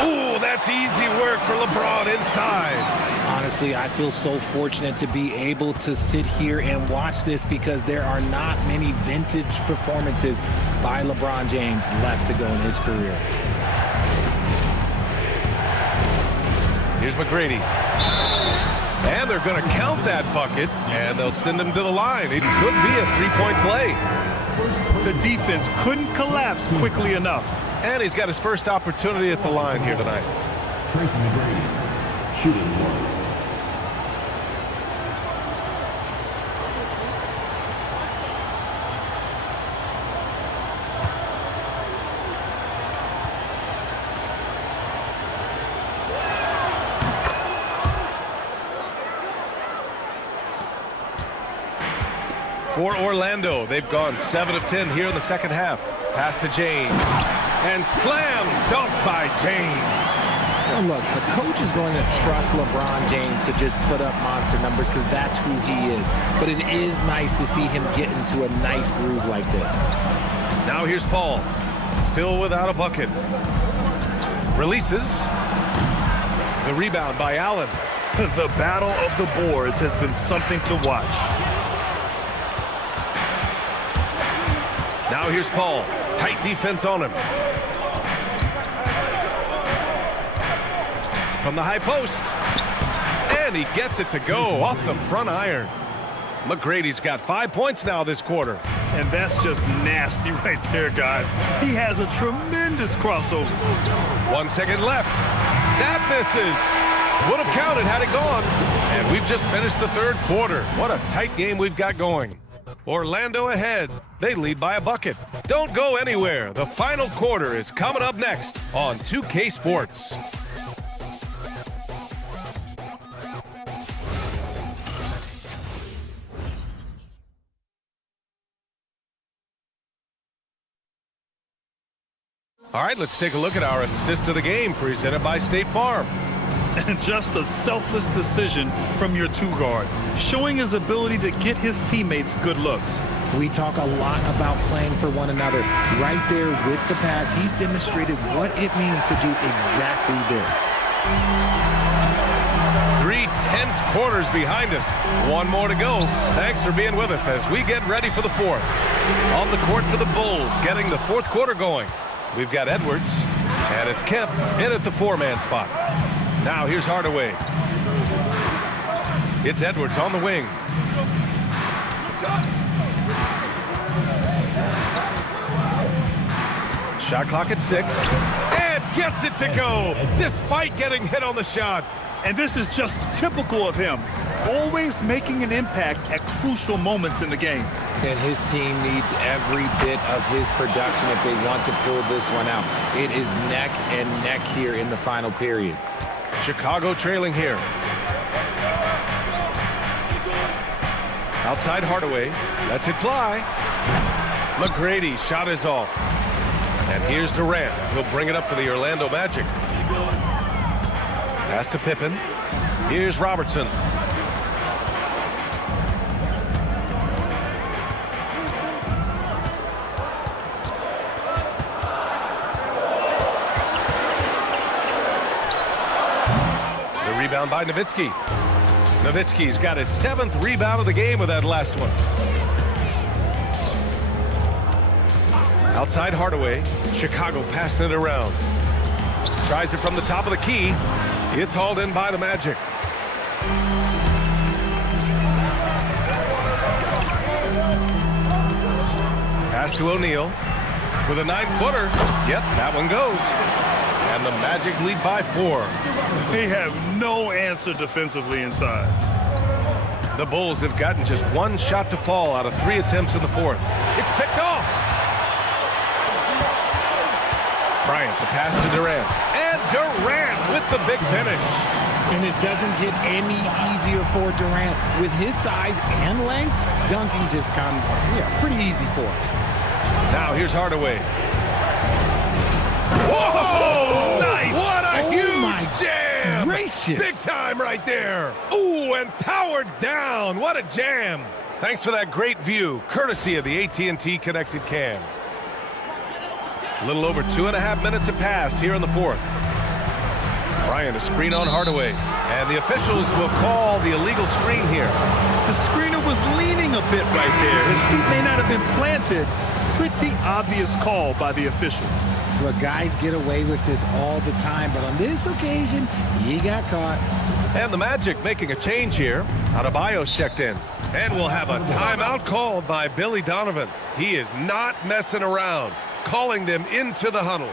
Ooh, that's easy work for LeBron inside. Honestly, I feel so fortunate to be able to sit here and watch this because there are not many vintage performances by LeBron James left to go in his career. Here's McGrady. And they're going to count that bucket, and they'll send him to the line. It could be a three-point play. The defense couldn't collapse quickly enough. And he's got his first opportunity at the line here tonight. Tracy McGrady, shooting 1. For Orlando, they've gone 7 of 10 here in the second half. Pass to James. And slam dunk by James. Now look, the coach is going to trust LeBron James to just put up monster numbers because that's who he is. But it is nice to see him get into a nice groove like this. Now here's Paul. Still without a bucket. Releases. The rebound by Allen. The battle of the boards has been something to watch. Now here's Paul. Tight defense on him. From the high post. And And he gets it to go off the front iron. McGrady's got 5 points now this quarter. And that's just nasty right there, guys. He has a tremendous crossover. 1 second left. That misses. Would have counted had it gone. And we've just finished the third quarter. What a tight game we've got going. Orlando ahead. They lead by a bucket. Don't go anywhere. The final quarter is coming up next on 2K Sports. All right, let's take a look at our assist of the game presented by State Farm. And just a selfless decision from your two-guard, showing his ability to get his teammates good looks. We talk a lot about playing for one another. Right there with the pass, he's demonstrated what it means to do exactly this. 3 tense quarters behind us. One more to go. Thanks for being with us as we get ready for the fourth. On the court for the Bulls, getting the fourth quarter going. We've got Edwards, and it's Kemp in at the 4-man spot. Now here's Hardaway. It's Edwards on the wing. Shot clock at 6, and gets it to go, despite getting hit on the shot. And this is just typical of him, always making an impact at crucial moments in the game. And his team needs every bit of his production if they want to pull this one out. It is neck and neck here in the final period. Chicago trailing here. Outside Hardaway, lets it fly. McGrady's shot is off. And here's Durant. He'll bring it up for the Orlando Magic. Pass to Pippen. Here's Robertson. Rebound by Nowitzki. Nowitzki's got his 7th rebound of the game with that last one. Outside Hardaway. Chicago passing it around. Tries it from the top of the key. It's hauled in by the Magic. Pass to O'Neal. With a 9-footer. Yep, that one goes. And the Magic lead by 4. They have no answer defensively inside. The Bulls have gotten just 1 shot to fall out of 3 attempts in the fourth. It's picked off. Bryant, the pass to Durant. And Durant with the big finish. And it doesn't get any easier for Durant. With his size and length, dunking just comes pretty easy for him. Now here's Hardaway. Whoa! Nice! What a huge jam! Gracious! Big time right there. Ooh, and powered down. What a jam! Thanks for that great view, courtesy of the AT&T Connected Cam. A little over 2.5 minutes have passed here in the fourth. Bryant, a screen on Hardaway. And the officials will call the illegal screen here. The screener was leaning a bit right there. His feet may not have been planted. Pretty obvious call by the officials. Look, guys get away with this all the time, but on this occasion, he got caught. And the Magic making a change here. Adebayo's checked in. And we'll have a timeout called by Billy Donovan. He is not messing around, calling them into the huddle.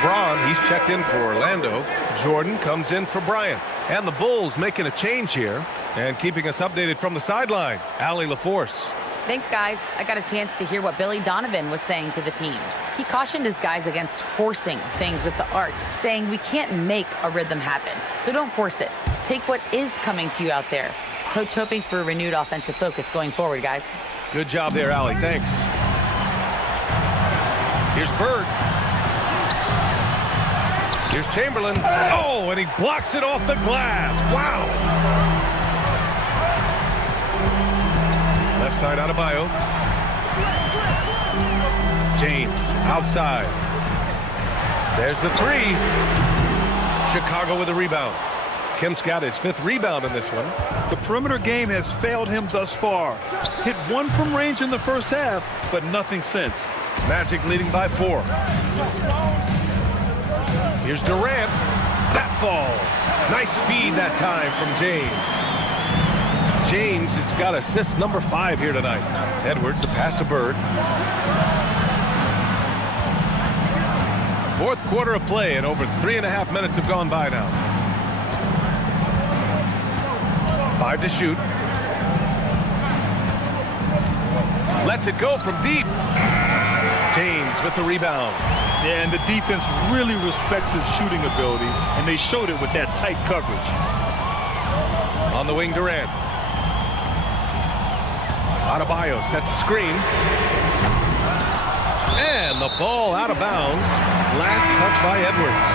LeBron, he's checked in for Orlando. Jordan comes in for Bryant. And the Bulls making a change here and keeping us updated from the sideline. Allie LaForce. Thanks, guys. I got a chance to hear what Billy Donovan was saying to the team. He cautioned his guys against forcing things at the arc, saying we can't make a rhythm happen, so don't force it. Take what is coming to you out there. Coach hoping for a renewed offensive focus going forward, guys. Good job there, Allie. Thanks. Here's Bird. Here's Chamberlain. Oh, and he blocks it off the glass. Wow. Left side Adebayo. James outside. There's the three. Chicago with a rebound. Kemp's got his 5th rebound in this one. The perimeter game has failed him thus far. Hit 1 from range in the first half, but nothing since. Magic leading by 4. Here's Durant. That falls. Nice feed that time from James. James has got assist number 5 here tonight. Edwards, the pass to Bird. 4th quarter of play, and over 3.5 minutes have gone by now. 5 to shoot. Lets it go from deep. James with the rebound. Yeah, and the defense really respects his shooting ability, and they showed it with that tight coverage. On the wing, Durant. Adebayo sets a screen. And the ball out of bounds. Last touch by Edwards.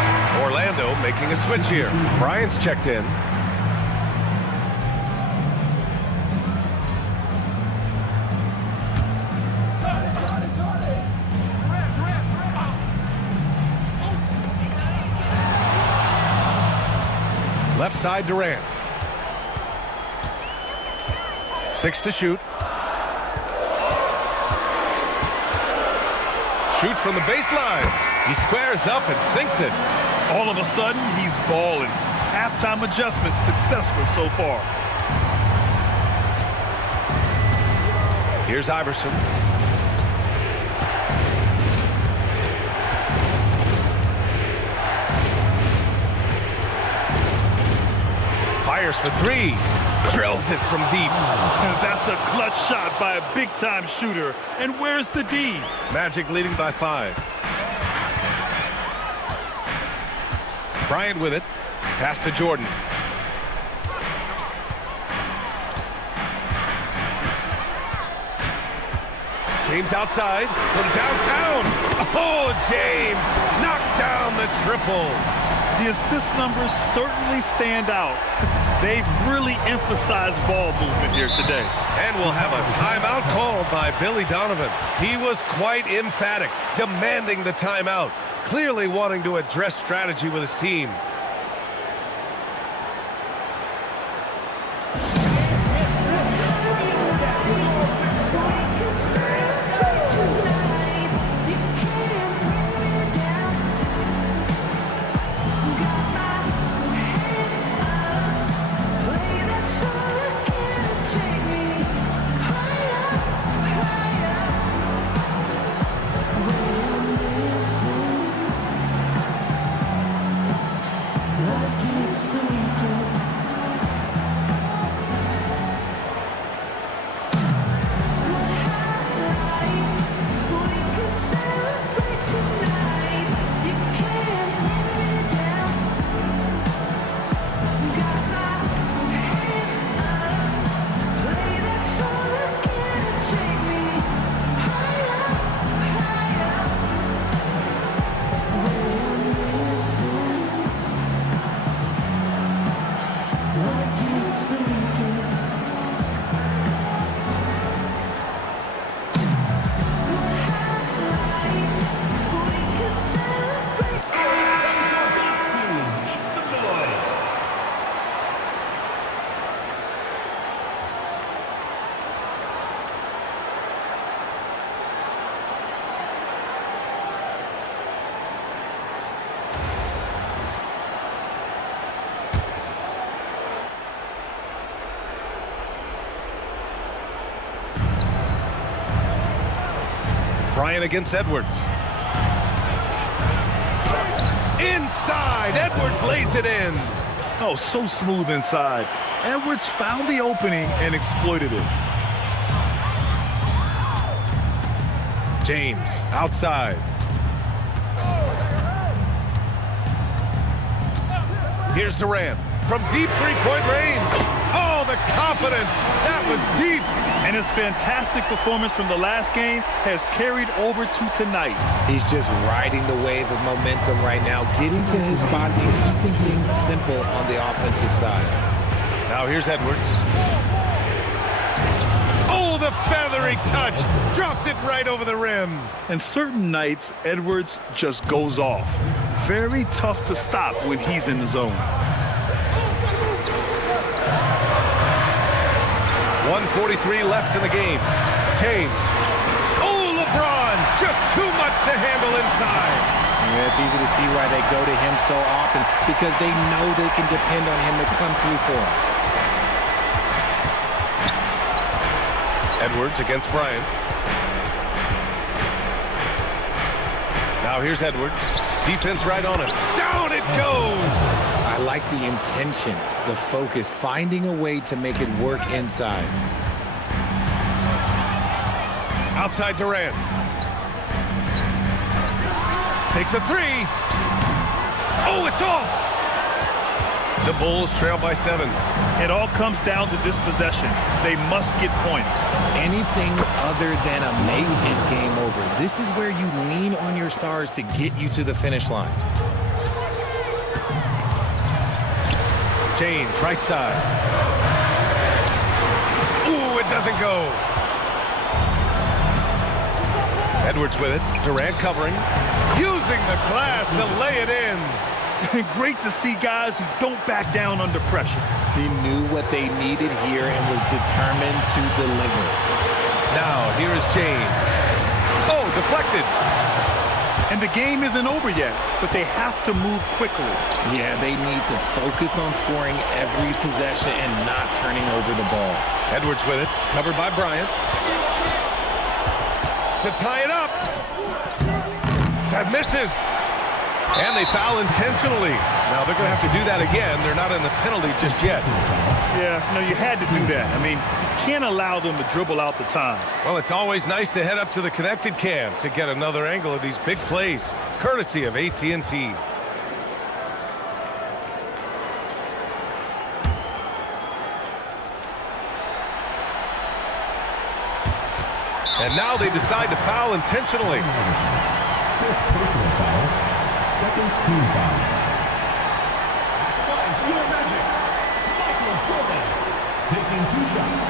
Orlando making a switch here. Bryant's checked in. Left side Durant. 6 to shoot. Shoot from the baseline. He squares up and sinks it. All of a sudden, he's balling. Halftime adjustments successful so far. Here's Iverson. Fires for 3. Drills it from deep. That's a clutch shot by a big-time shooter. And where's the D? Magic leading by 5. Bryant with it. Pass to Jordan. James outside from downtown. Oh, James knocks down the triple. The assist numbers certainly stand out. They've really emphasized ball movement here today. And we'll have a timeout called by Billy Donovan. He was quite emphatic, demanding the timeout, clearly wanting to address strategy with his team. Bryant against Edwards. Inside, Edwards lays it in. Oh, so smooth inside. Edwards found the opening and exploited it. James, outside. Here's Durant from deep three-point range. Oh, the confidence. That was deep. And his fantastic performance from the last game has carried over to tonight. He's just riding the wave of momentum right now, getting to his spots and keeping things simple on the offensive side. Now here's Edwards. Oh, the feathery touch. Dropped it right over the rim. And certain nights, Edwards just goes off. Very tough to stop when he's in the zone. 1:43 left in the game. James. Oh, LeBron. Just too much to handle inside. Yeah, it's easy to see why they go to him so often, because they know they can depend on him to come through for them. Edwards against Bryant. Now here's Edwards. Defense right on him. Down it goes. I like the intention, the focus, finding a way to make it work inside. Outside Durant. Takes a three. Oh, it's off. The Bulls trail by 7. It all comes down to this possession. They must get points. Anything other than a make is game over. This is where you lean on your stars to get you to the finish line. James, right side. Ooh, it doesn't go. Edwards with it. Durant covering. Using the glass to lay it in. Great to see guys who don't back down under pressure. He knew what they needed here and was determined to deliver. Now, here's James. Oh, deflected. And the game isn't over yet, but they have to move quickly. Yeah, they need to focus on scoring every possession and not turning over the ball. Edwards with it, covered by Bryant. To tie it up. That misses. And they foul intentionally. Now they're going to have to do that again. They're not in the penalty just yet. Yeah, no, you had to do that. I mean, you can't allow them to dribble out the time. Well, it's always nice to head up to the connected cam to get another angle of these big plays, courtesy of AT&T. And now they decide to foul intentionally. Personal foul. Second team foul. Your Magic, Michael Jordan, taking 2 shots.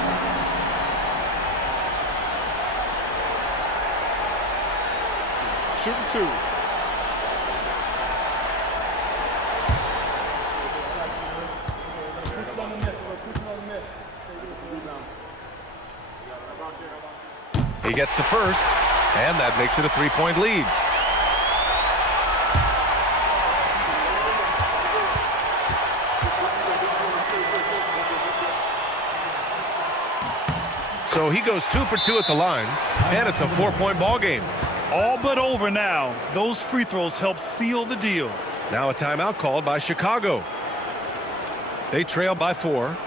Shooting 2. He gets the first, and that makes it a 3-point lead. So he goes 2 for 2 at the line, and it's a 4-point ball game. All but over now. Those free throws help seal the deal. Now a timeout called by Chicago. They trail by 4.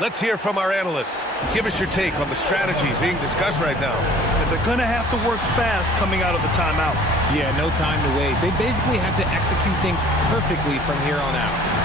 Let's hear from our analyst. Give us your take on the strategy being discussed right now. But they're going to have to work fast coming out of the timeout. Yeah, no time to waste. They basically have to execute things perfectly from here on out.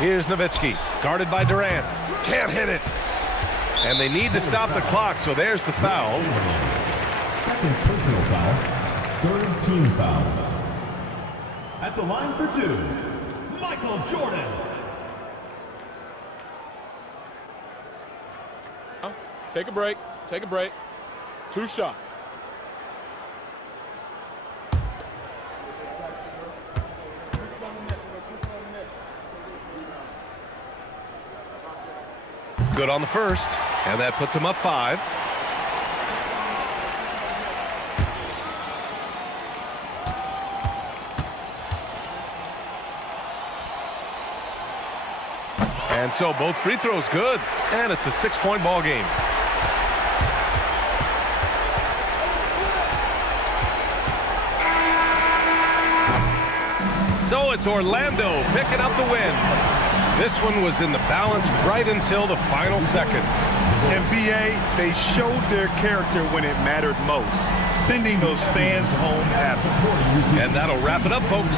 Here's Nowitzki, guarded by Durant. Can't hit it. And they need to stop the clock, so there's the foul. Second personal foul. Third team foul. At the line for two, Michael Jordan. Take a break. Take a break. 2 shots. Good on the first, and that puts him up 5. And so both free throws good, and it's a 6-point ball game. So it's Orlando picking up the win. This one was in the balance right until the final seconds. NBA, they showed their character when it mattered most, sending those fans home happy. And that'll wrap it up, folks.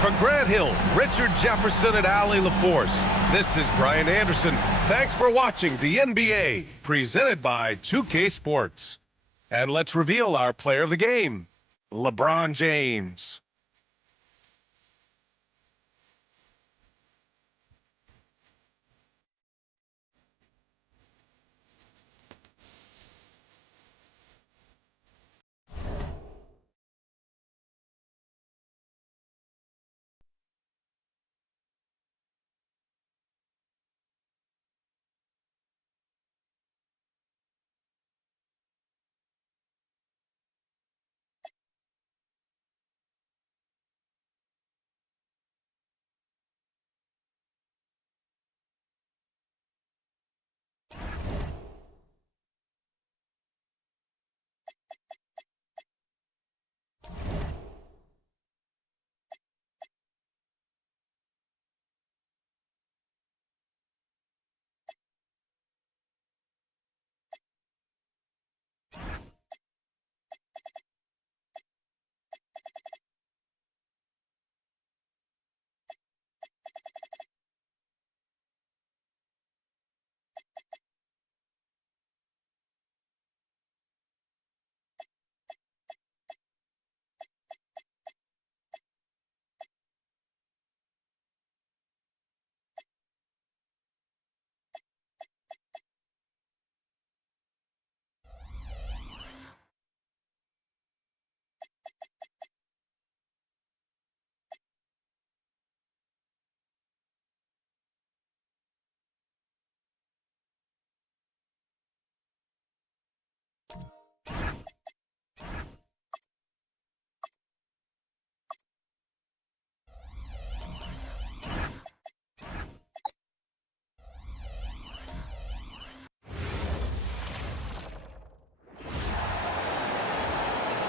For Grant Hill, Richard Jefferson, and Allie LaForce, this is Brian Anderson. Thanks for watching the NBA, presented by 2K Sports. And let's reveal our player of the game, LeBron James.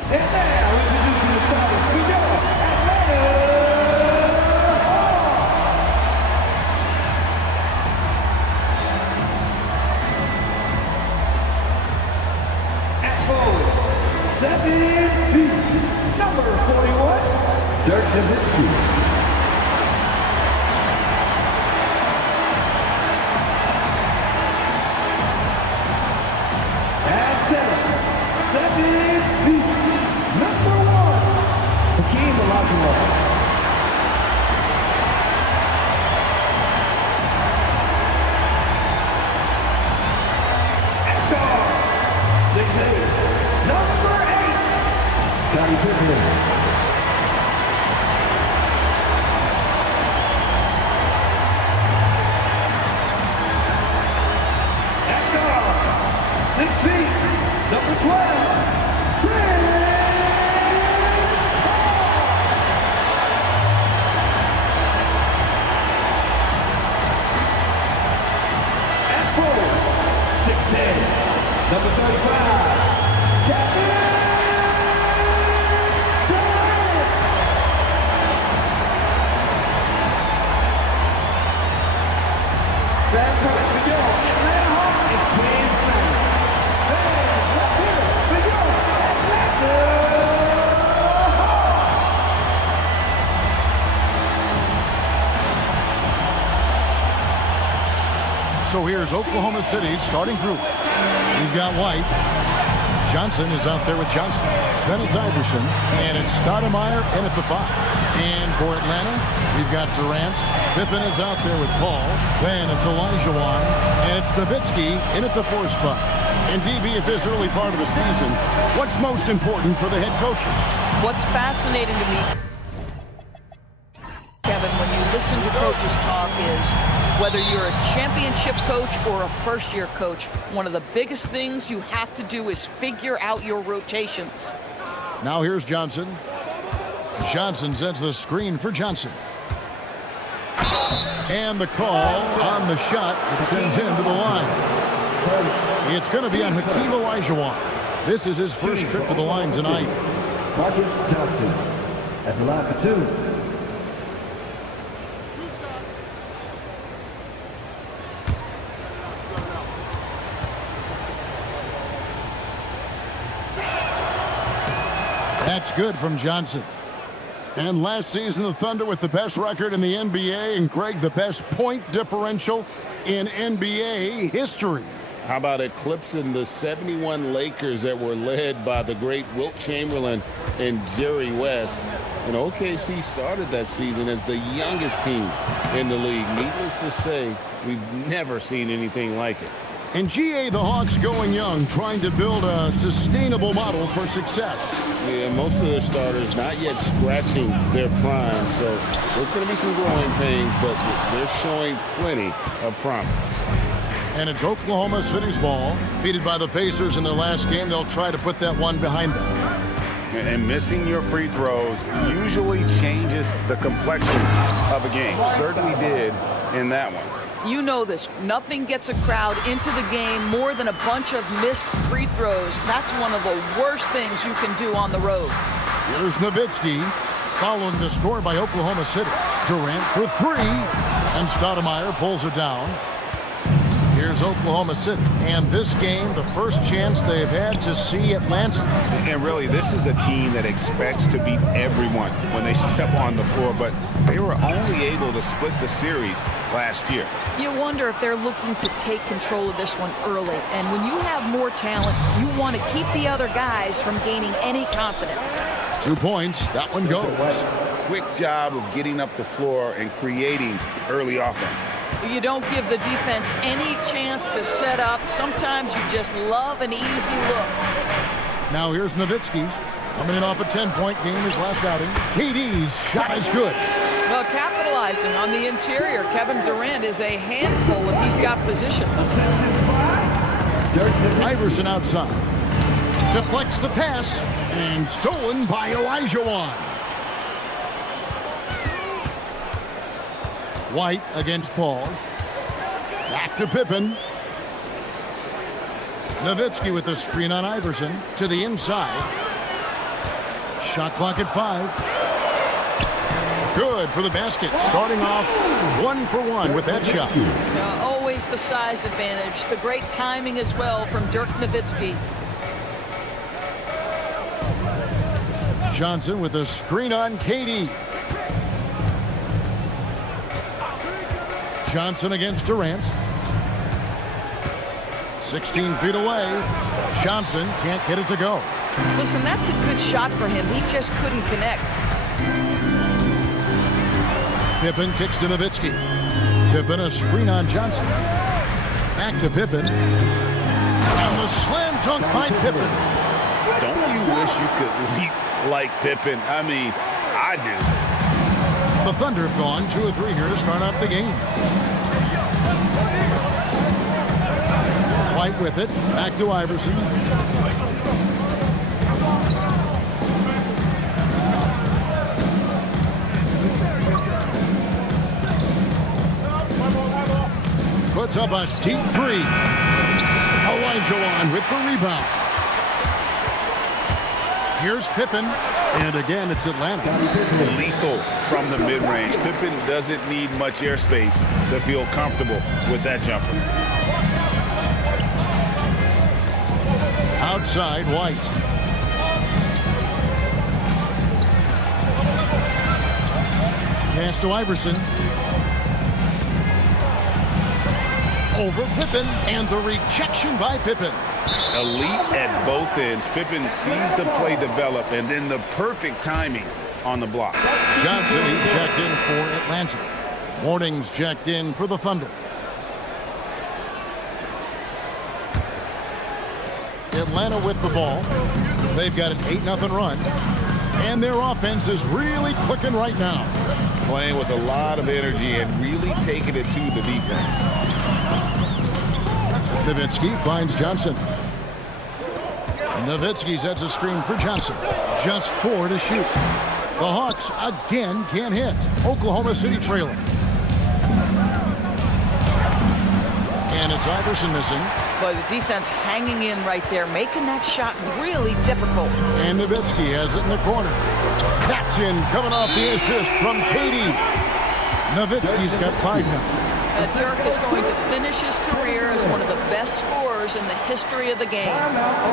And now, introducing the starters for your Atlanta Hawks. At forward, 7 feet, number 41, Dirk Nowitzki. At center, 7 feet. Number 1, Hakeem Olajuwon. At guard, 6'8", number 8, Scottie Pippen. At guard, 6 feet, number 12, So here's Oklahoma City's starting group. We've got White. Johnson is out there with Johnson. Then it's Iverson, and it's Stoudemire in at the 5. And for Atlanta, we've got Durant. Pippen is out there with Paul. Then it's Olajuwon, and it's Nowitzki in at the 4 spot. And DB, at this early part of the season, what's most important for the head coach? What's fascinating to me, Kevin, when you listen to coaches talk is whether you're a championship coach or a first-year coach, one of the biggest things you have to do is figure out your rotations. Now here's Johnson. Johnson sends the screen for Johnson. And the call on the shot that sends him to the line. It's going to be on Hakeem Olajuwon. This is his first trip to the line tonight. Marcus Johnson at the line for 2. That's good from Johnson. And last season, the Thunder with the best record in the NBA, and Greg, the best point differential in NBA history. How about eclipsing the 71 Lakers that were led by the great Wilt Chamberlain and Jerry West? And OKC started that season as the youngest team in the league. Needless to say, we've never seen anything like it. And GA, the Hawks going young, trying to build a sustainable model for success. Yeah, most of their starters not yet scratching their prime, so there's going to be some growing pains, but they're showing plenty of promise. And it's Oklahoma City's ball. Defeated by the Pacers in their last game, they'll try to put that one behind them. And missing your free throws usually changes the complexion of a game. Certainly did in that one. You know this. Nothing gets a crowd into the game more than a bunch of missed free throws. That's one of the worst things you can do on the road. Here's Nowitzki following the score by Oklahoma City. Durant for 3, and Stoudemire pulls it down. Here's Oklahoma City. And this game, the first chance they've had to see Atlanta. And really, this is a team that expects to beat everyone when they step on the floor, but they were only able to split the series last year. You wonder if they're looking to take control of this one early. And when you have more talent, you want to keep the other guys from gaining any confidence. 2 points. That one goes. Quick job of getting up the floor and creating early offense. You don't give the defense any chance to set up. Sometimes you just love an easy look. Now here's Nowitzki coming in off a 10-point game his last outing. KD's shot is good. Well, capitalizing on the interior, Kevin Durant is a handful if he's got position. Iverson outside. Deflects the pass and stolen by Olajuwon. White against Paul. Back to Pippen. Nowitzki with the screen on Iverson to the inside. Shot clock at 5. Good for the basket. Starting off 1 for 1 with that shot. Always the size advantage. The great timing as well from Dirk Nowitzki. Johnson with a screen on KD. Johnson against Durant. 16 feet away. Johnson can't get it to go. Listen, that's a good shot for him. He just couldn't connect. Pippen kicks to Nowitzki. Pippen a screen on Johnson. Back to Pippen. And the slam dunk by Pippen. Don't you wish you could leap like Pippen? I mean, I do. The Thunder have gone 2 of 3 here to start out the game. White with it. Back to Iverson. Puts up a deep 3. Olajuwon with the rebound. Here's Pippen. And again, it's Atlanta. Lethal from the mid-range. Pippen doesn't need much airspace to feel comfortable with that jumper. Outside, White. Pass to Iverson. over Pippen, and the rejection by Pippen. Elite at both ends. Pippen sees the play develop, and then the perfect timing on the block. Johnson, he's checked in for Atlanta. Morning's checked in for the Thunder. Atlanta with the ball. They've got an 8-0 run. And their offense is really clicking right now. Playing with a lot of energy and really taking it to the defense. Nowitzki finds Johnson. Nowitzki sets a screen for Johnson. Just 4 to shoot. The Hawks again can't hit. Oklahoma City trailing. And it's Iverson missing. Boy, the defense hanging in right there, making that shot really difficult. And Nowitzki has it in the corner. That's in, coming off the assist from Katie. Nowitzki's got 5 now. Dirk is going to finish his career as one of the best scorers in the history of the game.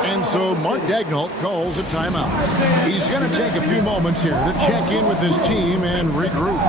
And so Mark Daigneault calls a timeout. He's going to take a few moments here to check in with his team and regroup.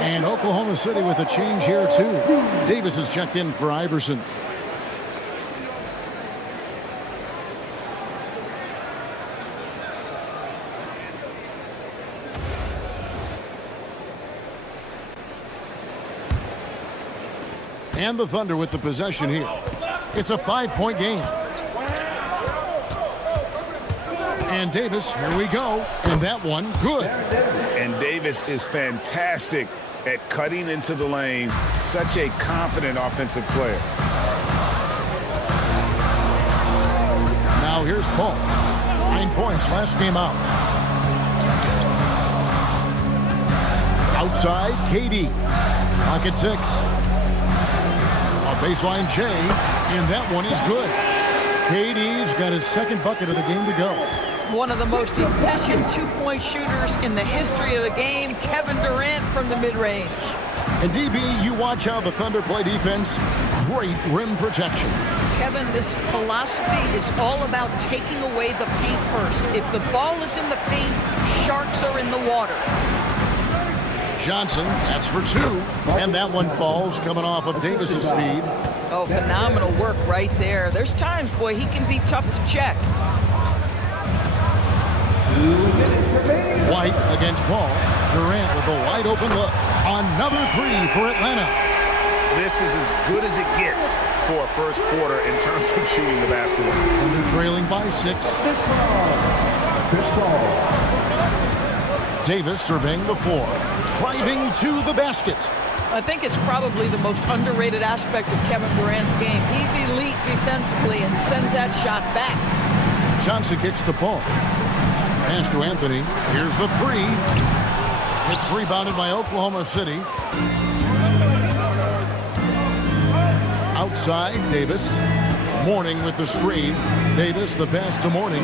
And Oklahoma City with a change here, too. Davis is checked in for Iverson. And the Thunder with the possession here. It's a 5-point game. And Davis, here we go. And that one, good. And Davis is fantastic at cutting into the lane. Such a confident offensive player. Now here's Paul. 9 points last game out. Outside, KD. Pocket 6. A baseline J, and that one is good. KD's got his second bucket of the game to go. One of the most efficient two-point shooters in the history of the game, Kevin Durant from the mid-range. And DB, you watch how the Thunder play defense. Great rim protection. Kevin, this philosophy is all about taking away the paint first. If the ball is in the paint, sharks are in the water. Johnson, that's for 2. And that one falls coming off of Davis's feed. Oh, phenomenal work right there. There's times, boy, he can be tough to check. White against Paul. Durant with a wide open look. Another 3 for Atlanta. This is as good as it gets for a first quarter in terms of shooting the basketball. And they're trailing by 6. Davis surveying the floor. Driving to the basket. I think it's probably the most underrated aspect of Kevin Durant's game. He's elite defensively and sends that shot back. Johnson kicks to Paul. Pass to Anthony. Here's the 3. It's rebounded by Oklahoma City. Outside, Davis. Mourning with the screen. Davis, the pass to Mourning.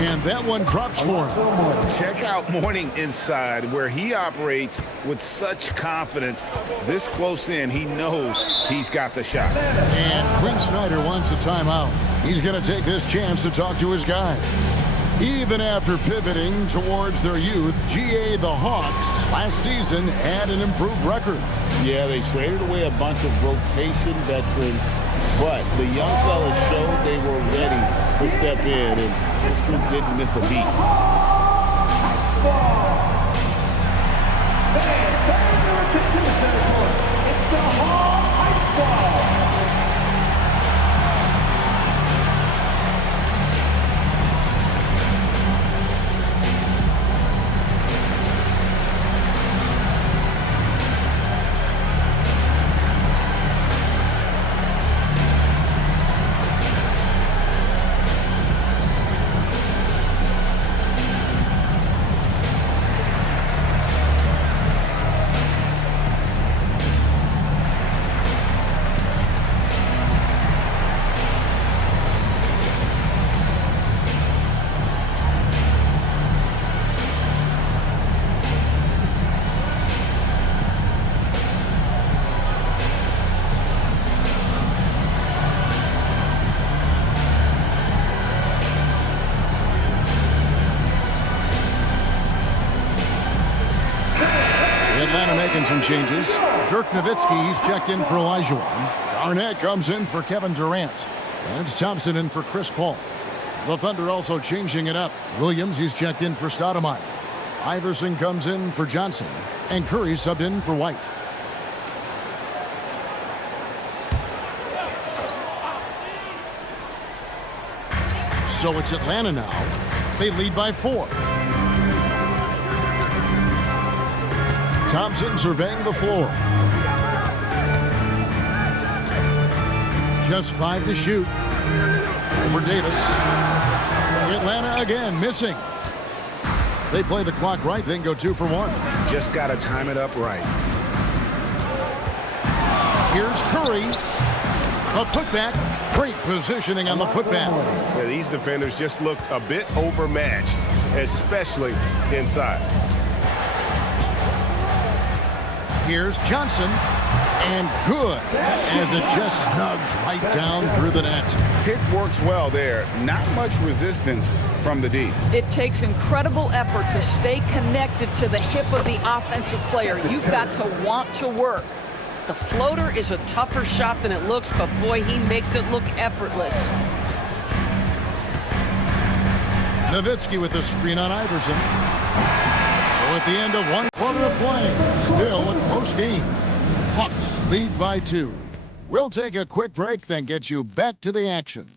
And that one drops for him. Check out Mourning inside, where he operates with such confidence. This close in, he knows he's got the shot. And Quinn Snyder wants a timeout. He's going to take this chance to talk to his guys. Even after pivoting towards their youth, GA the Hawks last season had an improved record. Yeah, they traded away a bunch of rotation veterans, but the young fellas showed they were ready to step in, and this group didn't miss a beat. to the center court. It's the Hall Heights ball. Atlanta making some changes. Dirk Nowitzki's checked in for Olajuwon. Garnett comes in for Kevin Durant. And it's Thompson in for Chris Paul. The Thunder also changing it up. Williams, he's checked in for Stoudemire. Iverson comes in for Johnson. And Curry subbed in for White. So it's Atlanta now. They lead by 4. Thompson surveying the floor. Just 5 to shoot. For Davis. Atlanta again missing. They play the clock right, then go 2 for 1. Just got to time it up right. Here's Curry. A putback. Great positioning on the putback. Yeah, these defenders just looked a bit overmatched, especially inside. Here's Johnson, and good, as it just snugs right down through the net. Pick works well there. Not much resistance from the D. It takes incredible effort to stay connected to the hip of the offensive player. You've got to want to work. The floater is a tougher shot than it looks, but boy, he makes it look effortless. Nowitzki with the screen on Iverson. So at the end of 1 quarter of play, still a close game. Hawks lead by 2. We'll take a quick break, then get you back to the action.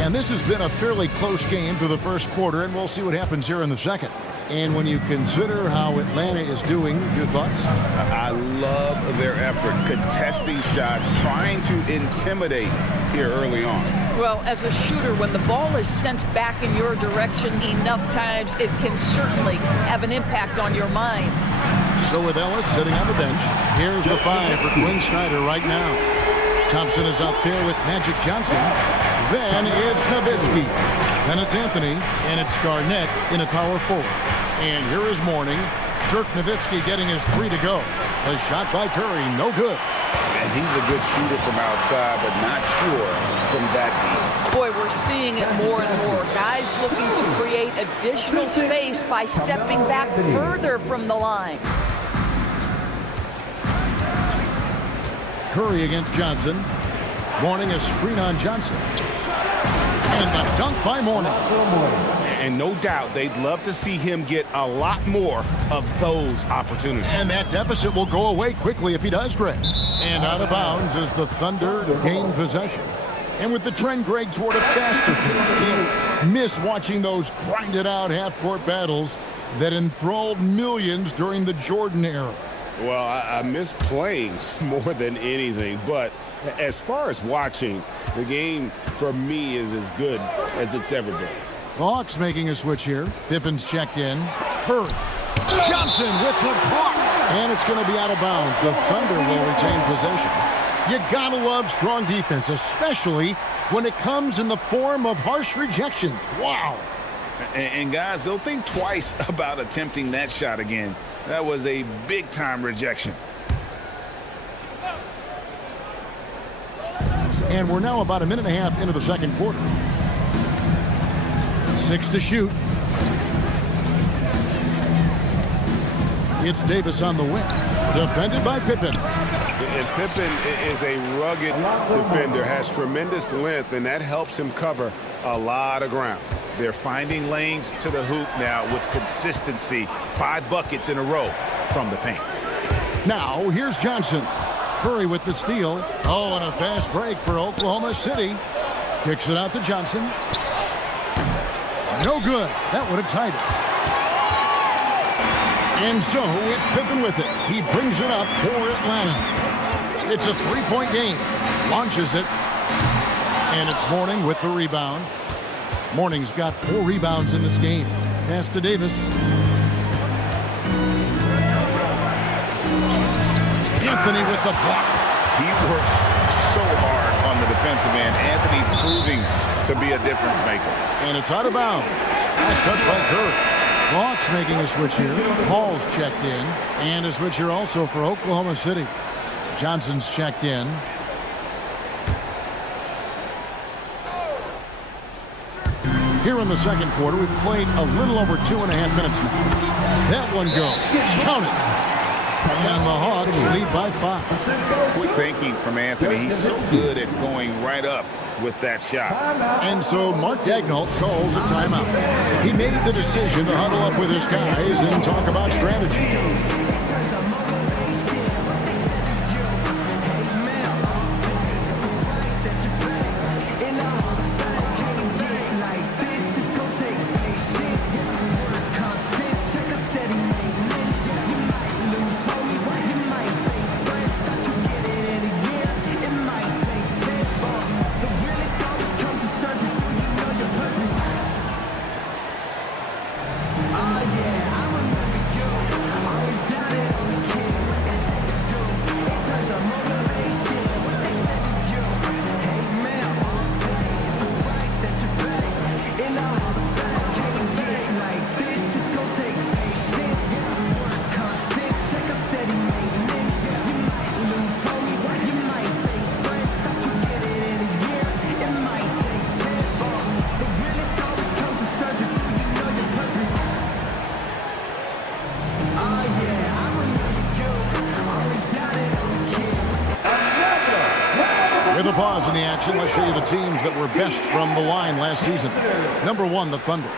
And this has been a fairly close game through the first quarter, and we'll see what happens here in the second. And when you consider how Atlanta is doing, your thoughts? I love their effort, contesting shots, trying to intimidate here early on. Well, as a shooter, when the ball is sent back in your direction enough times, it can certainly have an impact on your mind. So with Ellis sitting on the bench, here's the 5 for Quinn Snyder right now. Thompson is out there with Magic Johnson. Then it's Nowitzki. Then it's Anthony, and it's Garnett in a power forward. And here is Mourning. Dirk Nowitzki getting his 3 to go. A shot by Curry, no good. And he's a good shooter from outside, but not sure from that deep. Boy, we're seeing it more and more. Guys looking to create additional space by stepping back further from the line. Curry against Johnson. Mourning a screen on Johnson. And the dunk by Mourning. And no doubt they'd love to see him get a lot more of those opportunities. And that deficit will go away quickly if he does, Greg. And out of bounds as the Thunder gain possession. And with the trend, Greg, toward a faster pace. You miss watching those grinded-out half-court battles that enthralled millions during the Jordan era. Well, I miss playing more than anything, but as far as watching, the game for me is as good as it's ever been. Hawks making a switch here. Pippen's checked in. Curry. Johnson with the block. And it's going to be out of bounds. The Thunder will retain possession. You gotta love strong defense, especially when it comes in the form of harsh rejections. Wow. And guys, they'll think twice about attempting that shot again. That was a big-time rejection. And we're now about a minute and a half into the second quarter. 6 to shoot. It's Davis on the wing. Defended by Pippen. And Pippen is a rugged defender, has tremendous length, and that helps him cover a lot of ground. They're finding lanes to the hoop now with consistency. 5 buckets in a row from the paint. Now, here's Johnson. Curry with the steal. Oh, and a fast break for Oklahoma City. Kicks it out to Johnson. No good. That would have tied it. And so it's Pippen with it. He brings it up for Atlanta. It's a 3-point game. Launches it. And it's Mourning with the rebound. Mourning's got 4 rebounds in this game. Pass to Davis. Anthony with the block. He works so hard on the defensive end. Anthony proving to be a difference maker. And it's out of bounds. Nice touch by Curry. Hawks making a switch here. Hall's checked in. And a switch here also for Oklahoma City. Johnson's checked in. Here in the second quarter, we've played a little over 2.5 minutes now. That one goes. It's counted. And the Hawks lead by 5. Quick thinking from Anthony. He's so good at going right up with that shot. And so Mark Daigneault calls a timeout. He made the decision to huddle up with his guys and talk about strategy. With a pause in the action, let's show you the teams that were best from the line last season. Number 1, the Thunder.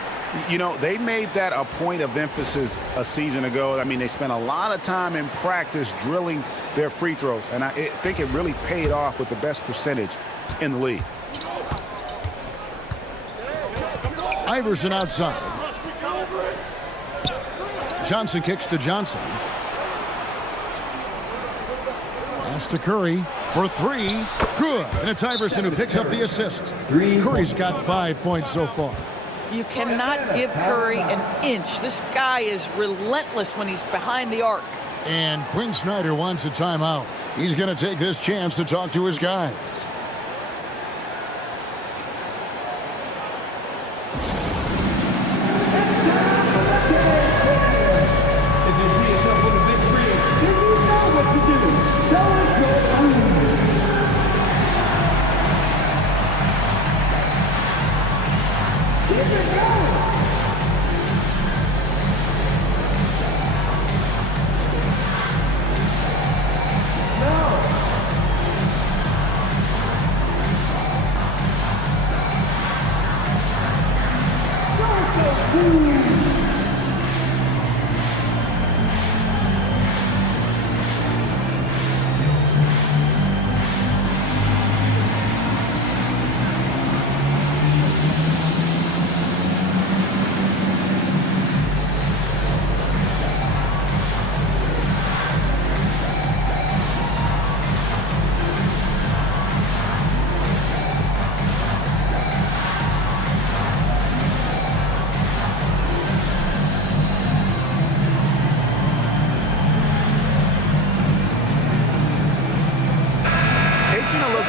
You know, they made that a point of emphasis a season ago. I mean, they spent a lot of time in practice drilling their free throws, and I think it really paid off with the best percentage in the league. Iverson outside. Johnson kicks to Johnson. Pass to Curry for 3. Good. And it's Iverson who picks up the assist. Curry's got 5 points so far. You cannot give Curry an inch. This guy is relentless when he's behind the arc. And Quinn Snyder wants a timeout. He's going to take this chance to talk to his guys.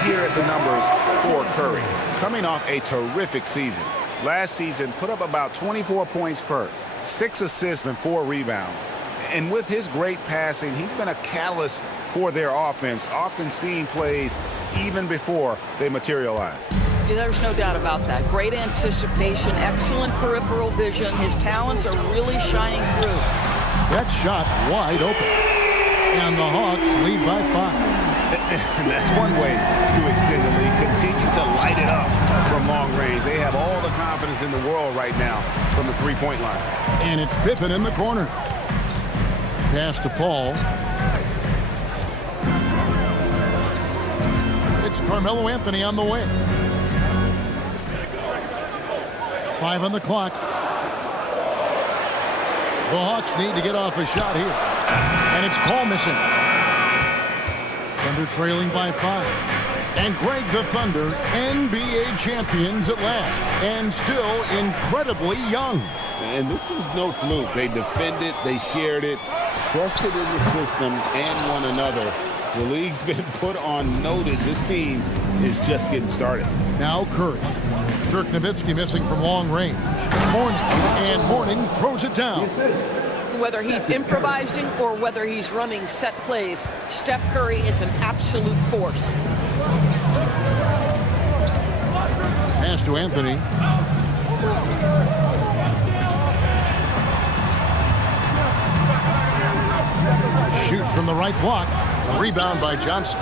here at the numbers for Curry. Coming off a terrific season. Last season, put up about 24 points per, 6 assists and 4 rebounds. And with his great passing, he's been a catalyst for their offense, often seeing plays even before they materialize. Yeah, there's no doubt about that. Great anticipation, excellent peripheral vision. His talents are really shining through. That shot wide open. And the Hawks lead by 5. And that's one way to extend the lead. Continue to light it up from long range. They have all the confidence in the world right now from the three-point line. And it's Pippen in the corner. Pass to Paul. It's Carmelo Anthony on the wing. 5 on the clock. The Hawks need to get off a shot here. And it's Paul missing. Thunder trailing by 5. And Greg, the Thunder, NBA champions at last. And still incredibly young. And this is no fluke. They defended, they shared it, trusted in the system and one another. The league's been put on notice. This team is just getting started. Now Curry. Dirk Nowitzki missing from long range. Mourning throws it down. Whether he's improvising or whether he's running set plays, Steph Curry is an absolute force. Pass to Anthony. Shoots from the right block. Rebound by Johnson.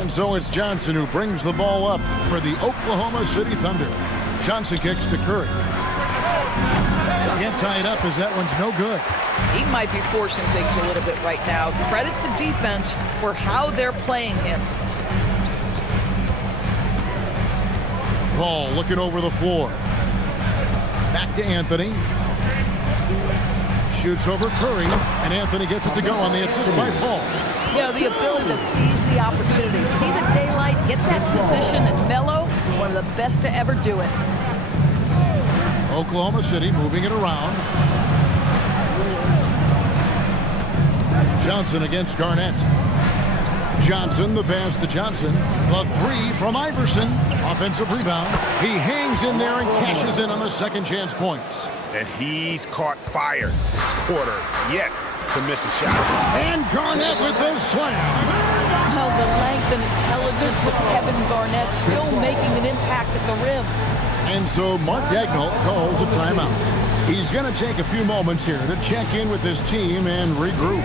And so it's Johnson who brings the ball up for the Oklahoma City Thunder. Johnson kicks to Curry. Can't tie it up as that one's no good. He might be forcing things a little bit right now. Credit the defense for how they're playing him. Paul looking over the floor. Back to Anthony. Shoots over Curry, and Anthony gets it to go on the assist by Paul. You know, the ability to seize the opportunity, see the daylight, get that position, and Melo, one of the best to ever do it. Oklahoma City moving it around. Johnson against Garnett. Johnson, the pass to Johnson. The 3 from Iverson. Offensive rebound. He hangs in there and cashes in on the second chance points. And he's caught fire this quarter, yet to miss a shot. And Garnett with the slam. Well, the length and intelligence of Kevin Garnett still making an impact at the rim. And so Mark Daigneault calls a timeout. He's going to take a few moments here to check in with his team and regroup.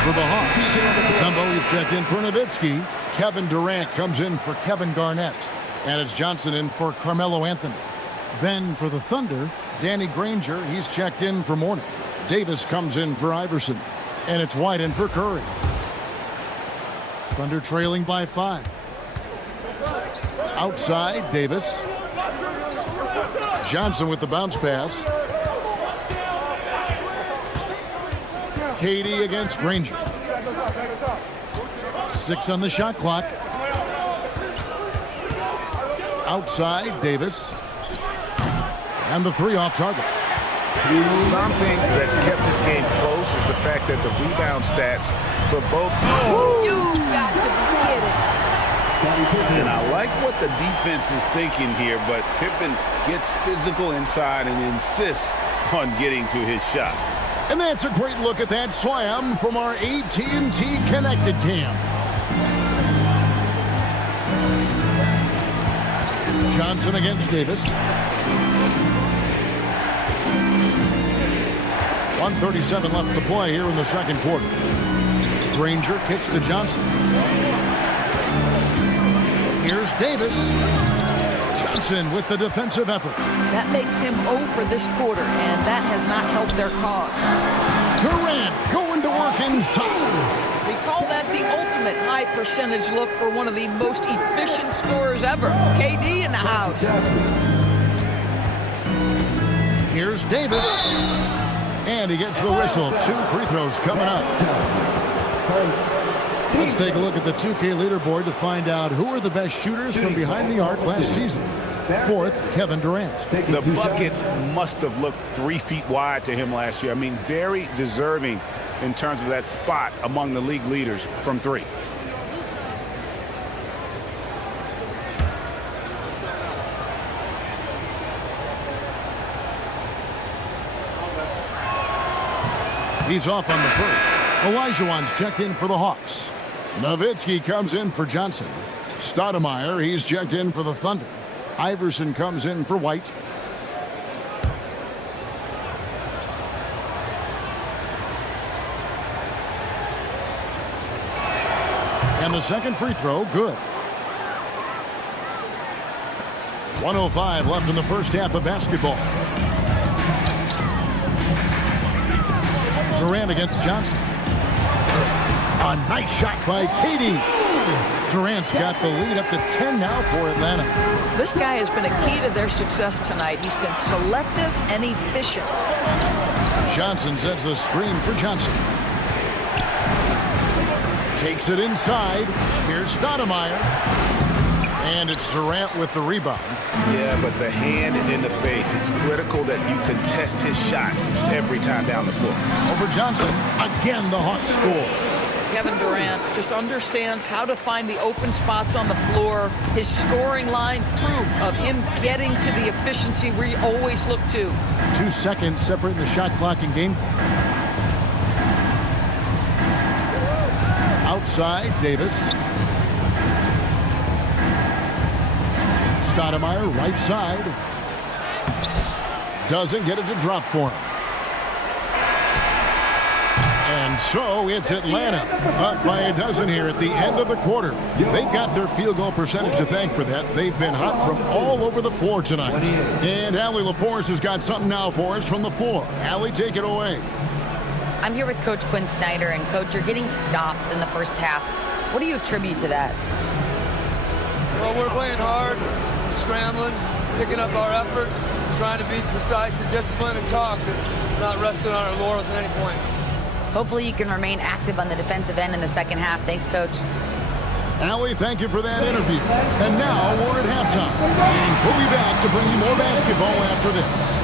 For the Hawks, Tumbo's checked in for Nowitzki. Kevin Durant comes in for Kevin Garnett. And it's Johnson in for Carmelo Anthony. Then for the Thunder, Danny Granger, he's checked in for Mourning. Davis comes in for Iverson. And it's White in for Curry. Thunder trailing by 5. Outside, Davis. Johnson with the bounce pass. KD against Granger. 6 on the shot clock. Outside, Davis. And the 3 off target. Something that's kept this game close is the fact that the rebound stats for both teams. You got to be kidding. And I like what the defense is thinking here, but Pippen gets physical inside and insists on getting to his shot. And that's a great look at that slam from our AT&T Connected Cam. Johnson against Davis. 1:37 left to play here in the second quarter. Granger kicks to Johnson. Here's Davis. Johnson with the defensive effort. That makes him 0 for this quarter, and that has not helped their cause. Durant going to work inside. We call that the ultimate high percentage look for one of the most efficient scorers ever. KD in the house. Here's Davis. And he gets the whistle. 2 free throws coming up. Let's take a look at the 2K leaderboard to find out who are the best shooters from behind the arc last season. 4th, Kevin Durant. The bucket must have looked 3 feet wide to him last year. I mean, very deserving in terms of that spot among the league leaders from 3. He's off on the first. Olajuwon's checked in for the Hawks. Nowitzki comes in for Johnson. Stoudemire, he's checked in for the Thunder. Iverson comes in for White. And the second free throw, good. 1:05 left in the first half of basketball. Durant against Johnson. A nice shot by KD. Durant's got the lead up to 10 now for Atlanta. This guy has been a key to their success tonight. He's been selective and efficient. Johnson sets the screen for Johnson. Takes it inside. Here's Stoudemire. And it's Durant with the rebound. Yeah, but the hand in the face, it's critical that you contest his shots every time down the floor. Over Johnson. Again, the Hawks score. Kevin Durant just understands how to find the open spots on the floor. His scoring line proof of him getting to the efficiency we always look to. 2 seconds separating the shot clock and game clock. Outside, Davis. Stoudemire, right side. Doesn't get it to drop for him. And so it's Atlanta up by a dozen here at the end of the quarter. They've got their field goal percentage to thank for that. They've been hot from all over the floor tonight. And Allie LaForce has got something now for us from the floor. Allie, take it away. I'm here with Coach Quinn Snyder, and Coach, you're getting stops in the first half. What do you attribute to that? Well, we're playing hard, scrambling, picking up our effort, trying to be precise and disciplined and talk, and not resting on our laurels at any point. Hopefully you can remain active on the defensive end in the second half. Thanks, Coach. Allie, thank you for that interview. And now we're at halftime. And we'll be back to bring you more basketball after this.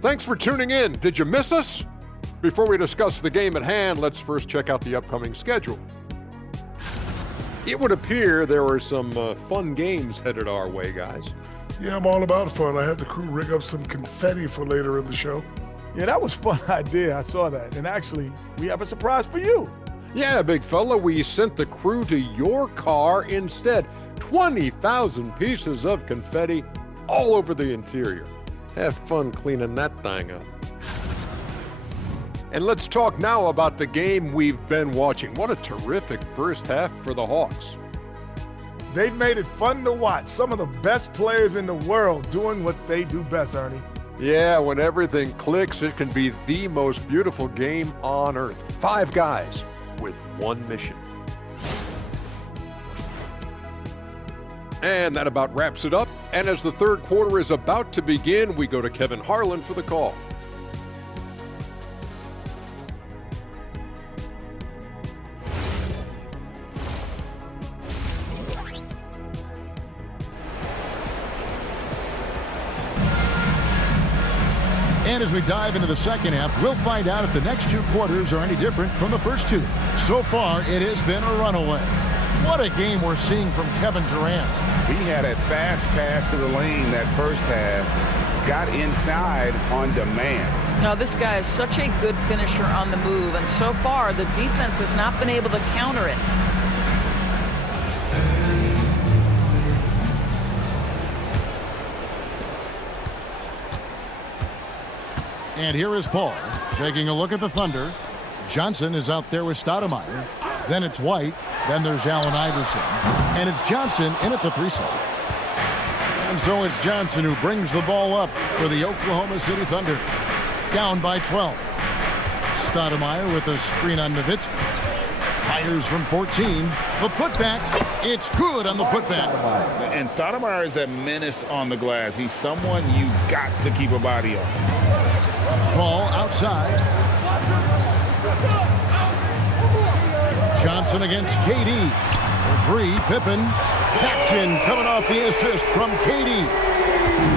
Thanks for tuning in. Did you miss us? Before we discuss the game at hand, let's first check out the upcoming schedule. It would appear there were some fun games headed our way, guys. Yeah, I'm all about fun. I had the crew rig up some confetti for later in the show. Yeah, that was a fun idea. I saw that. And actually, we have a surprise for you. Yeah, big fella, we sent the crew to your car instead. 20,000 pieces of confetti all over the interior. Have fun cleaning that thing up. And let's talk now about the game we've been watching. What a terrific first half for the Hawks. They've made it fun to watch. Some of the best players in the world doing what they do best, Ernie. Yeah, when everything clicks, it can be the most beautiful game on earth. 5 guys with one mission. And that about wraps it up. And as the third quarter is about to begin, we go to Kevin Harlan for the call. And as we dive into the second half, we'll find out if the next two quarters are any different from the first two. So far, it has been a runaway. What a game we're seeing from Kevin Durant. He had a fast pass to the lane that first half, got inside on demand. Now, this guy is such a good finisher on the move, and so far, the defense has not been able to counter it. And here is Paul taking a look at the Thunder. Johnson is out there with Stoudemire. Then it's White. Then there's Allen Iverson. And it's Johnson in at the 3 slot. And so it's Johnson who brings the ball up for the Oklahoma City Thunder. Down by 12. Stoudemire with a screen on Nowitzki. Fires from 14. The putback. It's good on the putback. And Stoudemire is a menace on the glass. He's someone you've got to keep a body on. Paul outside. Johnson against KD. For 3, Pippen. Action coming off the assist from KD.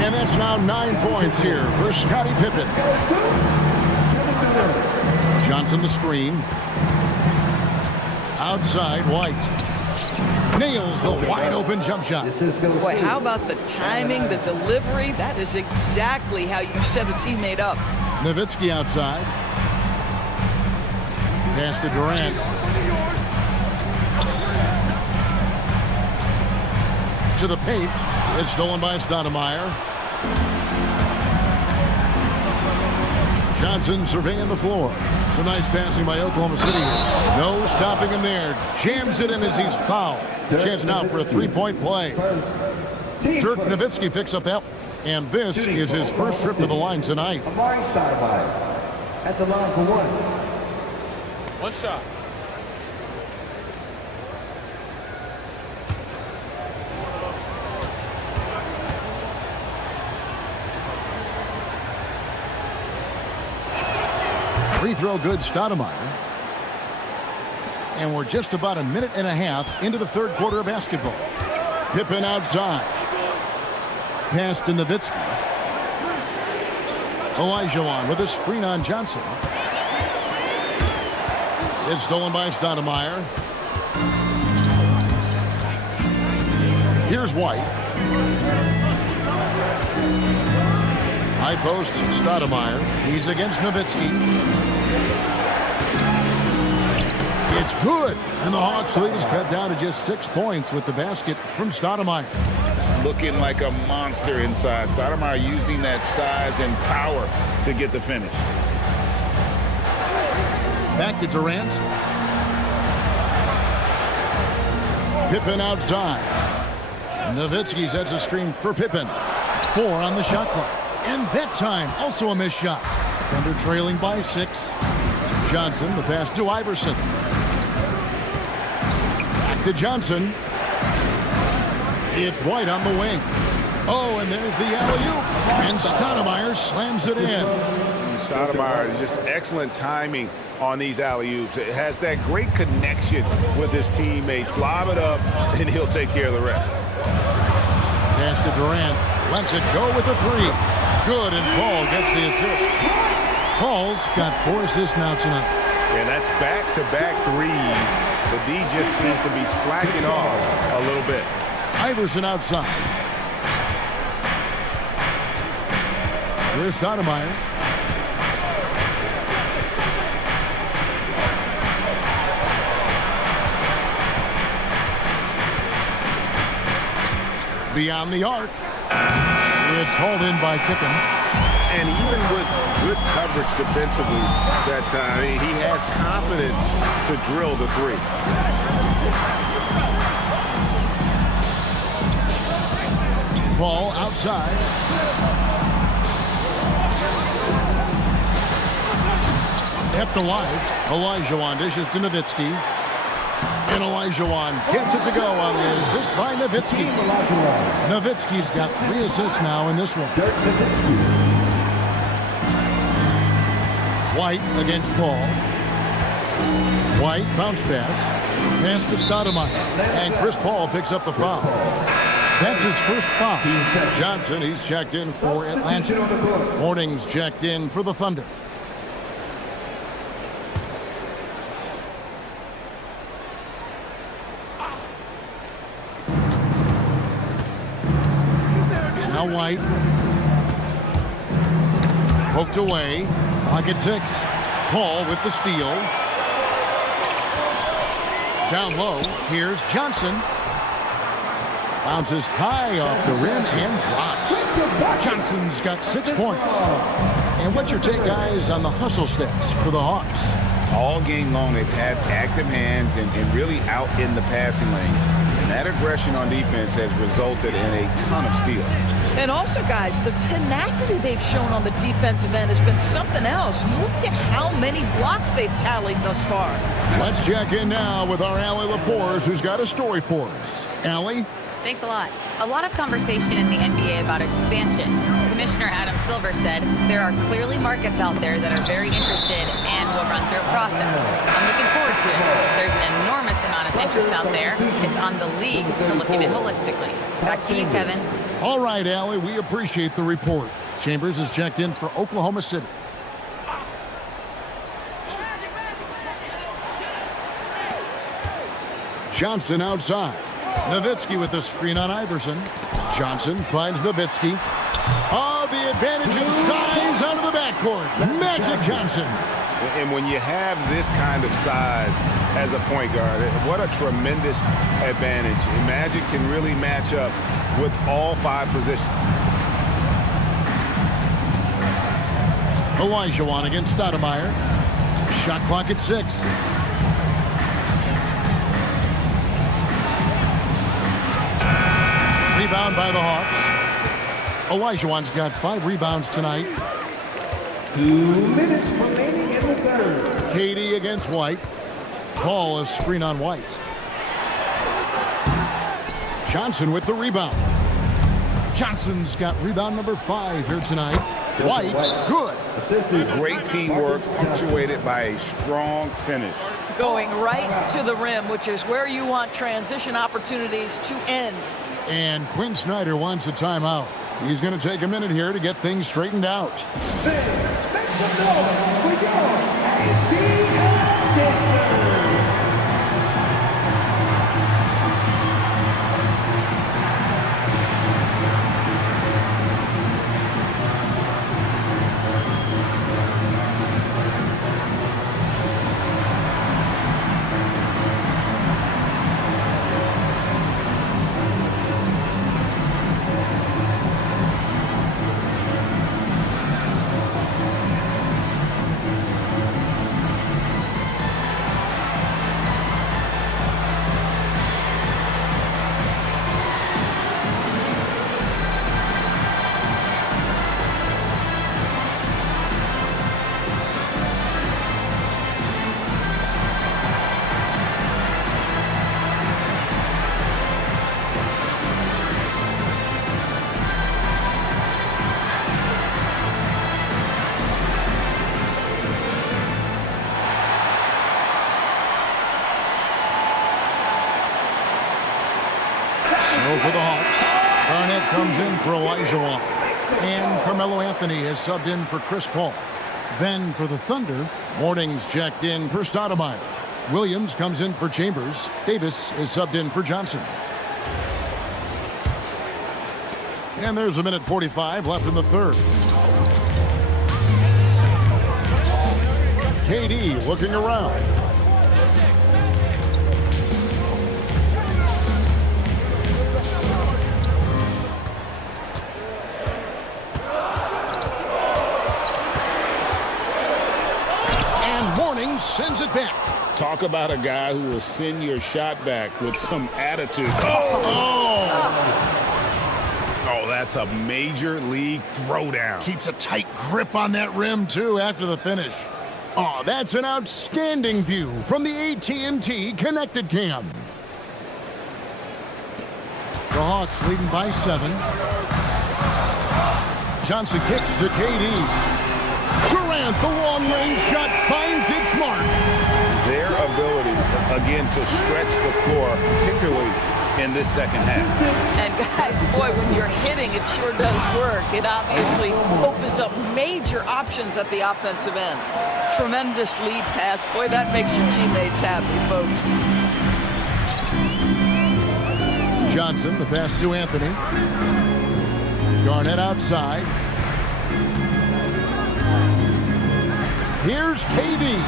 And that's now 9 points here for Scottie Pippen. Johnson the screen. Outside, White. Nails the wide open jump shot. Boy, how about the timing, the delivery? That is exactly how you set a teammate up. Nowitzki outside. Pass to Durant. To the paint. It's stolen by Stoudemire. Johnson surveying the floor. Some nice passing by Oklahoma City. No stopping him there. Jams it in as he's fouled. Chance now for a 3-point play. Dirk Nowitzki picks up that. And this is his first trip to the line tonight. At the line for 1. One shot. Free throw good, Stoudemire. And we're just about a minute and a half into the third quarter of basketball. Pippen outside. Pass to Nowitzki. Olajuwon with a screen on Johnson. It's stolen by Stoudemire. Here's White. High post, Stoudemire. He's against Nowitzki. It's good. And the Hawks lead is cut down to just 6 points with the basket from Stoudemire. Looking like a monster inside. Stoudemire using that size and power to get the finish. Back to Durant. Pippen outside. Nowitzki sets a screen for Pippen. 4 on the shot clock. And that time, also a missed shot. Thunder trailing by 6. Johnson, the pass to Iverson. Back to Johnson. It's White on the wing. Oh, and there's the alley-oop. And Stoudemire slams it in. Stoudemire, just excellent timing on these alley-oops. It has that great connection with his teammates. Lob it up, and he'll take care of the rest. Pass to Durant. Lets it go with a 3. Good, and Paul gets the assist. Paul's got 4 assists now tonight. And that's back-to-back threes. The D just seems to be slacking off a little bit. Iverson outside. Here's Stoudemire. Beyond the arc. It's hauled in by Pippen. And even with good coverage defensively that time, he has confidence to drill the 3. Paul outside. Kept alive. Olajuwon dishes to Nowitzki. And Olajuwon gets it to go on the assist by Nowitzki. Nowitzki's got 3 assists now in this one. White against Paul. White, bounce pass. Pass to Stoudemire. And Chris Paul picks up the foul. That's his first foul. Johnson, he's checked in for Atlanta. Morning's checked in for the Thunder. Now White. Poked away. Clock at 6. Paul with the steal. Down low. Here's Johnson. Bounces high off the rim and drops. Johnson's got 6 points. And what's your take, guys, on the hustle stats for the Hawks? All game long, they've had active hands and really out in the passing lanes. And that aggression on defense has resulted in a ton of steals. And also, guys, the tenacity they've shown on the defensive end has been something else. Look at how many blocks they've tallied thus far. Let's check in now with our Allie LaForce, who's got a story for us. Allie? Thanks a lot. A lot of conversation in the NBA about expansion. Commissioner Adam Silver said there are clearly markets out there that are very interested and will run through a process. I'm looking forward to it. There's an enormous amount of interest out there. It's on the league to look at it holistically. Back to you, Kevin. All right, Allie, we appreciate the report. Chambers is checked in for Oklahoma City. Johnson outside. Nowitzki with the screen on Iverson. Johnson finds Nowitzki. Oh, the advantage of size out of the backcourt. Magic Johnson. And when you have this kind of size as a point guard, what a tremendous advantage. Magic can really match up with all 5 positions. Olajuwon against Stoudemire. Shot clock at 6. Rebound by the Hawks. Olajuwon's got 5 rebounds tonight. 2 minutes remaining in the third. KD against White. Paul is screen on White. Johnson with the rebound. Johnson's got rebound number 5 here tonight. White, good. Great teamwork punctuated by a strong finish. Going right to the rim, which is where you want transition opportunities to end. And Quinn Snyder wants a timeout. He's going to take a minute here to get things straightened out. For the Hawks, Garnett comes in for Olajuwon, and Carmelo Anthony is subbed in for Chris Paul. Then for the Thunder, Morning's checked in for Stoudemire. Williams comes in for Chambers. Davis is subbed in for Johnson. And there's a minute 45 left in the third. KD looking around. Sends it back. Talk about a guy who will send your shot back with some attitude. Oh, that's a major league throwdown. Keeps a tight grip on that rim, too, after the finish. Oh, that's an outstanding view from the AT&T Connected Cam. The Hawks leading by 7. Johnson kicks to KD. Durant, the long-range shot, finds its mark. Their ability, again, to stretch the floor, particularly in this second half. And guys, boy, when you're hitting, it sure does work. It obviously opens up major options at the offensive end. Tremendous lead pass. Boy, that makes your teammates happy, folks. Johnson, the pass to Anthony. Garnett outside. Here's KD.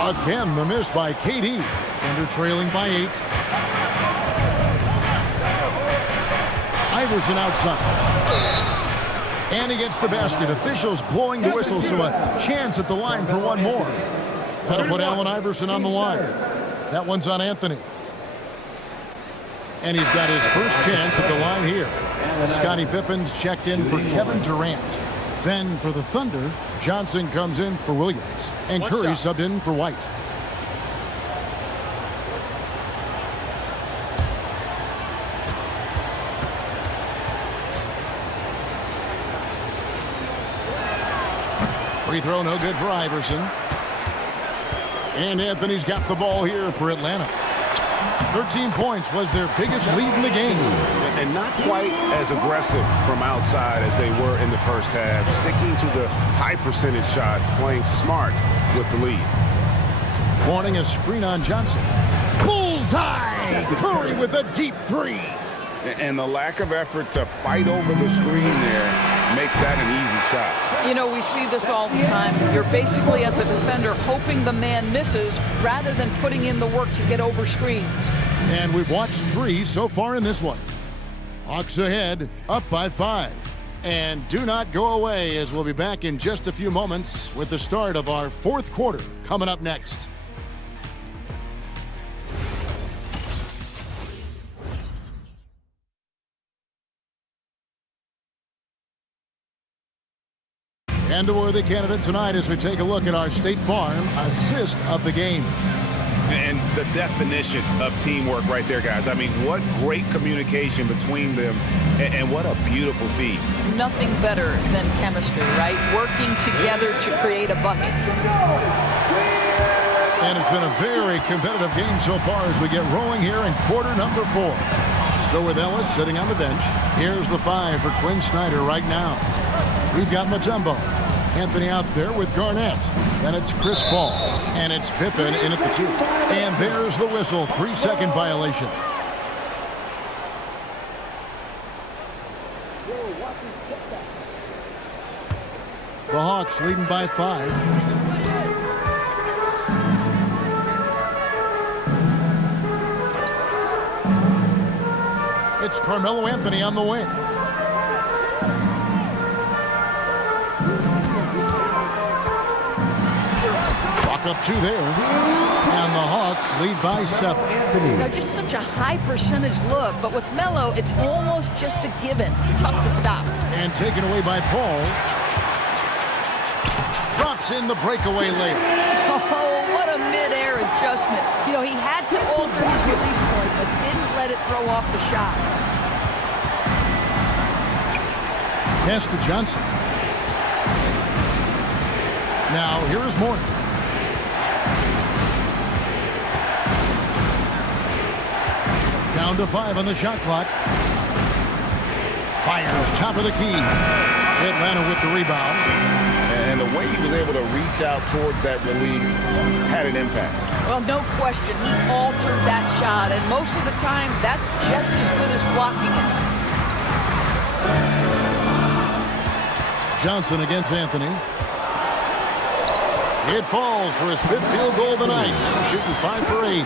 Again, the miss by KD. Thunder trailing by 8. Iverson outside. And he gets the basket. Officials blowing the whistle, so a chance at the line for one more. That'll put Allen Iverson on the line. That one's on Anthony. And he's got his first chance at the line here. Scottie Pippen's checked in for Kevin Durant. Then for the Thunder, Johnson comes in for Williams. And Curry subbed in for White. Free throw no good for Iverson. And Anthony's got the ball here for Atlanta. 13 points was their biggest lead in the game. And not quite as aggressive from outside as they were in the first half. Sticking to the high percentage shots, playing smart with the lead. Warning, a screen on Johnson. Bullseye! Curry with a deep 3. And the lack of effort to fight over the screen there makes that an easy shot. You know, we see this all the time. You're basically, as a defender, hoping the man misses rather than putting in the work to get over screens. And we've watched 3 so far in this one. Hawks ahead, up by 5. And do not go away, as we'll be back in just a few moments with the start of our 4th quarter coming up next. And a worthy candidate tonight as we take a look at our State Farm assist of the game. And the definition of teamwork right there, guys. I mean, what great communication between them, and what a beautiful feed. Nothing better than chemistry, right? Working together to create a bucket. And it's been a very competitive game so far as we get rolling here in quarter number 4. So with Ellis sitting on the bench, here's the 5 for Quinn Snyder right now. We've got Mutombo. Anthony out there with Garnett. Then it's Chris Paul. And it's Pippen in at the 2. And there's the whistle. 3-second violation. The Hawks leading by 5. It's Carmelo Anthony on the wing. Up 2 there, and the Hawks lead by 7. Now, just such a high percentage look, but with Melo, it's almost just a given. Tough to stop. And taken away by Paul. Drops in the breakaway layup. Oh, what a mid-air adjustment. You know, he had to alter his release point, but didn't let it throw off the shot. Pass to Johnson. Now, here is Morton. Down to 5 on the shot clock. Fires top of the key. Atlanta with the rebound. And the way he was able to reach out towards that release had an impact. Well, no question. He altered that shot, and most of the time, that's just as good as blocking it. Johnson against Anthony. It falls for his 5th field goal of the night. Shooting 5 for 8.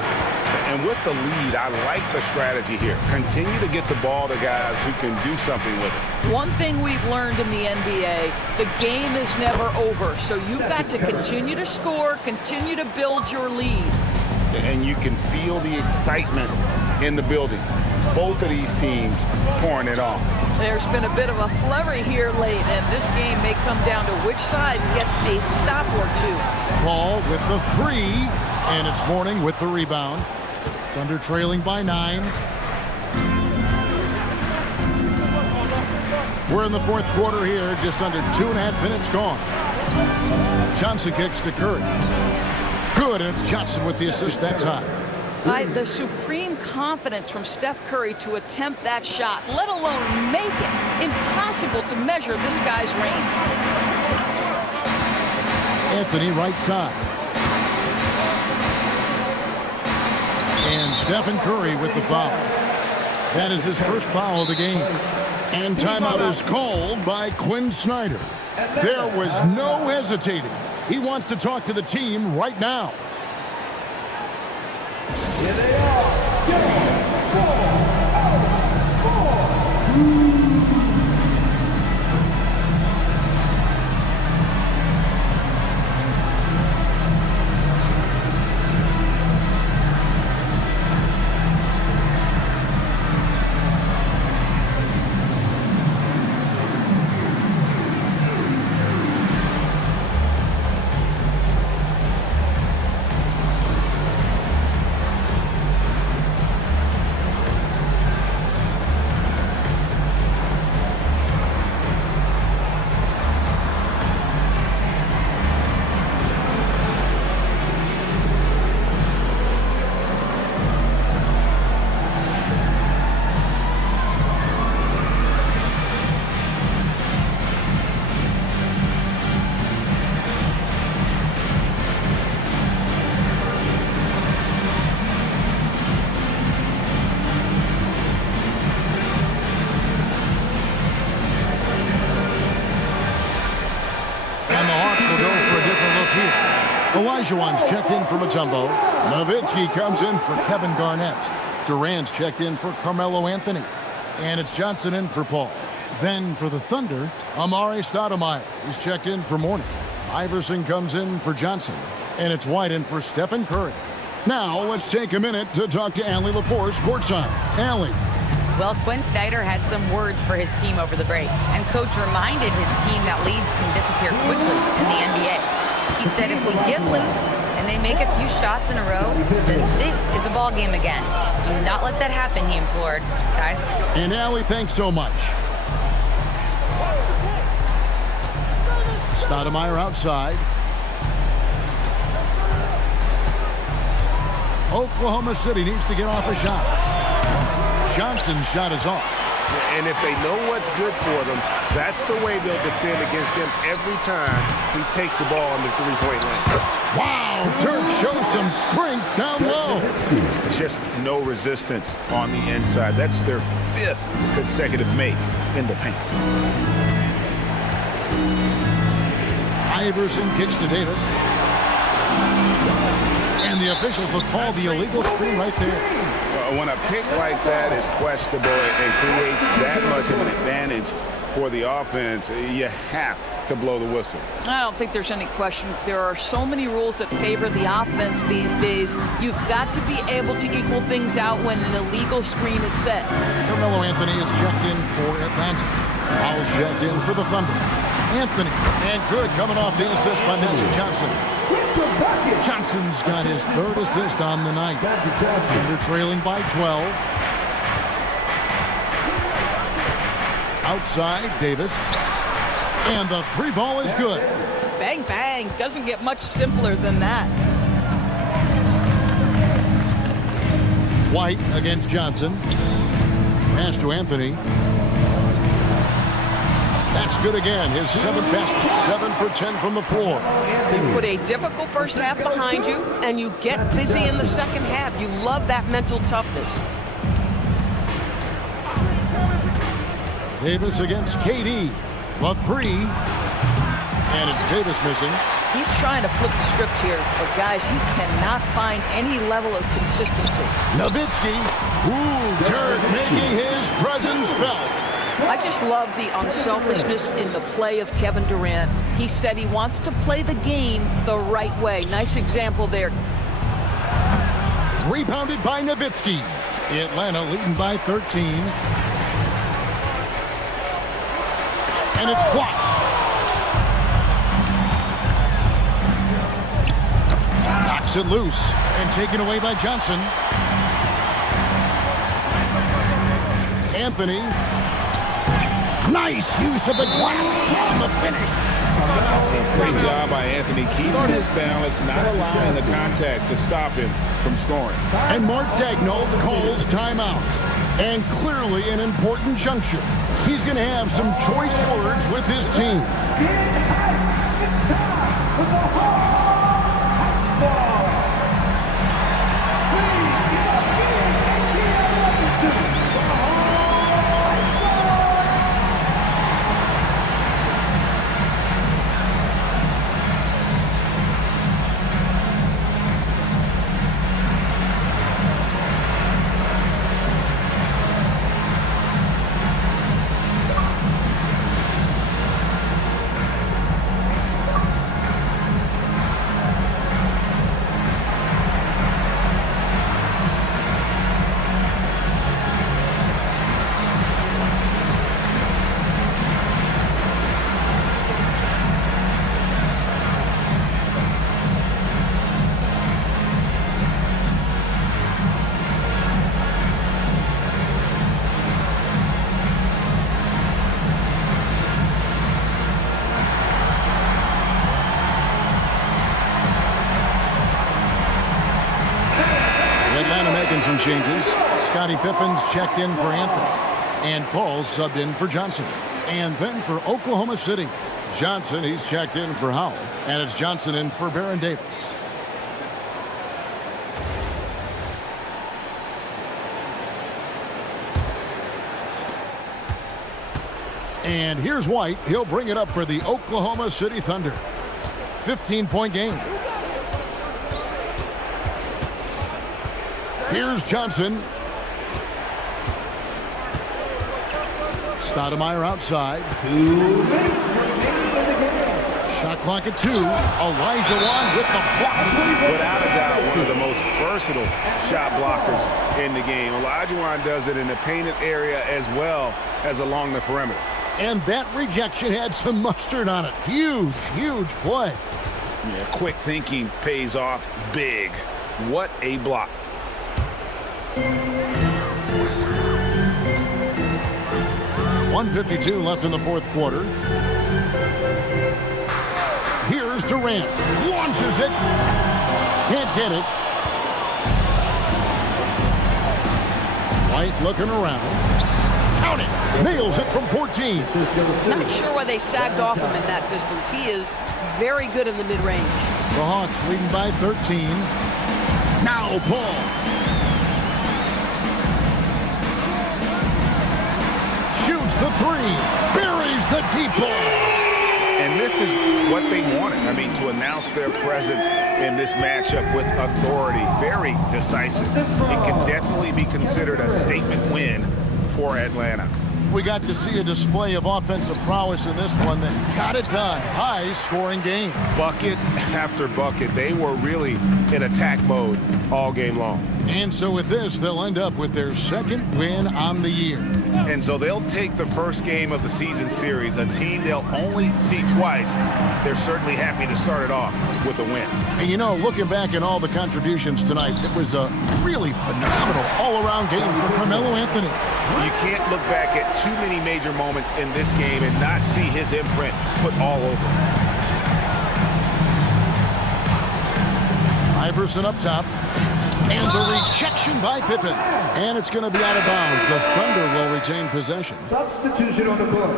And with the lead, I like the strategy here. Continue to get the ball to guys who can do something with it. One thing we've learned in the NBA, the game is never over. So you've got to continue to score, continue to build your lead. And you can feel the excitement in the building. Both of these teams pouring it on. There's been a bit of a flurry here late, and this game may come down to which side gets a stop or 2. Paul with the 3, and it's Morning with the rebound. Thunder trailing by 9. We're in the 4th quarter here, just under 2.5 minutes gone. Johnson kicks to Curry. Good, and it's Johnson with the assist that time. The supreme confidence from Steph Curry to attempt that shot, let alone make it. Impossible to measure this guy's range. Anthony right side. And Stephen Curry with the foul. That is his first foul of the game. And timeout is called by Quinn Snyder. There was no hesitating. He wants to talk to the team right now. Here they are. Game 4 out of 4. Olajuwon's checked in for Mutombo. Nowitzki comes in for Kevin Garnett. Durant's checked in for Carmelo Anthony. And it's Johnson in for Paul. Then for the Thunder, Amare Stoudemire is checked in for Mourning. Iverson comes in for Johnson. And it's White in for Stephen Curry. Now let's take a minute to talk to Allie LaForce courtside. Allie. Well, Quinn Snyder had some words for his team over the break, and coach reminded his team that leads can disappear quickly in the NBA. He said if we get loose and they make a few shots in a row, then this is a ball game again. Do not let that happen, he implored. Guys. And Allie, thanks so much. Stoudemire outside. Oklahoma City needs to get off a shot. Johnson's shot is off. And if they know what's good for them, that's the way they'll defend against him every time he takes the ball in the three-point line. Wow, Dirk shows some strength down low. Just no resistance on the inside. That's their 5th consecutive make in the paint. Iverson kicks to Davis. And the officials will call the illegal screen right there. When a pick like that is questionable and creates that much of an advantage for the offense, you have to blow the whistle. I don't think there's any question. There are so many rules that favor the offense these days. You've got to be able to equal things out when an illegal screen is set. Carmelo Anthony is checked in for Atlanta. Powell's checked in for the Thunder. Anthony, and good, coming off the assist by Magic Johnson. Johnson's got his 3rd assist on the night. Thunder trailing by 12. Outside, Davis. And the 3 ball is good. Bang, bang. Doesn't get much simpler than that. White against Johnson. Pass to Anthony. That's good again. His 7th basket. 7 for 10 from the floor. You put a difficult first half behind you, and you get busy in the second half. You love that mental toughness. Davis against KD. The 3. And it's Davis missing. He's trying to flip the script here, but guys, he cannot find any level of consistency. Nowitzki. Ooh, Dirk making his presence felt. I just love the unselfishness in the play of Kevin Durant. He said he wants to play the game the right way. Nice example there. Rebounded by Nowitzki. Atlanta leading by 13. And it's blocked. Knocks it loose and taken away by Johnson. Anthony. Nice use of the glass on the finish. Great job by Anthony, keeping his balance, not allowing the contact to stop him from scoring. And Mark Daigneault calls timeout. And clearly an important juncture. He's going to have some choice words with his team. It's time with the Hawks ball. Please give up to the Hawks. Some changes. Scottie Pippen's checked in for Anthony. And Paul subbed in for Johnson. And then for Oklahoma City, Johnson, he's checked in for Howell. And it's Johnson in for Baron Davis. And here's White. He'll bring it up for the Oklahoma City Thunder. 15-point game. Here's Johnson. Stoudemire outside. 2 minutes remaining in the game. Shot clock at 2. Elijah Wan with the block. Without a doubt, one of the most versatile shot blockers in the game. Elijah Wan does it in the painted area as well as along the perimeter. And that rejection had some mustard on it. Huge, huge play. Yeah, quick thinking pays off big. What a block. 1:52 left in the fourth quarter. Here's Durant. Launches it. Can't get it. White looking around. Count it. Nails it from 14. Not sure why they sagged off him in that distance. He is very good in the mid-range. The Hawks leading by 13. Now Paul. Shoots the 3, buries the deep ball. And this is what they wanted. I mean, to announce their presence in this matchup with authority. Very decisive. It can definitely be considered a statement win for Atlanta. We got to see a display of offensive prowess in this one that got it done. High-scoring game. Bucket after bucket. They were really in attack mode all game long. And so with this, they'll end up with their second win on the year. And so they'll take the first game of the season series, a team they'll only see twice. They're certainly happy to start it off with a win. And you know, looking back at all the contributions tonight, it was a really phenomenal all-around game for Carmelo Anthony. You can't look back at too many major moments in this game and not see his imprint put all over it. Iverson up top. And the rejection by Pippen. And it's going to be out of bounds. The Thunder will retain possession. Substitution on the court.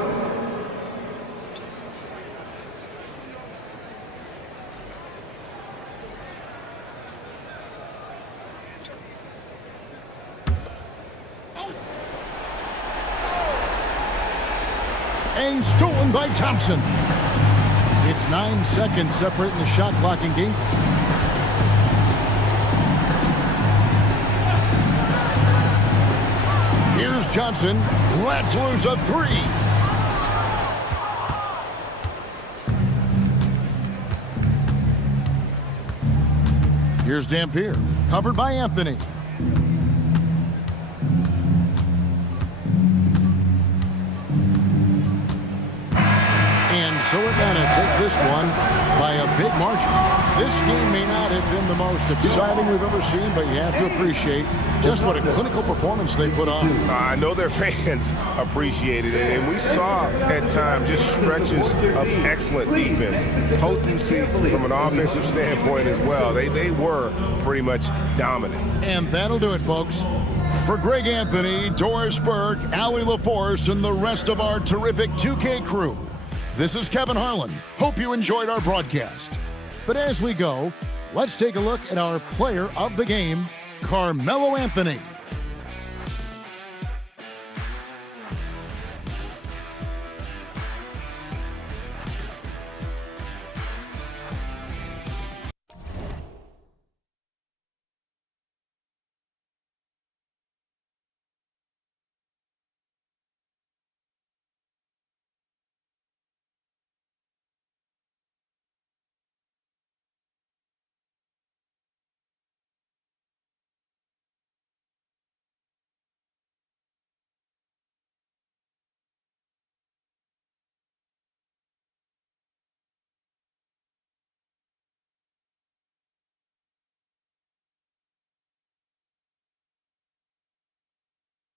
And stolen by Thompson. It's 9 seconds separating the shot clock and game. Here's Johnson. Let's lose a 3. Here's Dampier. Covered by Anthony. And so Atlanta takes this one by a big margin. This game may not have been the most exciting we've ever seen, but you have to appreciate just what a clinical performance they put on. I know their fans appreciated it, and we saw at times just stretches of excellent defense, potency from an offensive standpoint as well. They were pretty much dominant. And that'll do it, folks. For Greg Anthony, Doris Burke, Allie LaForce, and the rest of our terrific 2K crew, this is Kevin Harlan. Hope you enjoyed our broadcast. But as we go, let's take a look at our player of the game, Carmelo Anthony.